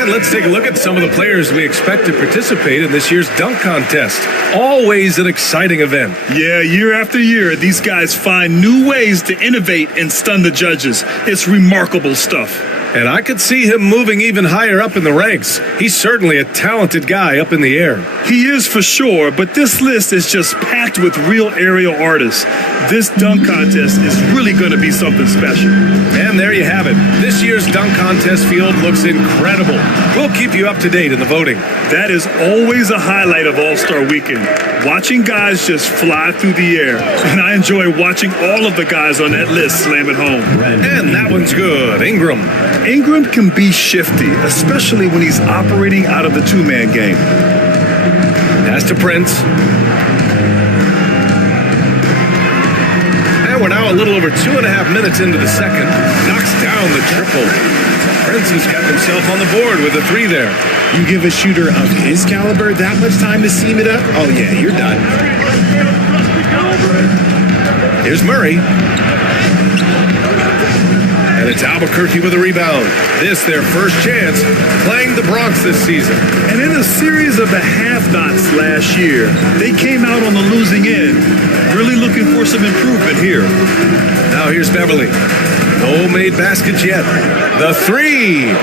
Let's take a look at some of the players we expect to participate in this year's dunk contest. Always an exciting event. Yeah, year after year, these guys find new ways to innovate and stun the judges. It's remarkable stuff. And I could see him moving even higher up in the ranks. He's certainly a talented guy up in the air. He is for sure, but this list is just packed with real aerial artists. This dunk contest is really going to be something special. And there you have it. This year's dunk contest field looks incredible. We'll keep you up to date in the voting. That is always a highlight of All-Star Weekend. Watching guys just fly through the air. And I enjoy watching all of the guys on that list slam it home. And that one's good. Ingram. Ingram can be shifty, especially when he's operating out of the two-man game. Pass to Prince. And we're now a little over 2.5 minutes into the second. Knocks down the triple. Prince has got himself on the board with a 3 there. You give a shooter of his caliber that much time to seam it up? Oh, yeah, you're done. Here's Murray. And it's Albuquerque with a rebound. This their first chance playing the Bronx this season. And in a series of the half-nots last year, they came out on the losing end. Really looking for some improvement here. Now here's Beverly. No made baskets yet. The 3.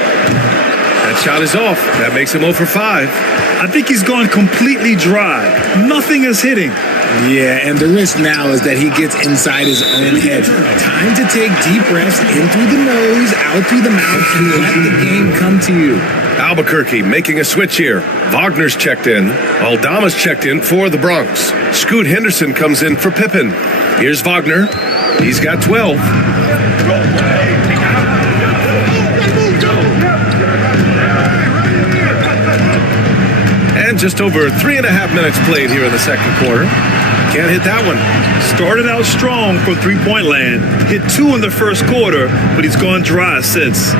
That shot is off. That makes him 0 for 5. I think he's gone completely dry. Nothing is hitting. Yeah, and the risk now is that he gets inside his own head. Time to take deep breaths in through the nose, out through the mouth, and let the game come to you. Albuquerque making a switch here. Wagner's checked in. Aldama's checked in for the Bronx. Scoot Henderson comes in for Pippen. Here's Wagner. He's got 12. And just over 3.5 minutes played here in the second quarter. Can't hit that one. Started out strong from three-point land. Hit 2 in the first quarter, but he's gone dry since.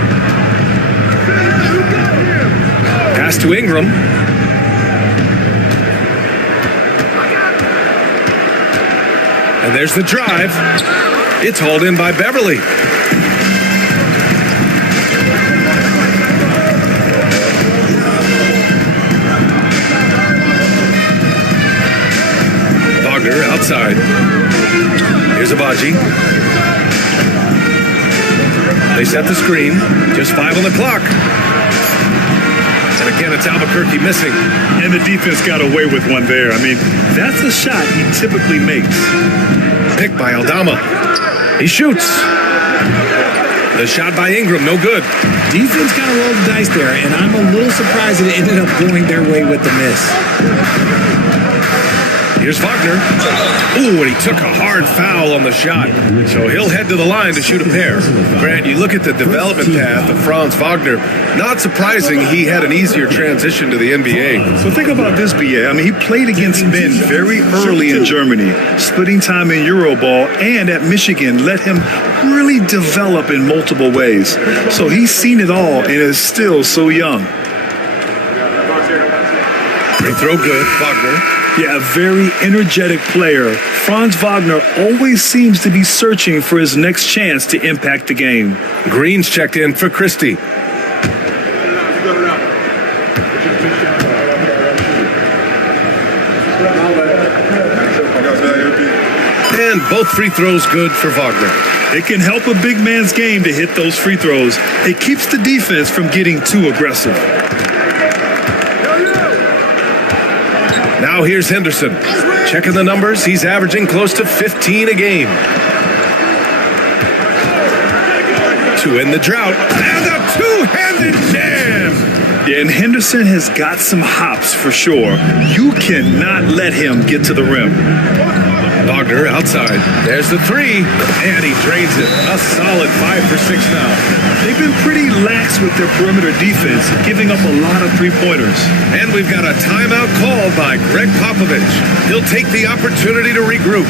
Pass to Ingram. And there's the drive. It's hauled in by Beverly. Wagner outside. Here's Abaji. They set the screen. Just 5 on the clock. And again, it's Albuquerque missing. And the defense got away with one there. I mean, that's a shot he typically makes. Picked by Aldama. He shoots. The shot by Ingram, no good. Defense kind of rolled the dice there, and I'm a little surprised that it ended up going their way with the miss. Here's Wagner. Ooh, and he took a hard foul on the shot. So he'll head to the line to shoot a pair. Grant, you look at the development path of Franz Wagner. Not surprising he had an easier transition to the NBA. So think about this, BA. I mean, he played against men very early in Germany, splitting time in Euroball, and at Michigan let him really develop in multiple ways. So he's seen it all and is still so young. Free throw good, Wagner. Yeah, a very energetic player. Franz Wagner always seems to be searching for his next chance to impact the game. Green's checked in for Christie. And both free throws good for Wagner. It can help a big man's game to hit those free throws. It keeps the defense from getting too aggressive. Now here's Henderson. Checking the numbers, he's averaging close to 15 a game. 2 in the drought. And a two-handed jam! Yeah, and Henderson has got some hops for sure. You cannot let him get to the rim. Wagner outside. There's the 3. And he drains it. A solid 5 for 6 now. They've been pretty lax with their perimeter defense, giving up a lot of three-pointers. And we've got a timeout called by Greg Popovich. He'll take the opportunity to regroup.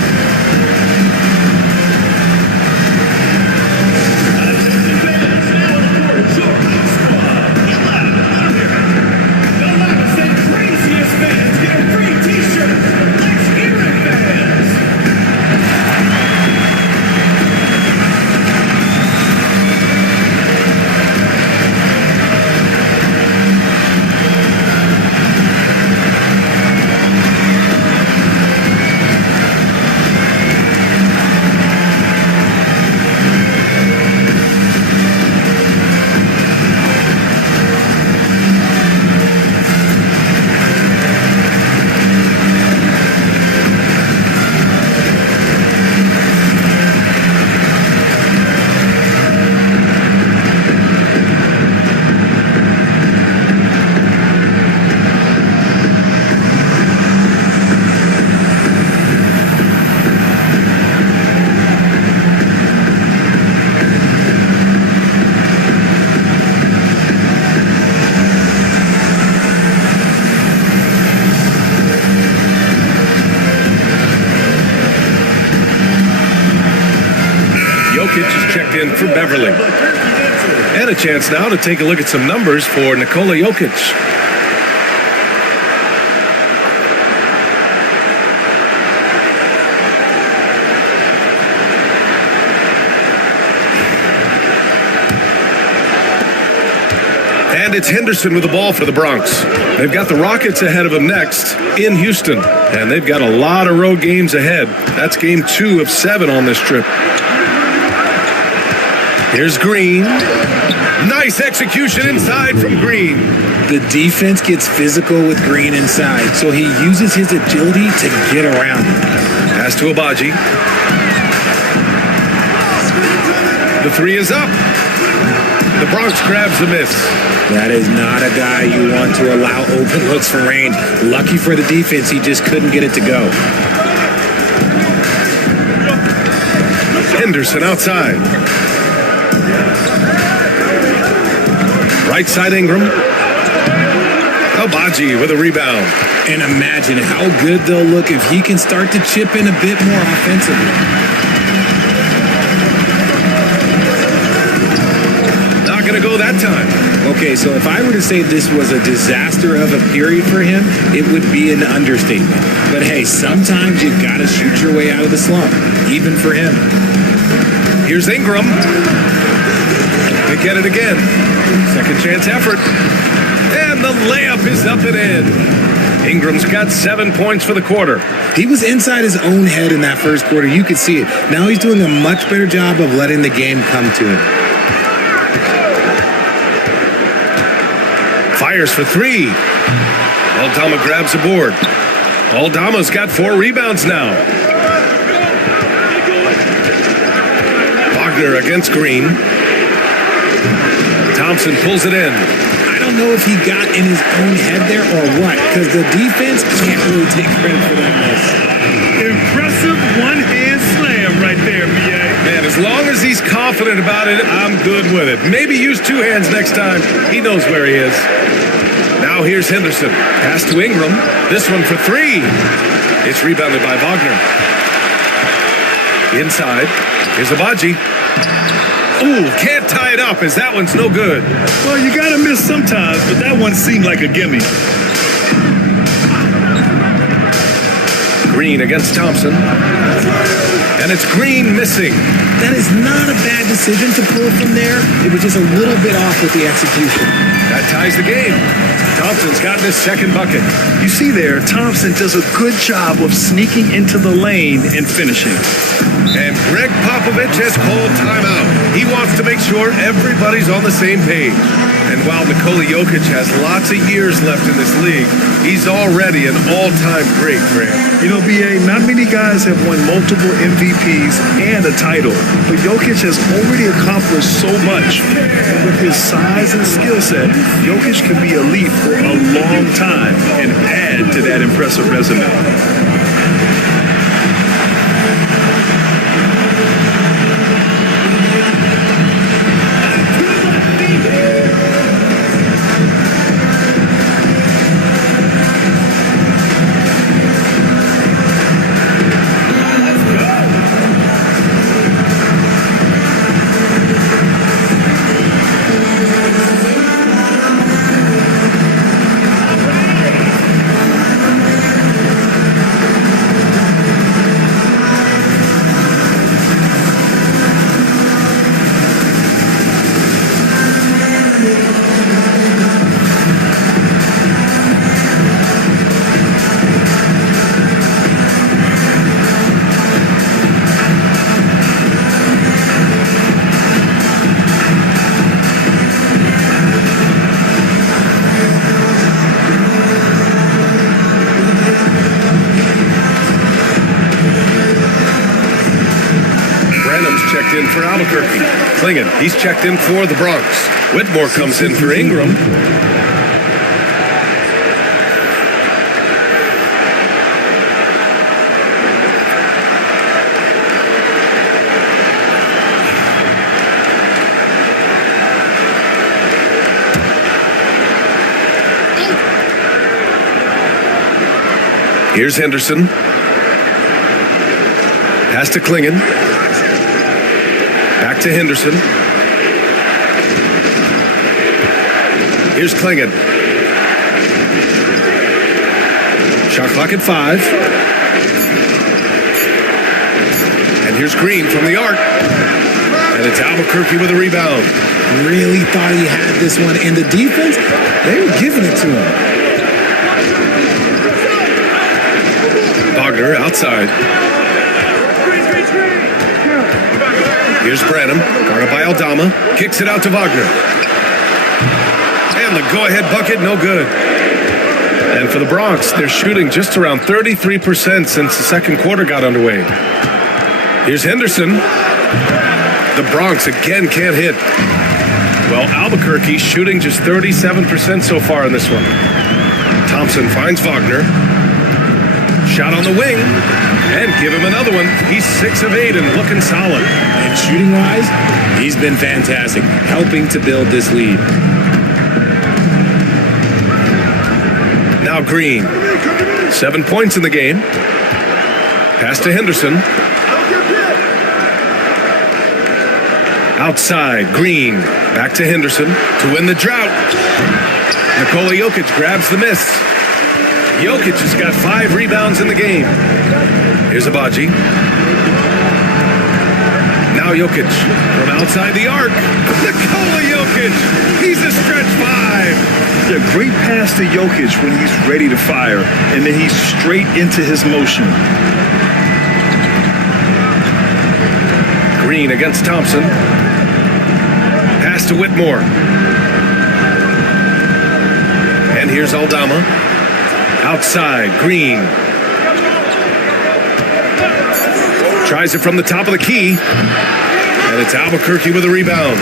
In for Beverly. And a chance now to take a look at some numbers for Nikola Jokic. And it's Henderson with the ball for the Bronx. They've got the Rockets ahead of them next in Houston. And they've got a lot of road games ahead. That's game 2 of 7 on this trip. Here's Green. Nice execution inside from Green. The defense gets physical with Green inside, so he uses his agility to get around him. Pass to Abaji. The 3 is up. The Bronx grabs the miss. That is not a guy you want to allow open looks from range. Lucky for the defense, he just couldn't get it to go. Henderson outside. Right side Ingram. Agbaji with a rebound. And imagine how good they'll look if he can start to chip in a bit more offensively. Not going to go that time. Okay, so if I were to say this was a disaster of a period for him, it would be an understatement. But hey, sometimes you got to shoot your way out of the slump, even for him. Here's Ingram. They get it again. Second chance effort. And the layup is up and in. Ingram's got 7 points for the quarter. He was inside his own head in that first quarter. You could see it. Now he's doing a much better job of letting the game come to him. Fires for three. Aldama grabs the board. Aldama's got 4 rebounds now. Wagner against Green. Thompson pulls it in. I don't know if he got in his own head there or what, because the defense can't really take credit for that miss. Impressive one-hand slam right there, B.A. Man, as long as he's confident about it, I'm good with it. Maybe use 2 hands next time. He knows where he is. Now here's Henderson. Pass to Ingram. This one for 3. It's rebounded by Wagner. Inside. Here's Agbaji. Ooh, can't tie it up as that one's no good. Well, you got to miss sometimes, but that one seemed like a gimme. Green against Thompson. And it's Green missing. That is not a bad decision to pull from there. It was just a little bit off with the execution. That ties the game. Thompson's gotten his second bucket. You see there, Thompson does a good job of sneaking into the lane and finishing. And Greg Popovich has called timeout. He wants to make sure everybody's on the same page. And while Nikola Jokic has lots of years left in this league, he's already an all-time great, Grant. You know, B.A., not many guys have won multiple MVPs and a title, but Jokic has already accomplished so much. And with his size and skill set, Jokic can be elite for a long time and add to that impressive resume. For Albuquerque. Klingon, he's checked in for the Bronx. Whitmore comes in for Ingram. Here's Henderson. Pass to Klingon. Back to Henderson. Here's Klingon. Shot clock at 5. And here's Green from the arc. And it's Albuquerque with a rebound. Really thought he had this one. And the defense, they were giving it to him. Wagner outside. Here's Branham, guarded by Aldama, kicks it out to Wagner. And the go-ahead bucket, no good. And for the Bronx, they're shooting just around 33% since the second quarter got underway. Here's Henderson. The Bronx again can't hit. Well, Albuquerque shooting just 37% so far in this one. Thompson finds Wagner. Shot on the wing. And give him another one. He's 6 of 8 and looking solid. And shooting-wise, he's been fantastic, helping to build this lead. Now Green. 7 points in the game. Pass to Henderson. Outside, Green. Back to Henderson to win the drought. Nikola Jokic grabs the miss. Jokic has got 5 rebounds in the game. Here's Abaji. Now Jokic from outside the arc. Nikola Jokic. He's a stretch 5. Yeah, great pass to Jokic when he's ready to fire, and then he's straight into his motion. Green against Thompson. Pass to Whitmore. And here's Aldama. Outside, Green. Tries it from the top of the key. And it's Albuquerque with a rebound.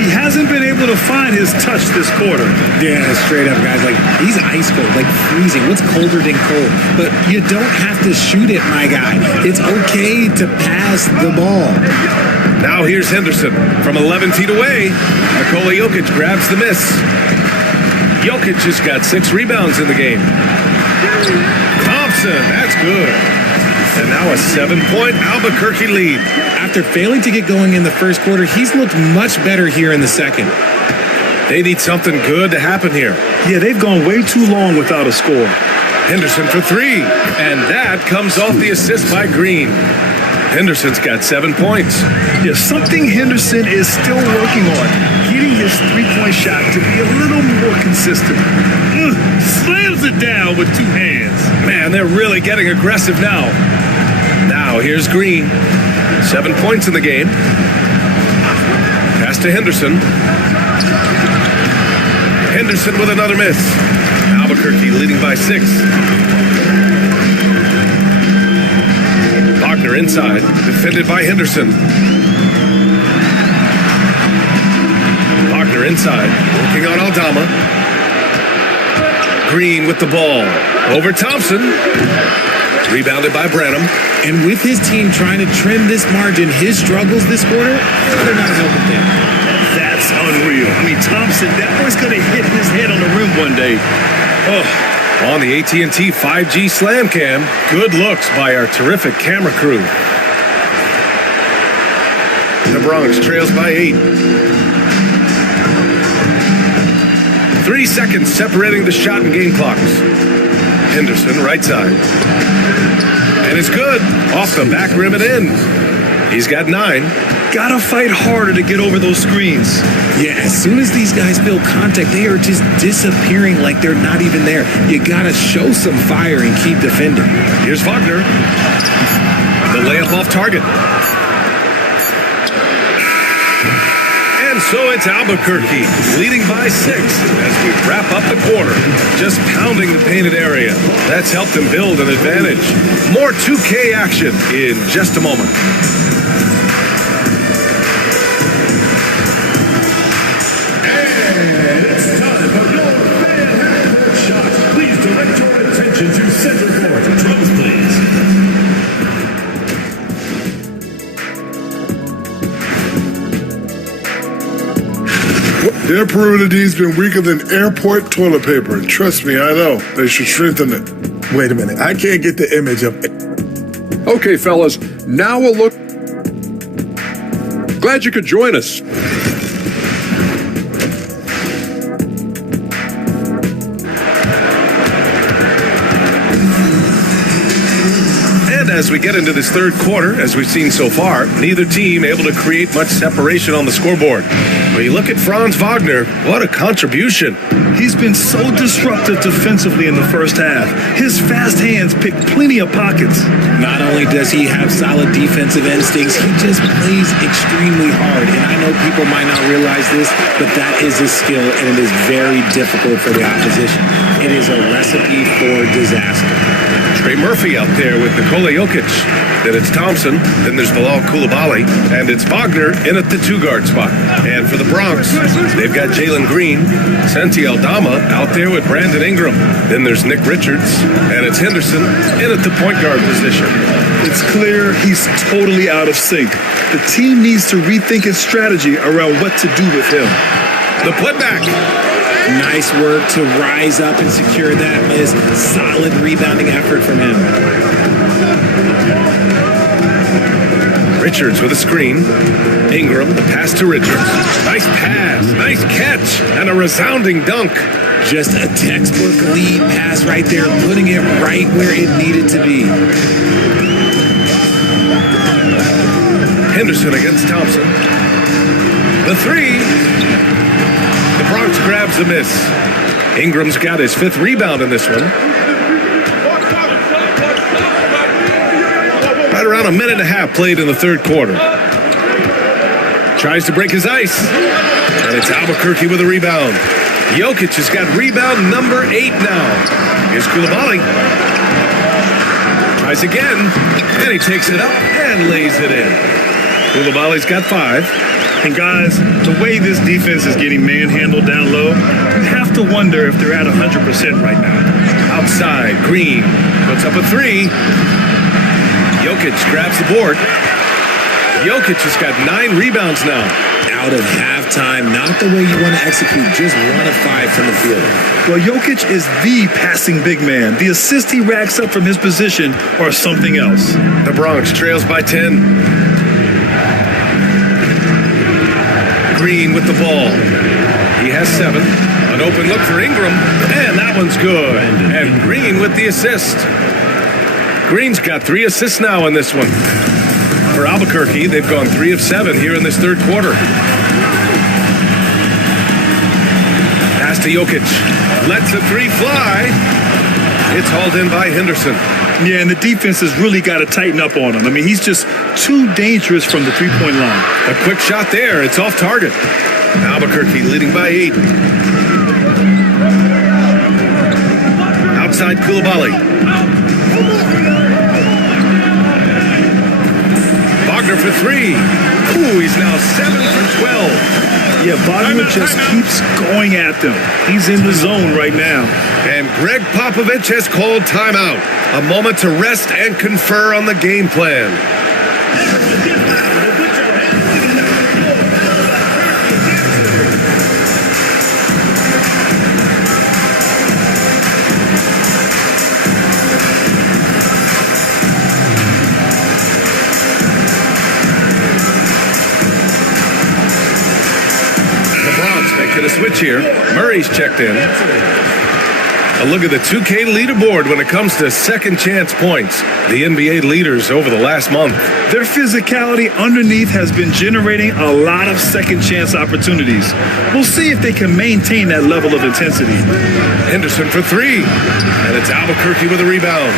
He hasn't been able to find his touch this quarter. Yeah, straight up, guys. Like, he's ice cold, like freezing. What's colder than cold? But you don't have to shoot it, my guy. It's okay to pass the ball. Now here's Henderson from 11 feet away. Nikola Jokic grabs the miss. Jokic has got 6 rebounds in the game. Thompson, that's good. And now a 7-point Albuquerque lead. After failing to get going in the first quarter, he's looked much better here in the second. They need something good to happen here. Yeah, they've gone way too long without a score. Henderson for 3. And that comes off the assist by Green. Henderson's got 7 points. Yeah, something Henderson is still working on. Getting his three-point shot to be a little more consistent. Slams it down with 2 hands. Man, they're really getting aggressive now. Now here's Green. 7 points in the game. Pass to Henderson. Henderson with another miss. Albuquerque leading by 6. Wagner inside, defended by Henderson. Wagner inside, working on Aldama. Green with the ball. Over Thompson. Rebounded by Branham. And with his team trying to trim this margin, his struggles this quarter, they're not helping them. That's unreal. I mean, Thompson, that boy's going to hit his head on the rim one day. Oh. On the AT&T 5G Slam Cam, good looks by our terrific camera crew. The Bronx trails by 8. 3 seconds separating the shot and game clocks. Henderson, right side. And it's good. Off the back rim and in. He's got 9. Gotta fight harder to get over those screens. Yeah, as soon as these guys feel contact, they are just disappearing like they're not even there. You gotta show some fire and keep defending. Here's Wagner. The layup off target. And so it's Albuquerque leading by 6 as we wrap up the quarter. Just pounding the painted area. That's helped them build an advantage. More 2K action in just a moment. To center court. Drums, please. Their perimeter D's been weaker than airport toilet paper, and trust me, I know. They should strengthen it. Wait a minute. I can't get the image of it. Okay, fellas, now a look. Glad you could join us. As we get into this third quarter, as we've seen so far, neither team able to create much separation on the scoreboard. When you look at Franz Wagner, what a contribution. He's been so disruptive defensively in the first half. His fast hands pick plenty of pockets. Not only does he have solid defensive instincts, he just plays extremely hard. And I know people might not realize this, but that is his skill, and it is very difficult for the opposition. It is a recipe for disaster. Trey Murphy out there with Nikola Jokic. Then it's Thompson. Then there's Bilal Coulibaly. And it's Wagner in at the 2-guard spot. And for the Bronx, they've got Jalen Green, Santi Aldama out there with Brandon Ingram. Then there's Nick Richards. And it's Henderson in at the point guard position. It's clear he's totally out of sync. The team needs to rethink its strategy around what to do with him. The putback. Nice work to rise up and secure that miss. Solid rebounding effort from him. Richards with a screen. Ingram, the pass to Richards. Nice pass, nice catch, and a resounding dunk. Just a textbook lead pass right there, putting it right where it needed to be. Henderson against Thompson. The three. The Bronx grabs the miss. Ingram's got his 5th rebound in this one. Right around a minute and a half played in the 3rd quarter. Tries to break his ice. And it's Albuquerque with a rebound. Jokic has got rebound number 8 now. Here's Coulibaly. Tries again. And he takes it up and lays it in. Coulibaly's got 5. And guys, the way this defense is getting manhandled down low, you have to wonder if they're at 100% right now. Outside, Green puts up a 3. Jokic grabs the board. Jokic has got 9 rebounds now. Out of halftime, not the way you want to execute, just 1 of 5 from the field. Well, Jokic is the passing big man. The assists he racks up from his position are something else. The Bronx trails by 10. Green with the ball. He has 7. An open look for Ingram, and that one's good. And Green with the assist. Green's got 3 assists now in this one. For Albuquerque, they've gone 3 of 7 here in this 3rd quarter. Pass to Jokic. Lets a 3 fly. It's hauled in by Henderson. Yeah, and the defense has really got to tighten up on him. I mean, he's just too dangerous from the 3-point line. A quick shot there. It's off target. Albuquerque leading by 8. Outside Coulibaly. Wagner for 3. Ooh, he's now 7 for 12. Yeah, Wagner just keeps going at them. He's in the zone right now. And Greg Popovich has called timeout. A moment to rest and confer on the game plan. Making a switch here. Murray's checked in. A look at the 2K leaderboard when it comes to second chance points. The NBA leaders over the last month. Their physicality underneath has been generating a lot of second chance opportunities. We'll see if they can maintain that level of intensity. Henderson for 3. And it's Albuquerque with a rebound.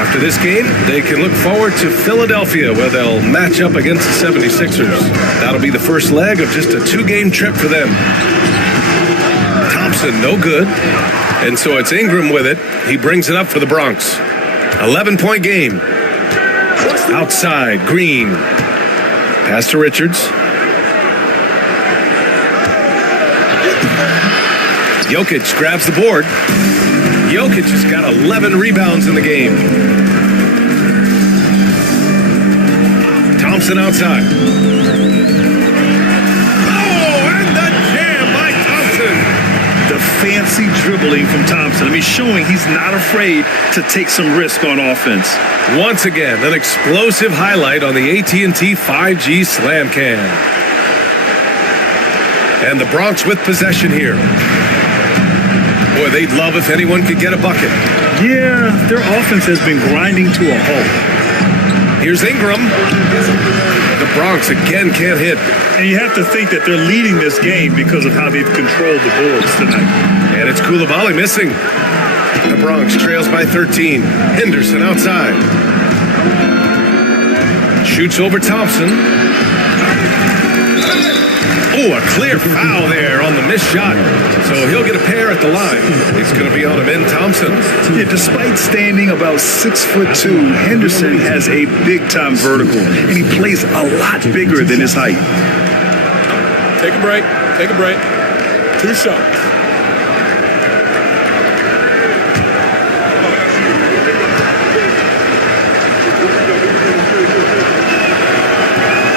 After this game, they can look forward to Philadelphia, where they'll match up against the 76ers. That'll be the first leg of just a 2-game trip for them. Thompson, no good. And so it's Ingram with it. He brings it up for the Bronx. 11-point game. Outside, Green. Pass to Richards. Jokic grabs the board. Jokic has got 11 rebounds in the game. Thompson outside. Oh, and the jam by Thompson. The fancy dribbling from Thompson. I mean, showing he's not afraid to take some risk on offense. Once again, an explosive highlight on the AT&T 5G Slam Cam. And the Bronx with possession here. Boy, they'd love if anyone could get a bucket. Yeah, their offense has been grinding to a halt. Here's Ingram. The Bronx again can't hit. And you have to think that they're leading this game because of how they've controlled the boards tonight. And it's Coulibaly missing. The Bronx trails by 13. Henderson outside. Shoots over Thompson. Oh, a clear foul there on the missed shot. So he'll get a pair at the line. It's going to be on him in Thompson. Yeah, despite standing about 6'2", Henderson has a big-time vertical, and he plays a lot bigger than his height. Take a break. Take a break. 2 shots.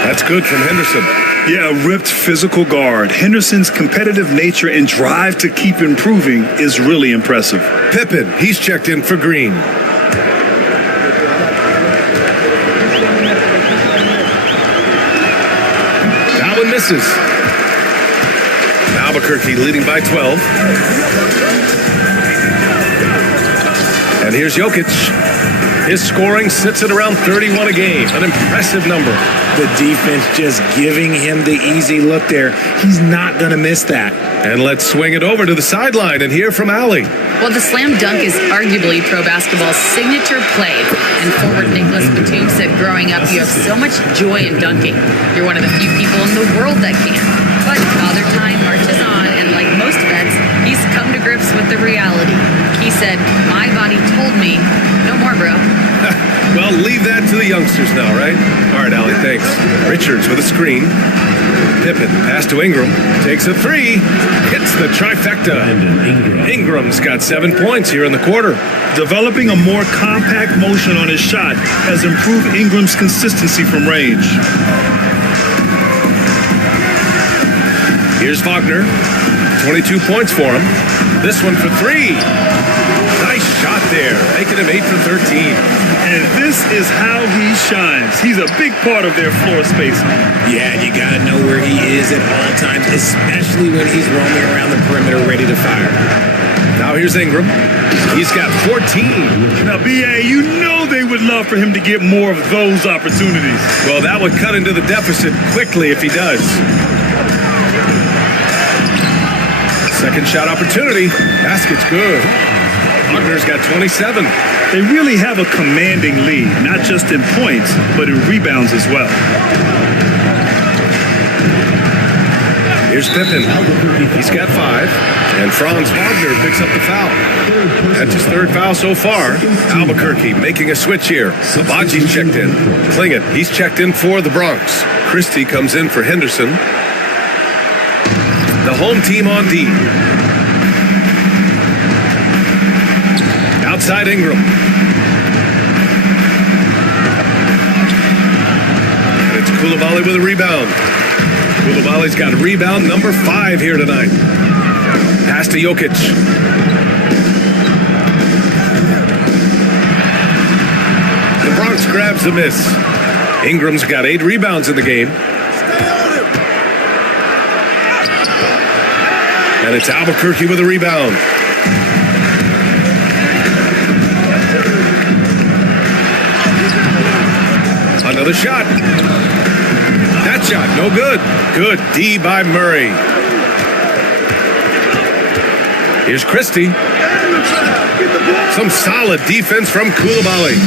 That's good from Henderson. Yeah, a ripped physical guard. Henderson's competitive nature and drive to keep improving is really impressive. Pippen, he's checked in for Green. That one misses. Albuquerque leading by 12. And here's Jokic. His scoring sits at around 31 a game, an impressive number. The defense just giving him the easy look there. He's not going to miss that. And let's swing it over to the sideline and hear from Allie. Well, the slam dunk is arguably pro basketball's signature play. And forward Nicholas Batum said growing up, you have so much joy in dunking. You're one of the few people in the world that can. But Father Time marches on, and like most vets, he's come to grips with the reality. He said, my body told me, no more, bro. Well, leave that to the youngsters now, right? All right, Allie, thanks. Richards with a screen. Pippen, pass to Ingram. Takes a three. Hits the trifecta. Ingram's got 7 points here in the quarter. Developing a more compact motion on his shot has improved Ingram's consistency from range. Here's Wagner. 22 points for him. This one for three. Nice shot there, making him 8 for 13. And this is how he shines. He's a big part of their floor spacing. Yeah, you got to know where he is at all times, especially when he's roaming around the perimeter ready to fire. Now here's Ingram. He's got 14. Now, B.A., you know they would love for him to get more of those opportunities. Well, that would cut into the deficit quickly if he does. Second shot opportunity. Basket's good. Wagner's got 27. They really have a commanding lead, not just in points, but in rebounds as well. Here's Pippen. He's got 5. And Franz Wagner picks up the foul. That's his third foul so far. Albuquerque making a switch here. Abaji's checked in. Klingett, he's checked in for the Bronx. Christie comes in for Henderson. The home team on D. Outside Ingram. And it's Coulibaly with a rebound. Coulibaly's got rebound number 5 here tonight. Pass to Jokic. The Bronx grabs the miss. Ingram's got 8 rebounds in the game. And it's Albuquerque with a rebound. Another shot. That shot, no good. Good D by Murray. Here's Christie. Some solid defense from Coulibaly.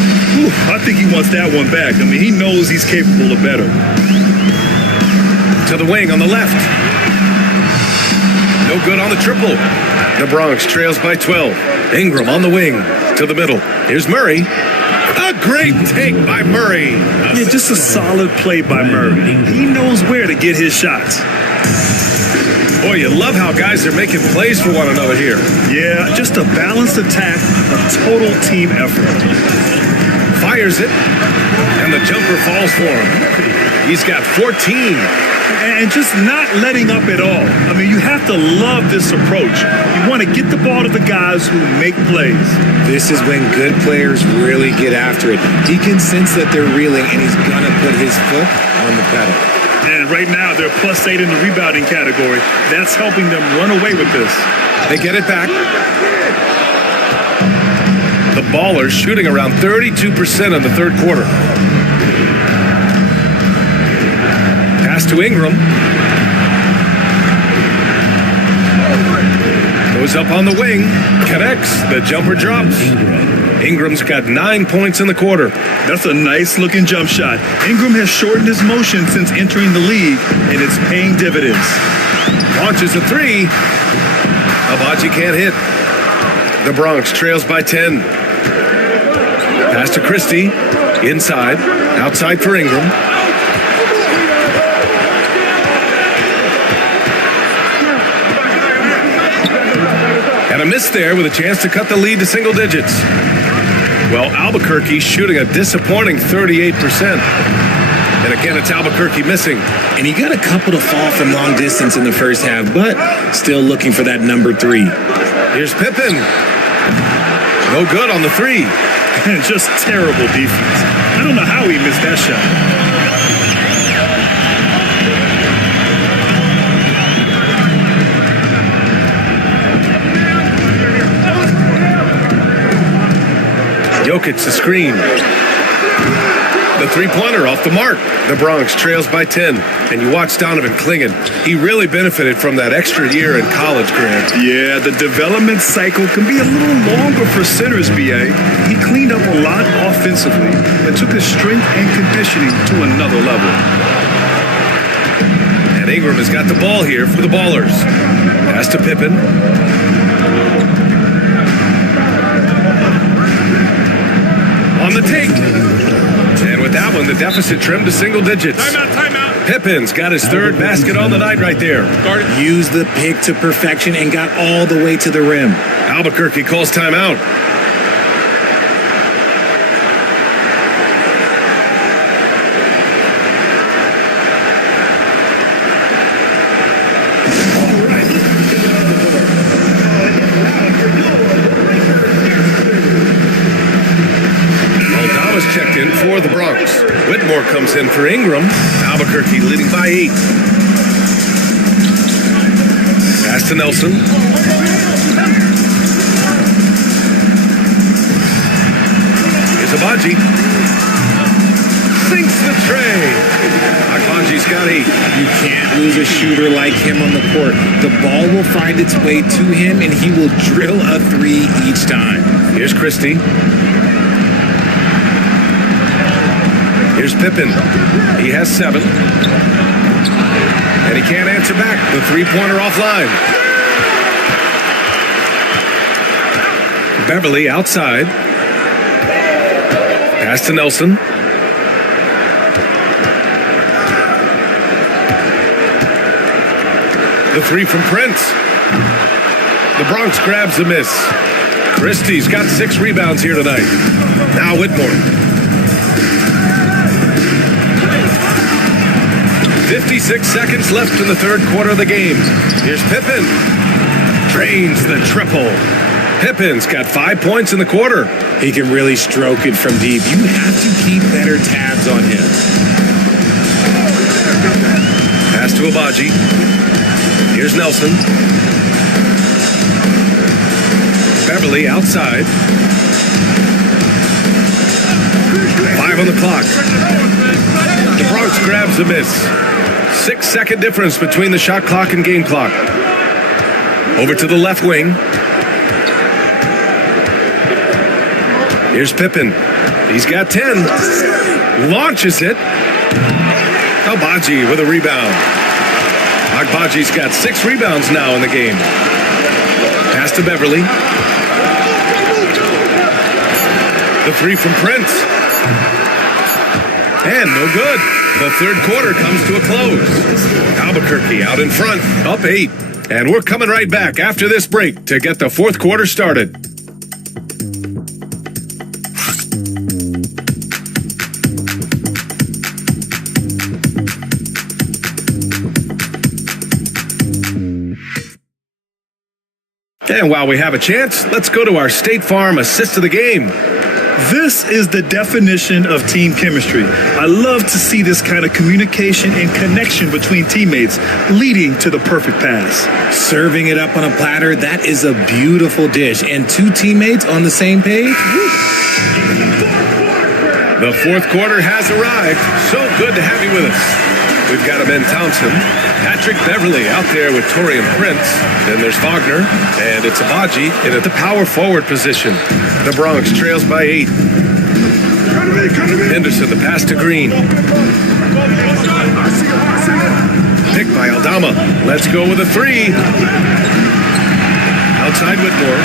I think he wants that one back. I mean, he knows he's capable of better. To the wing on the left. No good on the triple. The Bronx trails by 12. Ingram on the wing to the middle. Here's Murray. A great take by Murray. Yeah, just a solid play by Murray. He knows where to get his shots. Boy, you love how guys are making plays for one another here. Yeah, just a balanced attack, a total team effort. Fires it, and the jumper falls for him. He's got 14. And just not letting up at all. I mean, you have to love this approach. You want to get the ball to the guys who make plays. This is when good players really get after it. He can sense that they're reeling, and he's going to put his foot on the pedal. And right now, they're +8 in the rebounding category. That's helping them run away with this. They get it back. The Ballers shooting around 32% in the third quarter. Pass to Ingram. Goes up on the wing. Connects. The jumper drops. Ingram's got 9 points in the quarter. That's a nice looking jump shot. Ingram has shortened his motion since entering the league, and it's paying dividends. Launches a three. Abaji can't hit. The Bronx trails by 10. Pass to Christie. Inside. Outside for Ingram. And a miss there with a chance to cut the lead to single digits. Well, Albuquerque shooting a disappointing 38%. And again, it's Albuquerque missing. And he got a couple to fall from long distance in the first half, but still looking for that number 3. Here's Pippen. No good on the 3. Just terrible defense. I don't know how he missed that shot. Jokic the screen. The three-pointer off the mark. The Bronx trails by 10. And you watch Donovan Clingan. He really benefited from that extra year in college, Grant. Yeah, the development cycle can be a little longer for centers, B.A. He cleaned up a lot offensively and took his strength and conditioning to another level. And Ingram has got the ball here for the Ballers. Pass to Pippen. On the take. And with that one, the deficit trimmed to single digits. Timeout. Pippen's got his third basket on the night right there. Used the pick to perfection and got all the way to the rim. Albuquerque calls timeout. Checked in for the Bronx. Whitmore comes in for Ingram. Albuquerque leading by 8. Pass to Nelson. Here's Abaji. Sinks the tray. Abaji's got 8. You can't lose a shooter like him on the court. The ball will find its way to him, and he will drill a 3 each time. Here's Christie. Here's Pippen. He has 7. And he can't answer back. The three-pointer offline. Beverly outside. Pass to Nelson. The 3 from Prince. The Bronx grabs the miss. Christie's got 6 rebounds here tonight. Now Whitmore. 56 seconds left in the third quarter of the game. Here's Pippen. Drains the triple. Pippen's got 5 points in the quarter. He can really stroke it from deep. You have to keep better tabs on him. Pass to Abaji. Here's Nelson. Beverly outside. 5 on the clock. The Bronx grabs the miss. 6-second difference between the shot clock and game clock. Over to the left wing. Here's Pippen. He's got 10. Launches it. Abaji with a rebound. Agbaji's got 6 rebounds now in the game. Pass to Beverly. The 3 from Prince. And no good. The third quarter comes to a close. Albuquerque out in front, up 8. And we're coming right back after this break to get the fourth quarter started. And while we have a chance, let's go to our State Farm assist of the game. This is the definition of team chemistry. I love to see this kind of communication and connection between teammates, leading to the perfect pass. Serving it up on a platter, that is a beautiful dish. And 2 teammates on the same page? The fourth quarter has arrived. So good to have you with us. We've got Ben Thompson, Patrick Beverly out there with Torian Prince. Then there's Wagner, and it's Abaji in at the power forward position. The Bronx trails by 8. Henderson, the pass to Green. Picked by Aldama. Let's go with a 3. Outside Whitmore.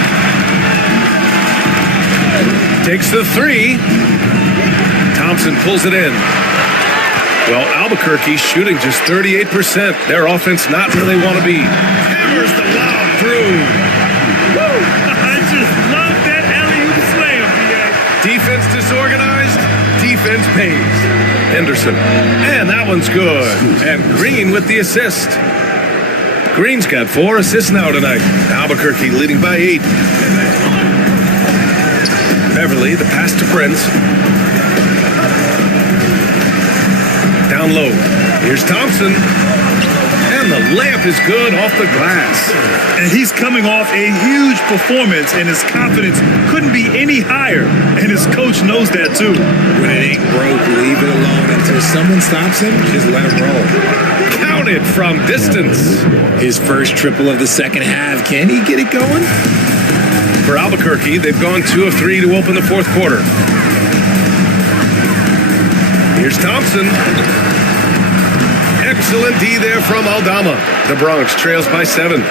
Takes the 3. Thompson pulls it in. Well, Albuquerque shooting just 38%. Their offense not where they want to be. Hammers the lob through. Woo! I just love that alley-oop slam, B.A. Defense disorganized, defense pays. Henderson. And that one's good. And Green with the assist. Green's got 4 assists now tonight. Albuquerque leading by 8. Beverly, the pass to Prince. Down low. Here's Thompson. And the layup is good off the glass. And he's coming off a huge performance, and his confidence couldn't be any higher. And his coach knows that too. When it ain't broke, leave it alone until someone stops him. Just let him roll. Counted from distance. His first triple of the second half. Can he get it going? For Albuquerque, they've gone 2 of 3 to open the fourth quarter. Here's Thompson. Excellent D there from Aldama. The Bronx trails by 7.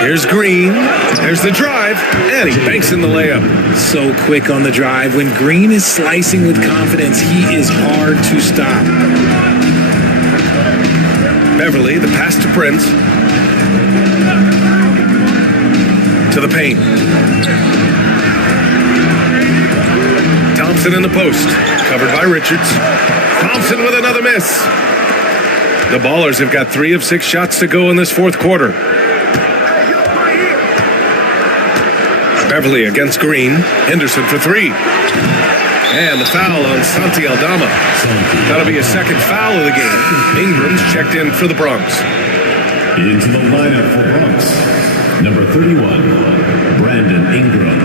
Here's Green. There's the drive. And he banks in the layup. So quick on the drive. When Green is slicing with confidence, he is hard to stop. Beverly, the pass to Prince. To the paint. Thompson in the post. Covered by Richards. Thompson with another miss. The Ballers have got 3 of 6 shots to go in this fourth quarter. Beverly against Green. Henderson for 3. And the foul on Santi Aldama. That'll be a second foul of the game. Ingram's checked in for the Bronx. Into the lineup for Bronx, number 31, Brandon Ingram.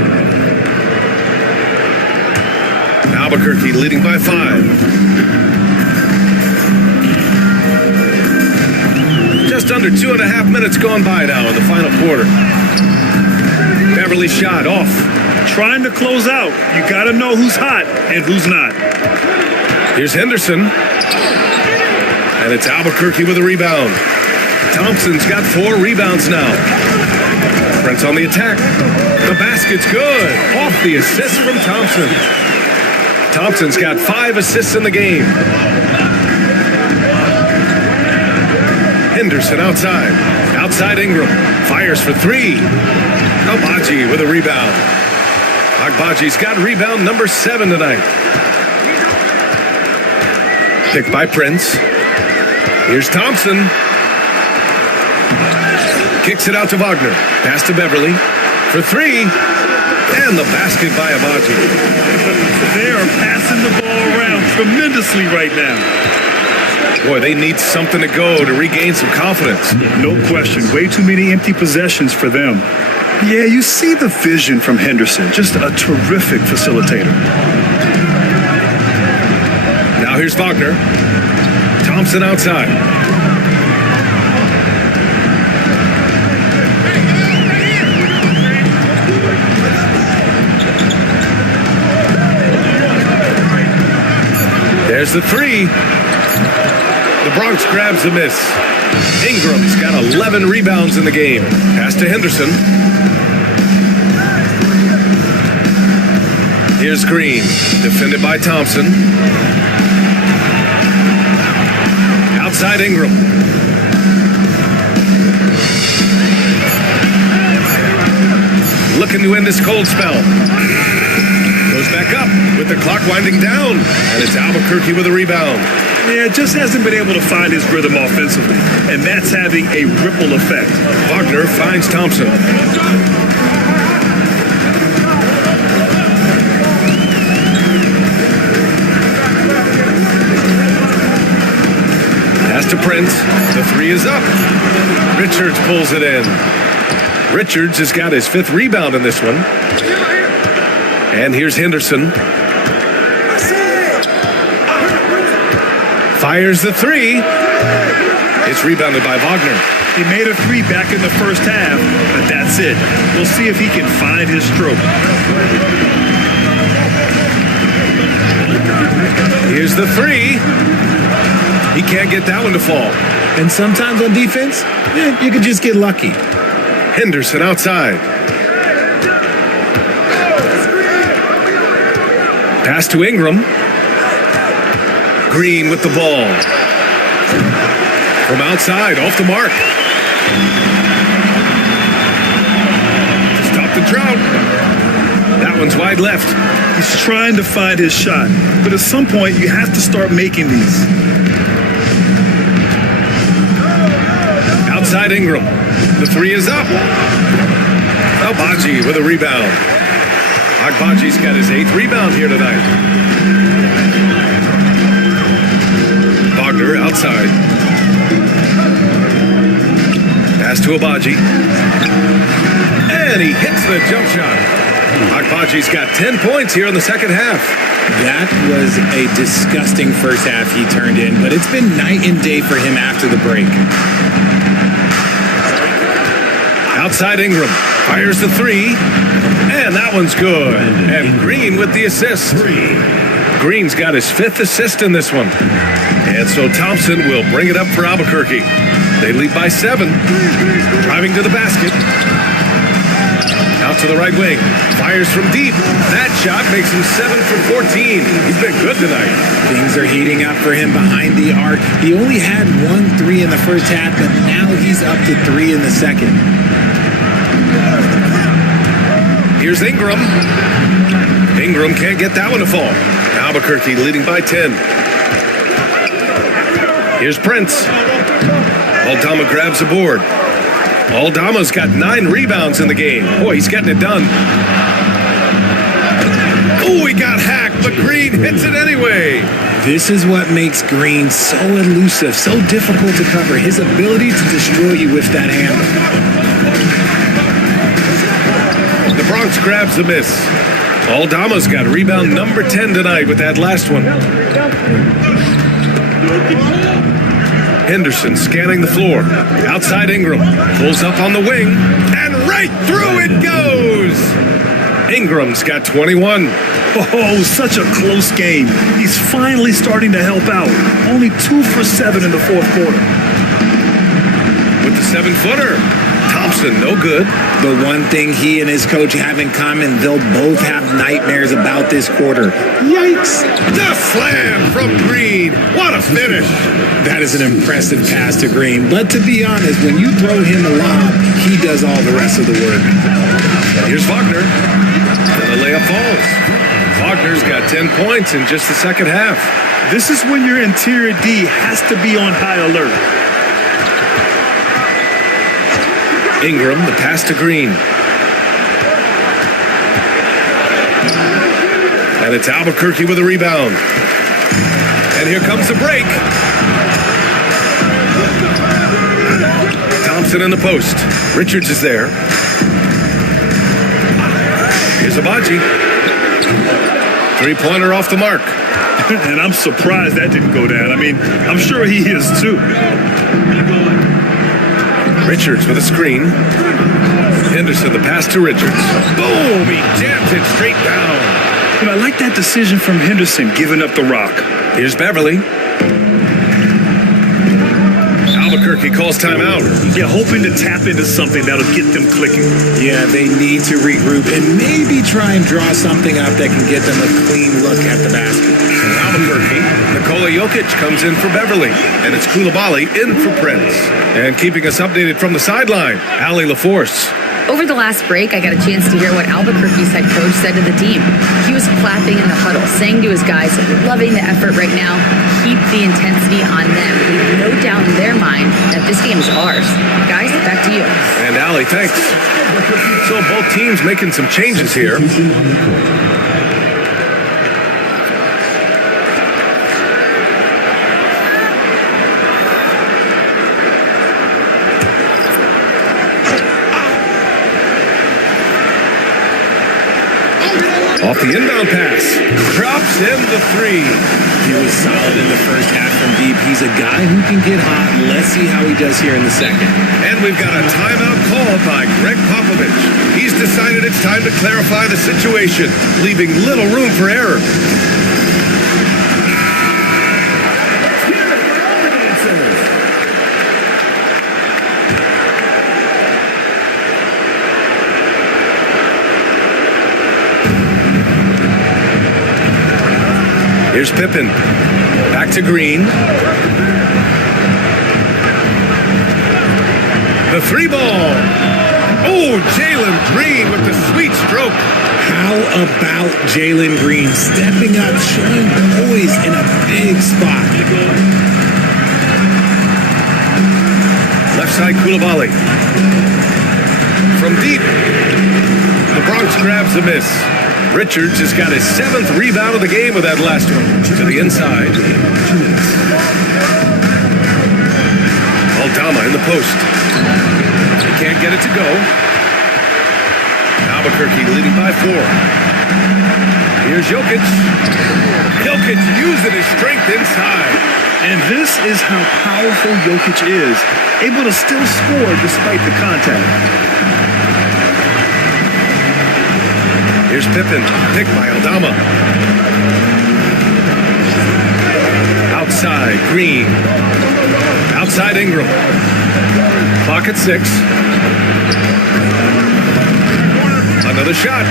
Albuquerque leading by 5. Just under 2.5 minutes gone by now in the final quarter. Beverly shot off. Trying to close out. You got to know who's hot and who's not. Here's Henderson. And it's Albuquerque with a rebound. Thompson's got 4 rebounds now. Prince on the attack. The basket's good. Off the assist from Thompson. Thompson's got 5 assists in the game. Henderson outside. Outside Ingram. Fires for 3. Agbaji with a rebound. Agbaji's got rebound number 7 tonight. Picked by Prince. Here's Thompson. Kicks it out to Wagner. Pass to Beverly. For 3. And the basket by Agbaji. They are passing the ball around tremendously right now. Boy, they need something to go to regain some confidence. No question. Way too many empty possessions for them. Yeah, you see the vision from Henderson. Just a terrific facilitator. Now here's Wagner. Thompson outside. There's the 3. The Bronx grabs the miss. Ingram's got 11 rebounds in the game. Pass to Henderson. Here's Green, defended by Thompson. Outside Ingram. Looking to end this cold spell. Goes back up with the clock winding down. And it's Albuquerque with a rebound. Yeah, just hasn't been able to find his rhythm offensively. And that's having a ripple effect. Wagner finds Thompson. Pass to Prince. The 3 is up. Richards pulls it in. Richards has got his 5th rebound in this one. And here's Henderson. Fires the 3. It's rebounded by Wagner. He made a 3 back in the first half, but that's it. We'll see if he can find his stroke. Here's the 3. He can't get that one to fall. And sometimes on defense, you could just get lucky. Henderson outside. Pass to Ingram. Green with the ball. From outside, off the mark. To stop the drought. That one's wide left. He's trying to find his shot, but at some point you have to start making these. Outside Ingram. The three is up. Agbaji with a rebound. Agbaji's got his 8th rebound here tonight. Wagner outside. Pass to Agbaji. And he hits the jump shot. Agbaji's got 10 points here in the second half. That was a disgusting first half he turned in, but it's been night and day for him after the break. Outside Ingram. Fires the three. And that one's good. And Green with the assist. Green's got his 5th assist in this one. And so Thompson will bring it up for Albuquerque. They lead by 7. Driving to the basket. Out to the right wing. Fires from deep. That shot makes him 7 for 14. He's been good tonight. Things are heating up for him behind the arc. He only had 1 3 in the first half, but now he's up to 3 in the second. Here's Ingram. Ingram can't get that one to fall. Albuquerque leading by 10. Here's Prince. Aldama grabs the board. Aldama's got 9 rebounds in the game. Boy, he's getting it done. Oh, he got hacked, but Green hits it anyway. This is what makes Green so elusive, so difficult to cover. His ability to destroy you with that handle. The Bronx grabs the miss. Aldama's got rebound number 10 tonight with that last one. Henderson scanning the floor. Outside Ingram. Pulls up on the wing. And right through it goes! Ingram's got 21. Oh, such a close game. He's finally starting to help out. Only 2 for 7 in the fourth quarter. With the 7-footer. Thompson, no good. The one thing he and his coach have in common, they'll both have nightmares about this quarter. Yikes! The slam from Green. What a finish. That is an impressive pass to Green. But to be honest, when you throw him a lob, he does all the rest of the work. Here's Wagner. And the layup falls. Wagner's got 10 points in just the second half. This is when your interior D has to be on high alert. Ingram, the pass to Green. And it's Albuquerque with a rebound. And here comes the break. Thompson in the post. Richards is there. Here's Agbaji. 3-pointer off the mark. And I'm surprised that didn't go down. I mean, I'm sure he is too. Richards with a screen. Henderson, the pass to Richards. Boom! He jams it straight down. But I like that decision from Henderson, giving up the rock. Here's Beverly. Albuquerque calls timeout. Yeah, hoping to tap into something that'll get them clicking. Yeah, they need to regroup and maybe try and draw something up that can get them a clean look at the basket. Albuquerque, Nikola Jokic comes in for Beverly, and it's Koulibaly in for Prince. And keeping us updated from the sideline, Allie LaForce. Over the last break, I got a chance to hear what Albuquerque's head coach said to the team. He was clapping in the huddle, saying to his guys, loving the effort right now, keep the intensity on them. Leave no doubt in their mind that this game is ours. Guys, back to you. And Allie, thanks. So both teams making some changes here. Off the inbound pass. Drops in the 3. He was solid in the first half from deep. He's a guy who can get hot. Let's see how he does here in the second. And we've got a timeout call by Greg Popovich. He's decided it's time to clarify the situation, leaving little room for error. Here's Pippen. Back to Green. The 3 ball. Oh, Jalen Green with the sweet stroke. How about Jalen Green stepping up, showing poise in a big spot? Left side Koulibaly. From deep, the Bronx grabs the miss. Richards has got his 7th rebound of the game with that last one. To the inside. Aldama in the post. He can't get it to go. Albuquerque leading by 4. Here's Jokic. Jokic using his strength inside. And this is how powerful Jokic is, able to still score despite the contact. Here's Pippen, picked by Aldama. Outside, Green. Outside, Ingram. Clock at 6. Another shot.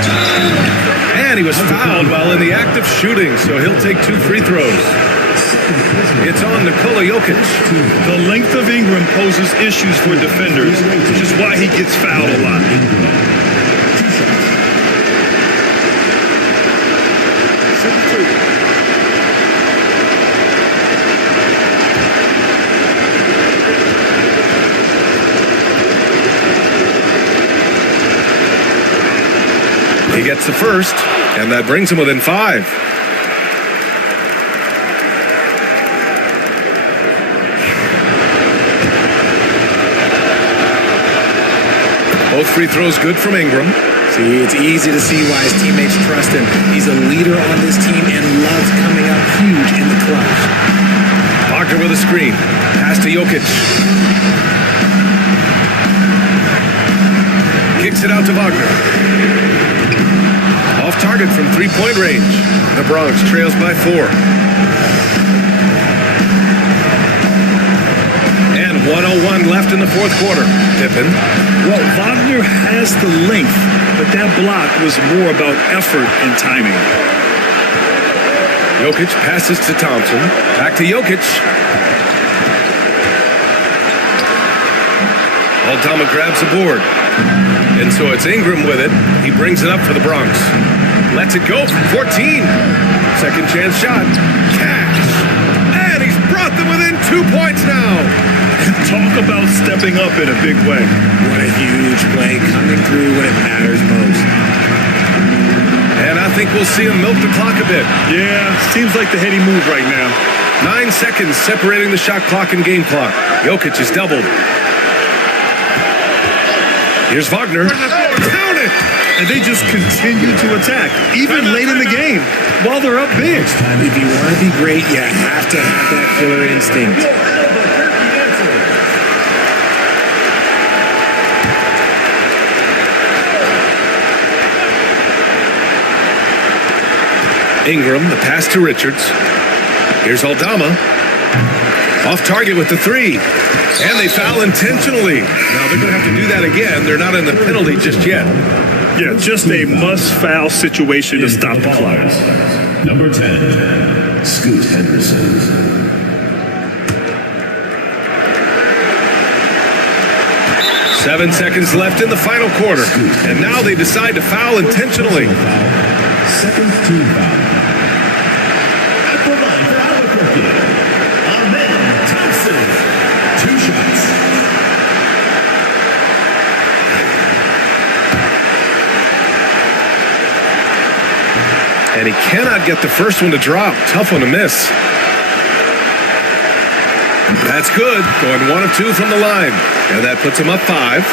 And he was fouled while in the act of shooting, so he'll take 2 free throws. It's on Nikola Jokic. The length of Ingram poses issues for defenders, which is why he gets fouled a lot. He gets the first, and that brings him within 5. Both free throws good from Ingram. See, it's easy to see why his teammates trust him. He's a leader on this team and loves coming up huge in the clutch. Wagner with a screen. Pass to Jokic. Kicks it out to Wagner. Off target from 3-point range. The Bronx trails by 4. And 1:01 left in the 4th quarter. Pippen. Well, Wagner has the length, but that block was more about effort and timing. Jokic passes to Thompson. Back to Jokic. Aldama grabs the board. And so it's Ingram with it. He brings it up for the Bronx. Lets it go from 14. Second chance shot. Cash. And he's brought them within 2 points now. Talk about stepping up in a big way. What a huge play coming through when it matters most. And I think we'll see him milk the clock a bit. Yeah, seems like the heady move right now. 9 seconds separating the shot clock and game clock. Jokic is doubled. Here's Wagner. Count it! And they just continue to attack, even late in the game, while they're up big. If you want to be great, you have to have that killer instinct. Ingram, the pass to Richards. Here's Aldama. Off target with the 3. And they foul intentionally. Now they're going to have to do that again. They're not in the penalty just yet. Yeah, just a must-foul situation to stop the clock. Number 10, Scoot Henderson. 7 seconds left in the final quarter. And now they decide to foul intentionally. Second team foul. At the line for Albuquerque, Amen Thompson. 2 shots. And he cannot get the first one to drop. Tough one to miss. That's good. Going 1 of 2 from the line. And that puts him up 5.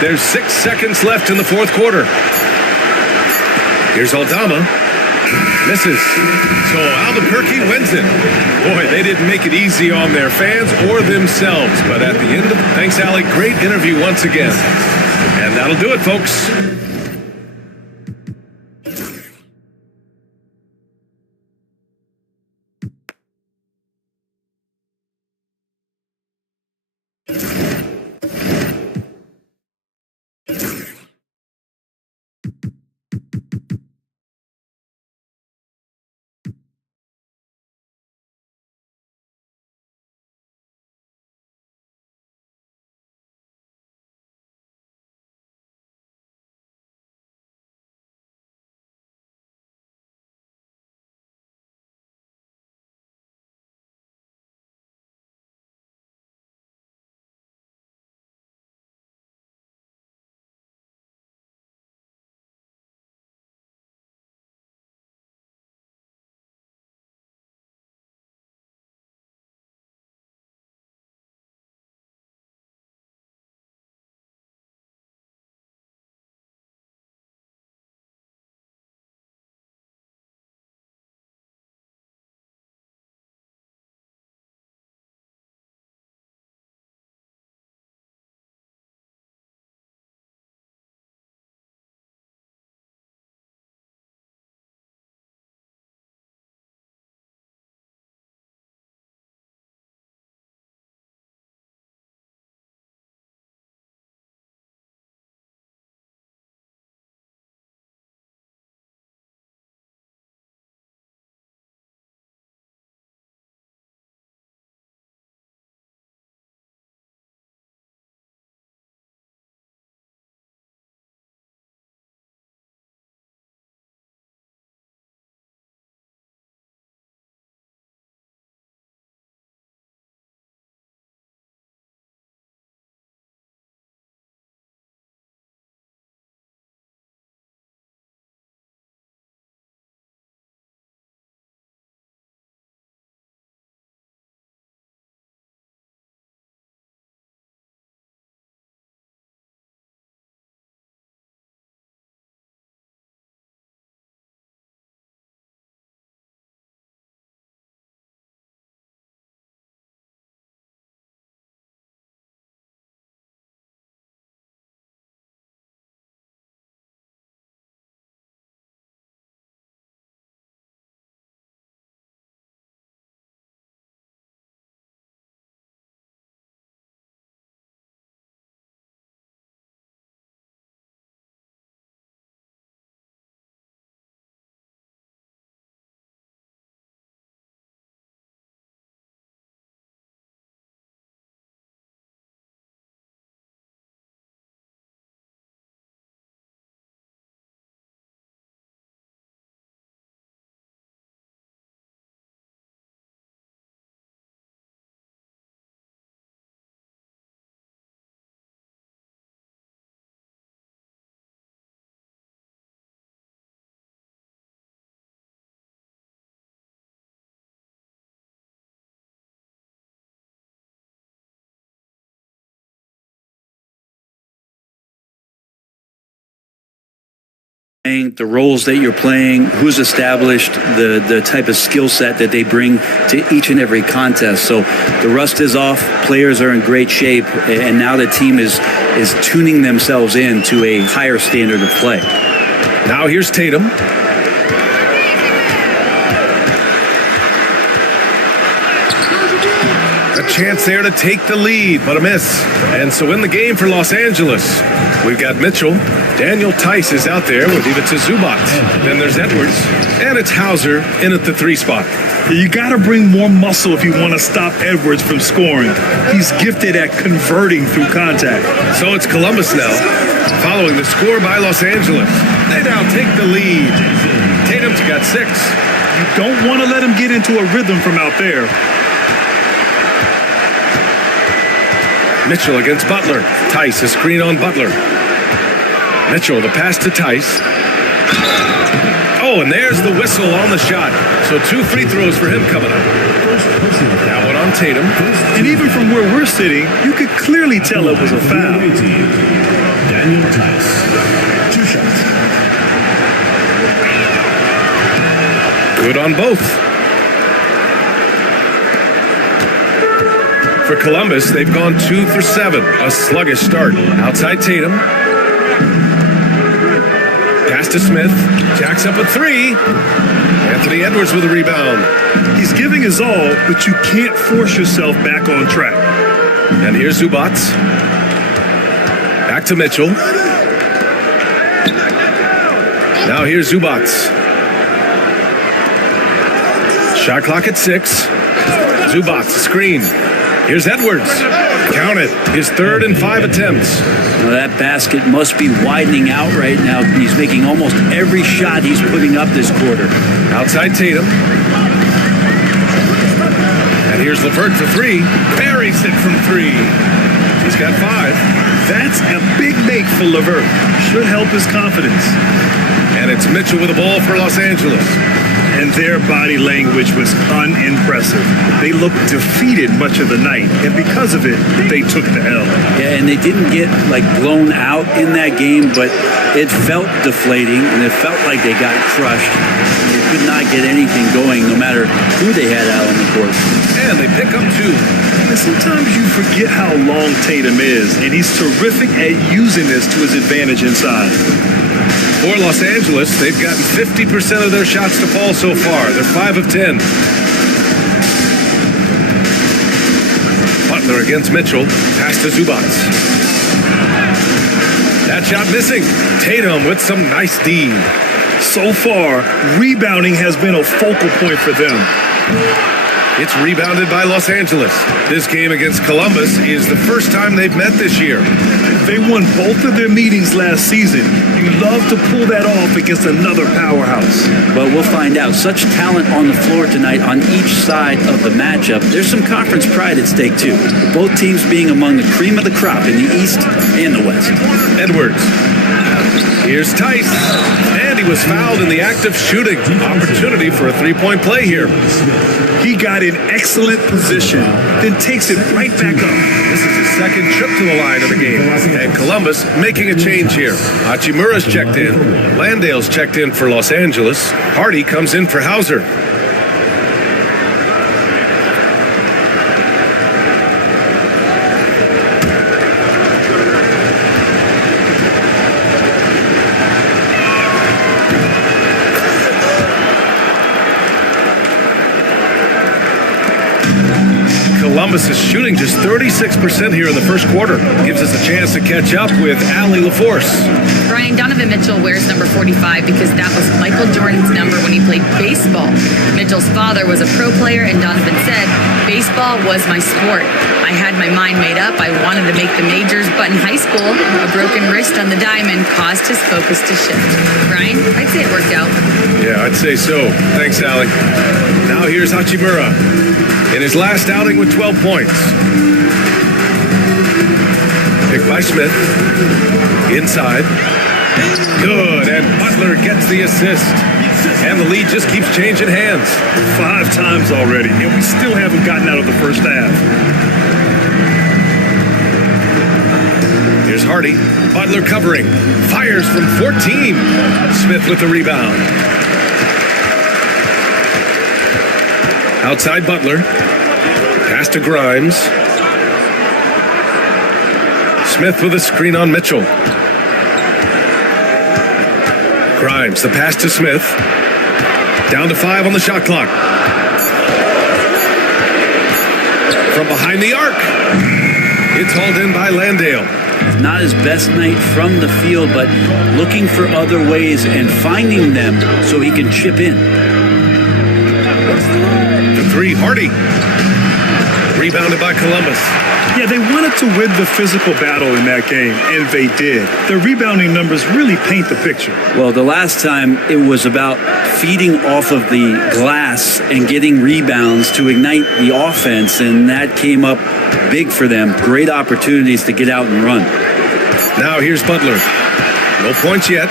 There's 6 seconds left in the 4th quarter. Here's Aldama. Misses. So Albuquerque wins it. Boy, they didn't make it easy on their fans or themselves. But at the end of thanks, Allie. Great interview once again. And that'll do it, folks. the roles that you're playing, who's established, the type of skill set that they bring to each and every contest. So the rust is off, players are in great shape, and now the team is tuning themselves in to a higher standard of play. Now here's Tatum. A chance there to take the lead, but a miss. And so in the game for Los Angeles, we've got Mitchell. Daniel Tice is out there with Ivica Zubac. Then there's Edwards. And it's Hauser in at the 3 spot. You got to bring more muscle if you want to stop Edwards from scoring. He's gifted at converting through contact. So it's Columbus now, following the score by Los Angeles. They now take the lead. Tatum's got 6. You don't want to let him get into a rhythm from out there. Mitchell against Butler. Tice, a screen on Butler. Mitchell, the pass to Tice. Oh, and there's the whistle on the shot. So 2 free throws for him coming up. Now one on Tatum. And even from where we're sitting, you could clearly tell it was a foul. Daniel Tice, 2 shots. Good on both. For Columbus, they've gone 2 for 7. A sluggish start. Outside Tatum. Pass to Smith. Jacks up a 3. Anthony Edwards with a rebound. He's giving his all, but you can't force yourself back on track. And here's Zubac. Back to Mitchell. Now here's Zubac. Shot clock at 6. Zubac, screen. Here's Edwards. Count it. His 3rd and 5 attempts. Well, that basket must be widening out right now. He's making almost every shot he's putting up this quarter. Outside Tatum. And here's LeVert for 3. Buries it from 3. He's got 5. That's a big make for LeVert. Should help his confidence. And it's Mitchell with the ball for Los Angeles. And their body language was unimpressive. They looked defeated much of the night, and because of it, they took the L. Yeah, and they didn't get blown out in that game, but it felt deflating, and it felt like they got crushed. They could not get anything going, no matter who they had out on the court. And they pick up 2. And sometimes you forget how long Tatum is, and he's terrific at using this to his advantage inside. For Los Angeles, they've gotten 50% of their shots to fall so far. They're 5 of 10. Butler against Mitchell. Pass to Zubac. That shot missing. Tatum with some nice D. So far, rebounding has been a focal point for them. It's rebounded by Los Angeles. This game against Columbus is the first time they've met this year. They won both of their meetings last season. You love to pull that off against another powerhouse. Well, we'll find out. Such talent on the floor tonight on each side of the matchup. There's some conference pride at stake, too. Both teams being among the cream of the crop in the East and the West. Edwards. Here's Tice. And he was fouled in the act of shooting. Opportunity for a 3-point play here. He got in excellent position, then takes it right back up. This is his 2nd trip to the line of the game. And Columbus making a change here. Hachimura's checked in. Landale's checked in for Los Angeles. Hardy comes in for Hauser. Columbus is shooting just 36% here in the first quarter. Gives us a chance to catch up with Allie LaForce. Brian, Donovan Mitchell wears number 45 because that was Michael Jordan's number when he played baseball. Mitchell's father was a pro player, and Donovan said, "Baseball was my sport. I had my mind made up. I wanted to make the majors, but in high school, a broken wrist on the diamond caused his focus to shift." Brian, I'd say it worked out. Yeah, I'd say so. Thanks, Allie. Now here's Hachimura in his last outing with 12 points. Picked by Smith. Inside. Good, and Butler gets the assist. And the lead just keeps changing hands. 5 times already, and we still haven't gotten out of the first half. Here's Hardy. Butler covering. Fires from 14. Smith with the rebound. Outside Butler. Pass to Grimes. Smith with a screen on Mitchell. Grimes, the pass to Smith. Down to 5 on the shot clock. From behind the arc. It's hauled in by Landale. Not his best night from the field, but looking for other ways and finding them so he can chip in. The 3, Hardy. Rebounded by Columbus. Yeah, they wanted to win the physical battle in that game, and they did. Their rebounding numbers really paint the picture. Well, the last time it was about feeding off of the glass and getting rebounds to ignite the offense, and that came up big for them. Great opportunities to get out and run. Now here's Butler. No points yet.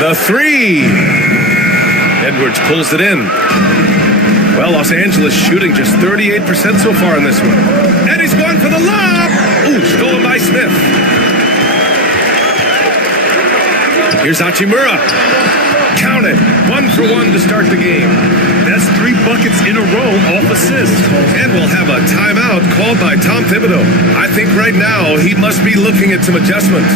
The 3. Edwards pulls it in. Well, Los Angeles shooting just 38% so far in this one. And he's going for the lob. Ooh, stolen by Smith. Here's Hachimura. Count it. 1 for 1 to start the game. That's 3 buckets in a row off assists. And we'll have a timeout called by Tom Thibodeau. I think right now he must be looking at some adjustments.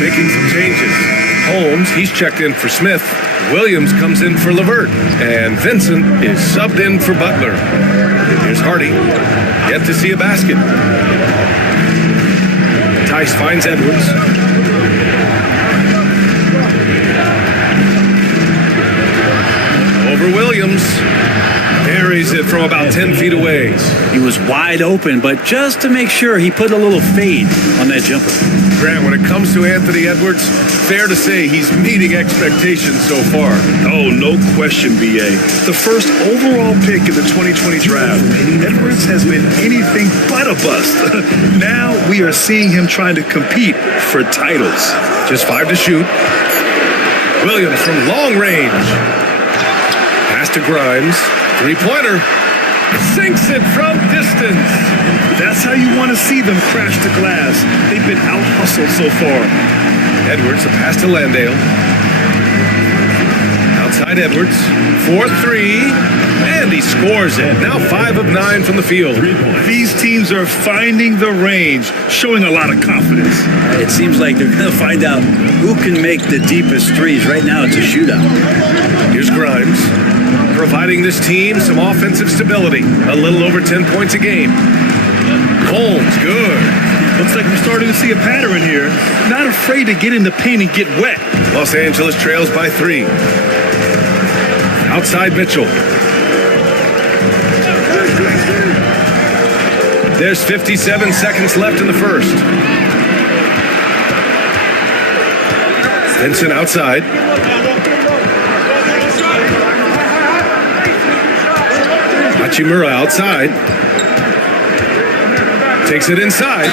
Making some changes. Holmes, he's checked in for Smith. Williams comes in for LeVert. And Vincent is subbed in for Butler. Here's Hardy. Yet to see a basket. Tice finds Edwards. Over Williams. Buries it from about 10 feet away. He was wide open, but just to make sure, he put a little fade on that jumper. Grant, when it comes to Anthony Edwards, fair to say he's meeting expectations so far. Oh, no question, B.A. The first overall pick in the 2020 draft, Edwards has been anything but a bust. Now we are seeing him trying to compete for titles. Just 5 to shoot. Williams from long range. Pass to Grimes. 3-pointer. Sinks it from distance. That's how you want to see them crash the glass. They've been out-hustled so far. Edwards, a pass to Landale. Outside Edwards. 4-3. And he scores it. Now 5 of 9 from the field. These teams are finding the range, showing a lot of confidence. It seems like they're going to find out who can make the deepest threes. Right now, it's a shootout. Here's Grimes, providing this team some offensive stability. A little over 10 points a game. Holmes, good. Looks like we're starting to see a pattern here. Not afraid to get in the paint and get wet. Los Angeles trails by 3. Outside Mitchell. There's 57 seconds left in the first. Vincent outside. Hachimura outside. Takes it inside.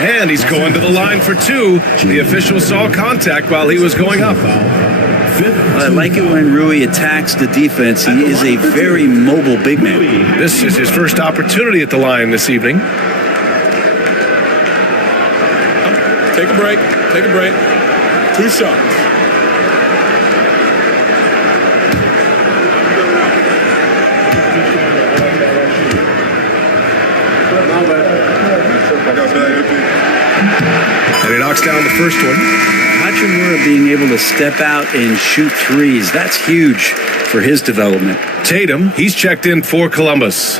And he's going to the line for 2. The official saw contact while he was going up. I like it when Rui attacks the defense. He is a very mobile big man. This is his first opportunity at the line this evening. Take a break. Take a break. 2 shots. And he knocks down the first one. Hachimura being able to step out and shoot threes, that's huge for his development. Tatum, he's checked in for Columbus.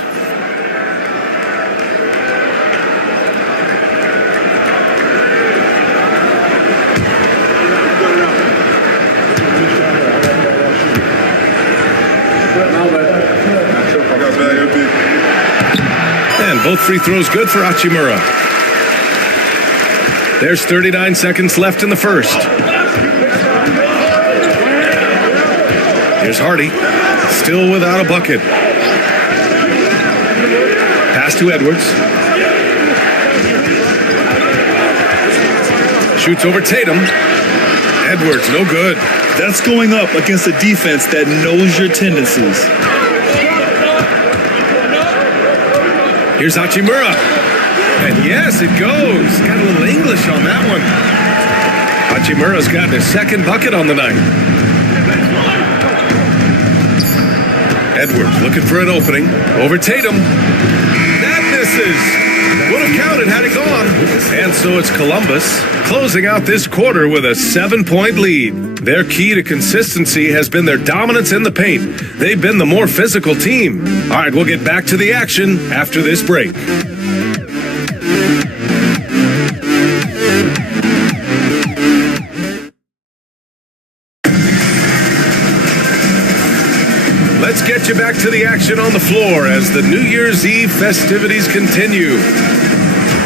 And both free throws good for Hachimura. There's 39 seconds left in the first. Here's Hardy, still without a bucket. Pass to Edwards. Shoots over Tatum. Edwards, no good. That's going up against a defense that knows your tendencies. Here's Hachimura. And yes, it goes. Got a little English on that one. Hachimura's got his second bucket on the night. Edwards looking for an opening. Over Tatum. That misses. Would have counted had it gone. And so it's Columbus closing out this quarter with a 7-point lead. Their key to consistency has been their dominance in the paint. They've been the more physical team. All right, we'll get back to the action after this break. Let's get you back to the action on the floor as the New Year's Eve festivities continue.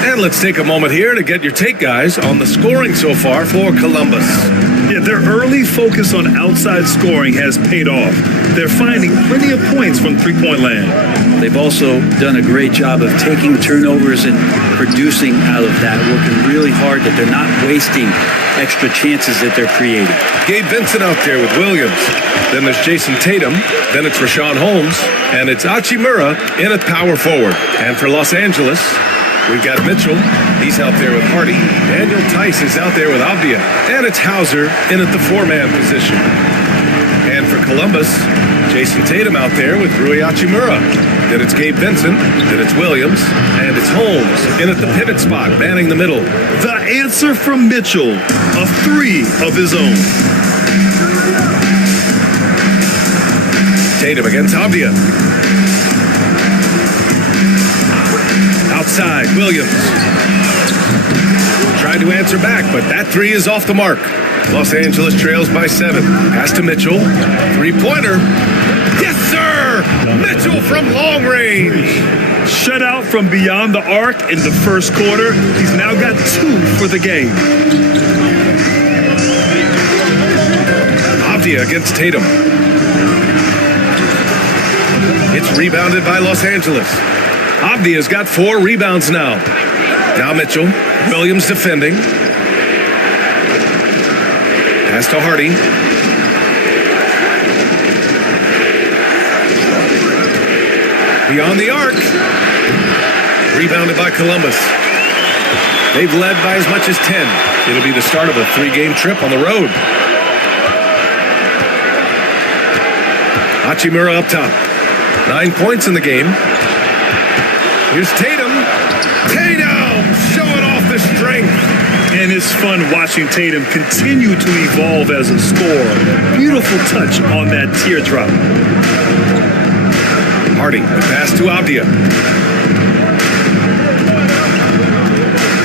And let's take a moment here to get your take, guys, on the scoring so far for Columbus. Yeah, their early focus on outside scoring has paid off. They're finding plenty of points from three-point land. They've also done a great job of taking turnovers and producing out of that, working really hard that they're not wasting extra chances that they're creating. Gabe Vincent out there with Williams. Then there's Jason Tatum. Then it's Rashawn Holmes. And it's Hachimura in at power forward. And for Los Angeles, we've got Mitchell. He's out there with Hardy. Daniel Tice is out there with Avdia. And it's Hauser in at the four-man position. And for Columbus, Jason Tatum out there with Rui Hachimura. Then it's Gabe Vincent. Then it's Williams. And it's Holmes in at the pivot spot, manning the middle. The answer from Mitchell, a three of his own. Tatum against Avdia. Outside, Williams. Tried to answer back, but that three is off the mark. Los Angeles trails by 7. Pass to Mitchell. Three-pointer. Yes, sir! Mitchell from long range. Shut out from beyond the arc in the first quarter. He's now got 2 for the game. Avdia against Tatum. It's rebounded by Los Angeles. Avdia's got 4 rebounds now. Now Mitchell. Williams defending. Pass to Hardy. Beyond the arc. Rebounded by Columbus. They've led by as much as 10. It'll be the start of a 3-game trip on the road. Hachimura up top. 9 points in the game. Here's Tatum. Tatum showing off the strength. And it's fun watching Tatum continue to evolve as a scorer. Beautiful touch on that teardrop. Hardy, the pass to Avdia.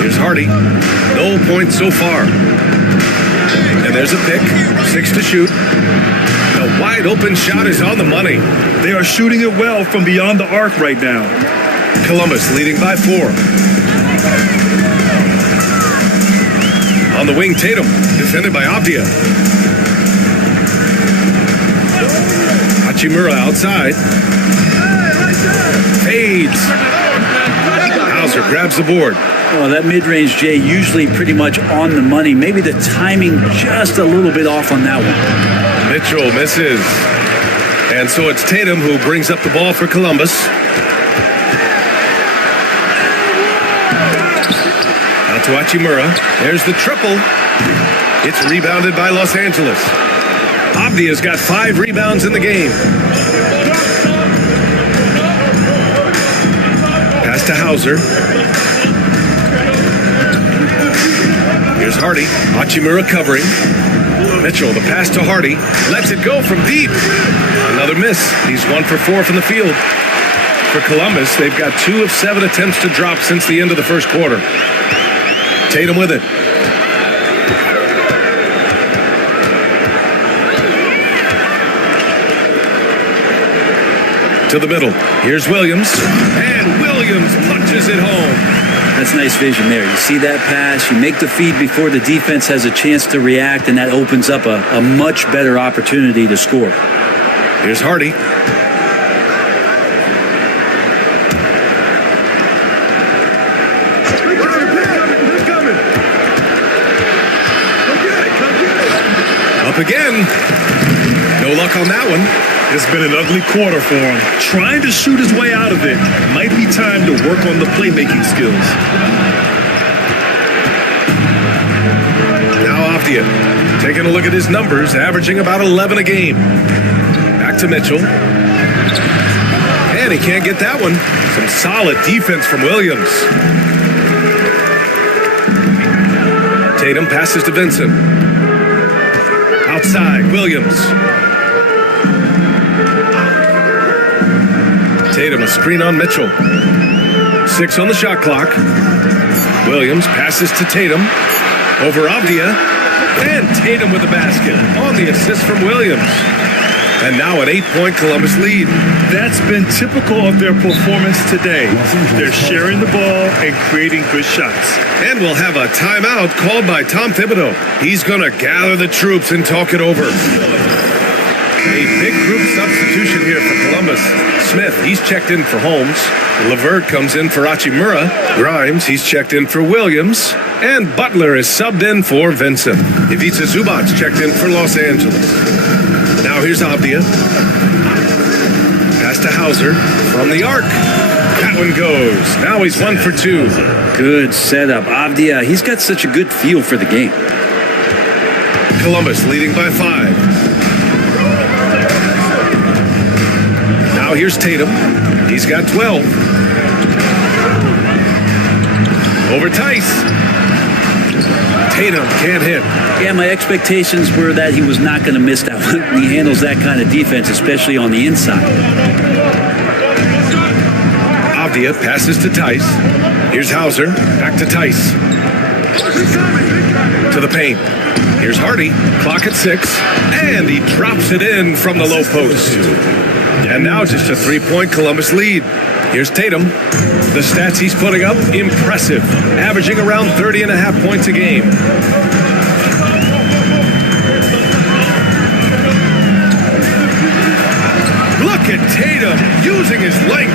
Here's Hardy. No points so far. And there's a pick. 6 to shoot. The wide open shot is on the money. They are shooting it well from beyond the arc right now. Columbus leading by 4. On the wing, Tatum, defended by Avdia. Hachimura outside. Fades. Hauser grabs the board. Well, that mid-range, Jay, usually pretty much on the money. Maybe the timing just a little bit off on that one. Mitchell misses. And so it's Tatum who brings up the ball for Columbus. Out to Hachimura. There's the triple. It's rebounded by Los Angeles. Avdia's got 5 rebounds in the game. Pass to Hauser. Hardy. Hachimura covering. Mitchell, the pass to Hardy. Lets it go from deep. Another miss. He's 1 for 4 from the field. For Columbus, they've got 2 of 7 attempts to drop since the end of the first quarter. Tatum with it. To the middle. Here's Williams. And Williams punches it home. That's nice vision there. You see that pass, you make the feed before the defense has a chance to react, and that opens up a much better opportunity to score. Here's Hardy. Up again. No luck on that one. It's been an ugly quarter for him. Trying to shoot his way out of it. Might be time to work on the playmaking skills. Now Avdia, taking a look at his numbers, averaging about 11 a game. Back to Mitchell. And he can't get that one. Some solid defense from Williams. Tatum passes to Vincent. Outside, Williams. Tatum, a screen on Mitchell. 6 on the shot clock. Williams passes to Tatum. Over Avdia. And Tatum with the basket on the assist from Williams. And now an 8-point Columbus lead. That's been typical of their performance today. They're sharing the ball and creating good shots. And we'll have a timeout called by Tom Thibodeau. He's going to gather the troops and talk it over. A big group substitution here for Columbus. Smith, he's checked in for Holmes. LeVert comes in for Hachimura. Grimes, he's checked in for Williams. And Butler is subbed in for Vincent. Ivica Zubac checked in for Los Angeles. Now here's Avdia. Pass to Hauser from the arc. That one goes. Now he's 1 for 2. Good setup. Avdia, he's got such a good feel for the game. Columbus leading by 5. Now here's Tatum. He's got 12. Over Tice. Tatum can't hit. Yeah, my expectations were that he was not going to miss that one. He handles that kind of defense, especially on the inside. Avdia passes to Tice. Here's Hauser. Back to Tice. To the paint. Here's Hardy. Clock at 6. And he drops it in from the low post. And now just a 3-point Columbus lead. Here's Tatum. The stats he's putting up, impressive. Averaging around 30.5 points a game. Look at Tatum using his length.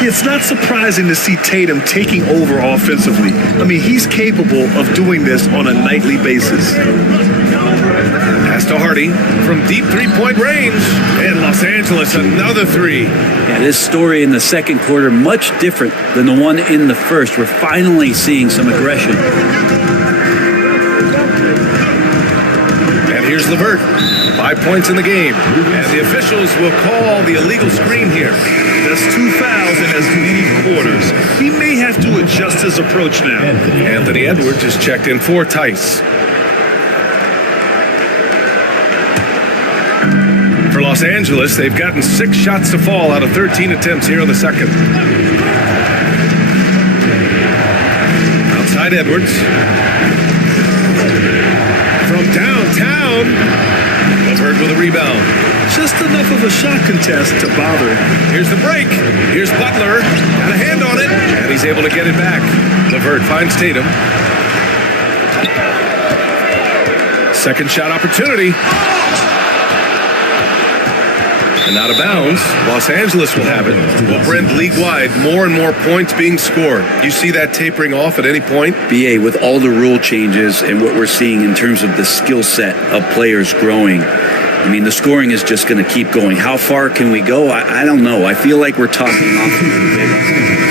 It's not surprising to see Tatum taking over offensively. I mean, he's capable of doing this on a nightly basis. Pass to Hardy from deep 3-point range. And Los Angeles, another 3. Yeah, this story in the second quarter, much different than the one in the first. We're finally seeing some aggression. And here's LeVert. 5 points in the game. And the officials will call the illegal screen here. That's 2 fouls in as many quarters. He may have to adjust his approach now. Anthony Edwards is checked in for Tice. For Los Angeles, they've gotten 6 shots to fall out of 13 attempts here in the second. Outside Edwards. From downtown. LeVert with a rebound. Just enough of a shot contest to bother. Here's the break. Here's Butler. Got a hand on it. And he's able to get it back. LeVert finds Tatum. Second shot opportunity. And out of bounds, Los Angeles will have it. Well, Brent, league-wide, more and more points being scored. You see that tapering off at any point? BA, with all the rule changes and what we're seeing in terms of the skill set of players growing, I mean, the scoring is just going to keep going. How far can we go? I don't know. I feel like we're talking off a little bit.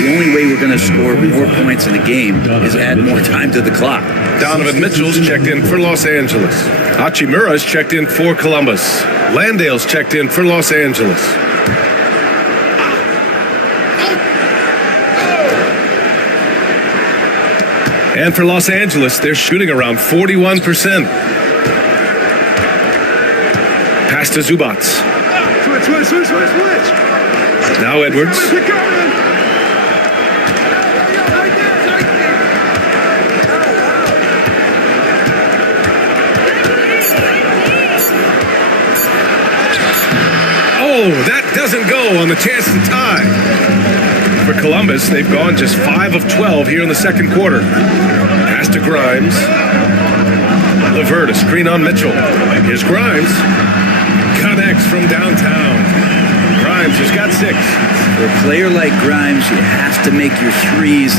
The only way we're going to score more points in a game is add more time to the clock. Donovan Mitchell's checked in for Los Angeles. Hachimura's checked in for Columbus. Landale's checked in for Los Angeles. And for Los Angeles, they're shooting around 41%. Pass to Zubac. Switch. Now Edwards. Oh, that doesn't go on the chance to tie. For Columbus, they've gone just 5 of 12 here in the second quarter. Pass to Grimes. LeVert, a screen on Mitchell. Here's Grimes. Connects from downtown. Grimes has got 6. For a player like Grimes, you have to make your threes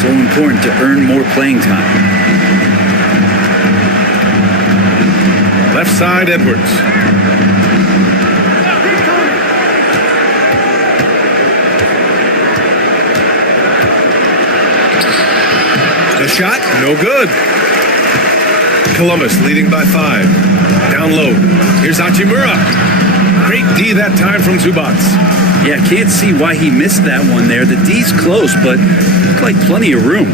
so important to earn more playing time. Left side, Edwards. The shot, no good. Columbus leading by 5. Down low. Here's Hachimura. Great D that time from Zubac. Yeah, can't see why he missed that one there. The D's close, but looked like plenty of room.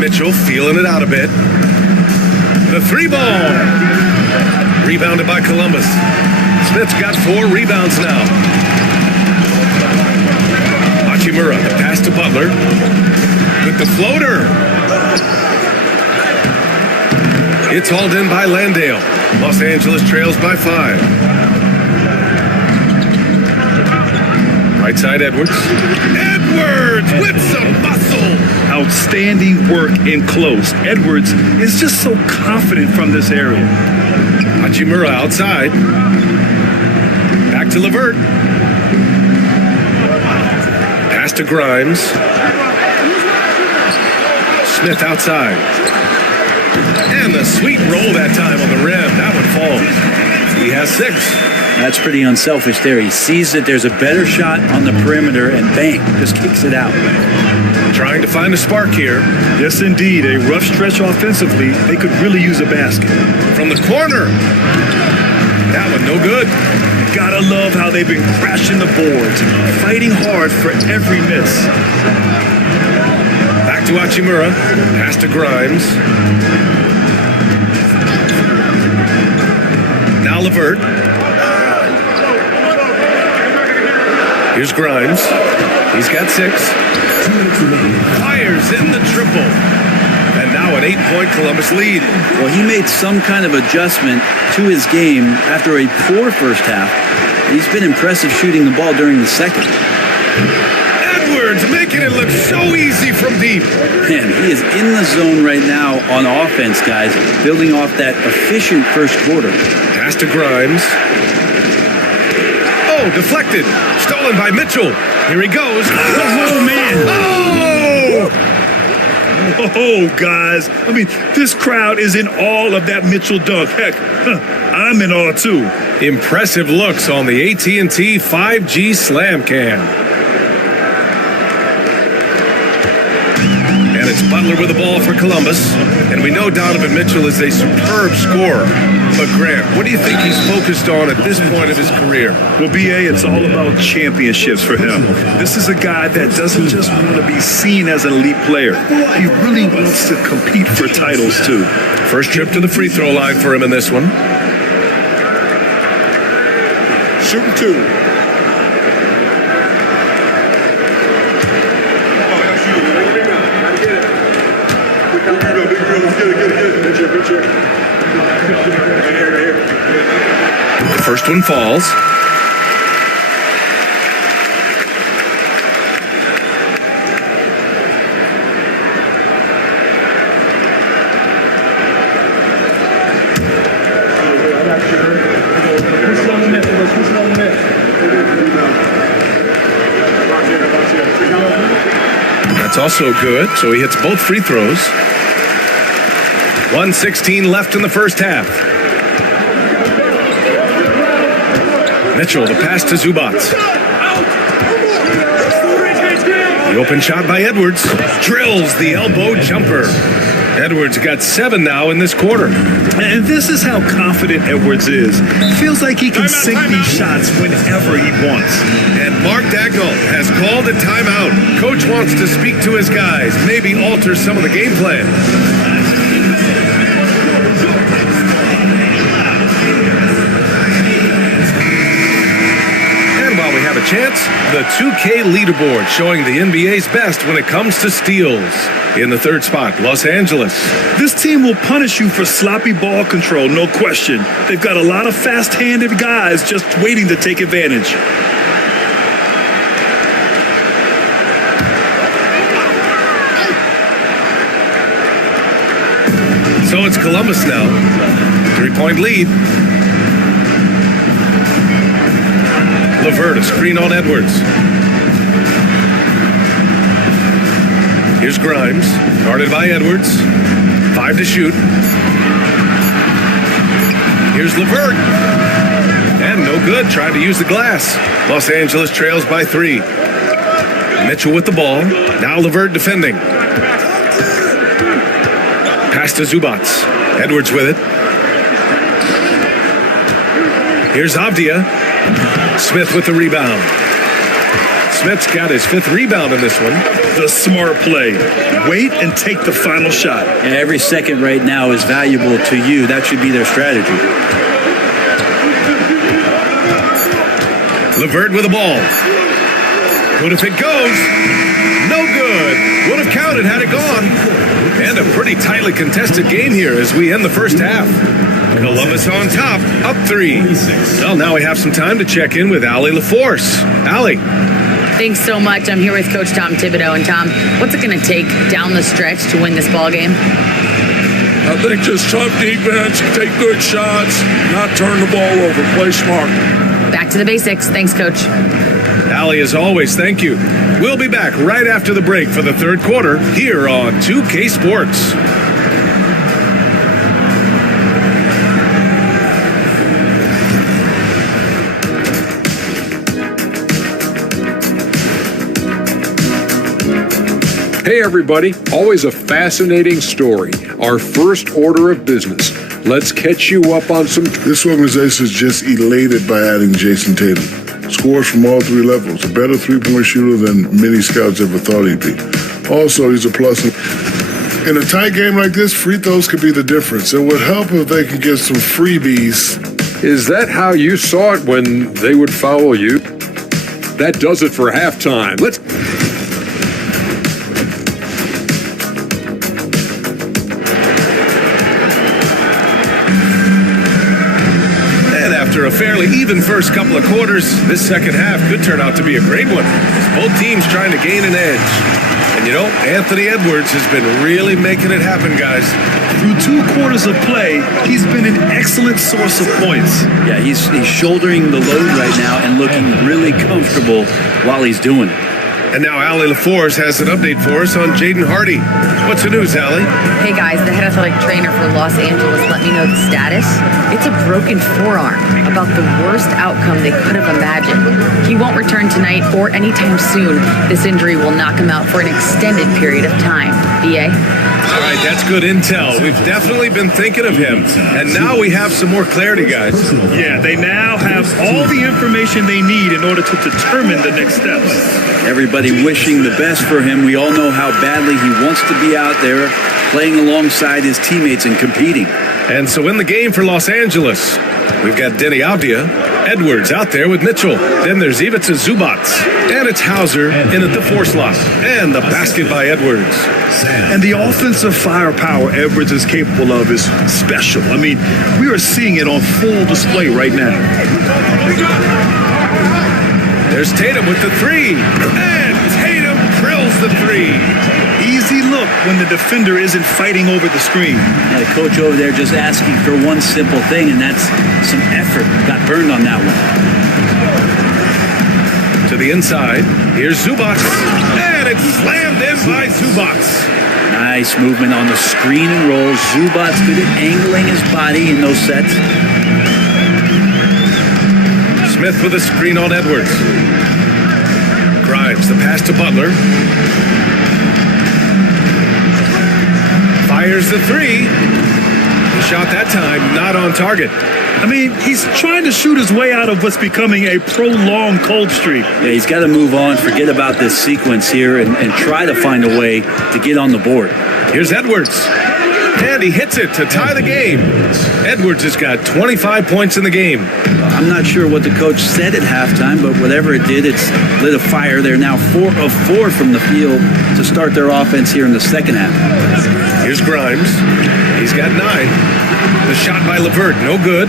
Mitchell feeling it out a bit. The 3 ball. Rebounded by Columbus. Smith's got 4 rebounds now. Hachimura, the pass to Butler. With the floater. It's hauled in by Landale. Los Angeles trails by 5. Right side, Edwards. Edwards with some muscle. Outstanding work in close. Edwards is just so confident from this area. Hachimura outside. Back to LeVert. Pass to Grimes. Smith outside. And the sweet roll that time on the rim. That one falls. He has 6. That's pretty unselfish there. He sees that there's a better shot on the perimeter and bang, just kicks it out. Trying to find a spark here. Yes, indeed. A rough stretch offensively. They could really use a basket. From the corner. That one no good. You gotta love how they've been crashing the boards, fighting hard for every miss. Back to Hachimura. Pass to Grimes. Now LeVert. Here's Grimes. He's got 6. Fires in the triple. And now an 8-point Columbus lead. Well, he made some kind of adjustment to his game after a poor first half. He's been impressive shooting the ball during the second. Edwards making it look so easy from deep. Man, he is in the zone right now on offense, guys, building off that efficient first quarter. Pass to Grimes. Oh, deflected. Stolen by Mitchell. Here he goes. Oh, man. Oh, guys. I mean, this crowd is in awe of that Mitchell dunk. Heck, I'm in awe, too. Impressive looks on the AT&T 5G Slam Cam. And it's Butler with the ball for Columbus. And we know Donovan Mitchell is a superb scorer. But Grant, what do you think he's focused on at this point of his career? Well, B.A., it's all about championships for him. This is a guy that doesn't just want to be seen as an elite player. He really wants to compete for titles, too. First trip to the free throw line for him in this one. Shooting 2. The first one falls. That's also good, so he hits both free throws. 1:16 left in the first half. Mitchell, the pass to Zubac. The open shot by Edwards. Drills the elbow jumper. Edwards got 7 now in this quarter. And this is how confident Edwards is. Feels like he can sink these shots whenever he wants. And Mark Dagnall has called a timeout. Coach wants to speak to his guys, maybe alter some of the game plan. And while we have a chance, the 2K leaderboard showing the NBA's best when it comes to steals. In the third spot, Los Angeles. This team will punish you for sloppy ball control, no question. They've got a lot of fast-handed guys just waiting to take advantage. So it's Columbus now. 3-point lead. LeVert, a screen on Edwards. Here's Grimes, guarded by Edwards. 5 to shoot. Here's LeVert. And no good, trying to use the glass. Los Angeles trails by 3. Mitchell with the ball. Now LeVert defending. Pass to Zubac. Edwards with it. Here's Avdia. Smith with the rebound. Smith's got his 5th rebound in this one. The smart play. Wait and take the final shot. And every second right now is valuable to you. That should be their strategy. LeVert with the ball. What if it goes? No good. Would have counted had it gone. And a pretty tightly contested game here as we end the first half. Columbus on top, up 3. Well, now we have some time to check in with Allie LaForce. Allie. Thanks so much. I'm here with Coach Tom Thibodeau. And Tom, what's it going to take down the stretch to win this ball game? I think just tough defense, take good shots, not turn the ball over, play smart. Back to the basics. Thanks, Coach. Allie, as always, thank you. We'll be back right after the break for the third quarter here on 2K Sports. Hey everybody, always a fascinating story. Our first order of business. Let's catch you up on some... This organization is just elated by adding Jason Tatum. Scores from all 3 levels. A better three-point shooter than many scouts ever thought he'd be. Also, he's a plus. In a tight game like this, free throws could be the difference. It would help if they could get some freebies. Is that how you saw it when they would foul you? That does it for halftime. Let's... After a fairly even first couple of quarters, this second half could turn out to be a great one. Both teams trying to gain an edge. And you know, Anthony Edwards has been really making it happen, guys. Through 2 quarters of play, he's been an excellent source of points. Yeah, he's shouldering the load right now and looking really comfortable while he's doing it. And now Allie LaForce has an update for us on Jaden Hardy. What's the news, Allie? Hey guys, the head athletic trainer for Los Angeles let me know the status. It's a broken forearm, about the worst outcome they could have imagined. He won't return tonight or anytime soon. This injury will knock him out for an extended period of time. BA? All right, that's good intel. We've definitely been thinking of him. And now we have some more clarity, guys. Yeah, they now have all the information they need in order to determine the next steps. Everybody wishing the best for him. We all know how badly he wants to be out there playing alongside his teammates and competing. And so in the game for Los Angeles, we've got Denny Avdia, Edwards out there with Mitchell. Then there's Ivica Zubac. And it's Hauser in at the 4 slot. And the basket by Edwards. And the offensive firepower Edwards is capable of is special. I mean, we are seeing it on full display right now. There's Tatum with the 3. And Tatum drills the 3. Easy look when the defender isn't fighting over the screen. Yeah, the coach over there just asking for one simple thing, and that's some effort. Got burned on that one. To the inside. Here's Zubac. And it's slammed in by Zubac. Nice movement on the screen and roll. Zubac good at angling his body in those sets. Smith with a screen on Edwards. Grimes, the pass to Butler. 5 Fires the three. The shot that time not on target. I mean, he's trying to shoot his way out of what's becoming a prolonged cold streak. Yeah, he's got to move on, forget about this sequence here, and try to find a way to get on the board. Here's Edwards. And he hits it to tie the game. Edwards has got 25 points in the game. I'm not sure what the coach said at halftime, but whatever it did, it's lit a fire. They're now 4 of 4 from the field to start their offense here in the second half. Here's Grimes. He's got 9. The shot by LeVert, no good.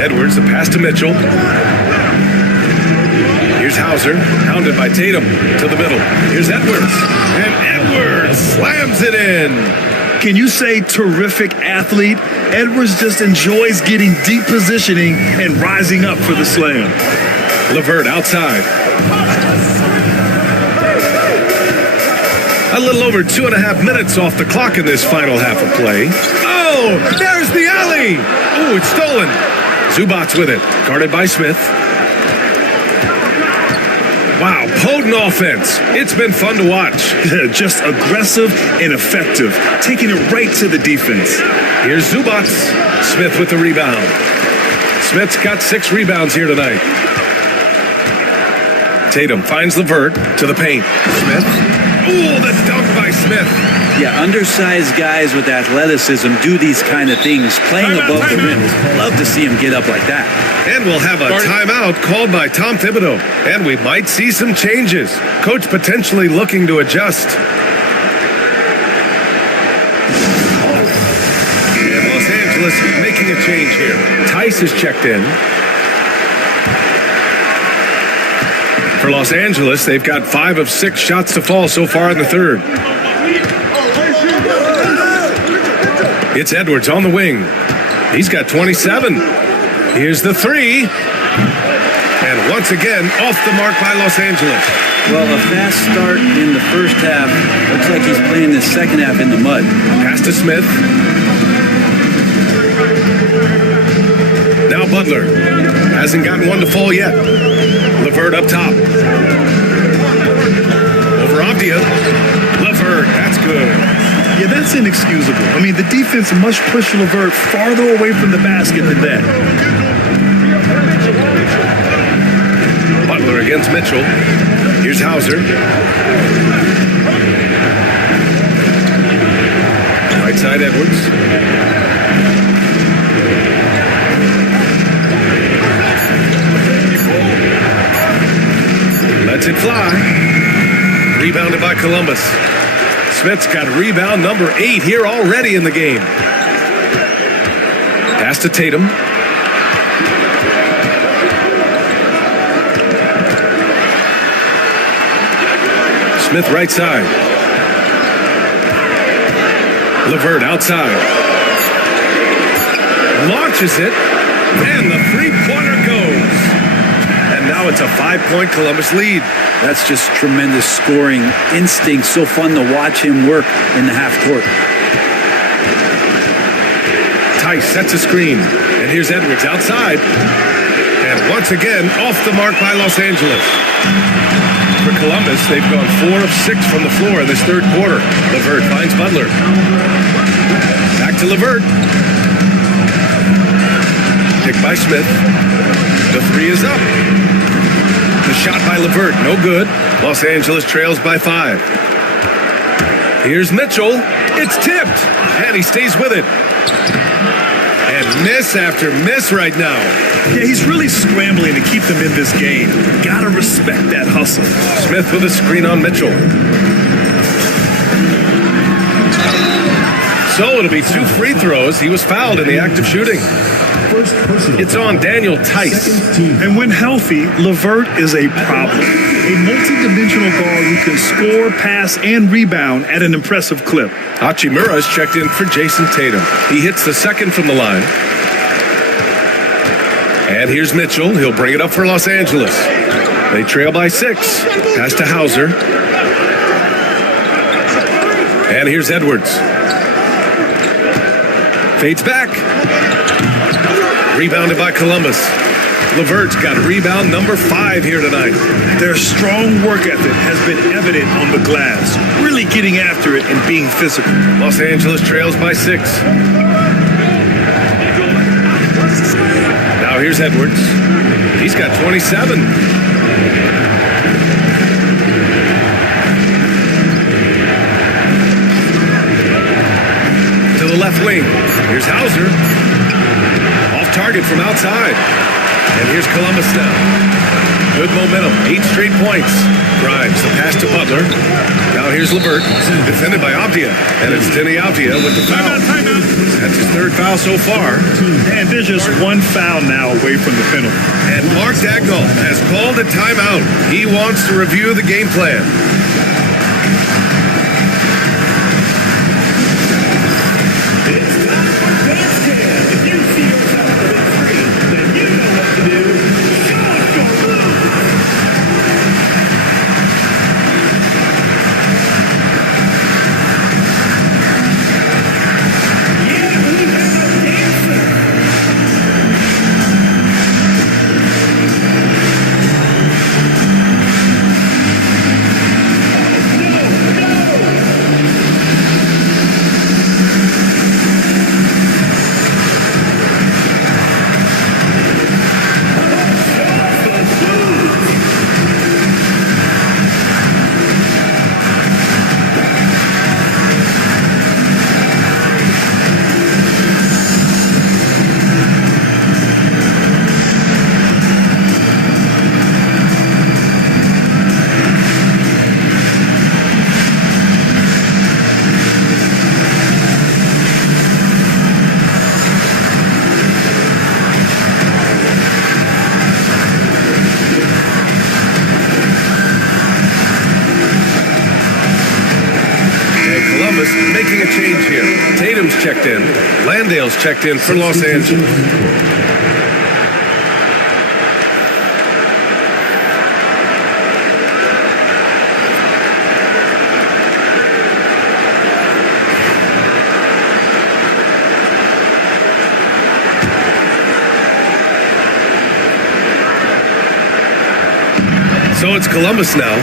Edwards, the pass to Mitchell. Here's Hauser, hounded by Tatum to the middle. Here's Edwards. And Edwards slams it in. Can you say terrific athlete? Edwards just enjoys getting deep positioning and rising up for the slam. LeVert outside. A little over 2.5 minutes off the clock in this final half of play. Oh, there's the alley. Oh, it's stolen. Zubac's with it, guarded by Smith. Wow, potent offense. It's been fun to watch. Just aggressive and effective, taking it right to the defense. Here's Zubac. Smith with the rebound. Smith's got 6 rebounds here tonight. Tatum finds LeVert to the paint. Smith. Ooh, the dunk by Smith. Yeah, undersized guys with athleticism do these kind of things, playing above the rim. Love to see him get up like that. And we'll have a timeout called by Tom Thibodeau. And we might see some changes. Coach potentially looking to adjust. And Los Angeles making a change here. Tice is checked in. For Los Angeles, they've got 5 of 6 shots to fall so far in the third. It's Edwards on the wing. He's got 27. Here's the 3. And once again, off the mark by Los Angeles. Well, a fast start in the first half. Looks like he's playing the second half in the mud. Pass to Smith. Now Butler. Hasn't gotten one to fall yet. LeVert up top. Over Avdia. LeVert, that's good. Yeah, that's inexcusable. I mean, the defense must push LeVert farther away from the basket than that. Butler against Mitchell. Here's Hauser. Right side Edwards. Lets it fly. Rebounded by Columbus. Smith's got rebound number 8 here already in the game. Pass to Tatum. Smith right side. LeVert outside. Launches it. And the three-pointer goes. And now it's a 5-point Columbus lead. That's just tremendous scoring instinct. So fun to watch him work in the half court. Tice sets a screen. And here's Edwards outside. And once again, off the mark by Los Angeles. For Columbus, they've gone 4 of 6 from the floor in this third quarter. LeVert finds Butler. Back to LeVert. Picked by Smith. The 3 is up. The shot by LeVert, no good. Los Angeles trails by 5. Here's Mitchell. It's tipped. And he stays with it. And miss after miss right now. Yeah, he's really scrambling to keep them in this game. Gotta respect that hustle. Smith with a screen on Mitchell. So it'll be 2 free throws. He was fouled in the act of shooting. It's on Daniel Tice. And when healthy, LeVert is a problem. A multi-dimensional guard who can score, pass, and rebound at an impressive clip. Hachimura's checked in for Jason Tatum. He hits the second from the line. And here's Mitchell. He'll bring it up for Los Angeles. They trail by 6. Pass to Hauser. And here's Edwards. Fades back. Rebounded by Columbus. LeVert's got rebound number 5 here tonight. Their strong work ethic has been evident on the glass, really getting after it and being physical. Los Angeles trails by 6. Now here's Edwards. He's got 27. To the left wing. Here's Hauser. Off target from outside. And here's Columbus now. Good momentum. 8 straight points. Grimes, the pass to Butler. Now here's LeVert. Defended by Avdia. And it's Denny Avdia with the foul. That's his 3rd foul so far. And there's just 1 foul now away from the penalty. And Mark Dagnall has called a timeout. He wants to review the game plan. Making a change here. Tatum's checked in. Landale's checked in for Los Angeles. So it's Columbus now.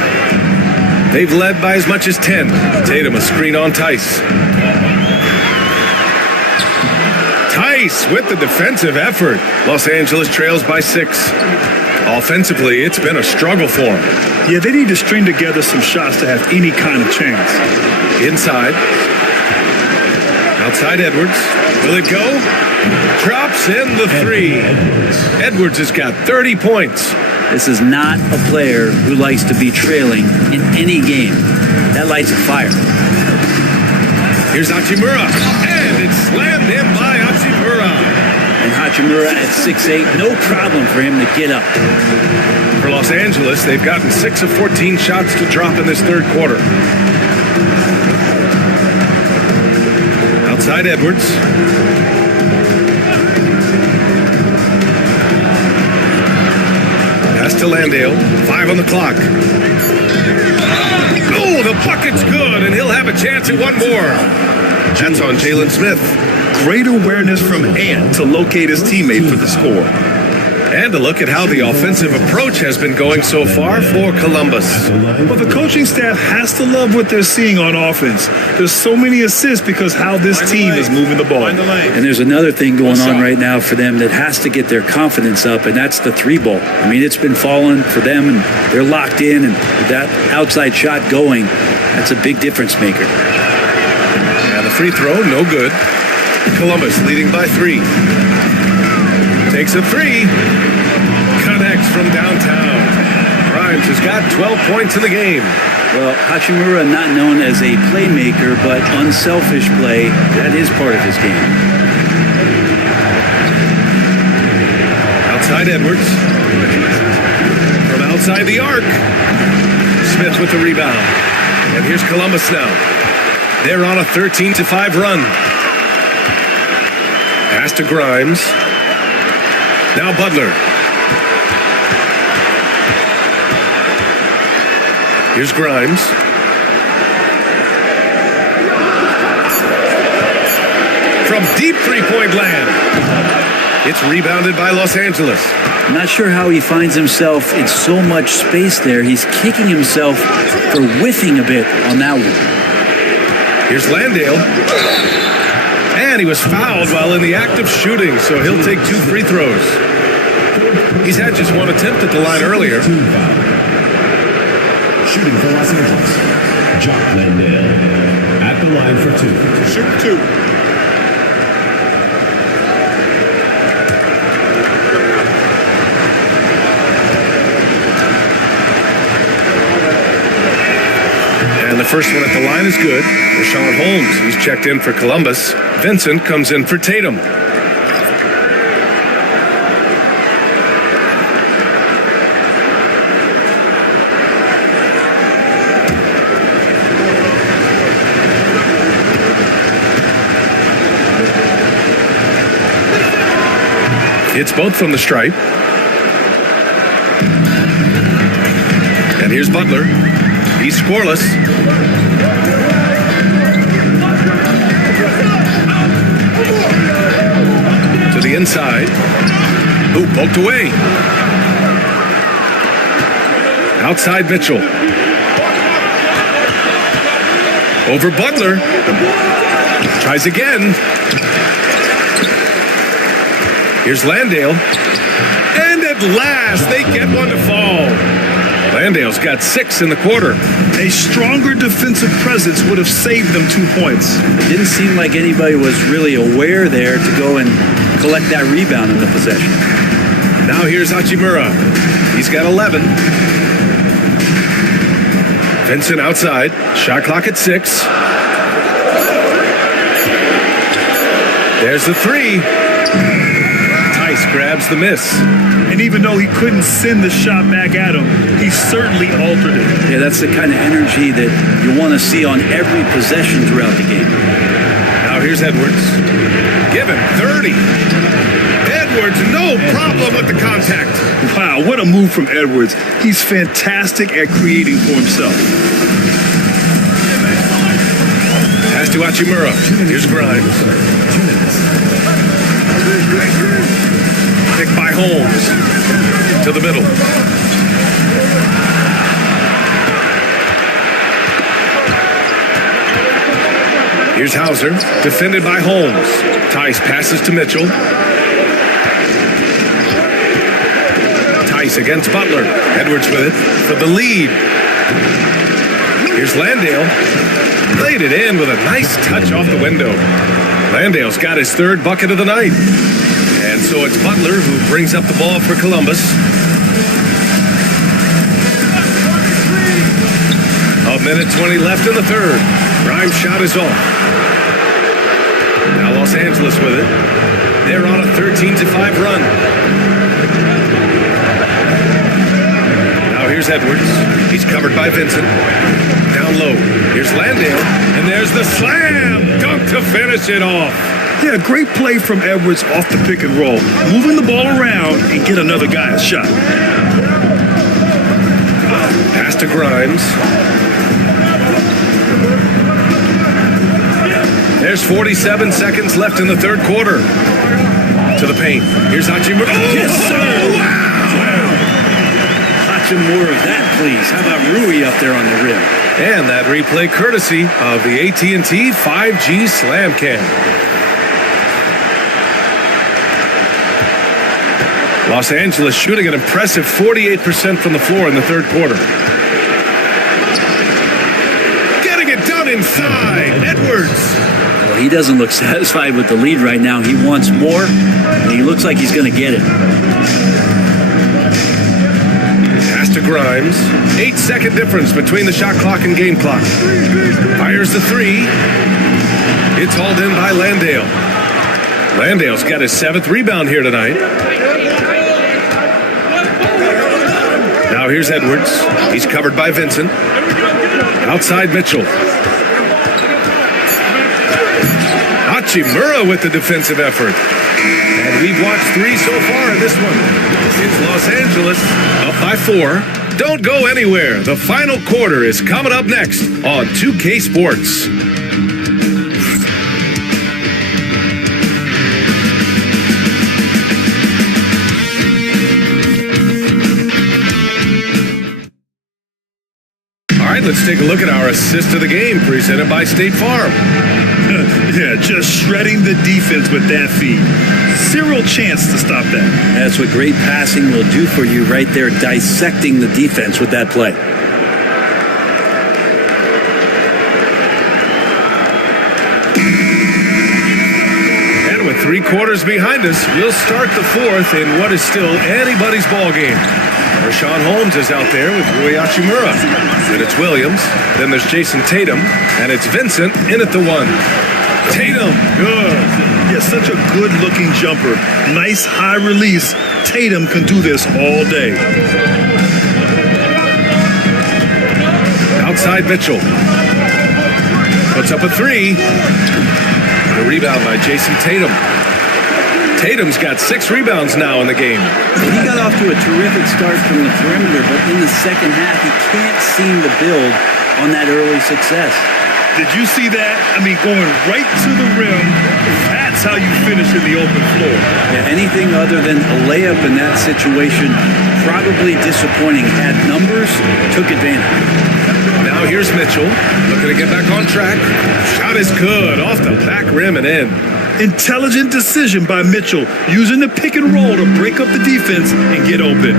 They've led by as much as 10. Tatum a screen on Tice. Tice with the defensive effort. Los Angeles trails by 6. Offensively, it's been a struggle for them. Yeah, they need to string together some shots to have any kind of chance. Inside. Outside Edwards. Will it go? Drops in the 3. Edwards has got 30 points. This is not a player who likes to be trailing in any game. That lights a fire. Here's Hachimura, and it's slammed in by Hachimura. And Hachimura at 6'8", no problem for him to get up. For Los Angeles, they've gotten 6 of 14 shots to drop in this 3rd quarter. Outside Edwards. To Landale, 5 on the clock. Oh, the bucket's good, and he'll have a chance at one more. That's on Jalen Smith. Great awareness from Ant to locate his teammate for the score. And to look at how the offensive approach has been going so far for Columbus. Well, the coaching staff has to love what they're seeing on offense. There's so many assists because how this team is moving the ball. And there's another thing going on right now for them that has to get their confidence up, and that's the 3-ball. I mean, it's been falling for them, and they're locked in, and that outside shot going, that's a big difference maker. And the free throw, no good. Columbus leading by 3. Takes a 3. Connects from downtown. Grimes has got 12 points in the game. Well, Hachimura not known as a playmaker, but unselfish play, that is part of his game. Outside Edwards. From outside the arc. Smith with the rebound. And here's Columbus now. They're on a 13-5 run. Pass to Grimes. Now Butler. Here's Grimes. From deep three-point land. It's rebounded by Los Angeles. I'm not sure how he finds himself in so much space there. He's kicking himself for whiffing a bit on that one. Here's Landale. And he was fouled while in the act of shooting, so he'll take 2 free throws. He's had just 1 attempt at the line earlier. Shooting for Los Angeles, Jock Landale at the line for 2. Shoot 2. And the first one at the line is good. Rashawn Holmes, he's checked in for Columbus. Vincent comes in for Tatum. It's both from the stripe. And here's Butler. He's scoreless. To the inside. Ooh, poked away. Outside Mitchell. Over Butler. Tries again. Here's Landale. And at last, they get one to fall. Landale's got 6 in the quarter. A stronger defensive presence would have saved them 2 points. It didn't seem like anybody was really aware there to go and collect that rebound in the possession. Now here's Hachimura. He's got 11. Vincent outside. Shot clock at 6. There's the 3. Tice grabs the miss. And even though he couldn't send the shot back at him, he certainly altered it. Yeah, that's the kind of energy that you want to see on every possession throughout the game. Now here's Edwards. Give him 30. Edwards, no problem with the contact. Wow, what a move from Edwards. He's fantastic at creating for himself. Pass to Hachimura. Here's Grimes. Picked by Holmes. To the middle. Here's Hauser. Defended by Holmes. Tice passes to Mitchell. Tice against Butler. Edwards with it for the lead. Here's Landale. Laid it in with a nice touch off the window. Landale's got his 3rd bucket of the night. And so it's Butler who brings up the ball for Columbus. A minute 20 left in the 3rd. Grimes' shot is off. Now Los Angeles with it. They're on a 13-5 run. Now here's Edwards. He's covered by Vincent. Down low. Here's Landale. And there's the slam. Dunk to finish it off. Yeah, great play from Edwards off the pick and roll. Moving the ball around and get another guy a shot. Pass to Grimes. There's 47 seconds left in the 3rd quarter. To the paint. Here's Hachimura. Oh, yes, sir. Wow. Hachimura of that, please. How about Rui up there on the rim? And that replay courtesy of the AT&T 5G Slam Cam. Los Angeles shooting an impressive 48% from the floor in the 3rd quarter. Getting it done inside. Edwards. Well, he doesn't look satisfied with the lead right now. He wants more, and he looks like he's going to get it. Pass to Grimes. 8-second difference between the shot clock and game clock. Fires the 3. It's hauled in by Landale. Landale's got his 7th rebound here tonight. Now here's Edwards. He's covered by Vincent. Outside Mitchell. Hachimura with the defensive effort. And we've watched 3 so far in this one. It's Los Angeles up by 4. Don't go anywhere. The final quarter is coming up next on 2K Sports. right, let's take a look at our assist of the game presented by State Farm. Yeah, just shredding the defense with that feed. Zero chance to stop that. That's what great passing will do for you right there, dissecting the defense with that play. And with 3 quarters behind us, we'll start the fourth in what is still anybody's ball game. Rashawn Holmes is out there with Rui Hachimura. Then it's Williams. Then there's Jason Tatum. And it's Vincent in at the 1. Tatum, good. Yeah, such a good-looking jumper. Nice high release. Tatum can do this all day. Outside Mitchell. Puts up a 3. A rebound by Jason Tatum. Tatum's got 6 rebounds now in the game. He got off to a terrific start from the perimeter, but in the second half, he can't seem to build on that early success. Did you see that? I mean, going right to the rim, that's how you finish in the open floor. Yeah, anything other than a layup in that situation, probably disappointing. Had numbers, took advantage. Now here's Mitchell, looking to get back on track. Shot is good, off the back rim and in. Intelligent decision by Mitchell, using the pick and roll to break up the defense and get open.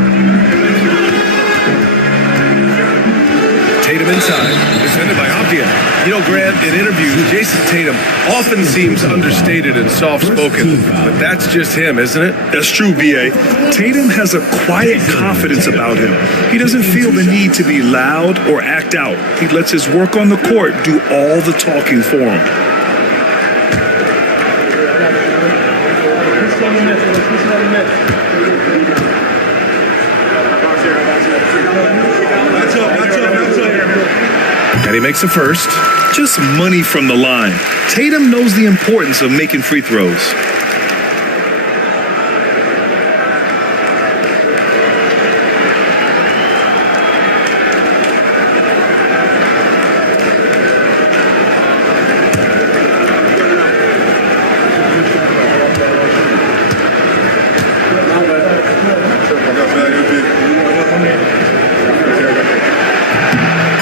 Tatum inside, defended by Avdia. You know, Grant, in interviews, Jason Tatum often seems understated and soft-spoken, but that's just him, isn't it? That's true, B.A. Tatum has a quiet confidence about him. He doesn't feel the need to be loud or act out. He lets his work on the court do all the talking for him. And he makes the first. Just money from the line. Tatum knows the importance of making free throws.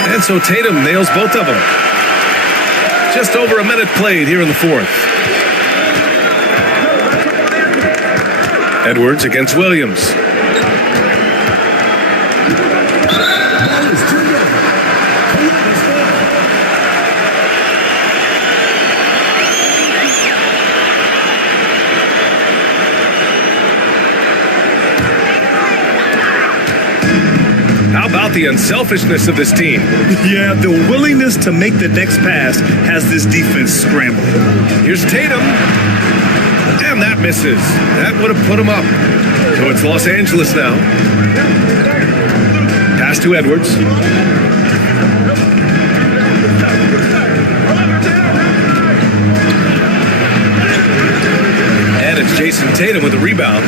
And so Tatum nails both of them. Just over a minute played here in the fourth. Edwards against Williams. How about the unselfishness of this team? Yeah, the willingness to make the next pass has this defense scrambled. Here's Tatum. And that misses. That would have put him up. So it's Los Angeles now. Pass to Edwards. And it's Jason Tatum with the rebound.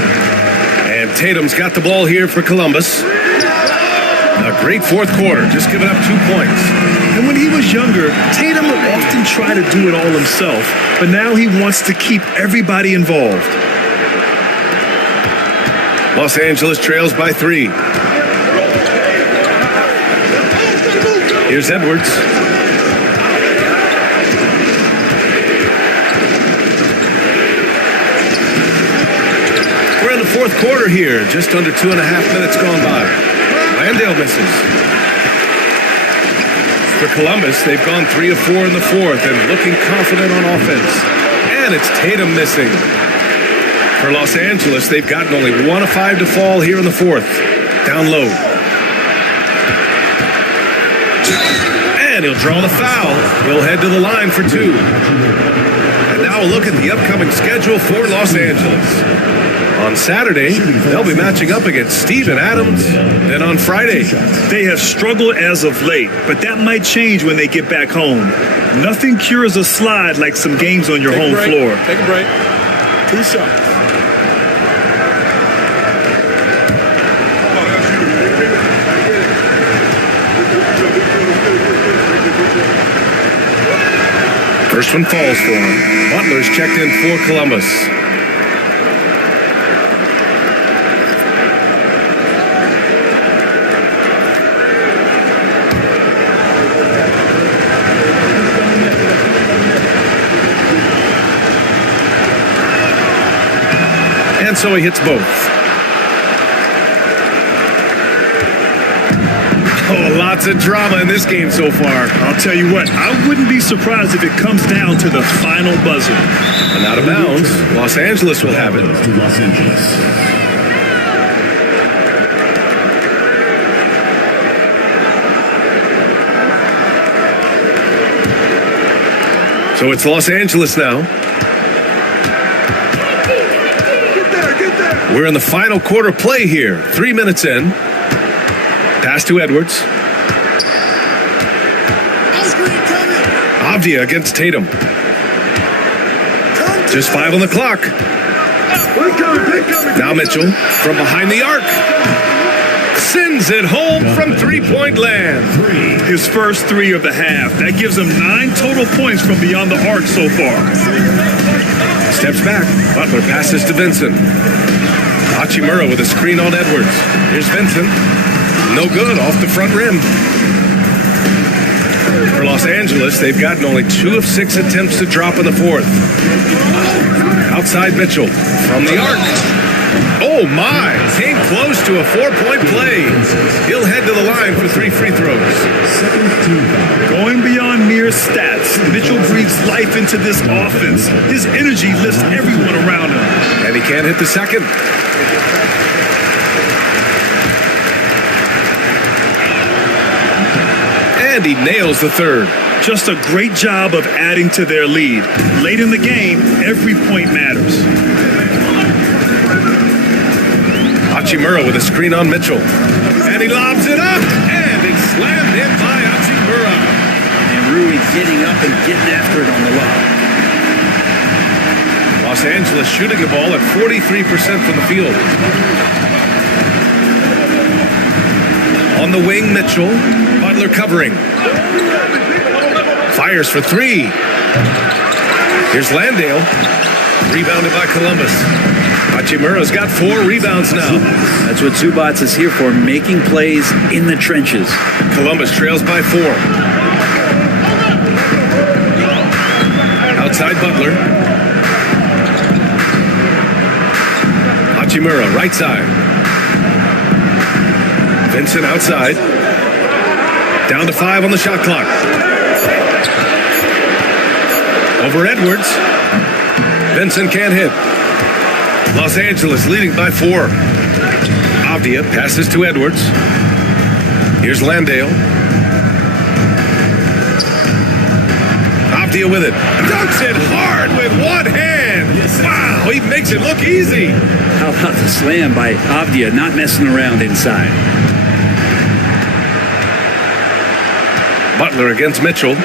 And Tatum's got the ball here for Columbus. A great fourth quarter, just giving up 2 points. And when he was younger, Tatum would often try to do it all himself, but now he wants to keep everybody involved. Los Angeles trails by 3. Here's Edwards. We're in the fourth quarter here, just under 2.5 minutes gone by. Landale misses. For Columbus, they've gone 3 of 4 in the fourth and looking confident on offense. And it's Tatum missing. For Los Angeles, they've gotten only 1 of 5 to fall here in the fourth. Down low. And he'll draw the foul. He'll head to the line for 2. And now a look at the upcoming schedule for Los Angeles. On Saturday, they'll be matching up against Steven Adams. Then on Friday, they have struggled as of late, but that might change when they get back home. Nothing cures a slide like some games on your home floor. Take a break. 2 shots. First one falls for him. Butler's checked in for Columbus. so he hits both. Oh, lots of drama in this game so far. I'll tell you what, I wouldn't be surprised if it comes down to the final buzzer. And out of bounds, Los Angeles will have it. To Los Angeles. So it's Los Angeles now. We're in the final quarter play here. 3 minutes in. Pass to Edwards. Avdia against Tatum. Just 5 on the clock. Now Mitchell from behind the arc. Sends it home from three-point land. His first 3 of the half. That gives him 9 total points from beyond the arc so far. Steps back. Butler passes to Vincent. Hachimura with a screen on Edwards. Here's Vincent. No good off the front rim. For Los Angeles, they've gotten only 2 of 6 attempts to drop in the fourth. Outside Mitchell from the arc. Oh my! Came close to a 4-point play. He'll head to the line for 3 free throws. Going beyond mere stats, Mitchell breathes life into this offense. His energy lifts everyone around him. And he can't hit the second. And he nails the third. Just a great job of adding to their lead. Late in the game, every point matters. Hachimura with a screen on Mitchell. And he lobs it up. And it's slammed in by Hachimura. And Rui getting up and getting after it on the lob. Los Angeles shooting the ball at 43% from the field. On the wing, Mitchell. Butler covering. Fires for 3. Here's Landale. Rebounded by Columbus. Hachimura's got 4 rebounds now. That's what Zubats is here for, making plays in the trenches. Columbus trails by 4. Outside Butler. Hachimura, right side. Vincent outside. Down to 5 on the shot clock. Over Edwards. Vincent can't hit. Los Angeles leading by 4. Avdia passes to Edwards. Here's Landale. Avdia with it. Dunks it hard with one hand. Wow, he makes it look easy. How about the slam by Avdia, not messing around inside. Butler against Mitchell.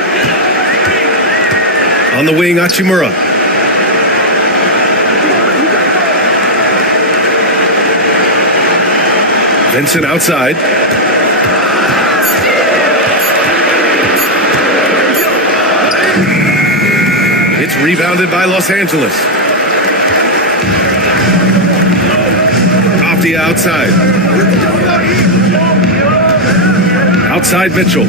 On the wing, Hachimura. Vincent outside. It's rebounded by Los Angeles. Avdia outside. Outside Mitchell.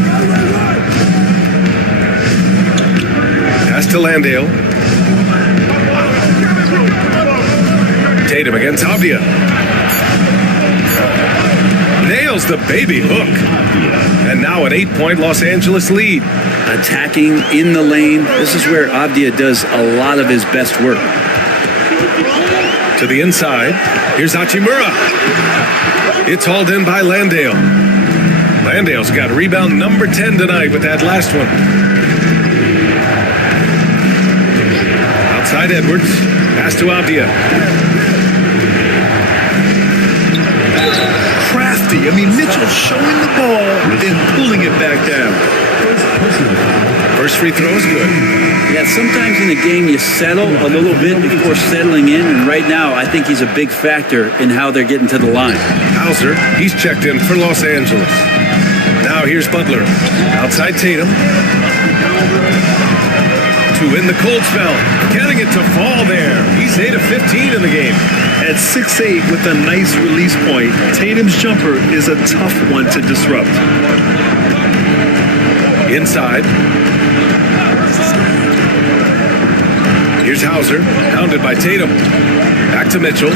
Pass to Landale. Tatum against Avdia. Nails the baby hook. And now an 8-point Los Angeles lead. Attacking in the lane. This is where Avdia does a lot of his best work. To the inside. Here's Hachimura. It's hauled in by Landale. Landale's got rebound number 10 tonight with that last one. Outside Edwards. Pass to Avdia. Crafty. I mean, Mitchell showing the ball, then pulling it back down. First free throw is good. Yeah, sometimes in the game you settle a little bit before settling in, and right now I think he's a big factor in how they're getting to the line. Hauser, he's checked in for Los Angeles. Now here's Butler. Outside Tatum. To win the cold spell. Getting it to fall there. He's 8 of 15 in the game. At 6'8" with a nice release point, Tatum's jumper is a tough one to disrupt. Inside. Here's Hauser, pounded by Tatum. Back to Mitchell.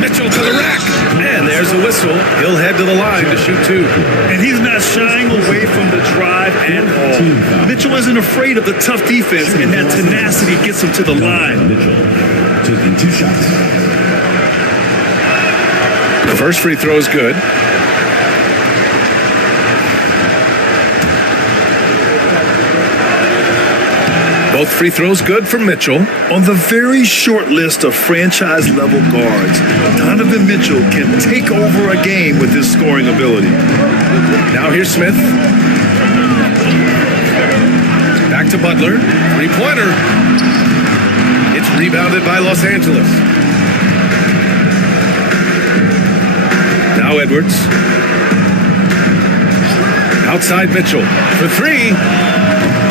Mitchell to the rack. And there's a whistle. He'll head to the line to shoot 2. And he's not shying away from the drive at all. Mitchell isn't afraid of the tough defense, and that tenacity gets him to the line. Mitchell taking 2 shots. The first free throw is good. Both free throws good for Mitchell. On the very short list of franchise-level guards, Donovan Mitchell can take over a game with his scoring ability. Now here's Smith. Back to Butler. Three-pointer. It's rebounded by Los Angeles. Now Edwards. Outside Mitchell for 3.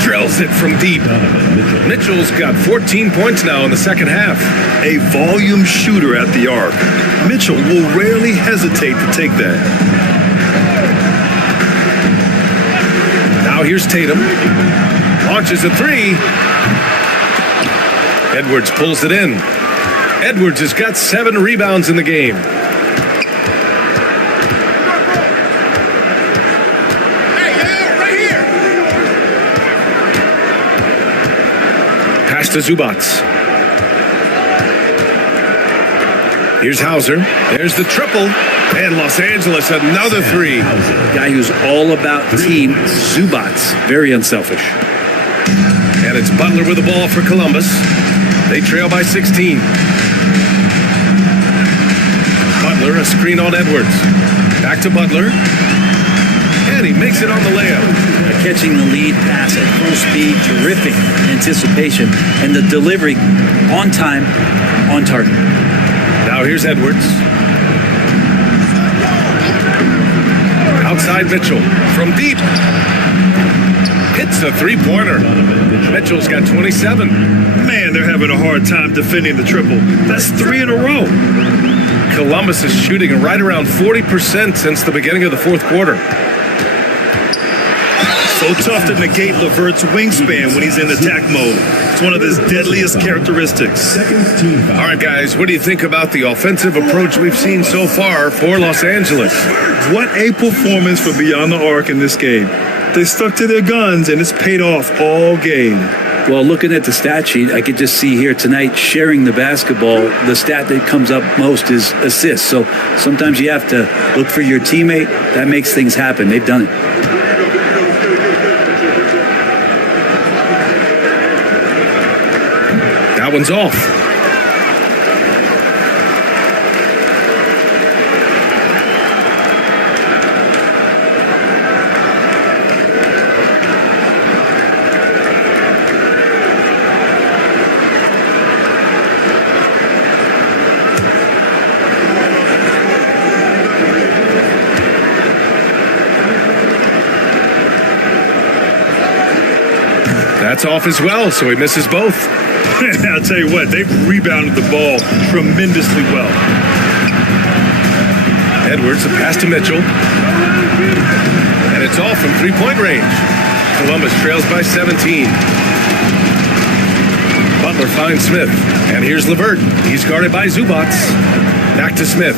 Drills it from deep. Mitchell's got 14 points now in the second half. A volume shooter at the arc. Mitchell will rarely hesitate to take that. Now here's Tatum. Launches a 3. Edwards pulls it in. Edwards has got 7 rebounds in the game. Pass to Zubats. Here's Hauser. There's the triple. And Los Angeles, another 3. A guy who's all about team, Zubats. Very unselfish. And it's Butler with the ball for Columbus. They trail by 16. Butler, a screen on Edwards. Back to Butler. And he makes it on the layup. Catching the lead pass at full speed, terrific anticipation, and the delivery on time, on target. Now here's Edwards. Outside Mitchell from deep. Hits a 3-pointer. Mitchell's got 27. Man, they're having a hard time defending the triple. That's 3 in a row. Columbus is shooting right around 40% since the beginning of the fourth quarter. So tough to negate LeVert's wingspan when he's in attack mode. It's one of his deadliest characteristics. All right, guys, what do you think about the offensive approach we've seen so far for Los Angeles? What a performance for Beyond the Arc in this game. They stuck to their guns, and it's paid off all game. Well, looking at the stat sheet, I could just see here tonight sharing the basketball. The stat that comes up most is assists. So sometimes you have to look for your teammate. That makes things happen. They've done it. That one's off. That's off as well, so he misses both. I'll tell you what, they've rebounded the ball tremendously well. Edwards, a pass to Mitchell. And it's off from three-point range. Columbus trails by 17. Butler finds Smith. And here's LeVert. He's guarded by Zubats. Back to Smith.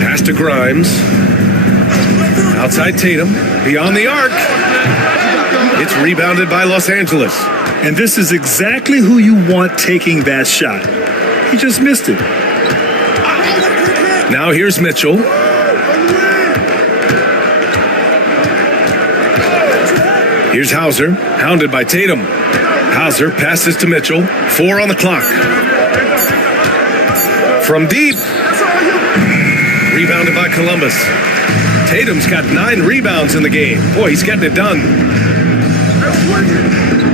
Pass to Grimes. Outside Tatum. Beyond the arc. It's rebounded by Los Angeles. And this is exactly who you want taking that shot. He just missed it. Now here's Mitchell. Here's Hauser, hounded by Tatum. Hauser passes to Mitchell. 4 on the clock. From deep. Rebounded by Columbus. Tatum's got 9 rebounds in the game. Boy, he's getting it done.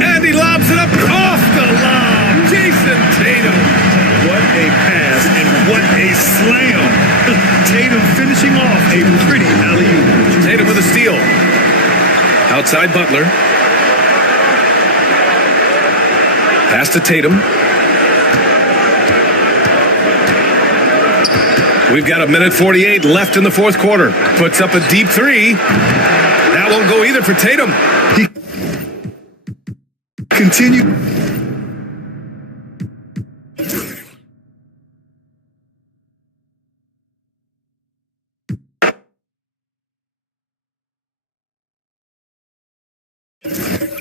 And he lobs it up off the lob. Jason Tatum. What a pass and what a slam. Tatum finishing off a pretty alley-oop. Tatum with a steal. Outside Butler. Pass to Tatum. We've got 1:48 left in the fourth quarter. Puts up a deep 3. That won't go either for Tatum. Continue. it.